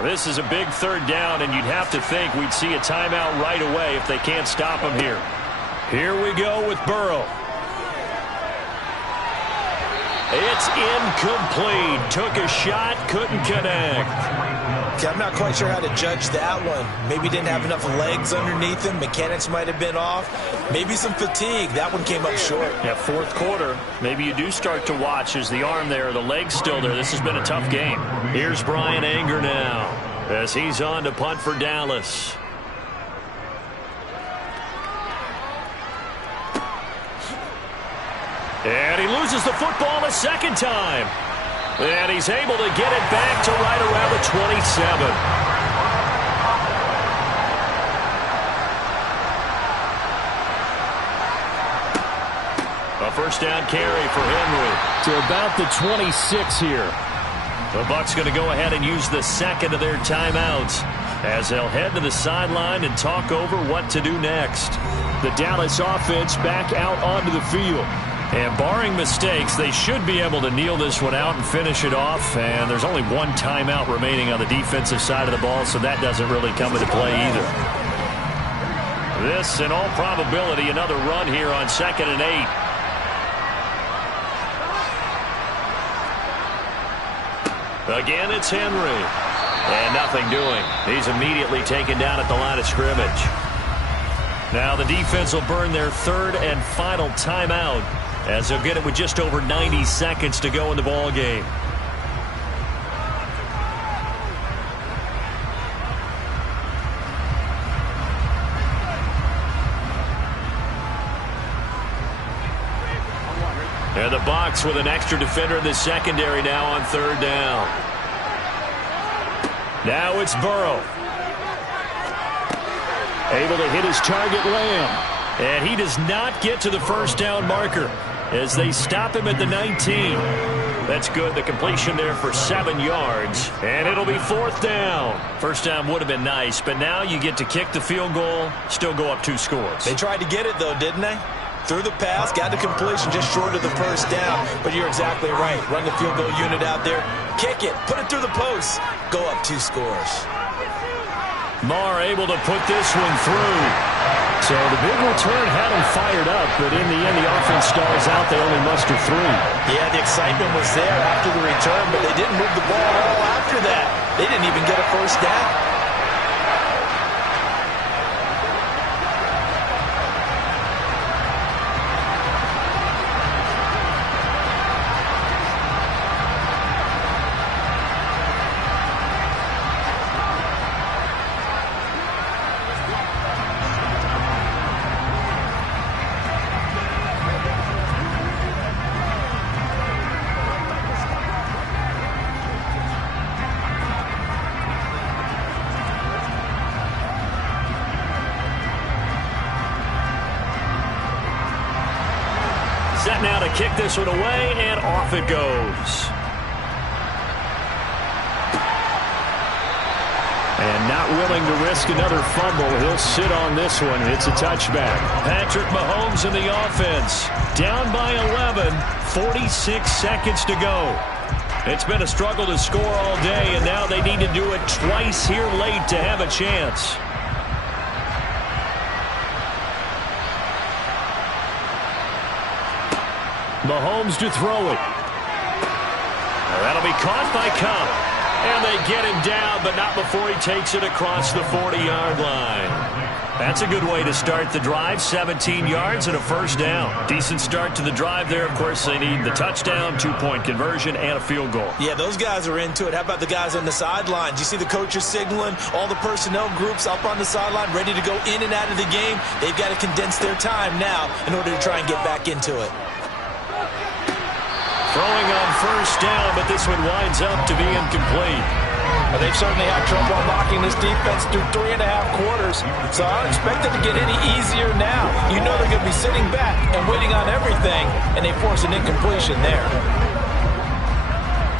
This is a big 3rd down, and you'd have to think we'd see a timeout right away if they can't stop him here. Here we go with Burrow. It's incomplete. Took a shot, couldn't connect. Okay, I'm not quite sure how to judge that one. Maybe didn't have enough legs underneath him. Mechanics might have been off. Maybe some fatigue. That one came up short. Yeah, 4th quarter. Maybe you do start to watch as the arm there, the leg's still there. This has been a tough game. Here's Brian Anger now as he's on to punt for Dallas. And he loses the football a 2nd time. And he's able to get it back to right around the 27. A 1st down carry for Henry. To about the 26 here. The Bucs going to go ahead and use the 2nd of their timeouts as they'll head to the sideline and talk over what to do next. The Dallas offense back out onto the field. And barring mistakes, they should be able to kneel this one out and finish it off. And there's only 1 timeout remaining on the defensive side of the ball, so that doesn't really come into play either. This, in all probability, another run here on 2nd and 8. Again, it's Henry. And nothing doing. He's immediately taken down at the line of scrimmage. Now the defense will burn their 3rd and final timeout as they'll get it with just over 90 seconds to go in the ball game. And the Bucs with an extra defender in the secondary now on 3rd down. Now it's Burrow. Able to hit his target, Lamb. And he does not get to the 1st down marker as they stop him at the 19. That's good. The completion there for 7 yards. And it'll be 4th down. 1st down would have been nice, but now you get to kick the field goal, still go up 2 scores. They tried to get it, though, didn't they? Threw the pass, got the completion just short of the 1st down. But you're exactly right. Run the field goal unit out there. Kick it. Put it through the post. Go up 2 scores. Maher able to put this one through. So the big return had them fired up, but in the end, the offense stalls out. They only muster 3. Yeah, the excitement was there after the return, but they didn't move the ball at all after that. They didn't even get a first down. Set now to kick this one away, and off it goes. And not willing to risk another fumble. He'll sit on this one. It's a touchback. Patrick Mahomes in the offense. Down by 11. 46 seconds to go. It's been a struggle to score all day, and now they need to do it twice here late to have a chance. Mahomes to throw it. That'll be caught by Cobb. And they get him down, but not before he takes it across the 40-yard line. That's a good way to start the drive. 17 yards and a first down. Decent start to the drive there. Of course, they need the touchdown, 2-point conversion, and a field goal. Yeah, those guys are into it. How about the guys on the sidelines? You see the coaches signaling, all the personnel groups up on the sideline ready to go in and out of the game. They've got to condense their time now in order to try and get back into it. Throwing on first down, but this one winds up to be incomplete. Well, they've certainly had trouble unlocking this defense through 3.5 quarters, so I don't expect it to get any easier now. You know they're going to be sitting back and waiting on everything, and they force an incompletion there.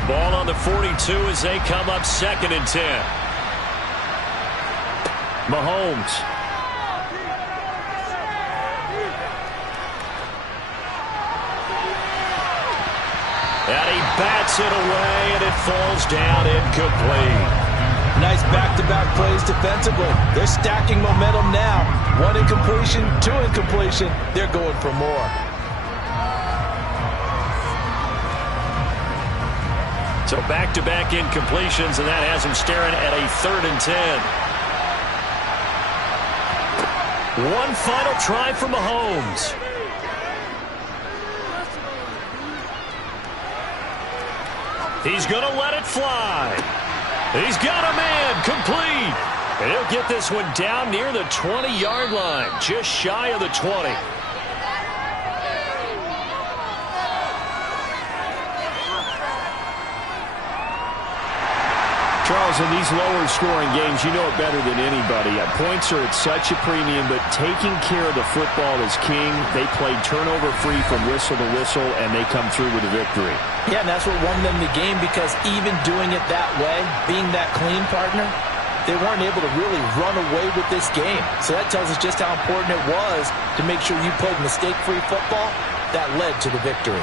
Ball on the 42 as they come up 2nd and 10. Mahomes. And he bats it away, and it falls down incomplete. Nice back-to-back plays defensively. They're stacking momentum now. 1 incompletion, 2 incompletion. They're going for more. So back-to-back incompletions, and that has him staring at a 3rd and 10. One final try for Mahomes. He's going to let it fly. He's got a man complete. And he'll get this one down near the 20-yard line, just shy of the 20. Charles, in these lower-scoring games, you know it better than anybody. Points are at such a premium, but taking care of the football is king. They played turnover-free from whistle to whistle, and they come through with a victory. Yeah, and that's what won them the game, because even doing it that way, being that clean partner, they weren't able to really run away with this game. So that tells us just how important it was to make sure you played mistake-free football. That led to the victory.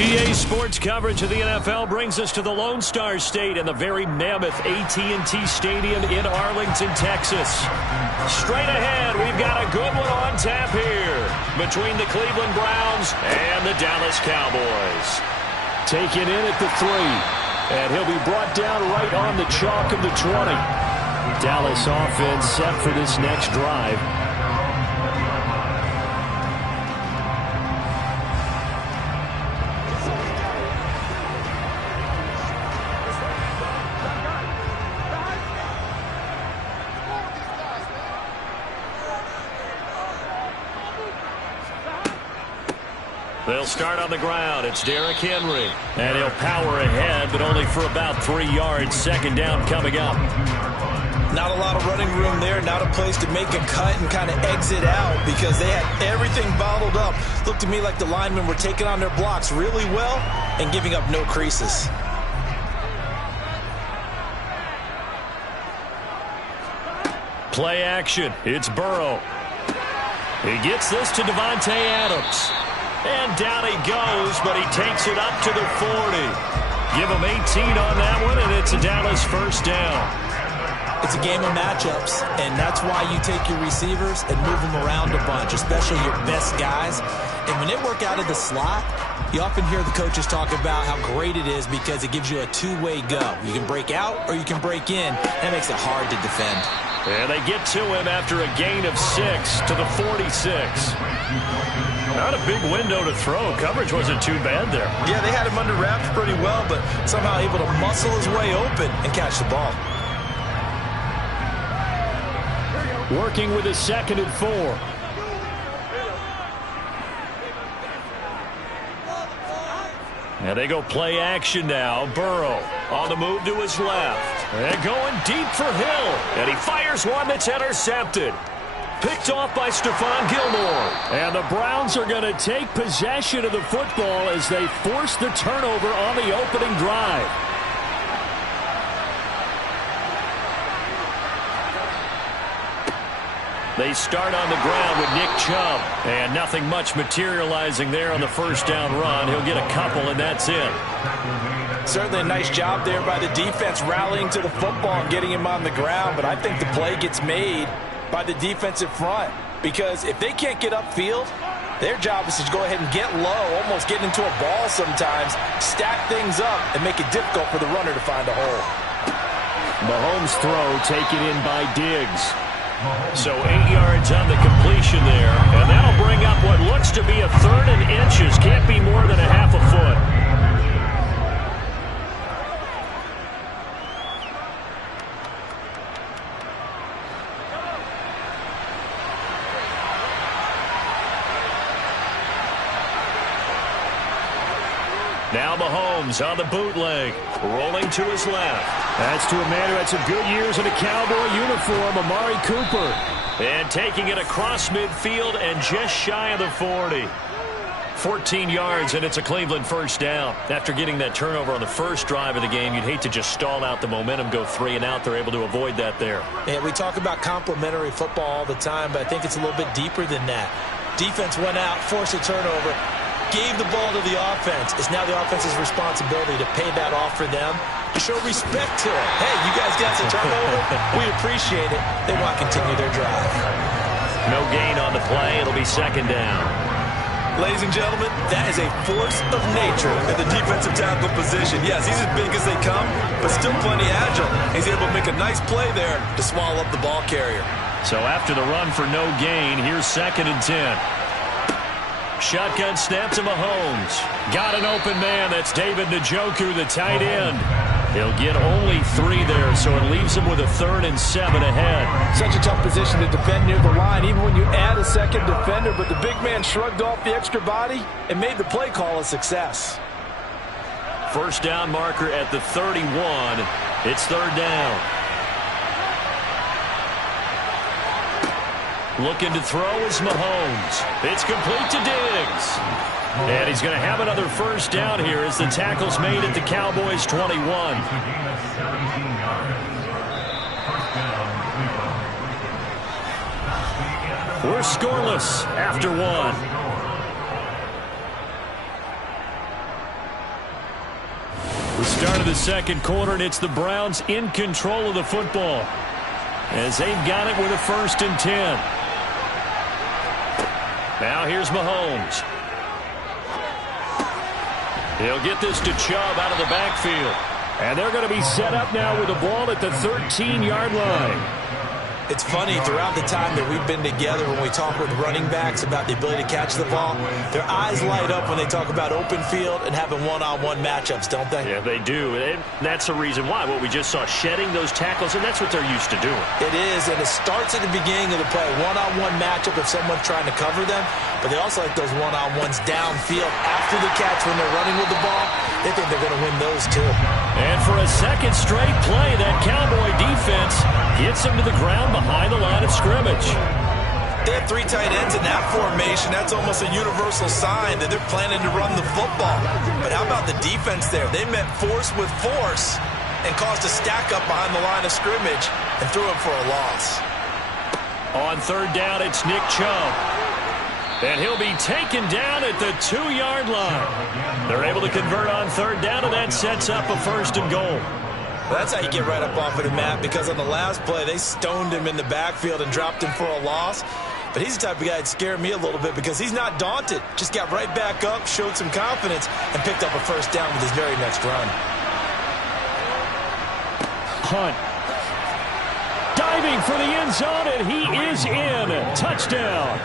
EA Sports coverage of the NFL brings us to the Lone Star State and the very mammoth AT&T Stadium in Arlington, Texas. Straight ahead, we've got a good one on tap here between the Cleveland Browns and the Dallas Cowboys. Taken in at the 3, and he'll be brought down right on the chalk of the 20. Dallas offense set for this next drive. They'll start on the ground. It's Derrick Henry. And he'll power ahead, but only for about 3 yards. Second down coming up. Not a lot of running room there. Not a place to make a cut and kind of exit out because they had everything bottled up. Looked to me like the linemen were taking on their blocks really well and giving up no creases. Play action. It's Burrow. He gets this to Davante Adams. And down he goes, but he takes it up to the 40. Give him 18 on that one, and it's a Dallas first down. It's a game of matchups, and that's why you take your receivers and move them around a bunch, especially your best guys. And when they work out of the slot, you often hear the coaches talk about how great it is because it gives you a two-way go. You can break out or you can break in. That makes it hard to defend. And they get to him after a gain of 6 to the 46. Not a big window to throw. Coverage wasn't too bad there. Yeah, they had him under wraps pretty well, but somehow able to muscle his way open and catch the ball. Working with a 2nd and 4. And they go play action now. Burrow on the move to his left. And going deep for Hill. And he fires one that's intercepted. Picked off by Stephon Gilmore. And the Browns are going to take possession of the football as they force the turnover on the opening drive. They start on the ground with Nick Chubb. And nothing much materializing there on the first down run. He'll get a couple, and that's it. Certainly a nice job there by the defense rallying to the football and getting him on the ground. But I think the play gets made by the defensive front, because if they can't get upfield, their job is to go ahead and get low, almost get into a ball sometimes, stack things up, and make it difficult for the runner to find a hole. Mahomes' throw taken in by Diggs. So 8 yards on the completion there, and that'll bring up what looks to be a 3rd and inches. Can't be more than a half a foot. Now Mahomes on the bootleg, rolling to his left. That's to a man who had some good years in a Cowboy uniform, Amari Cooper. And taking it across midfield and just shy of the 40. 14 yards, and it's a Cleveland first down. After getting that turnover on the first drive of the game, you'd hate to just stall out the momentum, go 3 and out. They're able to avoid that there. And we talk about complementary football all the time, but I think it's a little bit deeper than that. Defense went out, forced a turnover, gave the ball to the offense. It's now the offense's responsibility to pay that off for them, to show respect to it. Hey, you guys got some turnover. We appreciate it. They want to continue their drive. No gain on the play. It'll be second down. Ladies and gentlemen, that is a force of nature at the defensive tackle position. Yes, he's as big as they come, but still plenty agile. He's able to make a nice play there to swallow up the ball carrier. So after the run for no gain, here's 2nd and 10. Shotgun snap to Mahomes. Got an open man. That's David Njoku, the tight end. He'll get only 3 there, so it leaves him with a 3rd and 7 ahead. Such a tough position to defend near the line, even when you add a second defender, but the big man shrugged off the extra body and made the play call a success. First down marker at the 31. It's 3rd down. Looking to throw is Mahomes. It's complete to Diggs. And he's going to have another first down here as the tackle's made at the Cowboys' 21. We're scoreless after 1. Start of the second quarter, and it's the Browns in control of the football as they've got it with a 1st and 10. Now here's Mahomes. He'll get this to Chubb out of the backfield. And they're going to be set up now with the ball at the 13-yard line. It's funny, throughout the time that we've been together, when we talk with running backs about the ability to catch the ball, their eyes light up when they talk about open field and having one-on-one matchups, don't they? Yeah, they do. And that's the reason why. What we just saw, shedding those tackles, and that's what they're used to doing. It is, and it starts at the beginning of the play. One-on-one matchup if someone's trying to cover them, but they also like those one-on-ones downfield after the catch when they're running with the ball. They think they're going to win those, too. And for a second straight play, that Cowboy defense gets them to the ground behind the line of scrimmage. They have 3 tight ends in that formation. That's almost a universal sign that they're planning to run the football. But how about the defense there? They met force with force and caused a stack up behind the line of scrimmage and threw it for a loss. On 3rd down, it's Nick Chubb. And he'll be taken down at the 2-yard line. They're able to convert on 3rd down, and that sets up a 1st and goal. Well, that's how you get right up off of the mat, because on the last play, they stoned him in the backfield and dropped him for a loss. But he's the type of guy that scared me a little bit because he's not daunted. Just got right back up, showed some confidence, and picked up a 1st down with his very next run. Hunt. Diving for the end zone, and he is in. Touchdown.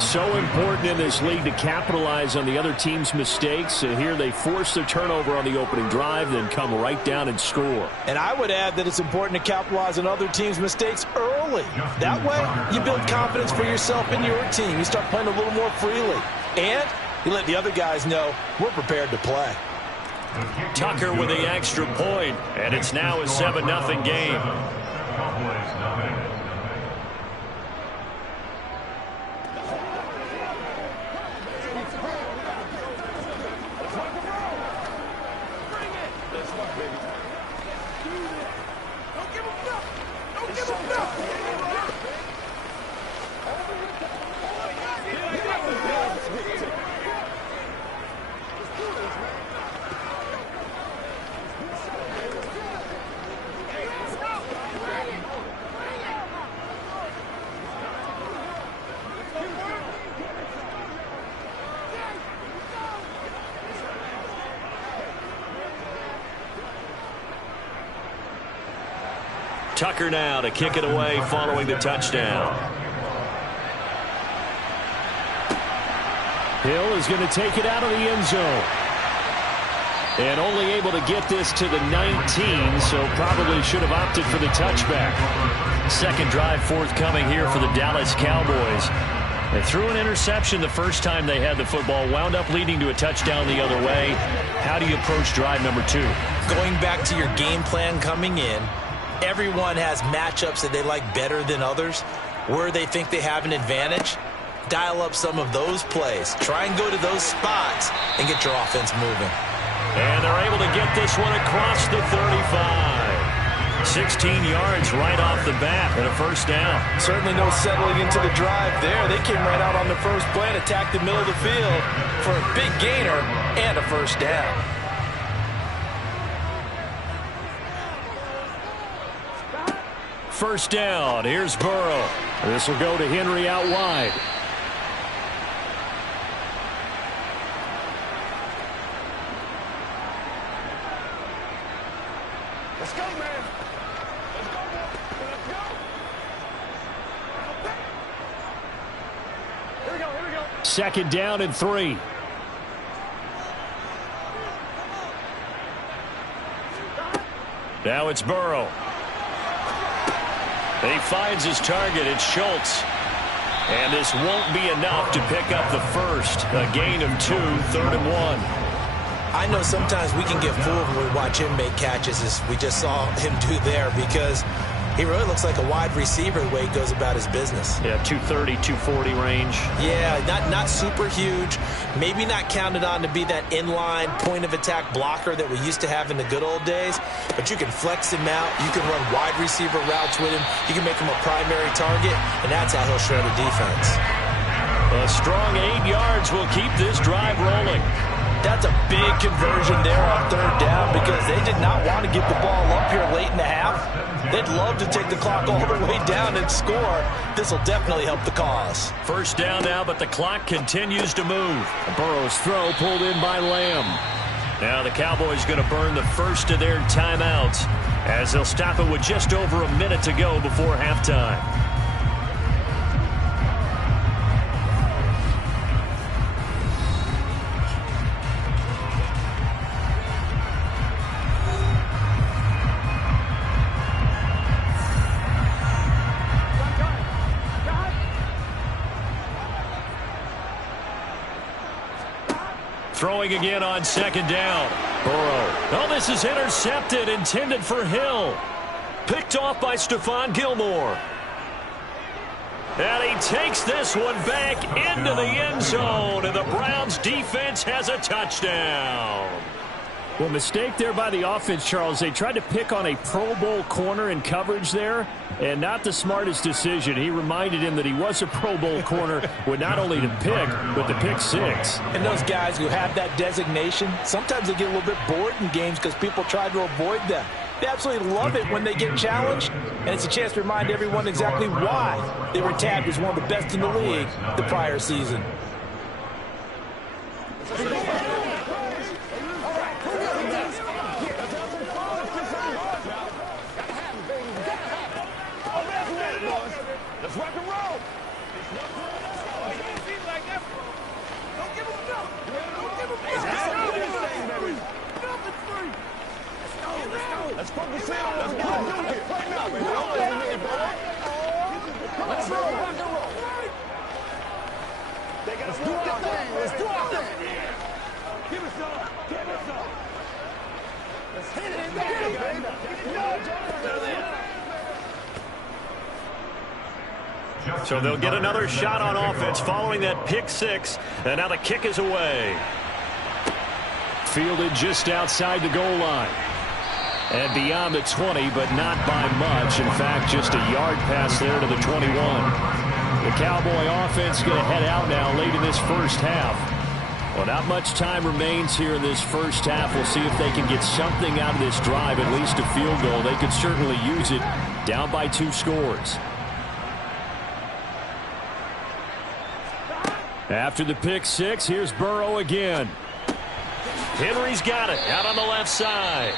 So important in this league to capitalize on the other team's mistakes. Here they force the turnover on the opening drive, then come right down and score. And I would add that it's important to capitalize on other teams' mistakes early. That way, you build confidence for yourself and your team. You start playing a little more freely. And you let the other guys know we're prepared to play. Tucker with the extra point, and it's now a 7-0 game. Tucker now to kick it away following the touchdown. Hill is going to take it out of the end zone. And only able to get this to the 19, so probably should have opted for the touchback. Second drive forthcoming here for the Dallas Cowboys. They threw an interception the first time they had the football, wound up leading to a touchdown the other way. How do you approach drive number 2? Going back to your game plan coming in, everyone has matchups that they like better than others. Where they think they have an advantage, dial up some of those plays. Try and go to those spots and get your offense moving. And they're able to get this one across the 35. 16 yards right off the bat and a 1st down. Certainly no settling into the drive there. They came right out on the first play and attacked the middle of the field for a big gainer and a 1st down. First down. Here's Burrow. This will go to Henry out wide. Let's go, man. Let's go, man. Let's go. Here we go, here we go. 2nd down and 3. Now it's Burrow. He finds his target. It's Schultz. And this won't be enough to pick up the first. A gain of 2, 3rd and 1. I know sometimes we can get fooled when we watch him make catches, as we just saw him do there, because he really looks like a wide receiver the way he goes about his business. Yeah, 230, 240 range. Yeah, not super huge. Maybe not counted on to be that inline point-of-attack blocker that we used to have in the good old days, but you can flex him out. You can run wide receiver routes with him. You can make him a primary target, and that's how he'll shred a defense. A strong 8 yards will keep this drive rolling. That's a big conversion there on third down because they did not want to give the ball up here late in the half. They'd love to take the clock all the way down and score. This will definitely help the cause. First down now, but the clock continues to move. Burrow's throw pulled in by Lamb. Now the Cowboys going to burn the first of their timeouts as they'll stop it with just over a minute to go before halftime. Throwing again on second down. Burrow. Oh, this is intercepted, intended for Hill. Picked off by Stephon Gilmore. And he takes this one back into the end zone, and the Browns defense has a touchdown. Well, mistake there by the offense, Charles. They tried to pick on a Pro Bowl corner in coverage there, and not the smartest decision. He reminded him that he was a Pro Bowl corner with not only the pick, but the pick six. And those guys who have that designation, sometimes they get a little bit bored in games because people try to avoid them. They absolutely love it when they get challenged, and it's a chance to remind everyone exactly why they were tagged as one of the best in the league the prior season. Let's rock and roll. Let's focus in on what's good. Right now, man. Let's roll, rock and roll. Let's do our thing. Let's do our thing. Give us some. Give us some. Let's hit it, baby. So they'll get another shot on offense following that pick six, and now the kick is away. Fielded just outside the goal line. And beyond the 20, but not by much. In fact, just a yard pass there to the 21. The Cowboy offense going to head out now late in this first half. Well, not much time remains here in this first half. We'll see if they can get something out of this drive, at least a field goal. They could certainly use it down by 2 scores. After the pick six, here's Burrow again. Henry's got it out on the left side.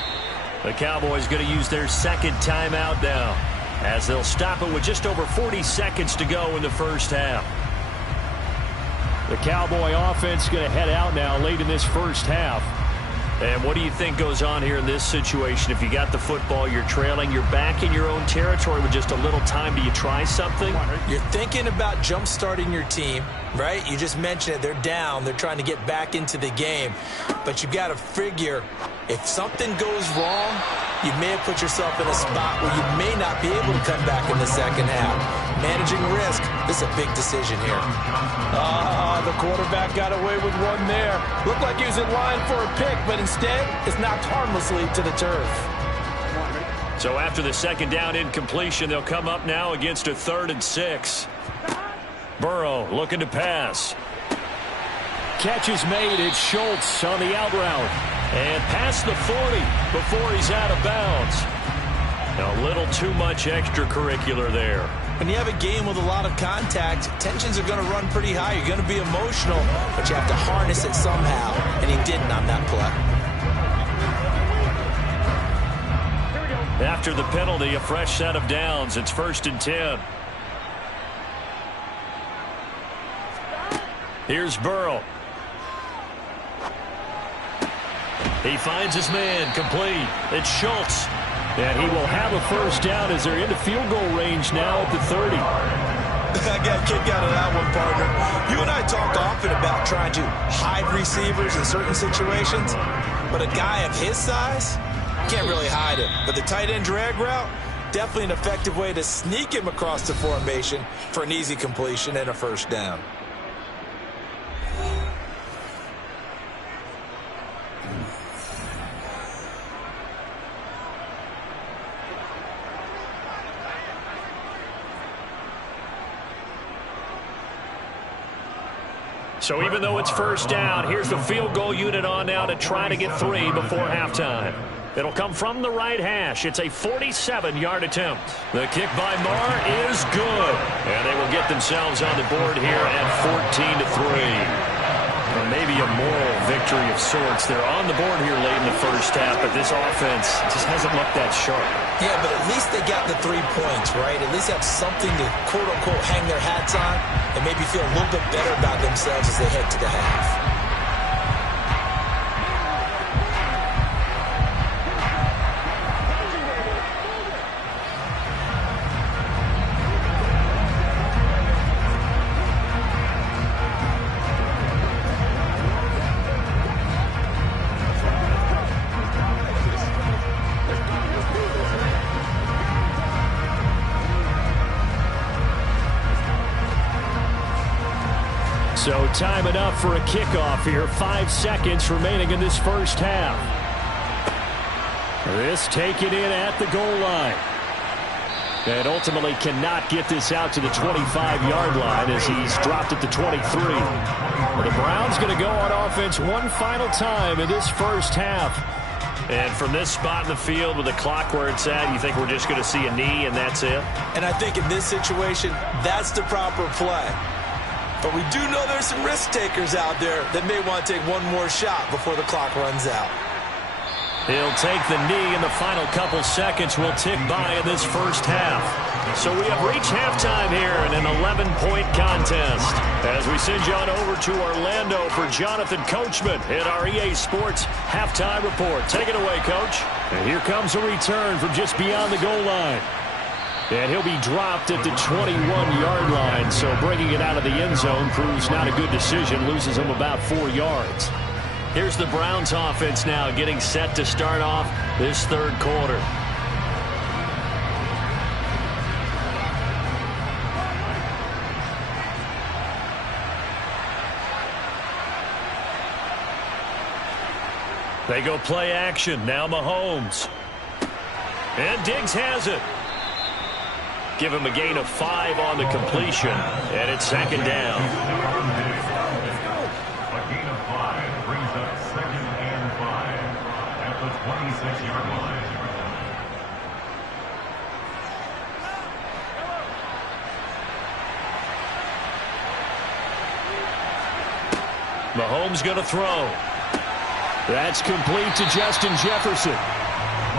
The Cowboys going to use their second timeout now as they'll stop it with just over 40 seconds to go in the first half. The Cowboy offense going to head out now late in this first half. And what do you think goes on here in this situation? If you got the football, you're trailing, you're back in your own territory with just a little time. Do you try something? You're thinking about jump-starting your team, right? You just mentioned it. They're down. They're trying to get back into the game. But you got to figure if something goes wrong, you may have put yourself in a spot where you may not be able to come back in the second half. Managing risk, this is a big decision here. The quarterback got away with one there. Looked like he was in line for a pick, but instead, it's knocked harmlessly to the turf. So after the second down incompletion, they'll come up now against a 3rd and 6. Burrow looking to pass. Catch is made. It's Schultz on the out route. And past the 40 before he's out of bounds. A little too much extracurricular there. When you have a game with a lot of contact, tensions are going to run pretty high. You're going to be emotional, but you have to harness it somehow, and he didn't on that play. After the penalty, a fresh set of downs. It's 1st and 10. Here's Burrow. He finds his man, complete. It's Schultz. And he will have a first down as they're into field goal range now at the 30. I got kicked out of that one, partner. You and I talk often about trying to hide receivers in certain situations, but a guy of his size can't really hide him. But the tight end drag route, definitely an effective way to sneak him across the formation for an easy completion and a first down. So even though it's first down, here's the field goal unit on now to try to get 3 before halftime. It'll come from the right hash. It's a 47-yard attempt. The kick by Marr is good. And they will get themselves on the board here at 14-3. Or maybe a moral victory of sorts. They're on the board here late in the first half, but this offense just hasn't looked that sharp. Yeah, but at least they got the 3 points, right? At least have something to, quote-unquote, hang their hats on and maybe feel a little bit better about themselves as they head to the half. So time enough for a kickoff here. 5 seconds remaining in this first half. This taken in at the goal line. And ultimately cannot get this out to the 25-yard line as he's dropped at the 23. Well, the Browns going to go on offense one final time in this first half. And from this spot in the field with the clock where it's at, you think we're just going to see a knee and that's it? And I think in this situation, that's the proper play. But we do know there's some risk takers out there that may want to take one more shot before the clock runs out. He'll take the knee, and the final couple seconds will tick by in this first half. So we have reached halftime here in an 11-point contest. As we send you on over to Orlando for Jonathan Coachman in our EA Sports Halftime Report. Take it away, Coach. And here comes a return from just beyond the goal line. And he'll be dropped at the 21-yard line, so bringing it out of the end zone proves not a good decision, loses him about 4 yards. Here's the Browns offense now getting set to start off this third quarter. They go play action. Now Mahomes. And Diggs has it. Give him a gain of 5 on the completion, and it's second down. A gain of 5 brings up 2nd and 5 at the 26-yard line. Mahomes going to throw. That's complete to Justin Jefferson.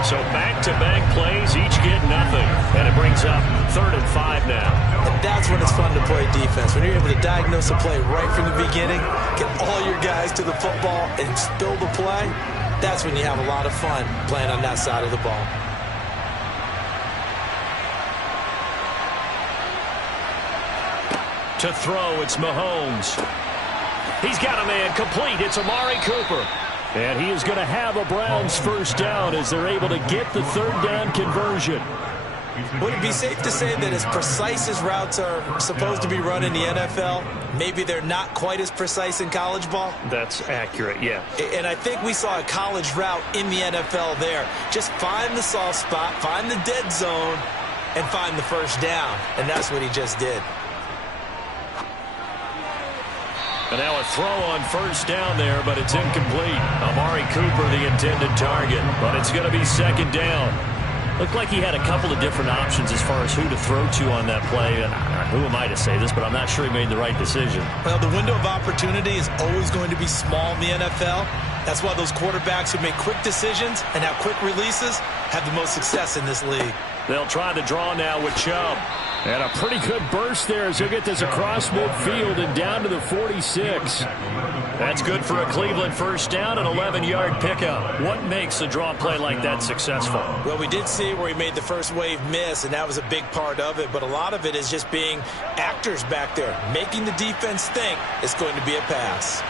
So back-to-back plays, each get nothing. And it brings up 3rd and 5 now. And that's when it's fun to play defense. When you're able to diagnose a play right from the beginning, get all your guys to the football and spill the play, that's when you have a lot of fun playing on that side of the ball. To throw, it's Mahomes. He's got a man complete. It's Amari Cooper. And he is going to have a Browns first down as they're able to get the 3rd down conversion. Would it be safe to say that as precise as routes are supposed to be run in the NFL, maybe they're not quite as precise in college ball? That's accurate, yeah. And I think we saw a college route in the NFL there. Just find the soft spot, find the dead zone, and find the first down. And that's what he just did. And now a throw on first down there, but it's incomplete. Amari Cooper, the intended target, but it's going to be second down. Looked like he had a couple of different options as far as who to throw to on that play. And who am I to say this, but I'm not sure he made the right decision. Well, the window of opportunity is always going to be small in the NFL. That's why those quarterbacks who make quick decisions and have quick releases have the most success in this league. They'll try the draw now with Chubb. And a pretty good burst there as he'll get this across midfield and down to the 46. That's good for a Cleveland first down, an 11-yard pickup. What makes a draw play like that successful? Well, we did see where he made the first wave miss, and that was a big part of it. But a lot of it is just being actors back there, making the defense think it's going to be a pass.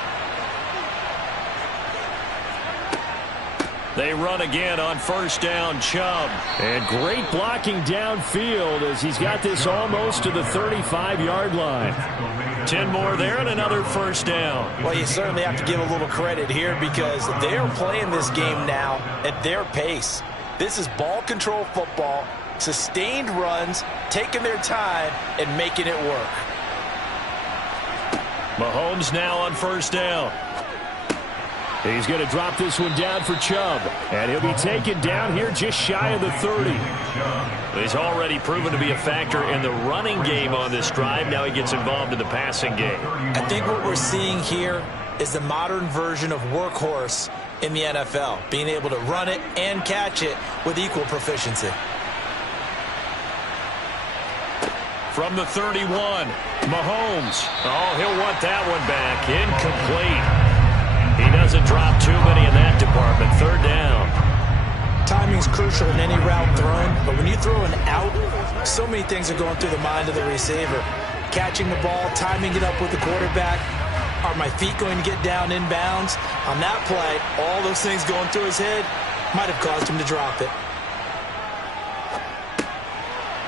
They run again on first down, Chubb. And great blocking downfield as he's got this almost to the 35-yard line. 10 more there and another first down. Well, you certainly have to give a little credit here because they are playing this game now at their pace. This is ball control football, sustained runs, taking their time, and making it work. Mahomes now on first down. He's going to drop this one down for Chubb. And he'll be taken down here just shy of the 30. He's already proven to be a factor in the running game on this drive. Now he gets involved in the passing game. I think what we're seeing here is the modern version of workhorse in the NFL, being able to run it and catch it with equal proficiency. From the 31, Mahomes. Oh, he'll want that one back. Incomplete. He doesn't drop too many in that department. Third down. Timing's crucial in any route thrown, but when you throw an out, so many things are going through the mind of the receiver. Catching the ball, timing it up with the quarterback. Are my feet going to get down in bounds? On that play, all those things going through his head might have caused him to drop it.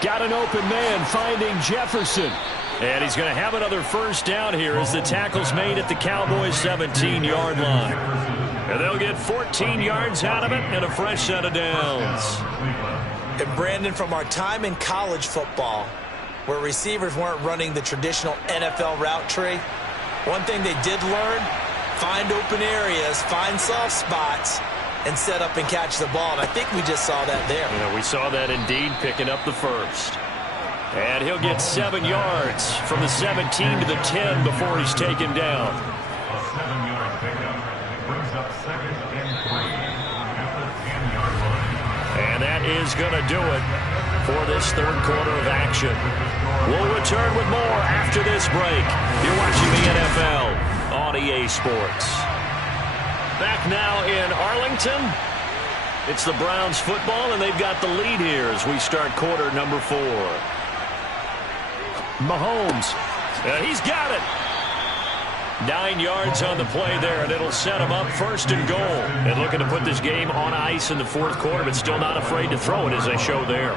Got an open man finding Jefferson. And he's going to have another first down here as the tackle's made at the Cowboys' 17-yard line. And they'll get 14 yards out of it and a fresh set of downs. And Brandon, from our time in college football, where receivers weren't running the traditional NFL route tree, one thing they did learn, find open areas, find soft spots, and set up and catch the ball. And I think we just saw that there. Yeah, we saw that indeed, picking up the first. And he'll get 7 yards from the 17 to the 10 before he's taken down. A 7-yard pickup brings up 2nd and 3 at the 10-yard line. And that is going to do it for this third quarter of action. We'll return with more after this break. You're watching the NFL on EA Sports. Back now in Arlington. It's the Browns football, and they've got the lead here as we start quarter number 4. Mahomes, and he's got it. 9 yards on the play there, and it'll set him up first and goal. And looking to put this game on ice in the fourth quarter, but still not afraid to throw it as they show there.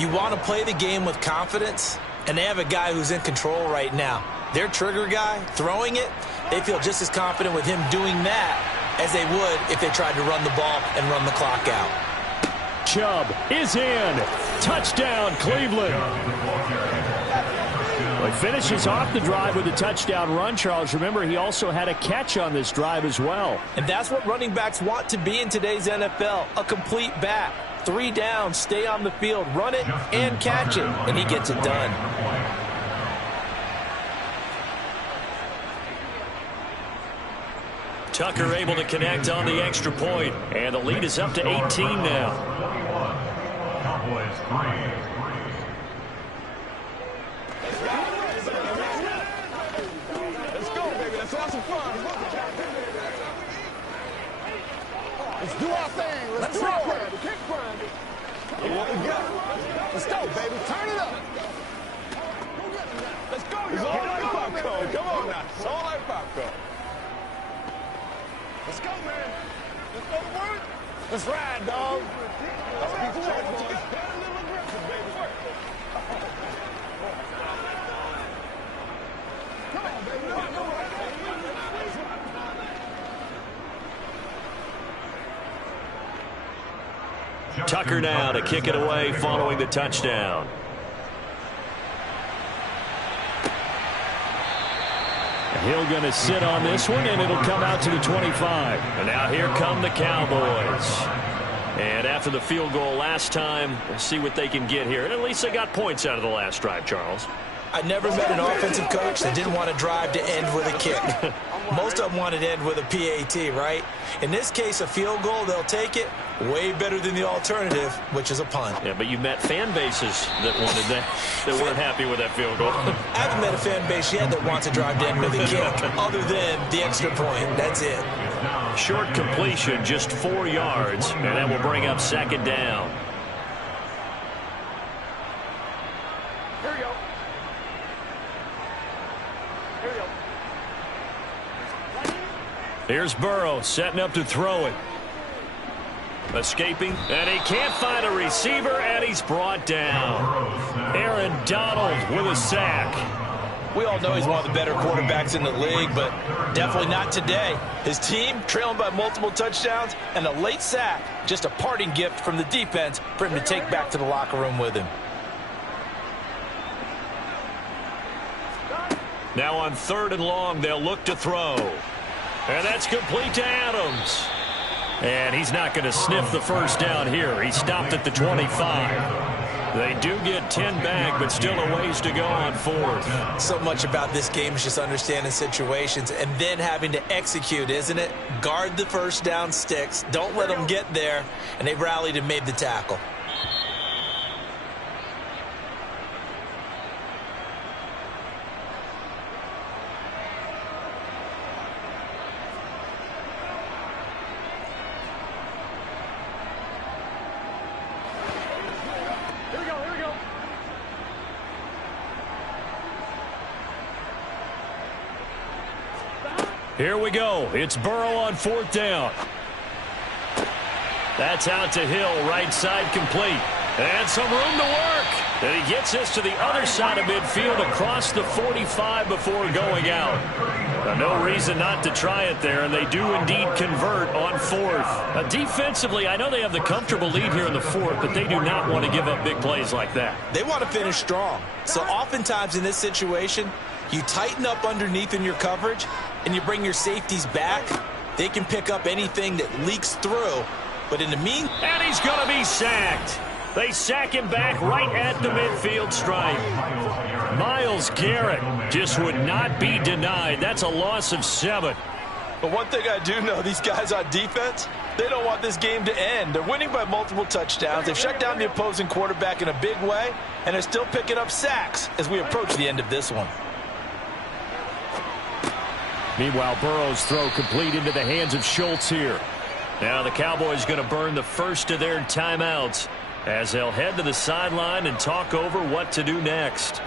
You want to play the game with confidence, and they have a guy who's in control right now. Their trigger guy, throwing it, they feel just as confident with him doing that as they would if they tried to run the ball and run the clock out. Chubb is in. Touchdown, Cleveland. He finishes off the drive with a touchdown run, Charles. Remember, he also had a catch on this drive as well. And that's what running backs want to be in today's NFL, a complete back. 3 down, stay on the field, run it and catch it, and he gets it done. Tucker able to connect on the extra point, and the lead is up to 18 now. Cowboys 3. Let's do our thing. Let's do it. We can't grind it. What we got? Let's go, baby. Turn it up. Let's go. It's all like popcorn. Come on now. It's all like popcorn. Let's go, man. Let's go to work. Let's ride, dog. Let's be strong, boys. A little aggressive, baby. Come on, baby. Tucker now to kick it away following the touchdown. Hill going to sit on this one, and it'll come out to the 25. And now here come the Cowboys. And after the field goal last time, we'll see what they can get here. And at least they got points out of the last drive, Charles. I never met an offensive coach that didn't want to drive to end with a kick. Most of them wanted to end with a PAT, right? In this case, a field goal, they'll take it. Way better than the alternative, which is a punt. Yeah, but you met fan bases that wanted that weren't happy with that field goal. I haven't met a fan base yet that wants to drive to end with a kick, other than the extra point. That's it. Short completion, just 4 yards, and that will bring up second down. Here we go. Here we go. Here's Burrow setting up to throw it. Escaping, and he can't find a receiver, and he's brought down. Aaron Donald with a sack. We all know he's one of the better quarterbacks in the league, but definitely not today. His team trailing by multiple touchdowns, and a late sack, just a parting gift from the defense for him to take back to the locker room with him. Now on 3rd and long, they'll look to throw. And that's complete to Adams. And he's not going to sniff the first down here. He stopped at the 25. They do get 10 back, but still a ways to go on 4th. So much about this game is just understanding situations and then having to execute, isn't it? Guard the first down sticks. Don't let them get there. And they rallied and made the tackle. Here we go. It's Burrow on 4th down. That's out to Hill, right side complete. And some room to work. And he gets this to the other side of midfield across the 45 before going out. No reason not to try it there, and they do indeed convert on 4th. Defensively, I know they have the comfortable lead here in the 4th, but they do not want to give up big plays like that. They want to finish strong. So oftentimes in this situation, you tighten up underneath in your coverage, and you bring your safeties back. They can pick up anything that leaks through. But in the meantime... And he's going to be sacked. They sack him back right at the midfield stripe. Myles Garrett just would not be denied. That's a loss of 7. But one thing I do know, these guys on defense, they don't want this game to end. They're winning by multiple touchdowns. They've shut down the opposing quarterback in a big way, and they're still picking up sacks as we approach the end of this one. Meanwhile, Burrow's throw complete into the hands of Schultz here. Now the Cowboys going to burn the first of their timeouts as they'll head to the sideline and talk over what to do next.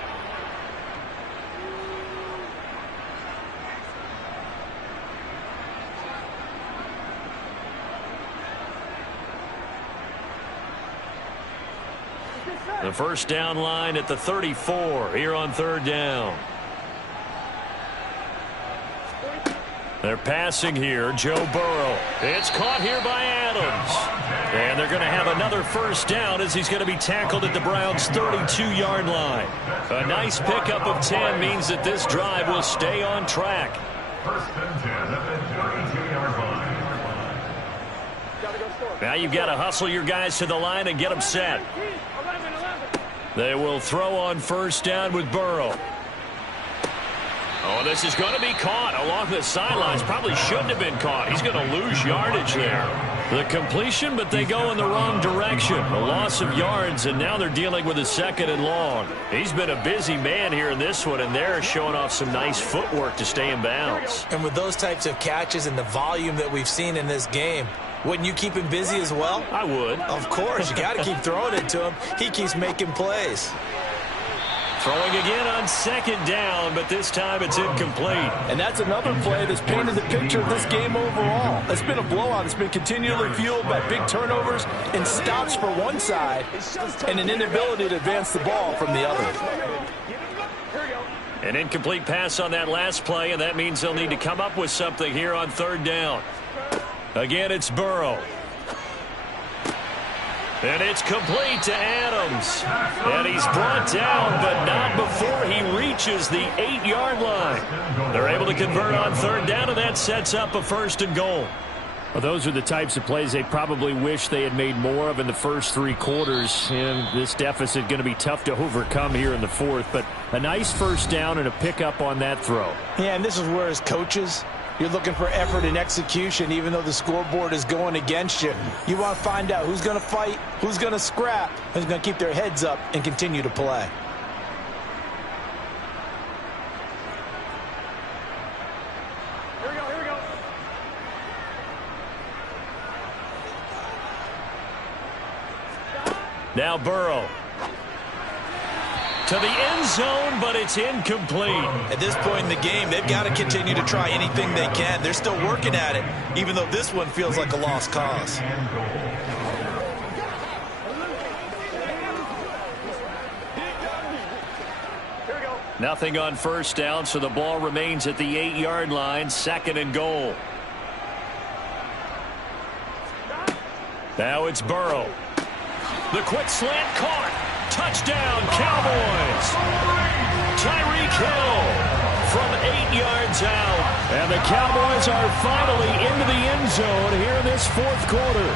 The first down line at the 34 here on 3rd down. They're passing here. Joe Burrow. It's caught here by Adams. And they're going to have another first down as he's going to be tackled at the Browns' 32-yard line. A nice pickup of 10 means that this drive will stay on track. First and 10 at the 32-yard line. Now you've got to hustle your guys to the line and get them set. They will throw on first down with Burrow. Oh, this is going to be caught along the sidelines. Probably shouldn't have been caught. He's going to lose yardage there. The completion, but they go in the wrong direction. A loss of yards, and now they're dealing with a 2nd and long. He's been a busy man here in this one, and they're showing off some nice footwork to stay in bounds. And with those types of catches and the volume that we've seen in this game, wouldn't you keep him busy as well? I would. Of course. You got to keep throwing it to him. He keeps making plays. Throwing again on 2nd down, but this time it's incomplete. And that's another play that's painted the picture of this game overall. It's been a blowout. It's been continually fueled by big turnovers and stops for one side and an inability to advance the ball from the other. An incomplete pass on that last play, and that means they'll need to come up with something here on 3rd down. Again, it's Burrow. And it's complete to Adams. And he's brought down, but not before he reaches the 8-yard line. They're able to convert on 3rd down, and that sets up a 1st and goal. Well, those are the types of plays they probably wish they had made more of in the first 3 quarters. And this deficit going to be tough to overcome here in the 4th. But a nice first down and a pickup on that throw. Yeah, and this is where as coaches, you're looking for effort and execution, even though the scoreboard is going against you. You want to find out who's going to fight, who's going to scrap, who's going to keep their heads up and continue to play. Here we go. Now Burrow. To the end zone, but it's incomplete. At this point in the game, they've got to continue to try anything they can. They're still working at it, even though this one feels like a lost cause. Nothing on first down, so the ball remains at the 8-yard line, 2nd and goal. Now it's Burrow. The quick slant caught. Touchdown, Cowboys. Tyreek Hill from 8 yards out. And the Cowboys are finally into the end zone here in this fourth quarter.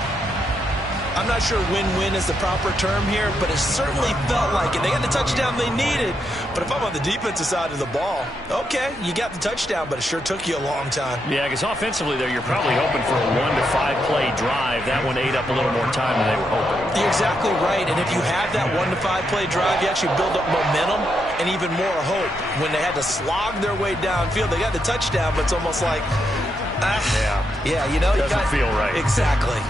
I'm not sure win-win is the proper term here, but it certainly felt like it. They got the touchdown they needed, but if I'm on the defensive side of the ball, okay, you got the touchdown, but it sure took you a long time. Yeah, because offensively there, you're probably hoping for a 1 to 5 play drive. That one ate up a little more time than they were hoping. You're exactly right, and if you have that 1 to 5 play drive, you actually build up momentum and even more hope. When they had to slog their way downfield, they got the touchdown, but it's almost like, yeah, you know, doesn't feel right. Exactly.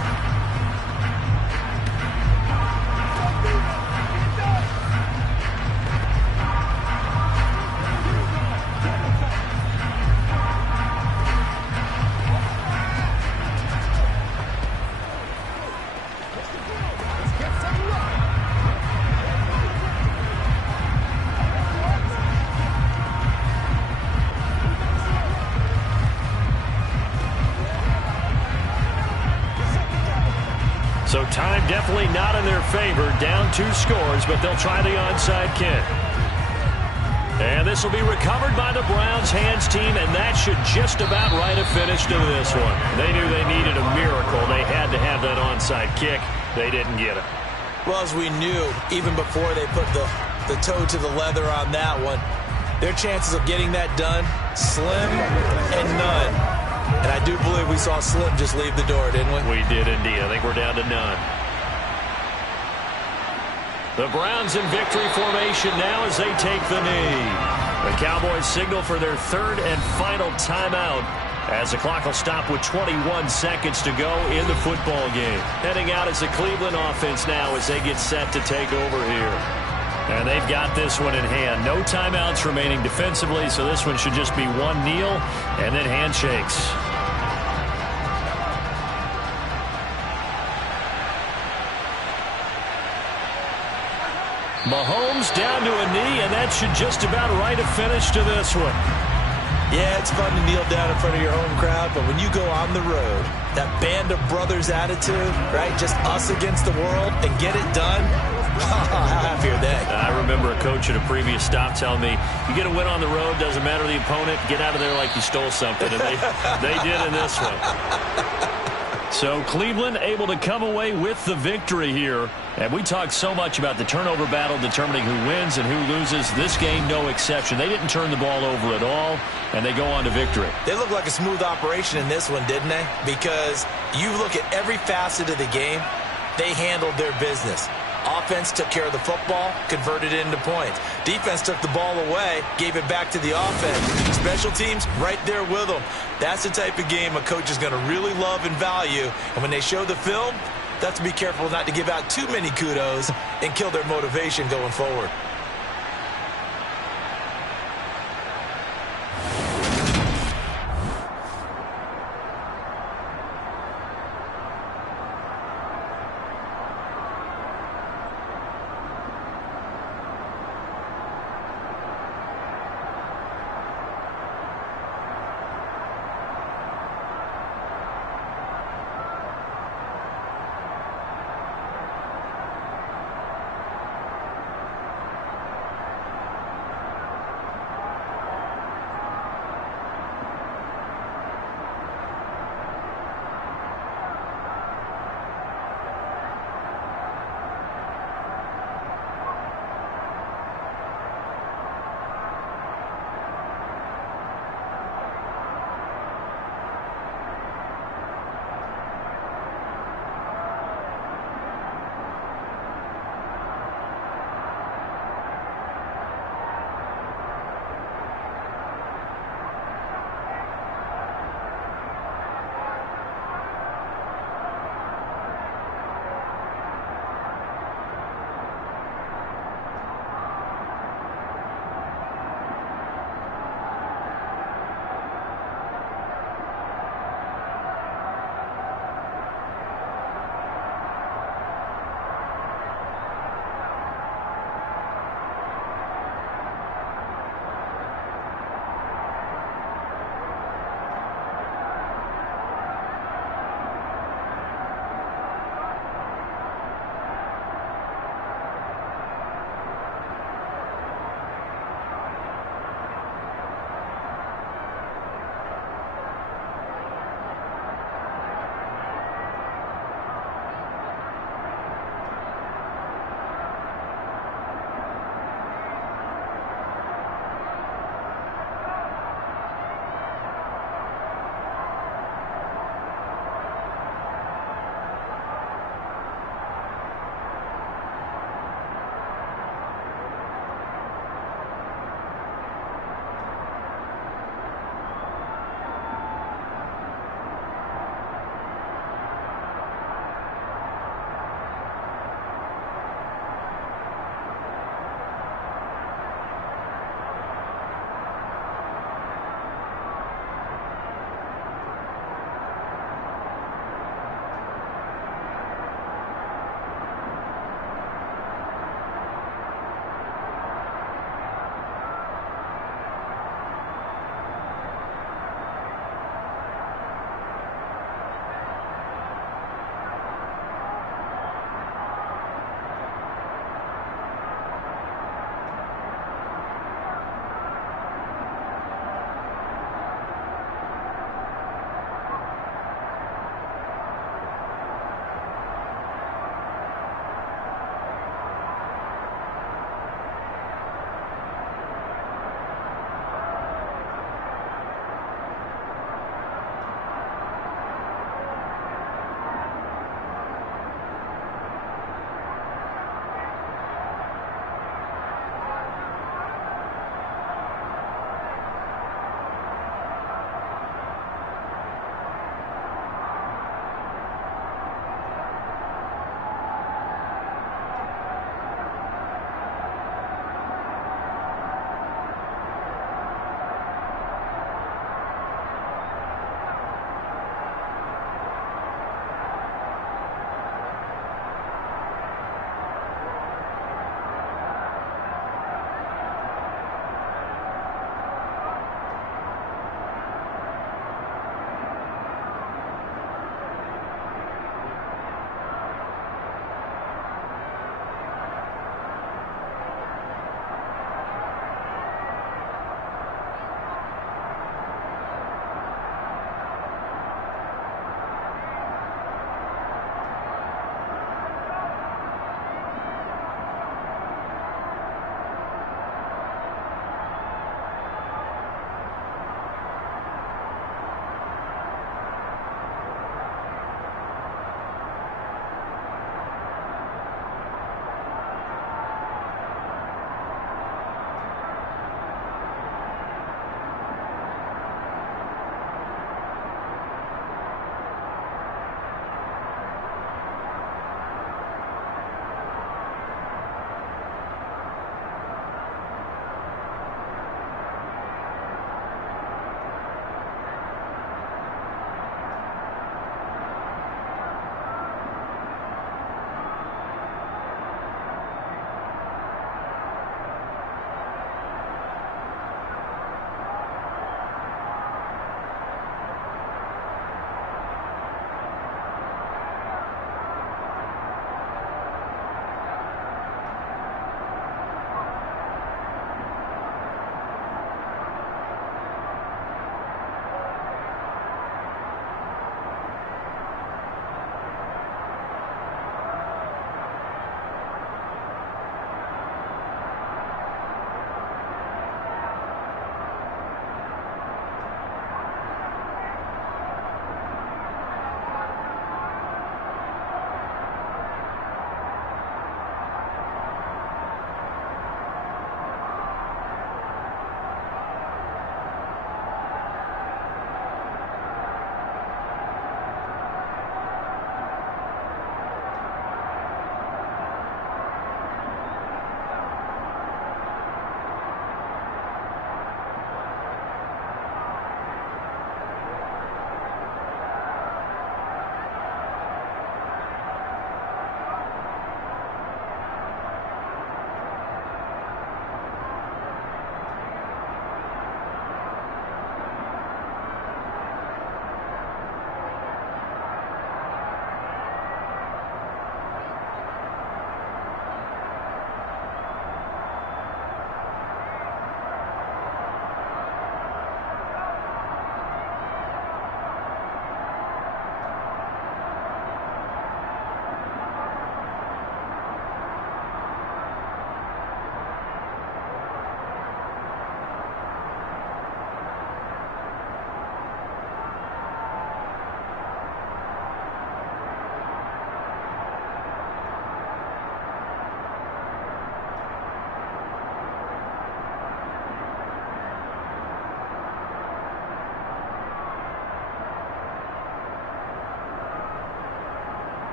So time definitely not in their favor. Down 2 scores, but they'll try the onside kick. And this will be recovered by the Browns hands team, and that should just about write a finish to this one. They knew they needed a miracle. They had to have that onside kick. They didn't get it. Well, as we knew, even before they put the toe to the leather on that one, their chances of getting that done, slim and none. And I do believe we saw Slim just leave the door, didn't we? We did indeed. I think we're down to none. The Browns in victory formation now as they take the knee. The Cowboys signal for their 3rd and final timeout as the clock will stop with 21 seconds to go in the football game. Heading out is the Cleveland offense now as they get set to take over here. And they've got this one in hand. No timeouts remaining defensively, so this one should just be one kneel and then handshakes. Mahomes down to a knee, and that should just about write a finish to this one. Yeah, it's fun to kneel down in front of your home crowd, but when you go on the road, that band of brothers attitude, right, just us against the world, and get it done, how happy are they? I remember a coach at a previous stop telling me, you get a win on the road, doesn't matter the opponent, get out of there like you stole something, and they did in this one. So Cleveland able to come away with the victory here. And we talked so much about the turnover battle determining who wins and who loses. This game, no exception. They didn't turn the ball over at all, and they go on to victory. They look like a smooth operation in this one, didn't they? Because you look at every facet of the game, they handled their business. Offense took care of the football, converted it into points. Defense took the ball away, gave it back to the offense. Special teams, right there with them. That's the type of game a coach is going to really love and value. And when they show the film, they have to be careful not to give out too many kudos and kill their motivation going forward.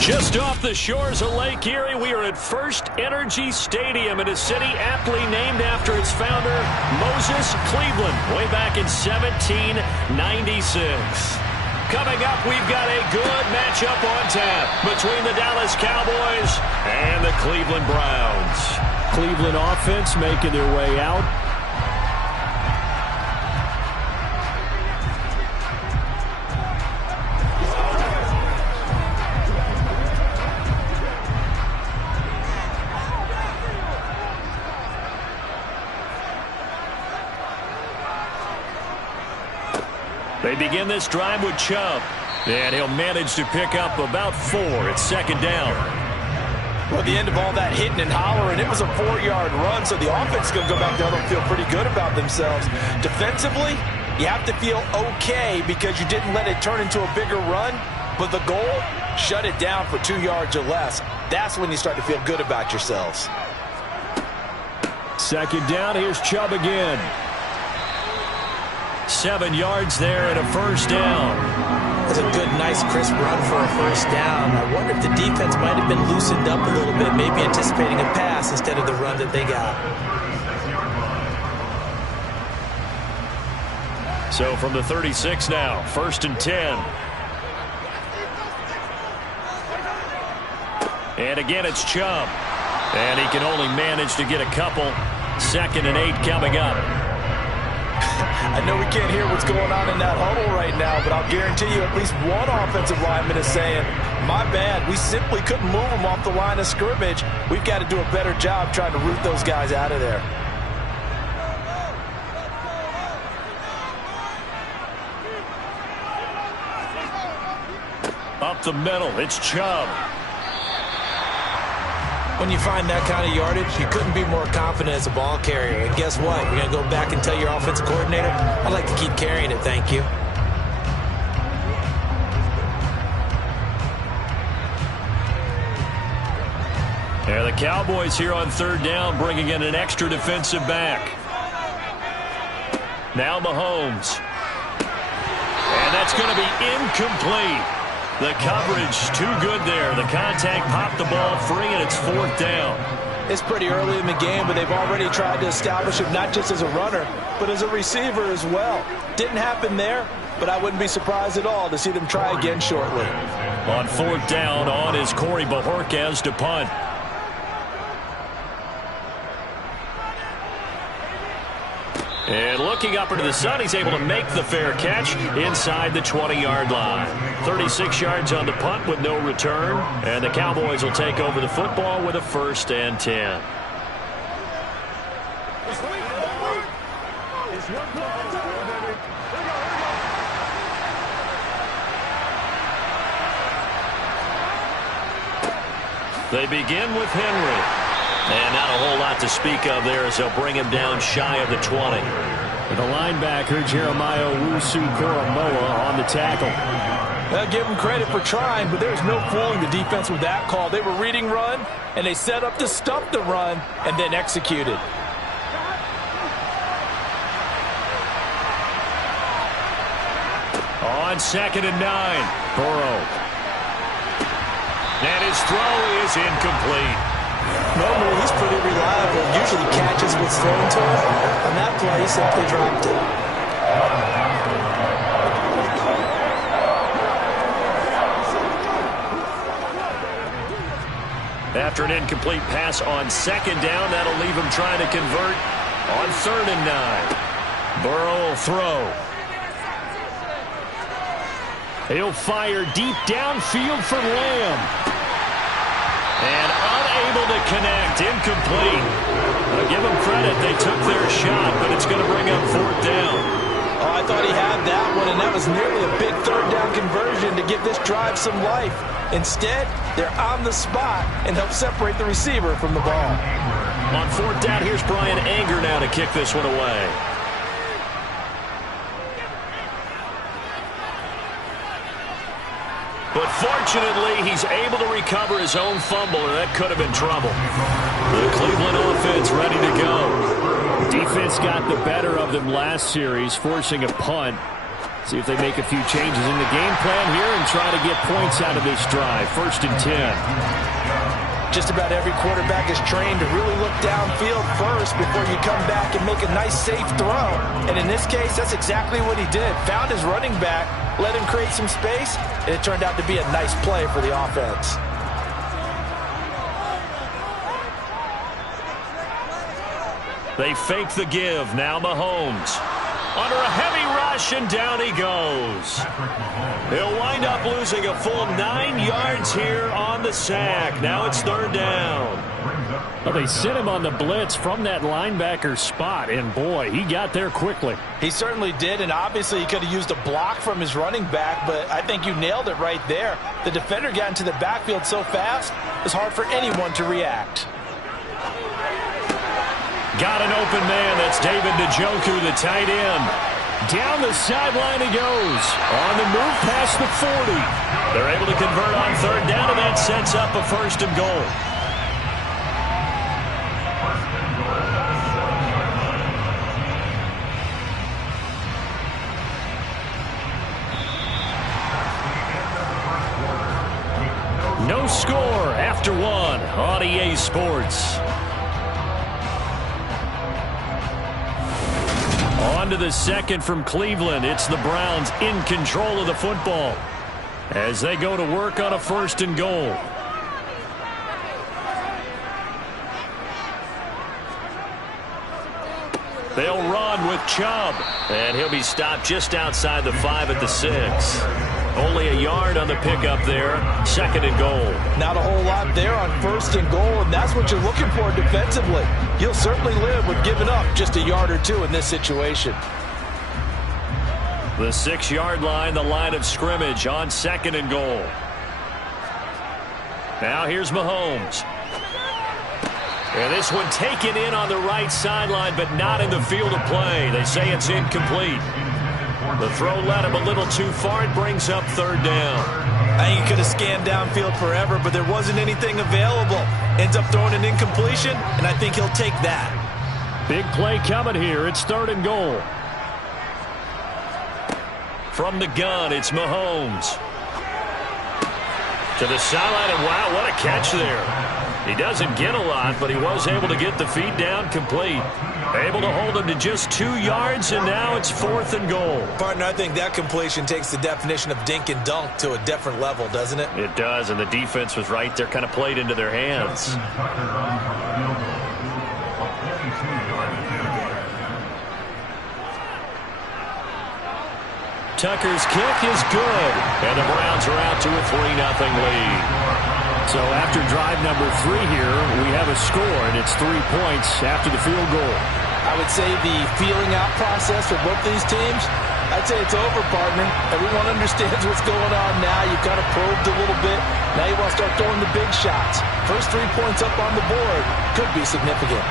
Just off the shores of Lake Erie, we are at First Energy Stadium in a city aptly named after its founder, Moses Cleveland, way back in 1796. Coming up, we've got a good matchup on tap between the Dallas Cowboys and the Cleveland Browns. Cleveland offense making their way out. They begin this drive with Chubb, and he'll manage to pick up about 4. It's second down. Well, at the end of all that hitting and hollering, it was a 4-yard run, so the offense is going to go back down and feel pretty good about themselves. Defensively, you have to feel okay because you didn't let it turn into a bigger run, but the goal, shut it down for 2 yards or less. That's when you start to feel good about yourselves. Second down, here's Chubb again. 7 yards there and a first down. That's a good, nice, crisp run for a first down. I wonder if the defense might have been loosened up a little bit, maybe anticipating a pass instead of the run that they got. So from the 36 now, 1st and 10. And again, it's Chubb. And he can only manage to get a couple. 2nd and 8 coming up. I know we can't hear what's going on in that huddle right now, but I'll guarantee you at least one offensive lineman is saying, my bad, we simply couldn't move them off the line of scrimmage. We've got to do a better job trying to root those guys out of there. Up the middle, it's Chubb. When you find that kind of yardage, you couldn't be more confident as a ball carrier. And guess what? You're going to go back and tell your offensive coordinator, I'd like to keep carrying it, thank you. Yeah, the Cowboys here on 3rd down, bringing in an extra defensive back. Now Mahomes. And that's going to be incomplete. The coverage too good there. The contact popped the ball free, and it's 4th down. It's pretty early in the game, but they've already tried to establish him not just as a runner, but as a receiver as well. Didn't happen there, but I wouldn't be surprised at all to see them try again shortly. On 4th down, on is Corey Bojorquez to punt. And looking up into the sun, he's able to make the fair catch inside the 20-yard line. 36 yards on the punt with no return. And the Cowboys will take over the football with a 1st and 10. They begin with Henry. And not a whole lot to speak of there as they'll bring him down shy of the 20. The linebacker, Jeremiah Owusu-Koramoah, on the tackle. I'll give them credit for trying, but there's no fooling the defense with that call. They were reading run, and they set up to stop the run, and then executed. On 2nd and 9, Burrow. And his throw is incomplete. Normally, he's pretty reliable. Usually catches what's thrown to him. On that play, he simply dropped it. After an incomplete pass on 2nd down, that'll leave him trying to convert on 3rd and 9. Burrow will throw. He'll fire deep downfield for Lamb. And unable to connect, incomplete. I'll give them credit, they took their shot, but it's going to bring up 4th down. Oh, I thought he had that one, and that was nearly a big 3rd down conversion to give this drive some life. Instead, they're on the spot and help separate the receiver from the ball. On 4th down, here's Brian Anger now to kick this one away. But fortunately, he's able to recover his own fumble, and that could have been trouble. The Cleveland offense ready to go. Defense got the better of them last series, forcing a punt. See if they make a few changes in the game plan here and try to get points out of this drive. 1st and 10. Just about every quarterback is trained to really look downfield first before you come back and make a nice, safe throw. And in this case, that's exactly what he did. Found his running back, let him create some space, and it turned out to be a nice play for the offense. They fake the give. Now Mahomes. Under a heavy rush, and down he goes. He'll wind up losing a full 9 yards here on the sack. Now it's 3rd down. Well, they sent him on the blitz from that linebacker spot, and boy, he got there quickly. He certainly did, and obviously he could have used a block from his running back, but I think you nailed it right there. The defender got into the backfield so fast, it was hard for anyone to react. Got an open man. That's David Njoku, the tight end. Down the sideline he goes. On the move past the 40. They're able to convert on 3rd down, and that sets up a 1st and goal. No score after 1 on EA Sports. On to the 2nd from Cleveland. It's the Browns in control of the football as they go to work on a 1st and goal. They'll run with Chubb, and he'll be stopped just outside the 5 at the 6. Only a yard on the pickup there. 2nd and goal. Not a whole lot there on 1st and goal, and that's what you're looking for defensively. You'll certainly live with giving up just a yard or 2 in this situation. The 6-yard line, the line of scrimmage on 2nd and goal. Now here's Mahomes. And this one taken in on the right sideline, but not in the field of play. They say it's incomplete. The throw led him a little too far. It brings up 3rd down. I think he could have scanned downfield forever, but there wasn't anything available. Ends up throwing an incompletion, and I think he'll take that. Big play coming here. It's 3rd and goal. From the gun, it's Mahomes. To the sideline, and wow, what a catch there. He doesn't get a lot, but he was able to get the feet down complete. Able to hold him to just 2 yards, and now it's 4th and goal. Partner, I think that completion takes the definition of dink and dunk to a different level, doesn't it? It does, and the defense was right there, kind of played into their hands. Tucker's kick is good, and the Browns are out to a 3-0 lead. So after drive number 3 here, we have a score, and it's 3 points after the field goal. I would say the feeling out process for both these teams, I'd say it's over, partner. Everyone understands what's going on now. You've kind of probed a little bit. Now you want to start throwing the big shots. First 3 points up on the board could be significant.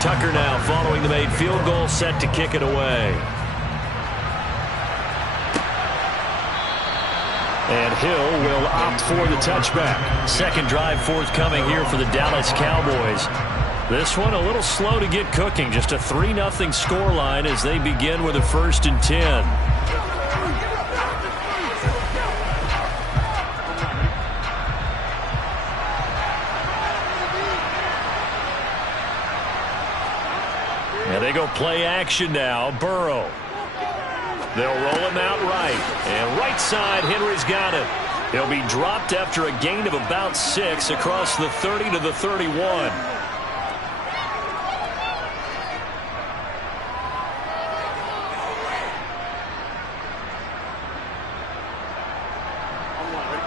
Tucker now following the made field goal, set to kick it away. And Hill will opt for the touchback. 2nd drive forthcoming here for the Dallas Cowboys. This one a little slow to get cooking. Just a 3-0 scoreline as they begin with a 1st and 10. And they go play action now. Burrow. They'll roll him out right. And right side, Henry's got it. He'll be dropped after a gain of about 6 across the 30 to the 31.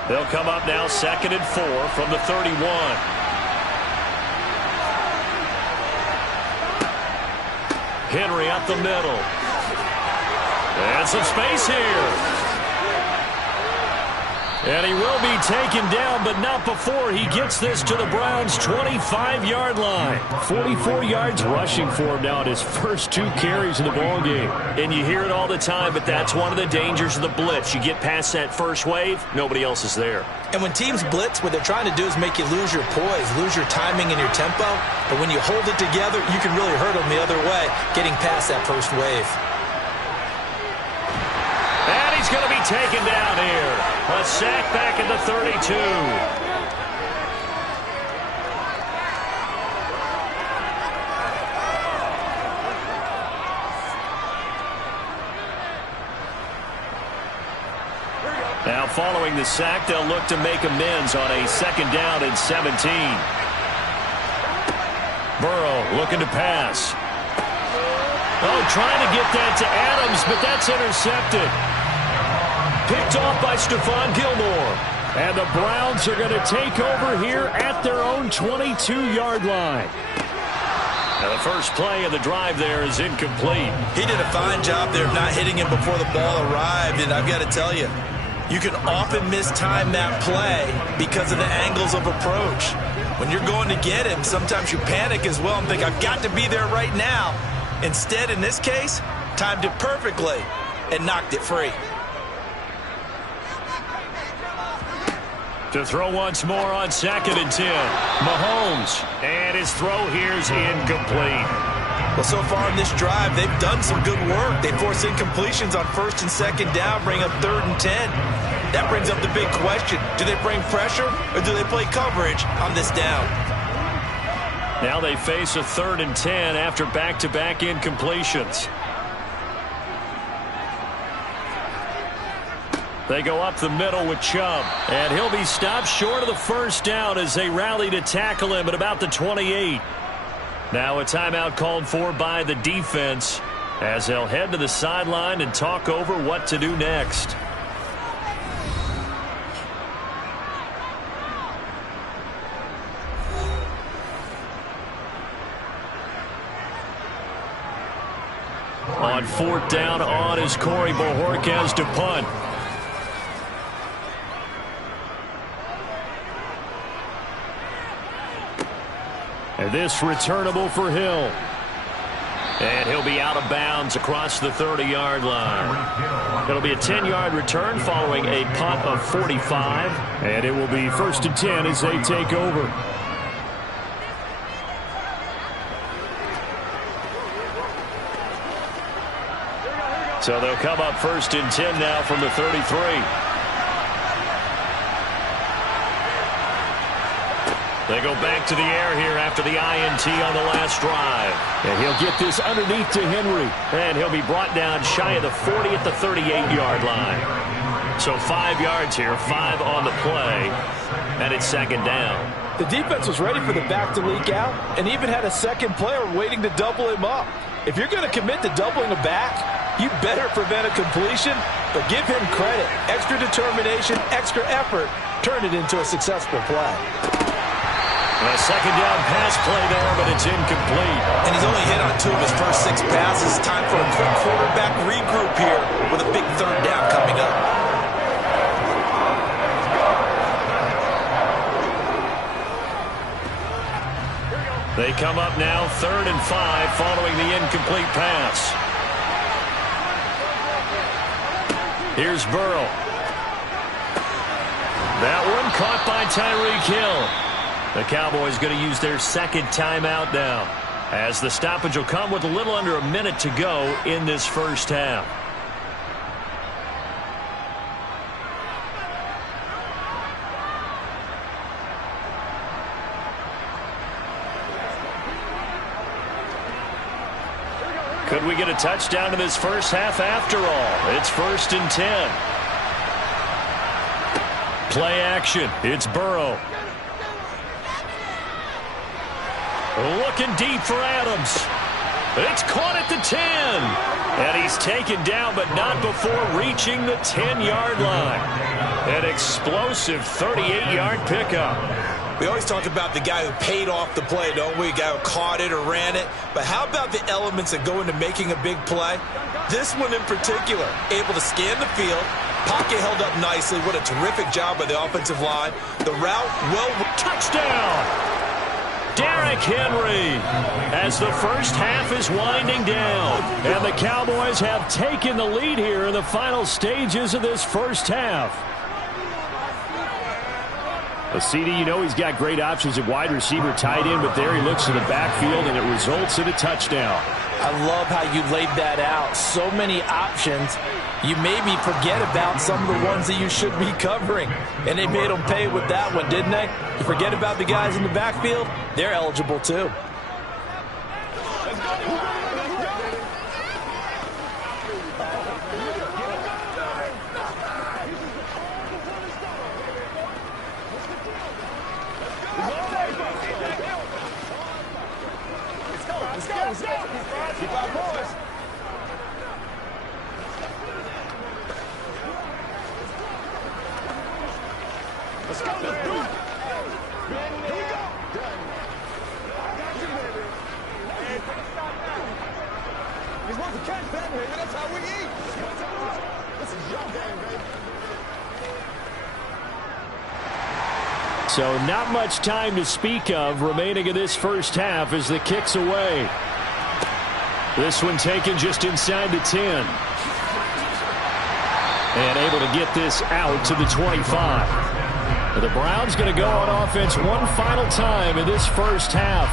They'll come up now 2nd and 4 from the 31. Henry up the middle. And some space here. And he will be taken down, but not before he gets this to the Browns' 25-yard line. 44 yards rushing for him now at his first 2 carries in the ballgame. And you hear it all the time, but that's one of the dangers of the blitz. You get past that first wave, nobody else is there. And when teams blitz, what they're trying to do is make you lose your poise, lose your timing and your tempo. But when you hold it together, you can really hurt them the other way, getting past that first wave. And he's going to be taken down here. A sack back at the 32. Now following the sack, they'll look to make amends on a 2nd down and 17. Burrow looking to pass. Oh, trying to get that to Adams, but that's intercepted. Picked off by Stephon Gilmore. And the Browns are going to take over here at their own 22-yard line. Now the first play of the drive there is incomplete. He did a fine job there of not hitting him before the ball arrived. And I've got to tell you, you can often mistime that play because of the angles of approach. When you're going to get him, sometimes you panic as well and think, I've got to be there right now. Instead, in this case, timed it perfectly and knocked it free. To throw once more on 2nd and 10. Mahomes. And his throw here's incomplete. Well, so far in this drive, they've done some good work. They force incompletions on 1st and 2nd down, bring up 3rd and 10. That brings up the big question. Do they bring pressure or do they play coverage on this down? Now they face a 3rd and 10 after back-to-back incompletions. They go up the middle with Chubb. And he'll be stopped short of the 1st down as they rally to tackle him at about the 28. Now a timeout called for by the defense as they'll head to the sideline and talk over what to do next. On 4th down on is Corey Bojorquez to punt. And this returnable for Hill. And he'll be out of bounds across the 30-yard line. It'll be a 10-yard return following a punt of 45. And it will be 1st and 10 as they take over. So they'll come up 1st and 10 now from the 33. They go back to the air here after the INT on the last drive. And he'll get this underneath to Henry. And he'll be brought down shy of the 40 at the 38-yard line. So 5 yards here, 5 on the play. And it's 2nd down. The defense was ready for the back to leak out and even had a 2nd player waiting to double him up. If you're going to commit to doubling a back, you better prevent a completion, but give him credit. Extra determination, extra effort, turned it into a successful play. A 2nd down pass play there, but it's incomplete. And he's only hit on 2 of his first 6 passes. Time for a quick quarterback regroup here with a big 3rd down coming up. They come up now 3rd and 5 following the incomplete pass. Here's Burrow. That one caught by Tyreek Hill. The Cowboys going to use their 2nd timeout now, as the stoppage will come with a little under a minute to go in this 1st half. Could we get a touchdown in this 1st half after all? It's 1st and 10. Play action. It's Burrow. Looking deep for Adams. It's caught at the 10. And he's taken down, but not before reaching the 10-yard line. An explosive 38-yard pickup. We always talk about the guy who paid off the play, don't we? The guy who caught it or ran it. But how about the elements that go into making a big play? This one in particular, able to scan the field. Pocket held up nicely. What a terrific job by the offensive line. The route, touchdown! Derrick Henry as the first half is winding down. And the Cowboys have taken the lead here in the final stages of this first half. CD, you know he's got great options at wide receiver, tight end, but there he looks to the backfield, and it results in a touchdown. I love how you laid that out. So many options. You maybe forget about some of the ones that you should be covering. And they made them pay with that one, didn't they? You forget about the guys in the backfield, they're eligible too. Keep our boys. Let's go. Let's do it. Here we go. I got you, baby. Hey, he's supposed to catch that, baby. That's how we eat. This is your game, baby. So not much time to speak of remaining in this first half as the kick's away. This one taken just inside the 10. And able to get this out to the 25. The Browns going to go on offense one final time in this first half.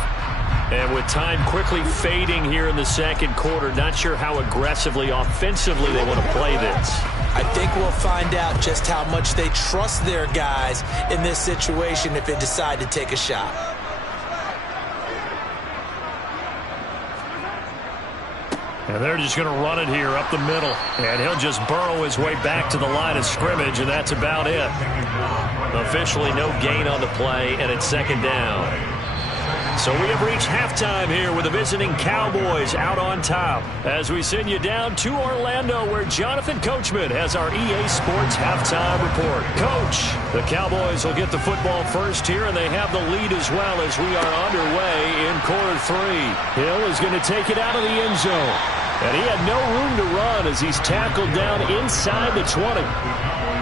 And with time quickly fading here in the second quarter, not sure how aggressively, offensively they want to play this. I think we'll find out just how much they trust their guys in this situation if they decide to take a shot. And they're just going to run it here up the middle. And he'll just burrow his way back to the line of scrimmage, and that's about it. Officially no gain on the play, and it's second down. So we have reached halftime here with the visiting Cowboys out on top as we send you down to Orlando where Jonathan Coachman has our EA Sports halftime report. Coach, the Cowboys will get the football first here, and they have the lead as well as we are underway in quarter three. Hill is going to take it out of the end zone. And he had no room to run as he's tackled down inside the 20.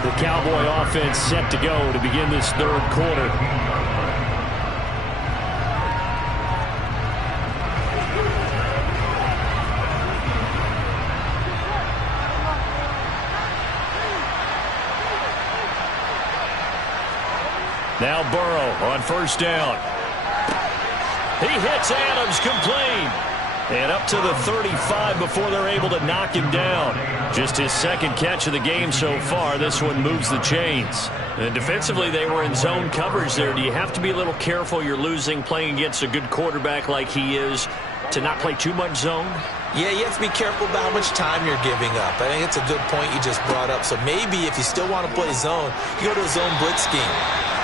The Cowboy offense set to go to begin this third quarter. Now Burrow on first down. He hits Adams complete. And up to the 35 before they're able to knock him down. Just his second catch of the game so far. This one moves the chains. And defensively, they were in zone coverage there. Do you have to be a little careful? You're losing playing against a good quarterback like he is to not play too much zone? Yeah, you have to be careful about how much time you're giving up. I think it's a good point you just brought up. So maybe if you still want to play zone, you go to a zone blitz scheme.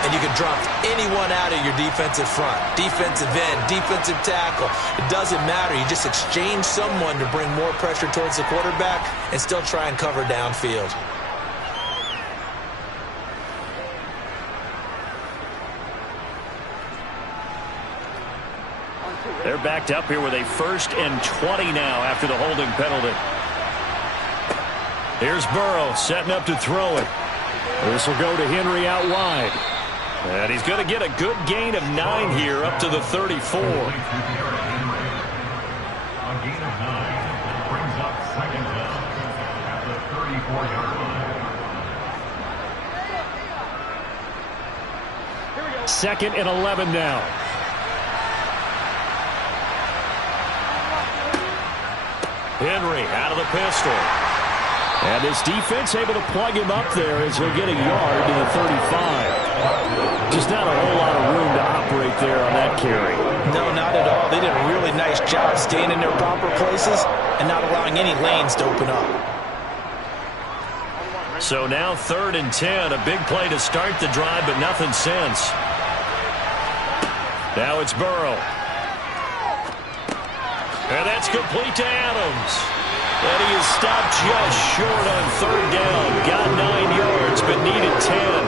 And you can drop anyone out of your defensive front. Defensive end, defensive tackle. It doesn't matter. You just exchange someone to bring more pressure towards the quarterback and still try and cover downfield. They're backed up here with a 1st and 20 now after the holding penalty. Here's Burrow setting up to throw it. This will go to Henry out wide. And he's going to get a good gain of 9 here up to the 34. A gain of 9 brings up second down at the 34-yard line. 2nd and 11 now. Henry out of the pistol. And this defense able to plug him up there as he'll get a yard to the 35. Just not a whole lot of room to operate there on that carry. No, not at all. They did a really nice job staying in their proper places and not allowing any lanes to open up. So now 3rd and 10. A big play to start the drive, but nothing since. Now it's Burrow. And that's complete to Adams. And he is stopped just short on 3rd down. Got 9 yards, but needed 10.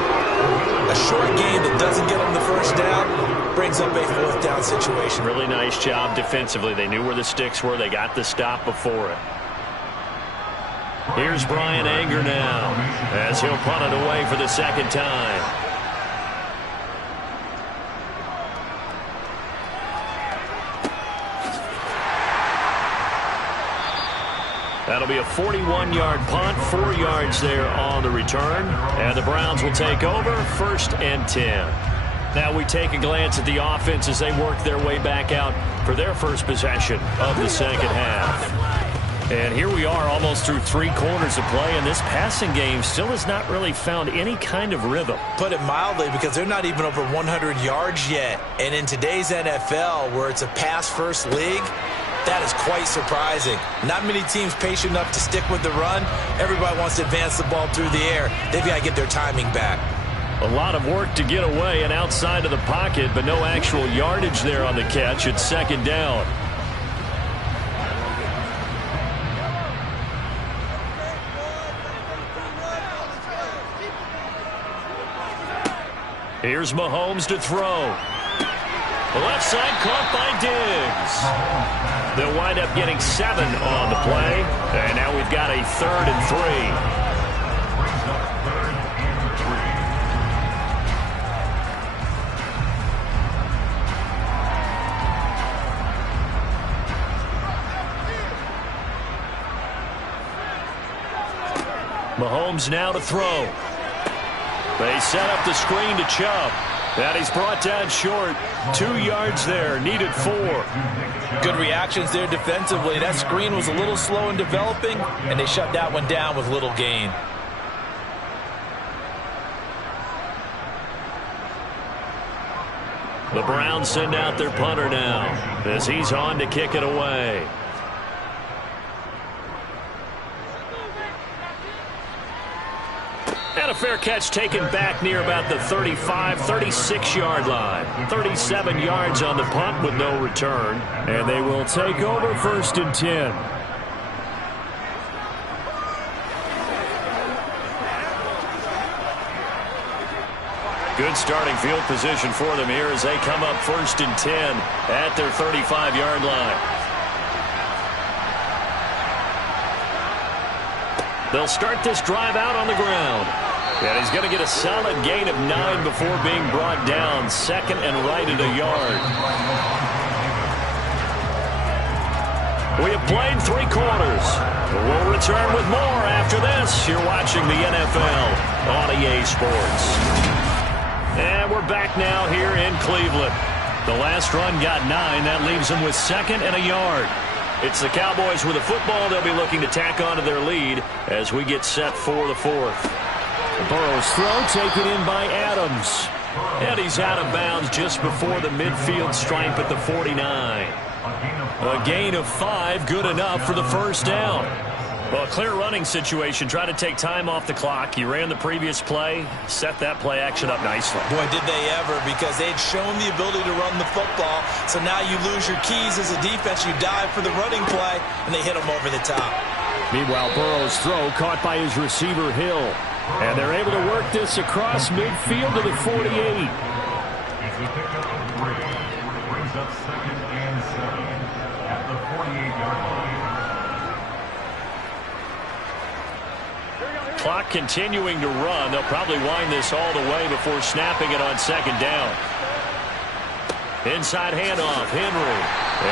A short gain that doesn't get them the first down brings up a fourth down situation. Really nice job defensively. They knew where the sticks were. They got the stop before it. Here's Bryan Anger now as he'll punt it away for the second time. That'll be a 41-yard punt, 4 yards there on the return. And the Browns will take over, 1st and 10. Now we take a glance at the offense as they work their way back out for their first possession of the second half. And here we are almost through 3 quarters of play, and this passing game still has not really found any kind of rhythm. Put it mildly, because they're not even over 100 yards yet. And in today's NFL, where it's a pass-first league, that is quite surprising. Not many teams patient enough to stick with the run. Everybody wants to advance the ball through the air. They've got to get their timing back. A lot of work to get away and outside of the pocket, but no actual yardage there on the catch. It's second down. Here's Mahomes to throw. The left side caught by Diggs. They'll wind up getting 7 on the play. And now we've got a 3rd and 3. Mahomes now to throw. They set up the screen to Chubb. And he's brought down short. 2 yards there. Needed 4. Good reactions there defensively. That screen was a little slow in developing, and they shut that one down with little gain. The Browns send out their punter now as he's on to kick it away. And a fair catch taken back near about the 35, 36-yard line. 37 yards on the punt with no return. And they will take over 1st and 10. Good starting field position for them here as they come up 1st and 10 at their 35-yard line. They'll start this drive out on the ground. And he's going to get a solid gain of 9 before being brought down. 2nd and right at a yard. We have played 3 quarters. We'll return with more after this. You're watching the NFL on EA Sports. And we're back now here in Cleveland. The last run got 9. That leaves them with 2nd and a yard. It's the Cowboys with a football. They'll be looking to tack onto their lead as we get set for the 4th. Burrow's throw taken in by Adams. And he's out of bounds just before the midfield stripe at the 49. A gain of 5, good enough for the first down. Well, a clear running situation. Try to take time off the clock. He ran the previous play, set that play action up nicely. Boy, did they ever, because they'd shown the ability to run the football. So now you lose your keys as a defense. You dive for the running play, and they hit him over the top. Meanwhile, Burrow's throw caught by his receiver, Hill. And they're able to work this across midfield to the 48. It's a pickup of 3. Brings up 2nd and 7 at the 48-yard line. Clock continuing to run. They'll probably wind this all the way before snapping it on 2nd down. Inside handoff, Henry.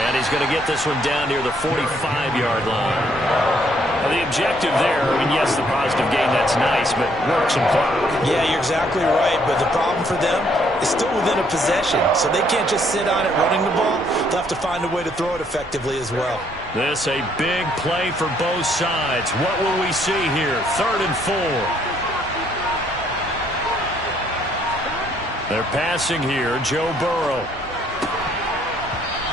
And he's going to get this one down near the 45-yard line. The objective there, and yes, the positive gain, that's nice, but work some clock. Yeah, you're exactly right, but the problem for them is still within a possession, so they can't just sit on it running the ball. They'll have to find a way to throw it effectively as well. This a big play for both sides. What will we see here? 3rd and 4. They're passing here, Joe Burrow.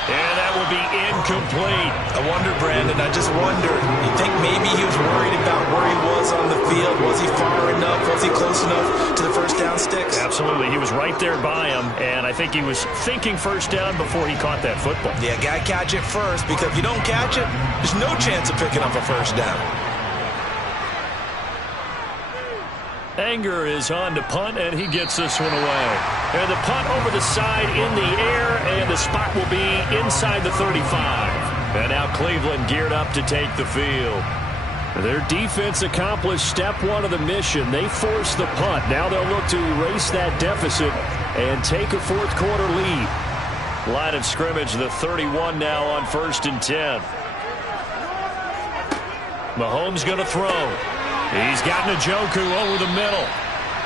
And that will be incomplete. I wonder, Brandon, I just wonder, you think maybe he was worried about where he was on the field? Was he far enough? Was he close enough to the first down sticks? Absolutely. He was right there by him, and I think he was thinking first down before he caught that football. Yeah, got to catch it first, because if you don't catch it, there's no chance of picking up a first down. Anger is on to punt, and he gets this one away. And the punt over the side in the air, and the spot will be inside the 35. And now Cleveland geared up to take the field. Their defense accomplished step one of the mission. They forced the punt. Now they'll look to erase that deficit and take a fourth-quarter lead. Line of scrimmage, the 31 now on 1st and 10. Mahomes going to throw. He's got Njoku over the middle.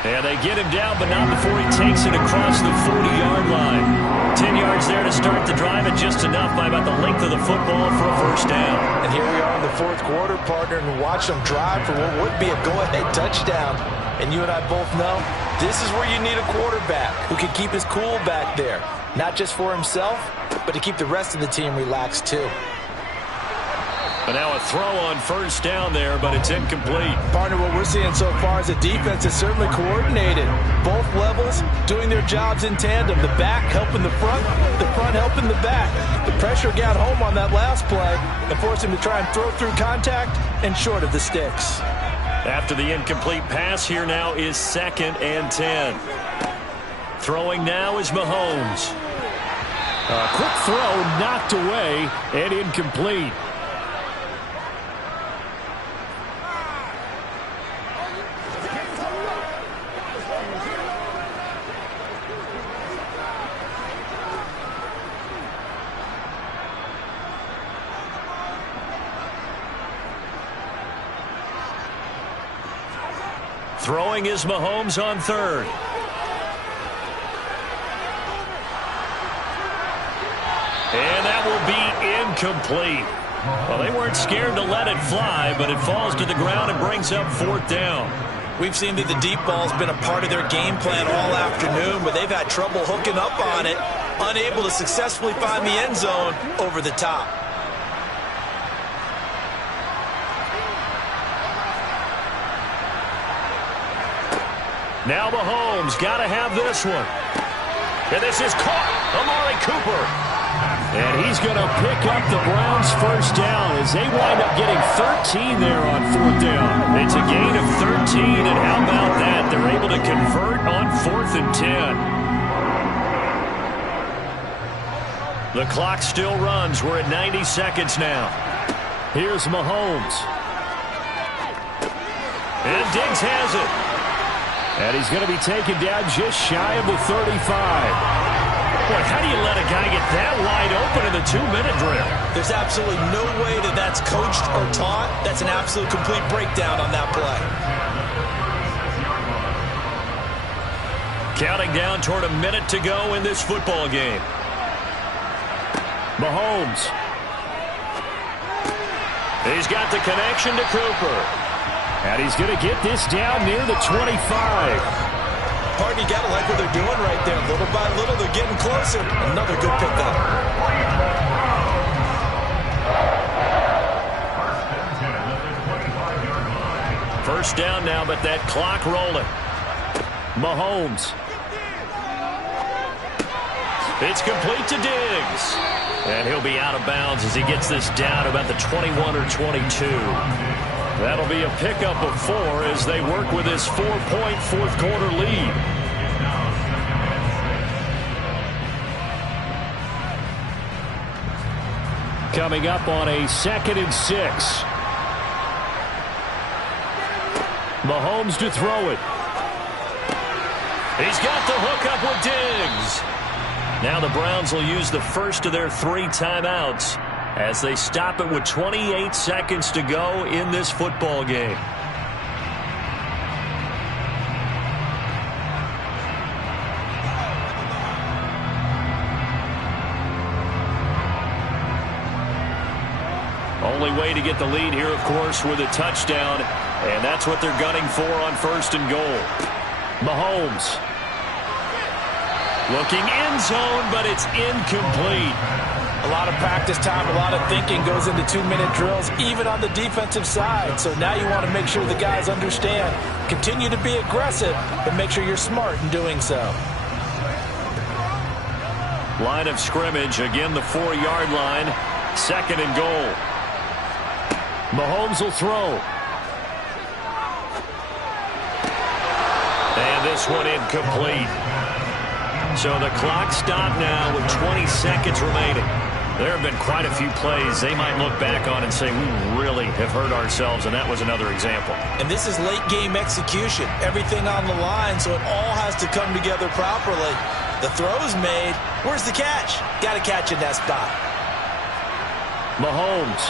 And they get him down, but not before he takes it across the 40-yard line. 10 yards there to start the drive, and just enough by about the length of the football for a first down. And here we are in the fourth quarter, partner, and watch them drive for what would be a go-ahead touchdown. And you and I both know this is where you need a quarterback who can keep his cool back there. Not just for himself, but to keep the rest of the team relaxed too. But now a throw on first down there, but it's incomplete. Partner, what we're seeing so far is a defense is certainly coordinated. Both levels doing their jobs in tandem. The back helping the front helping the back. The pressure got home on that last play and forced him to try and throw through contact and short of the sticks. After the incomplete pass, here now is 2nd and 10. Throwing now is Mahomes. A quick throw knocked away and incomplete. Throwing is Mahomes on 3rd. And that will be incomplete. Well, they weren't scared to let it fly, but it falls to the ground and brings up 4th down. We've seen that the deep ball's been a part of their game plan all afternoon, but they've had trouble hooking up on it, unable to successfully find the end zone over the top. Now Mahomes got to have this one. And this is caught. Amari Cooper. And he's going to pick up the Browns' first down as they wind up getting 13 there on 4th down. It's a gain of 13, and how about that? They're able to convert on 4th and 10. The clock still runs. We're at 90 seconds now. Here's Mahomes. And Diggs has it. And he's going to be taken down just shy of the 35. Boy, how do you let a guy get that wide open in the 2-minute drill? There's absolutely no way that that's coached or taught. That's an absolute complete breakdown on that play. Counting down toward a minute to go in this football game. Mahomes. He's got the connection to Cooper. And he's going to get this down near the 25. Partner, you got to like what they're doing right there. Little by little, they're getting closer. Another good pickup. First down now, but that clock rolling. Mahomes. It's complete to Diggs. And he'll be out of bounds as he gets this down about the 21 or 22. That'll be a pickup of 4 as they work with this 4-point fourth-quarter lead. Coming up on a 2nd and 6. Mahomes to throw it. He's got the hookup with Diggs. Now the Browns will use the first of their 3 timeouts as they stop it with 28 seconds to go in this football game. Only way to get the lead here, of course, with a touchdown, and that's what they're gunning for on 1st and goal. Mahomes. Looking end zone, but it's incomplete. A lot of practice time, a lot of thinking goes into 2-minute drills, even on the defensive side. So now you want to make sure the guys understand. Continue to be aggressive, but make sure you're smart in doing so. Line of scrimmage, again the 4-yard line. 2nd and goal. Mahomes will throw. this one incomplete. So the clock stopped now with 20 seconds remaining. There have been quite a few plays they might look back on and say, we really have hurt ourselves, and that was another example. And this is late-game execution. Everything on the line, so it all has to come together properly. The throw's made. Where's the catch? Got to catch in that spot. Mahomes.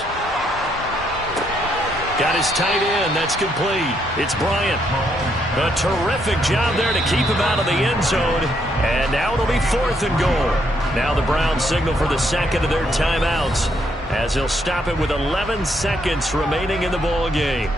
Got his tight end. That's complete. It's Bryant. A terrific job there to keep him out of the end zone. And now it'll be 4th and goal. Now the Browns signal for the second of their timeouts as they'll stop it with 11 seconds remaining in the ball game.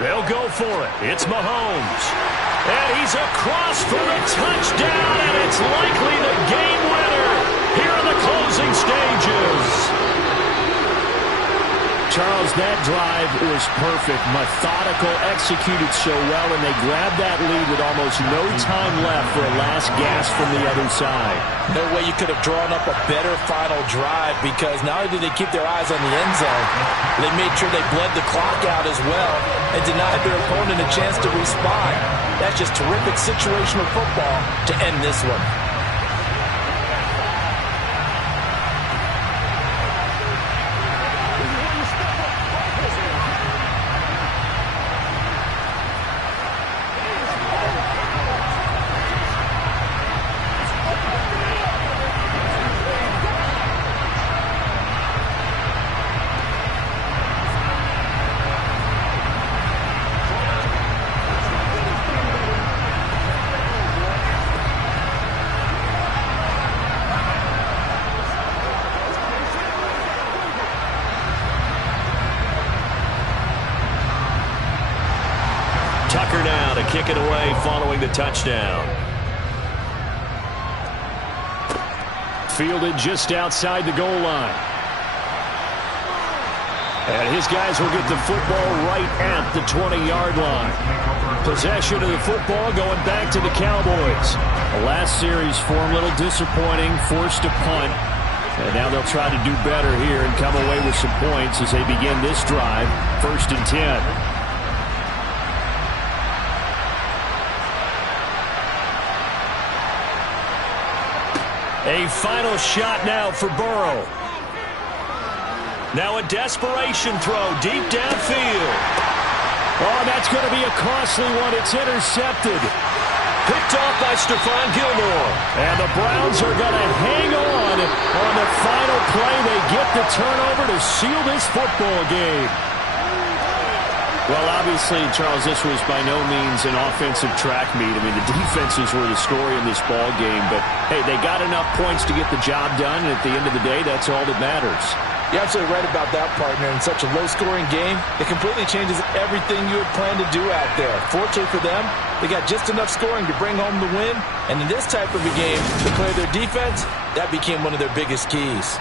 They'll go for it. It's Mahomes. And he's across for the touchdown, and it's likely the game winner here in the closing stages. Charles, that drive was perfect. Methodical, executed so well, and they grabbed that lead with almost no time left for a last gasp from the other side. No way you could have drawn up a better final drive, because not only did they keep their eyes on the end zone, they made sure they bled the clock out as well and denied their opponent a chance to respond. That's just terrific situational football to end this one. Tucker now to kick it away following the touchdown. Fielded just outside the goal line. And his guys will get the football right at the 20-yard line. Possession of the football going back to the Cowboys. The last series for him, a little disappointing, forced a punt. And now they'll try to do better here and come away with some points as they begin this drive. 1st and 10. A final shot now for Burrow. Now a desperation throw deep downfield. Oh, that's going to be a costly one. It's intercepted. Picked off by Stephon Gilmore. And the Browns are going to hang on the final play. They get the turnover to seal this football game. Well, obviously, Charles, this was by no means an offensive track meet. I mean, the defenses were the story in this ball game. But, hey, they got enough points to get the job done. And at the end of the day, that's all that matters. You're absolutely right about that, partner. In such a low-scoring game, it completely changes everything you had planned to do out there. Fortunately for them, they got just enough scoring to bring home the win. And in this type of a game, to play their defense, that became one of their biggest keys.